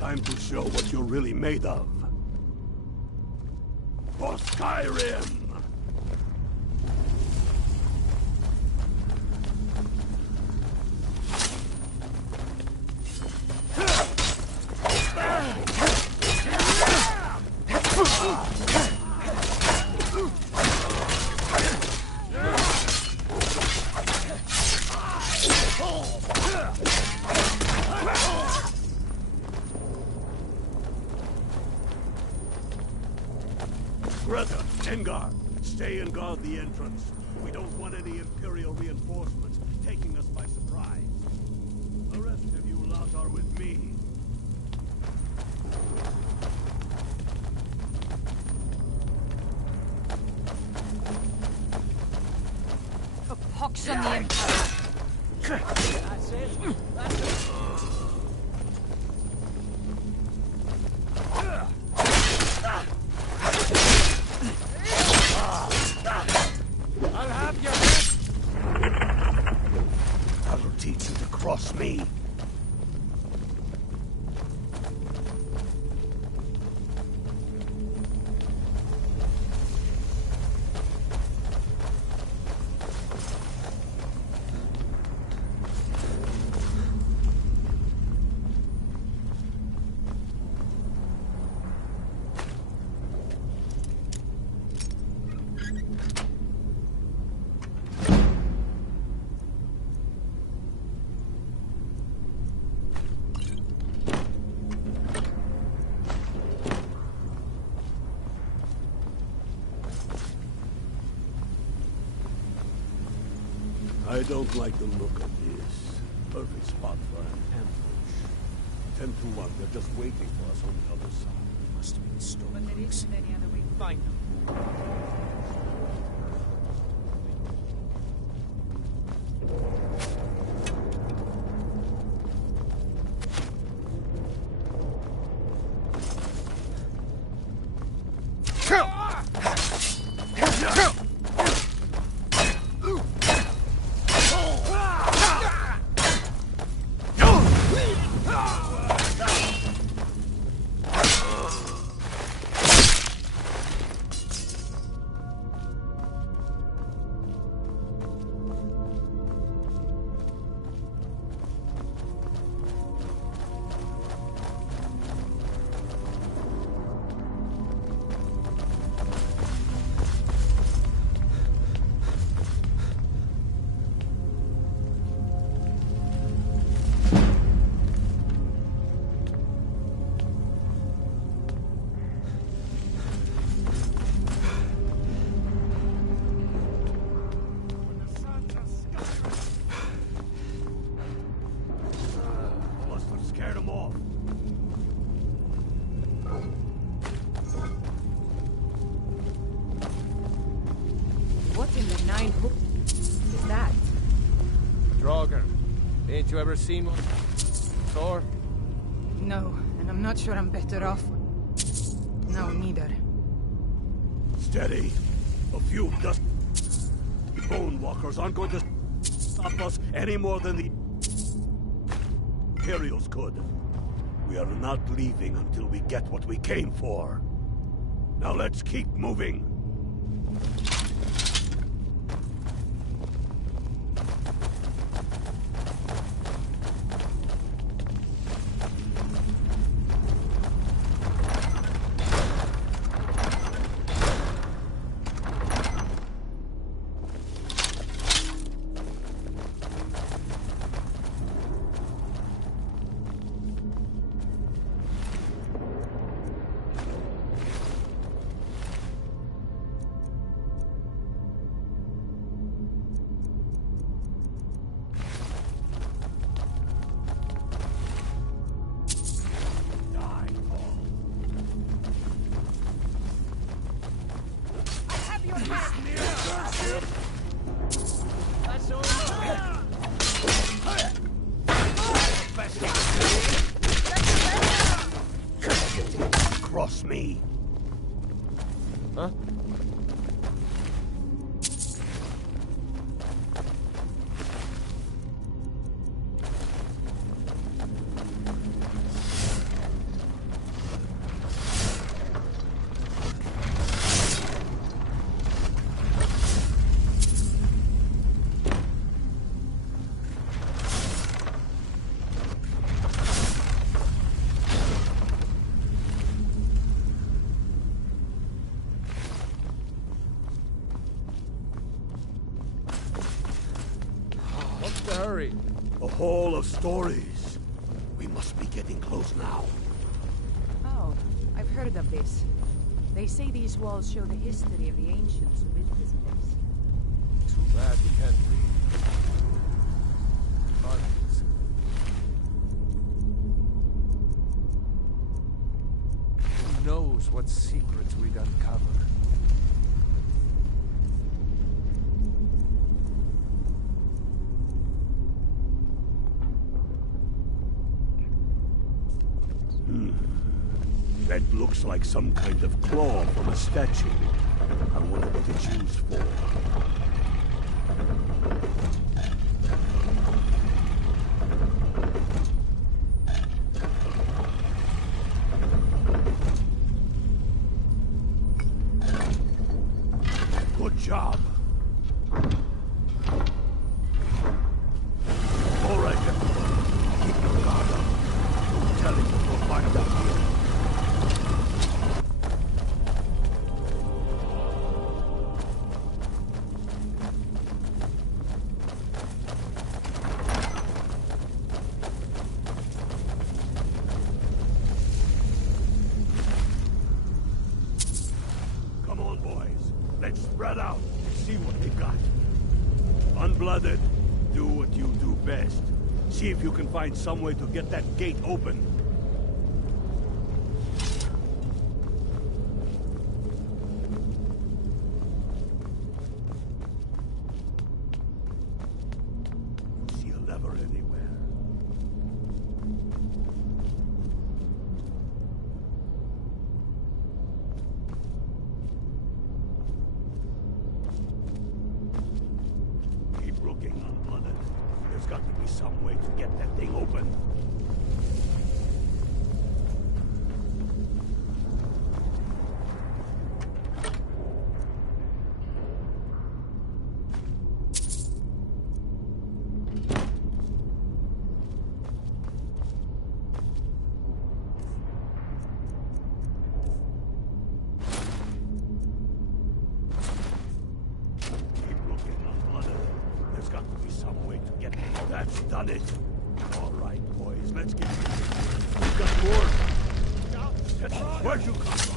Time to show what you're really made of. For Skyrim! Greta, Engar, stay and guard the entrance. We don't want any Imperial reinforcements taking us by surprise. The rest of you lot are with me. For pox on the Empire. That's it. That's it. I'll have you! That'll teach you to cross me. I don't like the look of this. Perfect spot for an ambush. 10 to 1, they're just waiting for us on the other side. Must have been stolen. But there isn't any other way to find them. What in the nine is that? Draugr, ain't you ever seen one before? No, and I'm not sure I'm better off. No, neither. Steady. A few dust bone walkers aren't going to stop us any more than the Imperials could. We are not leaving until we get what we came for. Now let's keep moving. Hurry! A hall of stories. We must be getting close now. Oh, I've heard of this. They say these walls show the history of the ancients who built this place. Too bad we can't read. Carvings. Who knows what secrets we'd uncover? That looks like some kind of claw from a statue. I wonder what it's used for. Good job. All right, everyone. Keep your guard up. Don't tell him what we'll find out here. Come on, boys. Let's spread out and see what they got. Unblooded, do what you do best. See if you can find some way to get that gate open. See a lever anywhere? Keep looking, Unblooded. There's got to be some way to get that thing open. There's got to be some way to get... That's done it. All right, boys, let's get... We've got more. Where'd you come from?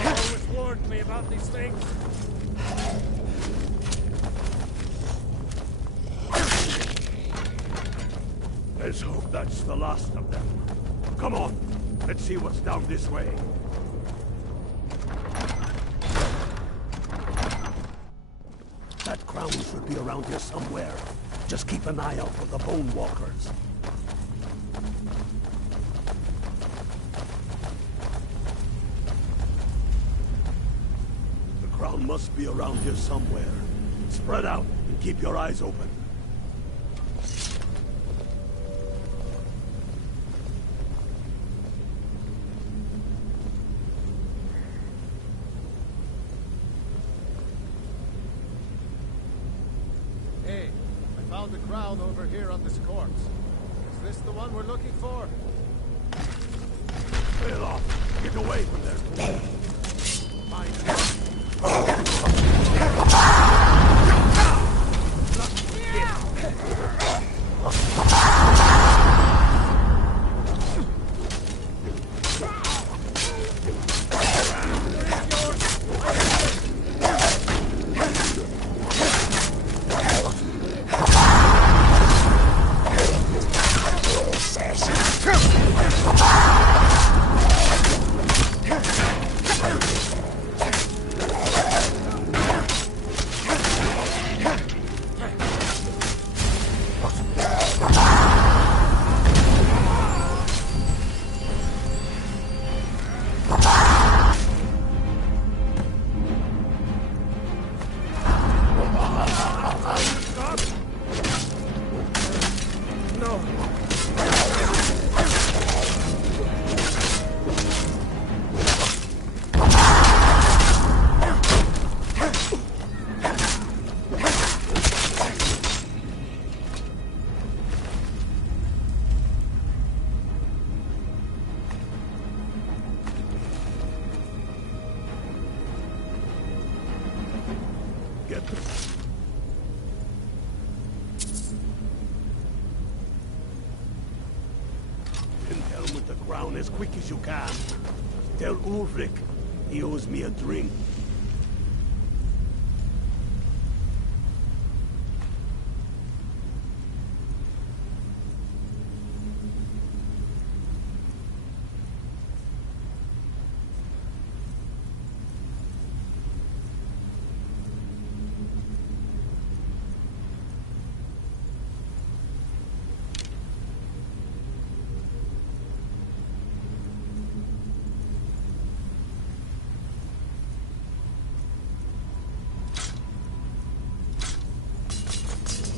Always warned me about these things. Let's hope that's the last of them. Come on, let's see what's down this way. That crown should be around here somewhere. Just keep an eye out for the bone walkers. The crown must be around here somewhere. Spread out and keep your eyes open. Hey, I found the crown over here on this corpse. Is this the one we're looking for? Bail off! Get away from there! Get the... Pin down with the ground as quick as you can. Tell Ulrich he owes me a drink.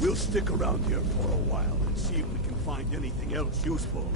We'll stick around here for a while and see if we can find anything else useful.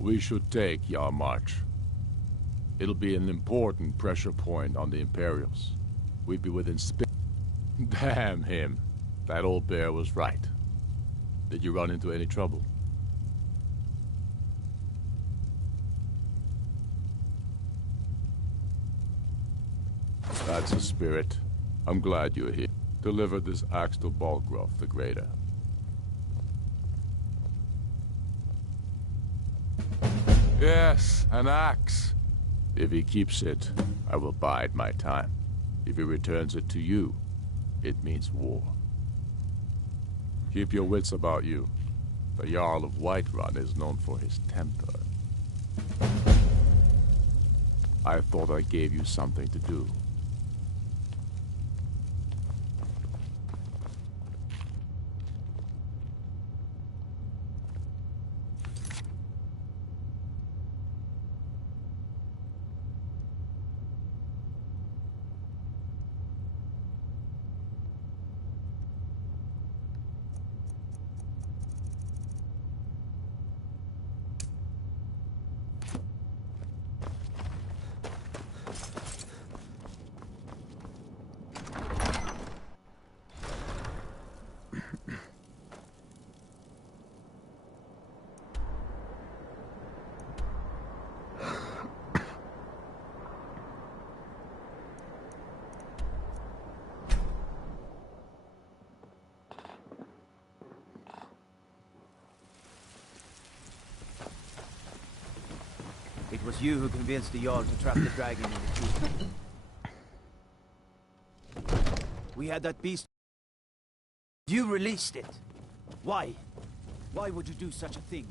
We should take Yarmarch. It'll be an important pressure point on the Imperials. We'd be within Damn him. That old bear was right. Did you run into any trouble? That's the spirit. I'm glad you're here. Deliver this axe to Balgraf the Greater. Yes, an axe. If he keeps it, I will bide my time. If he returns it to you, it means war. Keep your wits about you. The Jarl of Whiterun is known for his temper. I thought I gave you something to do. It was you who convinced the Jarl to trap the dragon in the tube. We had that beast. You released it. Why? Why would you do such a thing?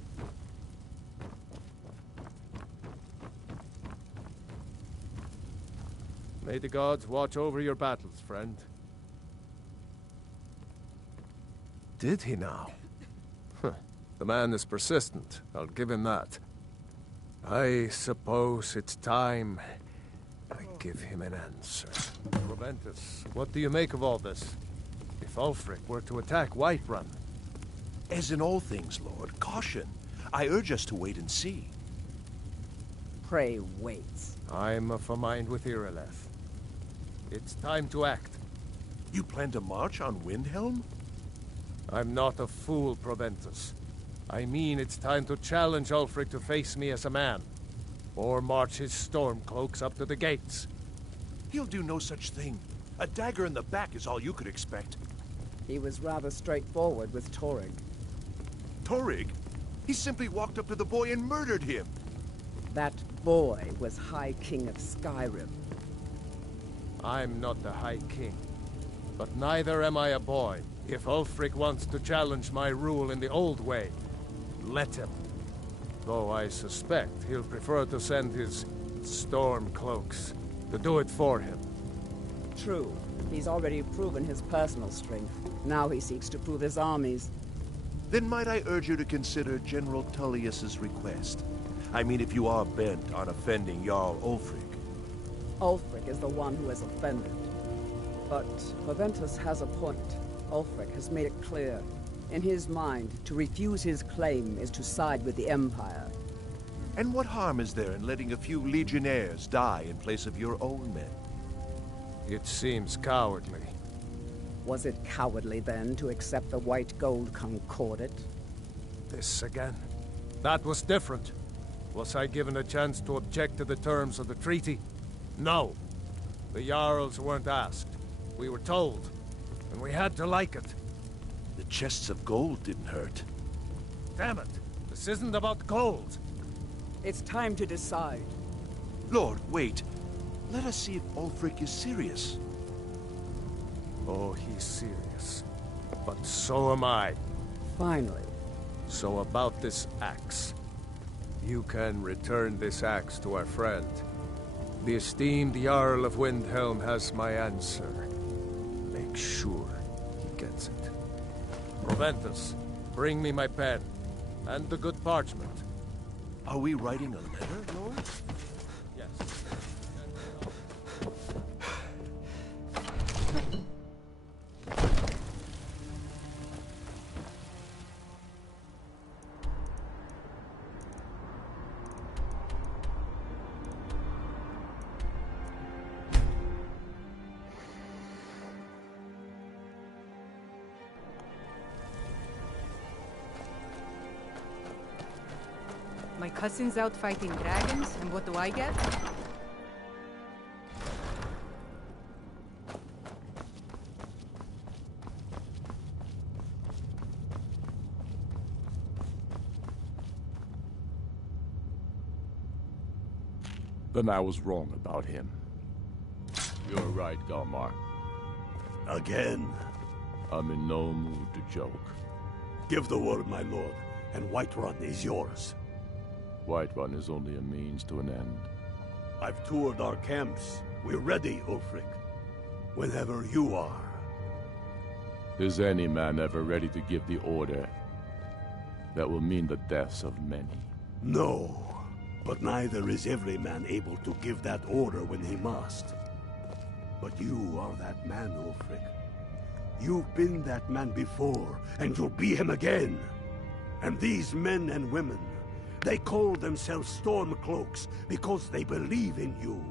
May the gods watch over your battles, friend. Did he now? The man is persistent, I'll give him that. I suppose it's time I give him an answer. Proventus, what do you make of all this? If Ulfric were to attack Whiterun. As in all things, Lord, caution. I urge us to wait and see. Pray wait. I'm of a mind with Irileth. It's time to act. You plan to march on Windhelm? I'm not a fool, Proventus. I mean it's time to challenge Ulfric to face me as a man. Or march his stormcloaks up to the gates. He'll do no such thing. A dagger in the back is all you could expect. He was rather straightforward with Torrig. Torrig? He simply walked up to the boy and murdered him. That boy was High King of Skyrim. I'm not the High King. But neither am I a boy. If Ulfric wants to challenge my rule in the old way, let him. Though I suspect he'll prefer to send his stormcloaks to do it for him. True. He's already proven his personal strength. Now he seeks to prove his armies. Then might I urge you to consider General Tullius's request? I mean, if you are bent on offending Jarl Ulfric. Ulfric is the one who has offended. But Proventus has a point. Ulfric has made it clear. In his mind, to refuse his claim is to side with the Empire. And what harm is there in letting a few legionnaires die in place of your own men? It seems cowardly. Was it cowardly, then, to accept the white gold concordat? This again. That was different. Was I given a chance to object to the terms of the treaty? No. The Jarls weren't asked. We were told. And we had to like it. The chests of gold didn't hurt. Damn it! This isn't about gold! It's time to decide. Lord, wait. Let us see if Ulfric is serious. Oh, he's serious. But so am I. Finally. So about this axe. You can return this axe to our friend. The esteemed Jarl of Windhelm has my answer. Make sure he gets it. Proventus, bring me my pen. And the good parchment. Are we writing a letter, Lord? Yes. My cousin's out fighting dragons, and what do I get? Then I was wrong about him. You're right, Galmar. Again? I'm in no mood to joke. Give the word, my lord, and Whiterun is yours. Whiterun is only a means to an end. I've toured our camps. We're ready, Ulfric. Whenever you are. Is any man ever ready to give the order that will mean the deaths of many? No, but neither is every man able to give that order when he must. But you are that man, Ulfric. You've been that man before, and you'll be him again. And these men and women, they call themselves Stormcloaks because they believe in you.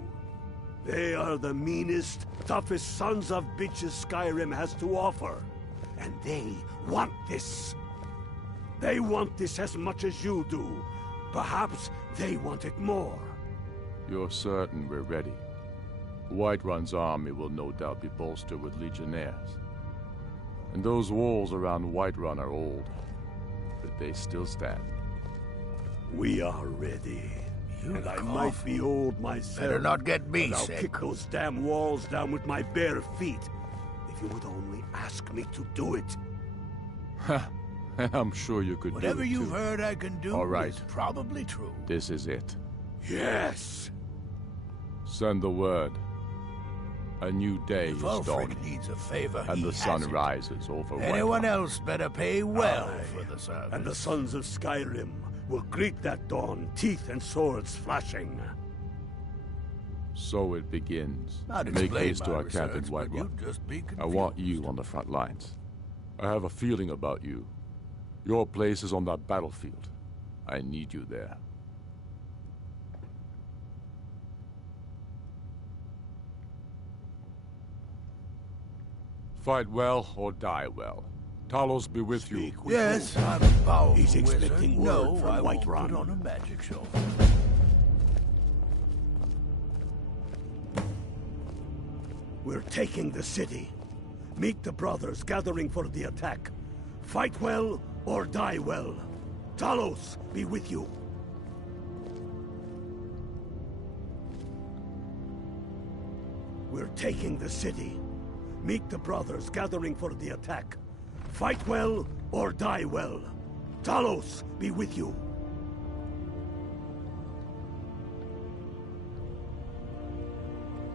They are the meanest, toughest sons of bitches Skyrim has to offer. And they want this. They want this as much as you do. Perhaps they want it more. You're certain we're ready? Whiterun's army will no doubt be bolstered with legionnaires. And those walls around Whiterun are old, but they still stand. We are ready. And I might be old myself. Better not get me but I'll sick. kick those damn walls down with my bare feet. If you would only ask me to do it. I'm sure you could Whatever do it, you've too. heard I can do All right. is probably true. This is it. Yes! Send the word. A new day If is Ulfric dawning, needs a favor, and he the has sun it. rises over Anyone Whiterun. else better pay well Aye. for the service. And the sons of Skyrim will greet that dawn, teeth and swords flashing. So it begins. I'd Make explain haste to my our camp in research, White but Rock. you'd just be I want you on the front lines. I have a feeling about you. Your place is on that battlefield. I need you there. Fight well or die well. Talos be with you. Yes, I'm a powerful He's expecting word from I White won't Run. put on a magic show. We're taking the city. Meet the brothers gathering for the attack. Fight well or die well. Talos be with you. We're taking the city. Meet the brothers gathering for the attack. Fight well or die well. Talos be with you.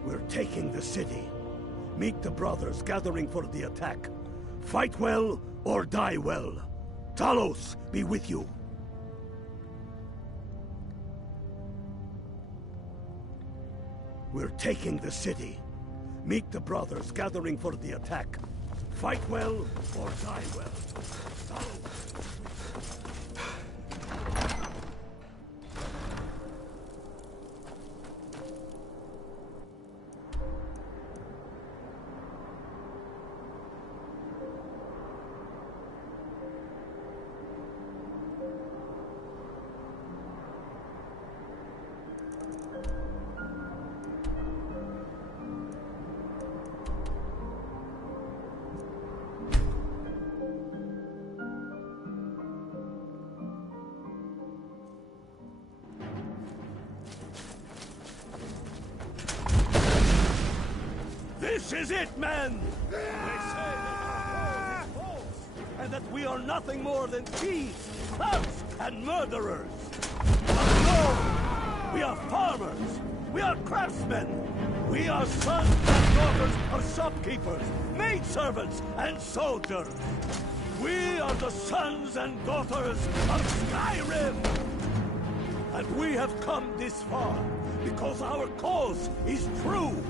We're taking the city. Meet the brothers gathering for the attack. Fight well or die well. Talos be with you. We're taking the city. Meet the brothers gathering for the attack. Fight well or die well. Talos. This is it, men! We say that our cause is false, and that we are nothing more than thieves, thugs, and murderers. But no! We are farmers! We are craftsmen! We are sons and daughters of shopkeepers, maidservants, and soldiers! We are the sons and daughters of Skyrim! And we have come this far because our cause is true!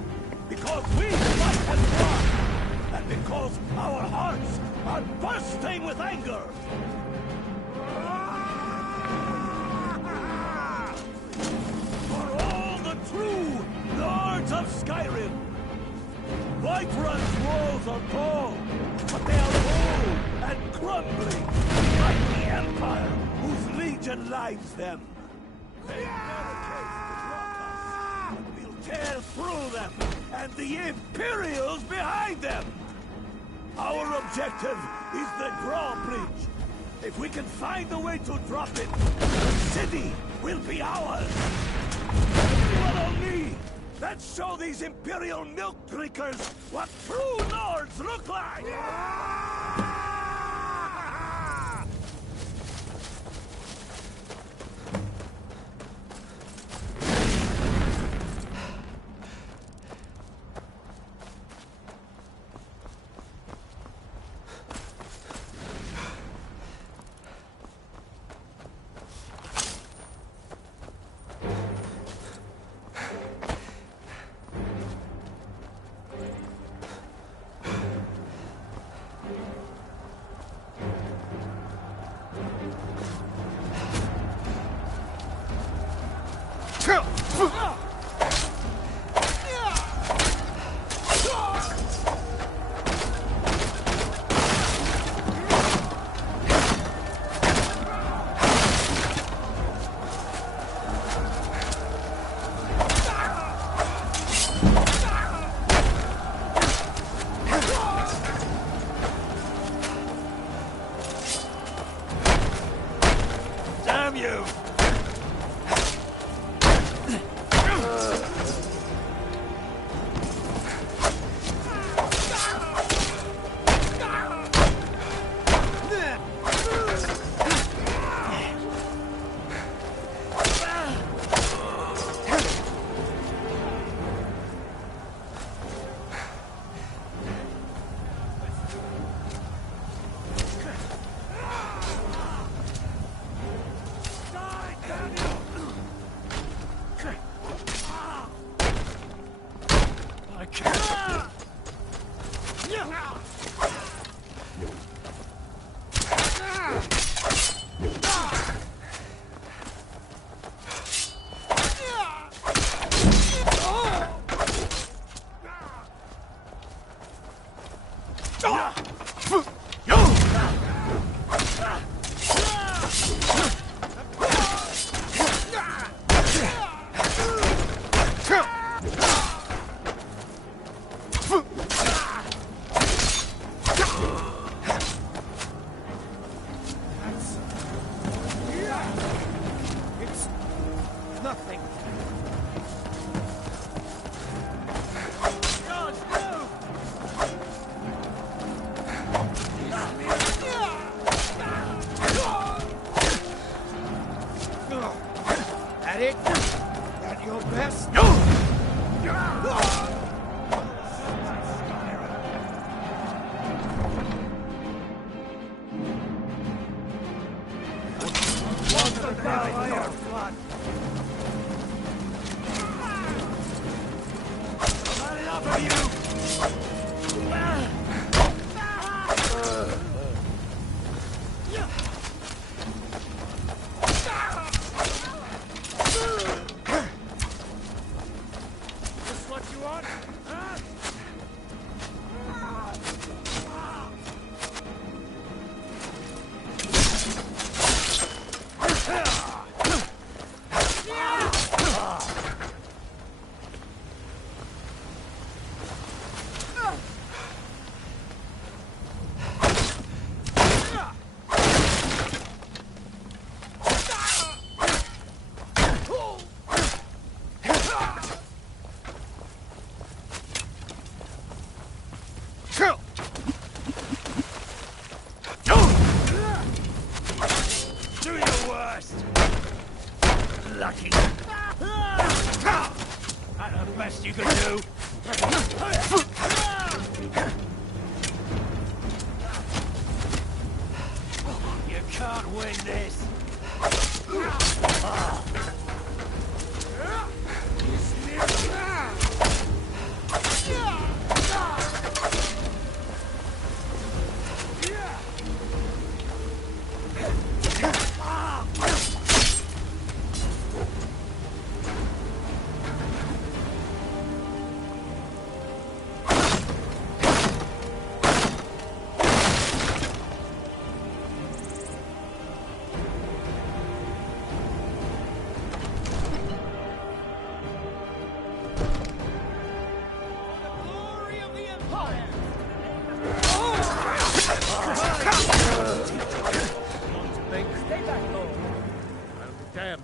Because we fight and run! And because our hearts are bursting with anger! For all the true Lords of Skyrim! Whiterun's walls are tall, but they are old and crumbling, like the Empire whose legion lines them. They barricade the rock us, but we'll tear through them, and the Imperials behind them! Our objective is the drawbridge. If we can find a way to drop it, the city will be ours! Everyone on me! Let's show these Imperial milk drinkers what true lords look like!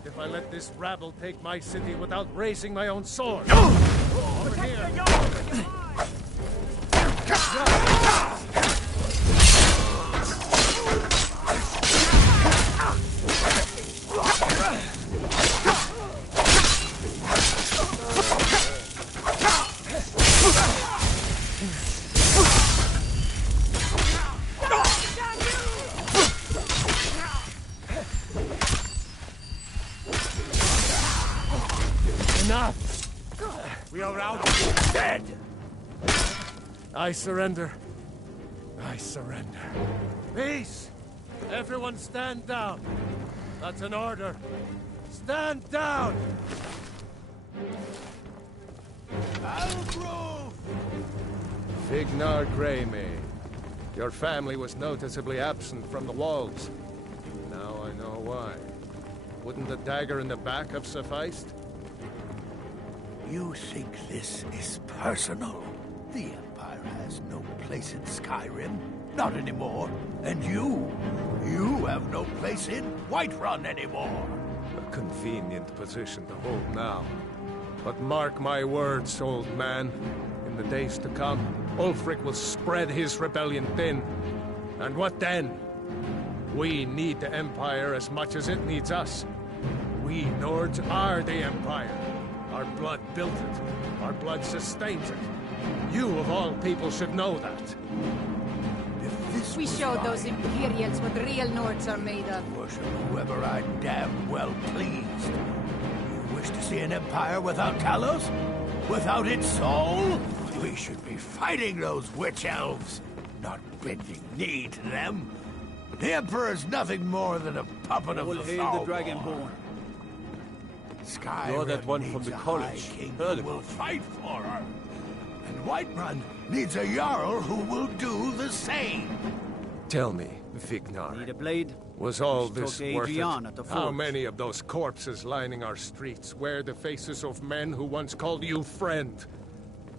If I let this rabble take my city without raising my own sword. Over here. We are out dead. I surrender. I surrender. Peace! Everyone stand down. That's an order. Stand down! Algrove! Fignar Greymane. Your family was noticeably absent from the walls. Now I know why. Wouldn't the dagger in the back have sufficed? You think this is personal? The Empire has no place in Skyrim. Not anymore. And you have no place in Whiterun anymore. A convenient position to hold now. But mark my words, old man. In the days to come, Ulfric will spread his rebellion thin. And what then? We need the Empire as much as it needs us. We Nords are the Empire. Our blood built it. Our blood sustains it. You, of all people, should know that. We showed those Imperials what real Nords are made of. Worship whoever I damn well pleased. You wish to see an empire without Talos? Without its soul? We should be fighting those witch elves, not bending knee to them. The Emperor's nothing more than a puppet of All the hail the Dragonborn. Skyrim You're that one from the college. Heard will about fight for her. And Whiterun needs a Jarl who will do the same. Tell me, Vignar. Need a blade? Was all Just talk this to worth Adrian it? at the How forge. many of those corpses lining our streets wear the faces of men who once called you friend?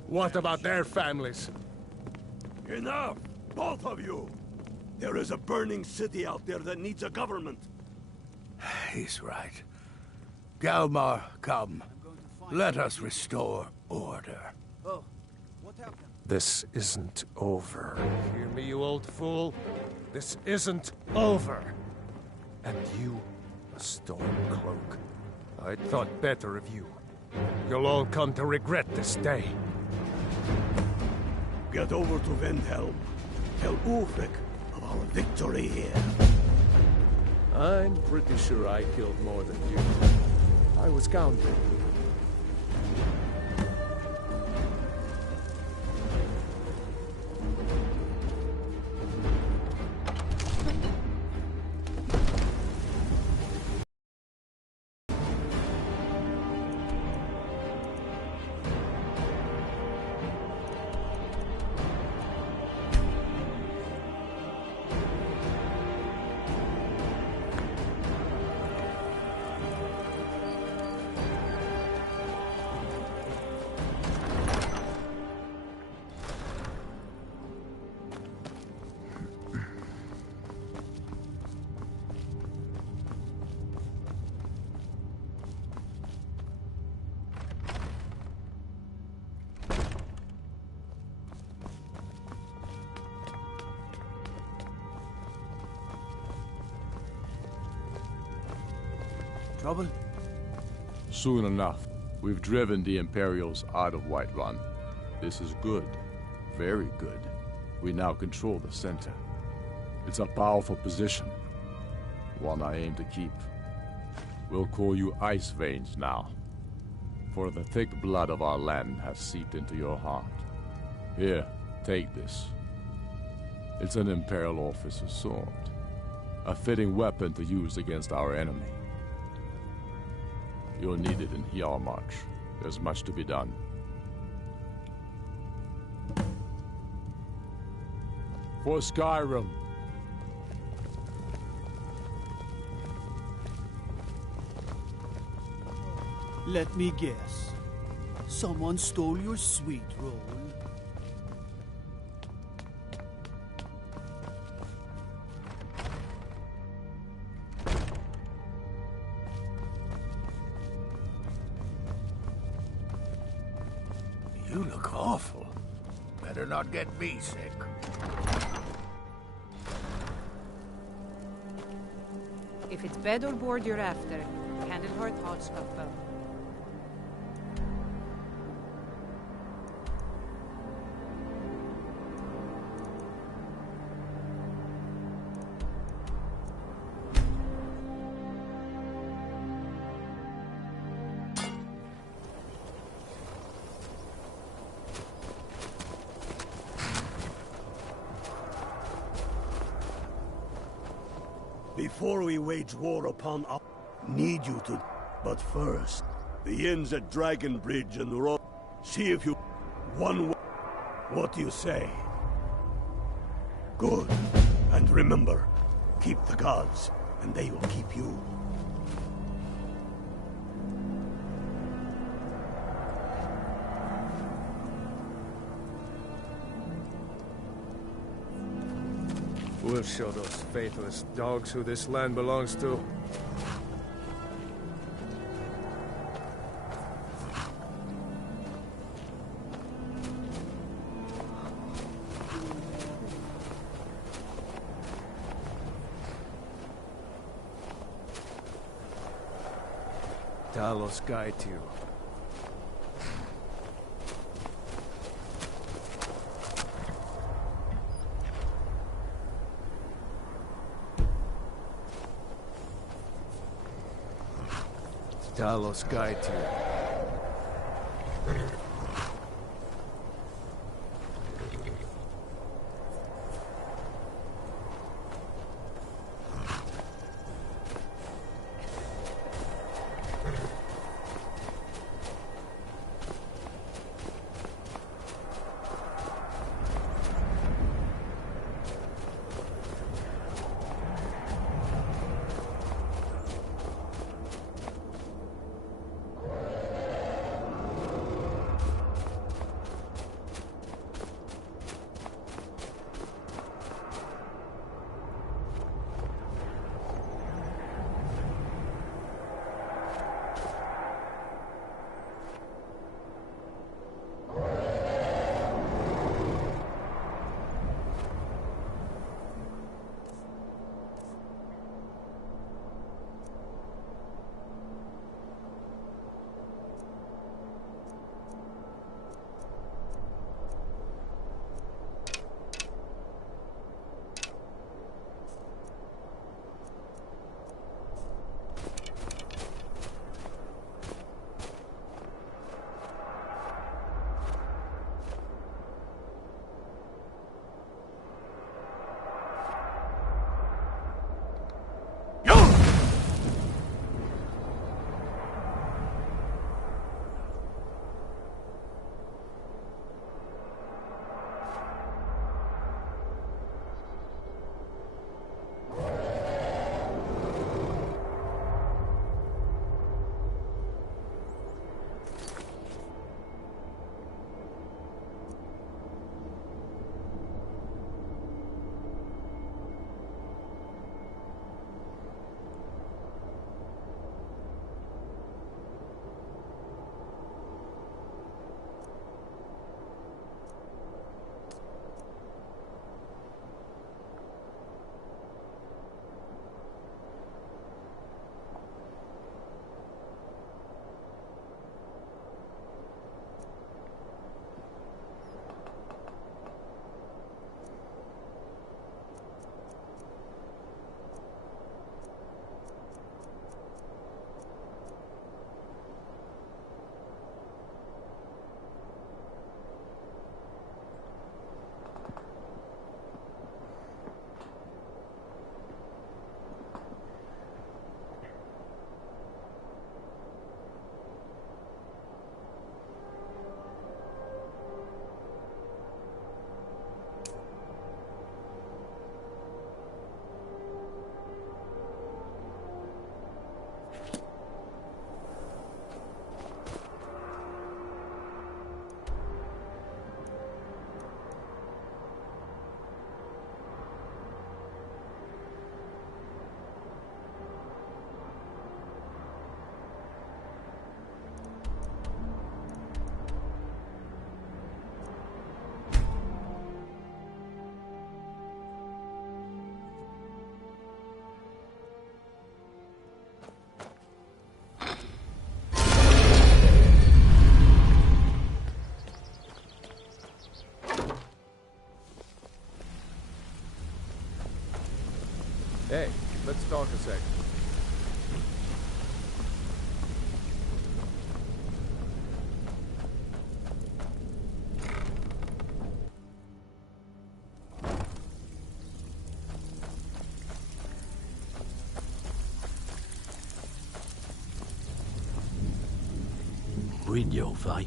What about their families? Enough! Both of you! There is a burning city out there that needs a government. He's right. Galmar, come. Let us restore order. Oh, what happened? This isn't over. Hear me, you old fool? This isn't over. And you, a Stormcloak. I thought better of you. You'll all come to regret this day. Get over to Windhelm. Tell Ulfric of our victory here. I'm pretty sure I killed more than you. I was counting. Trouble? Soon enough. We've driven the Imperials out of Whiterun. This is good. Very good. We now control the center. It's a powerful position. One I aim to keep. We'll call you Ice Veins now. For the thick blood of our land has seeped into your heart. Here, take this. It's an Imperial officer's sword. A fitting weapon to use against our enemy. You'll need it in Hjalmarch. There's much to be done. For Skyrim. Let me guess. Someone stole your sweet roll. You look awful. Better not get me sick. If it's bed or board you're after, Candlehearth hot scupper. Before we wage war upon our... need you to... But first, the inns at Dragon Bridge and the road. See if you... One... What do you say? Good. And remember, keep the gods, and they will keep you. We'll show those faithless dogs who this land belongs to. Talos guide you. Talos guide you. Hey, let's talk a sec. Brynjolf, eh?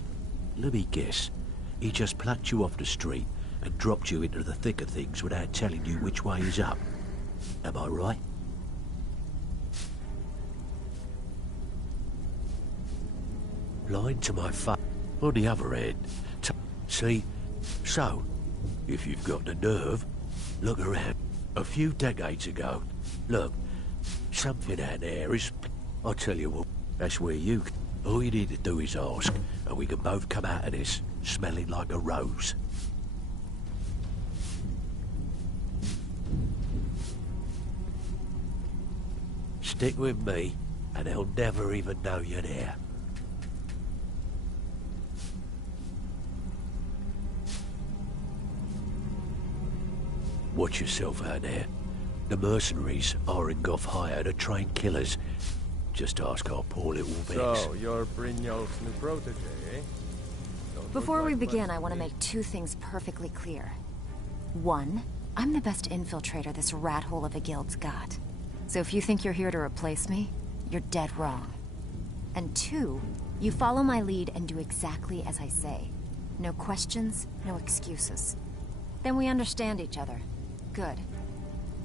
Let me guess. He just plucked you off the street and dropped you into the thick of things without telling you which way is up. Am I right? Lying to my face. On the other hand, see? So, if you've got the nerve, look around. A few decades ago, look, something out there is... I'll tell you what, that's where you... All you need to do is ask, and we can both come out of this smelling like a rose. Stick with me, and they'll never even know you're there. Watch yourself out there. The mercenaries are in Goth hire to train killers. Just ask our poor little Vex. So, you're Brynjolf's new protege, eh? Before we begin, I want to make two things perfectly clear. One, I'm the best infiltrator this rat hole of a guild's got. So if you think you're here to replace me, you're dead wrong. And two, you follow my lead and do exactly as I say. No questions, no excuses. Then we understand each other. Good.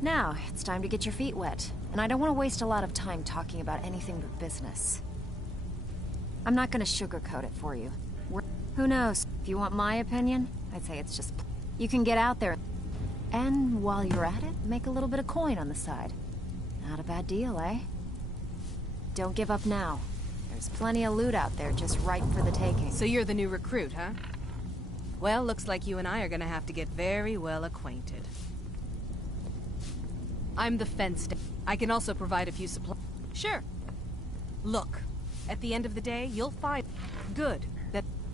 Now, it's time to get your feet wet. And I don't want to waste a lot of time talking about anything but business. I'm not going to sugarcoat it for you. Who knows? If you want my opinion, I'd say it's just... You can get out there, and while you're at it, make a little bit of coin on the side. Not a bad deal, eh? Don't give up now. There's plenty of loot out there just ripe for the taking. So you're the new recruit, huh? Well, looks like you and I are gonna have to get very well acquainted. I'm the fenced. I can also provide a few supplies. Sure. Look, at the end of the day, you'll find... Good.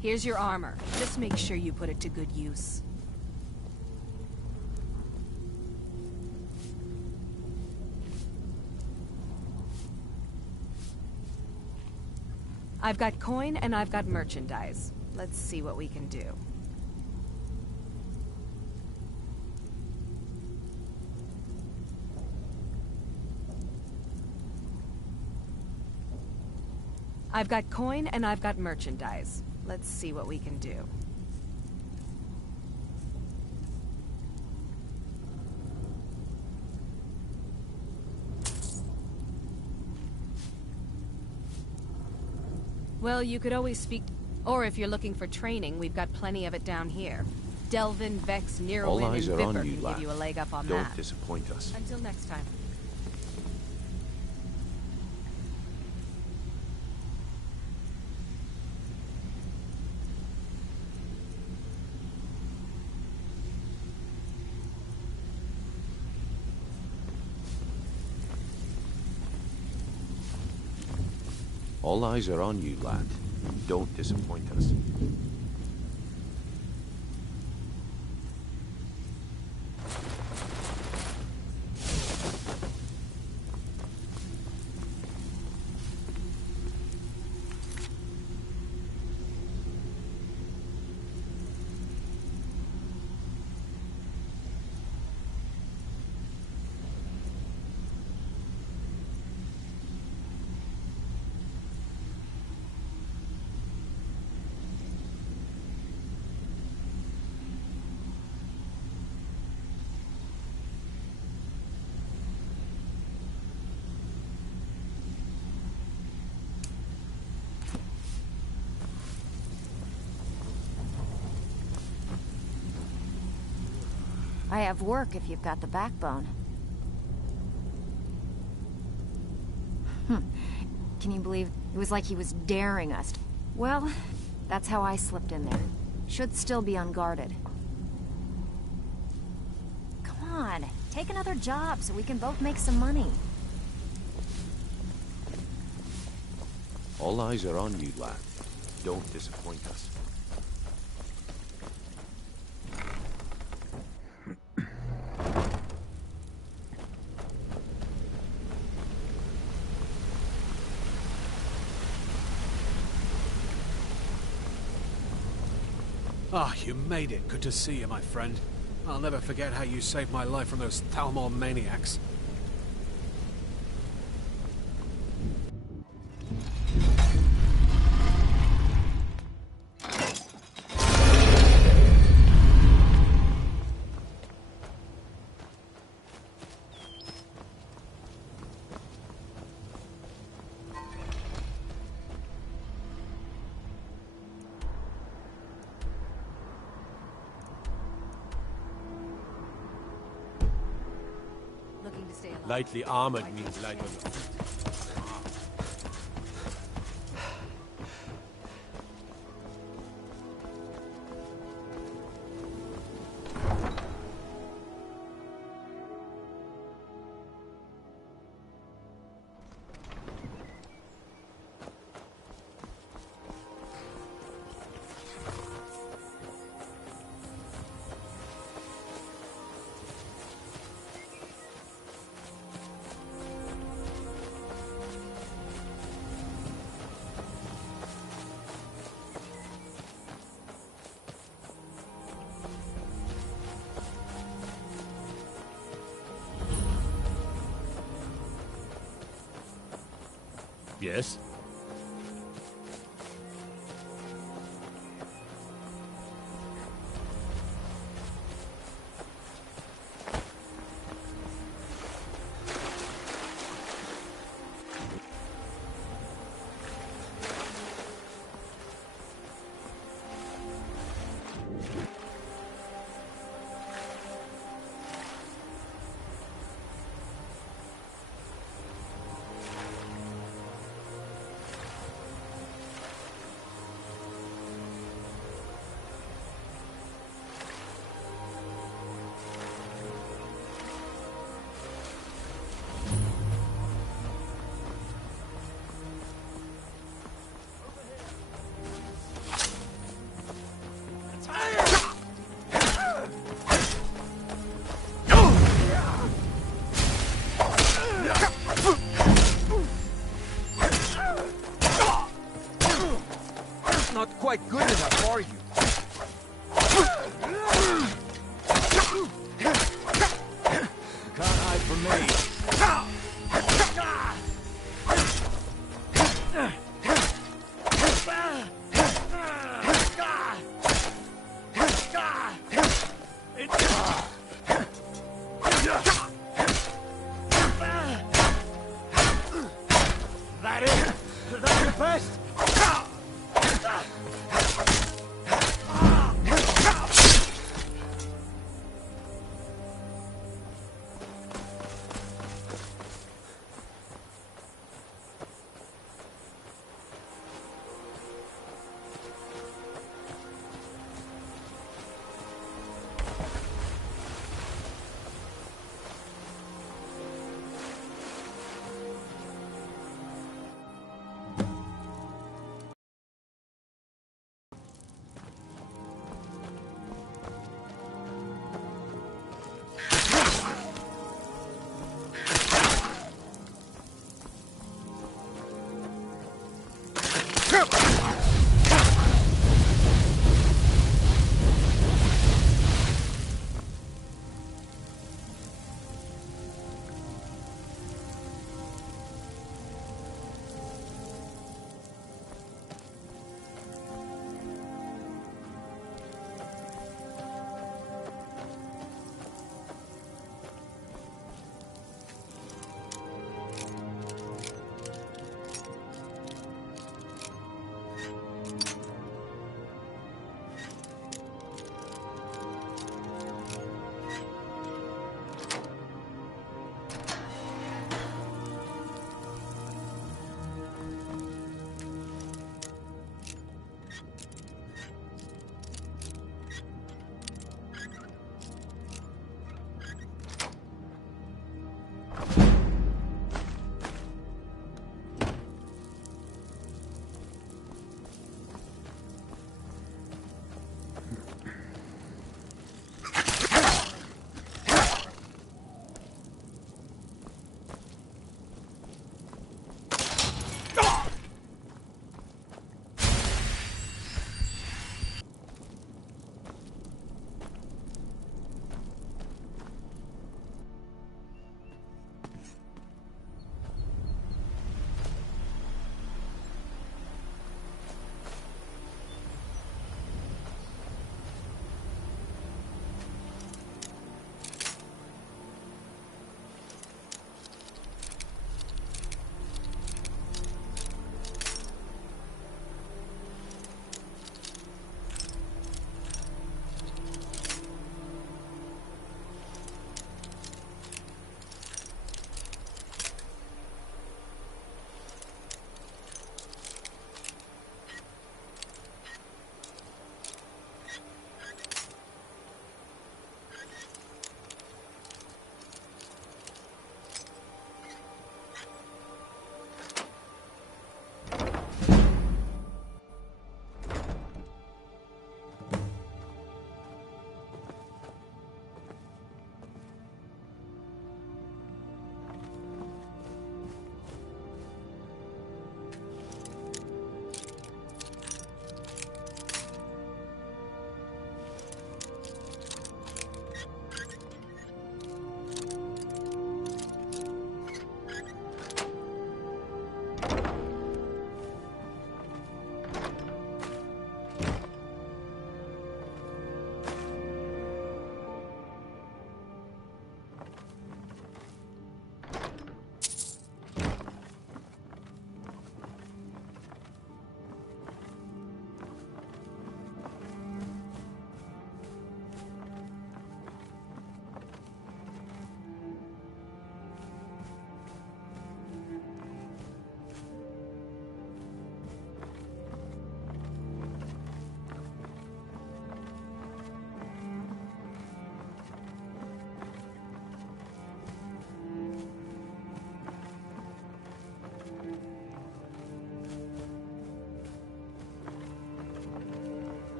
Here's your armor. Just make sure you put it to good use. I've got coin and I've got merchandise. Let's see what we can do. I've got coin and I've got merchandise. Let's see what we can do. Well, you could always speak... Or if you're looking for training, we've got plenty of it down here. Delvin, Vex, Nearwin, and Viper can give you a leg up on that. Don't disappoint us. Until next time. All eyes are on you, lad. Don't disappoint us. I have work if you've got the backbone. Can you believe it was like he was daring us? Well, that's how I slipped in there. Should still be unguarded. Come on, take another job so we can both make some money. All eyes are on you, lad. Don't disappoint us. Ah, you made it. Good to see you, my friend. I'll never forget how you saved my life from those Thalmor maniacs. Lightly armored means light on the feet. Yes? Not quite good enough, are you? Can't hide from me. That it? That's your best?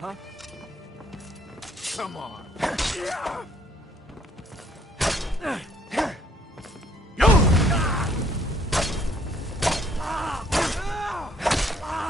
Huh? Come on.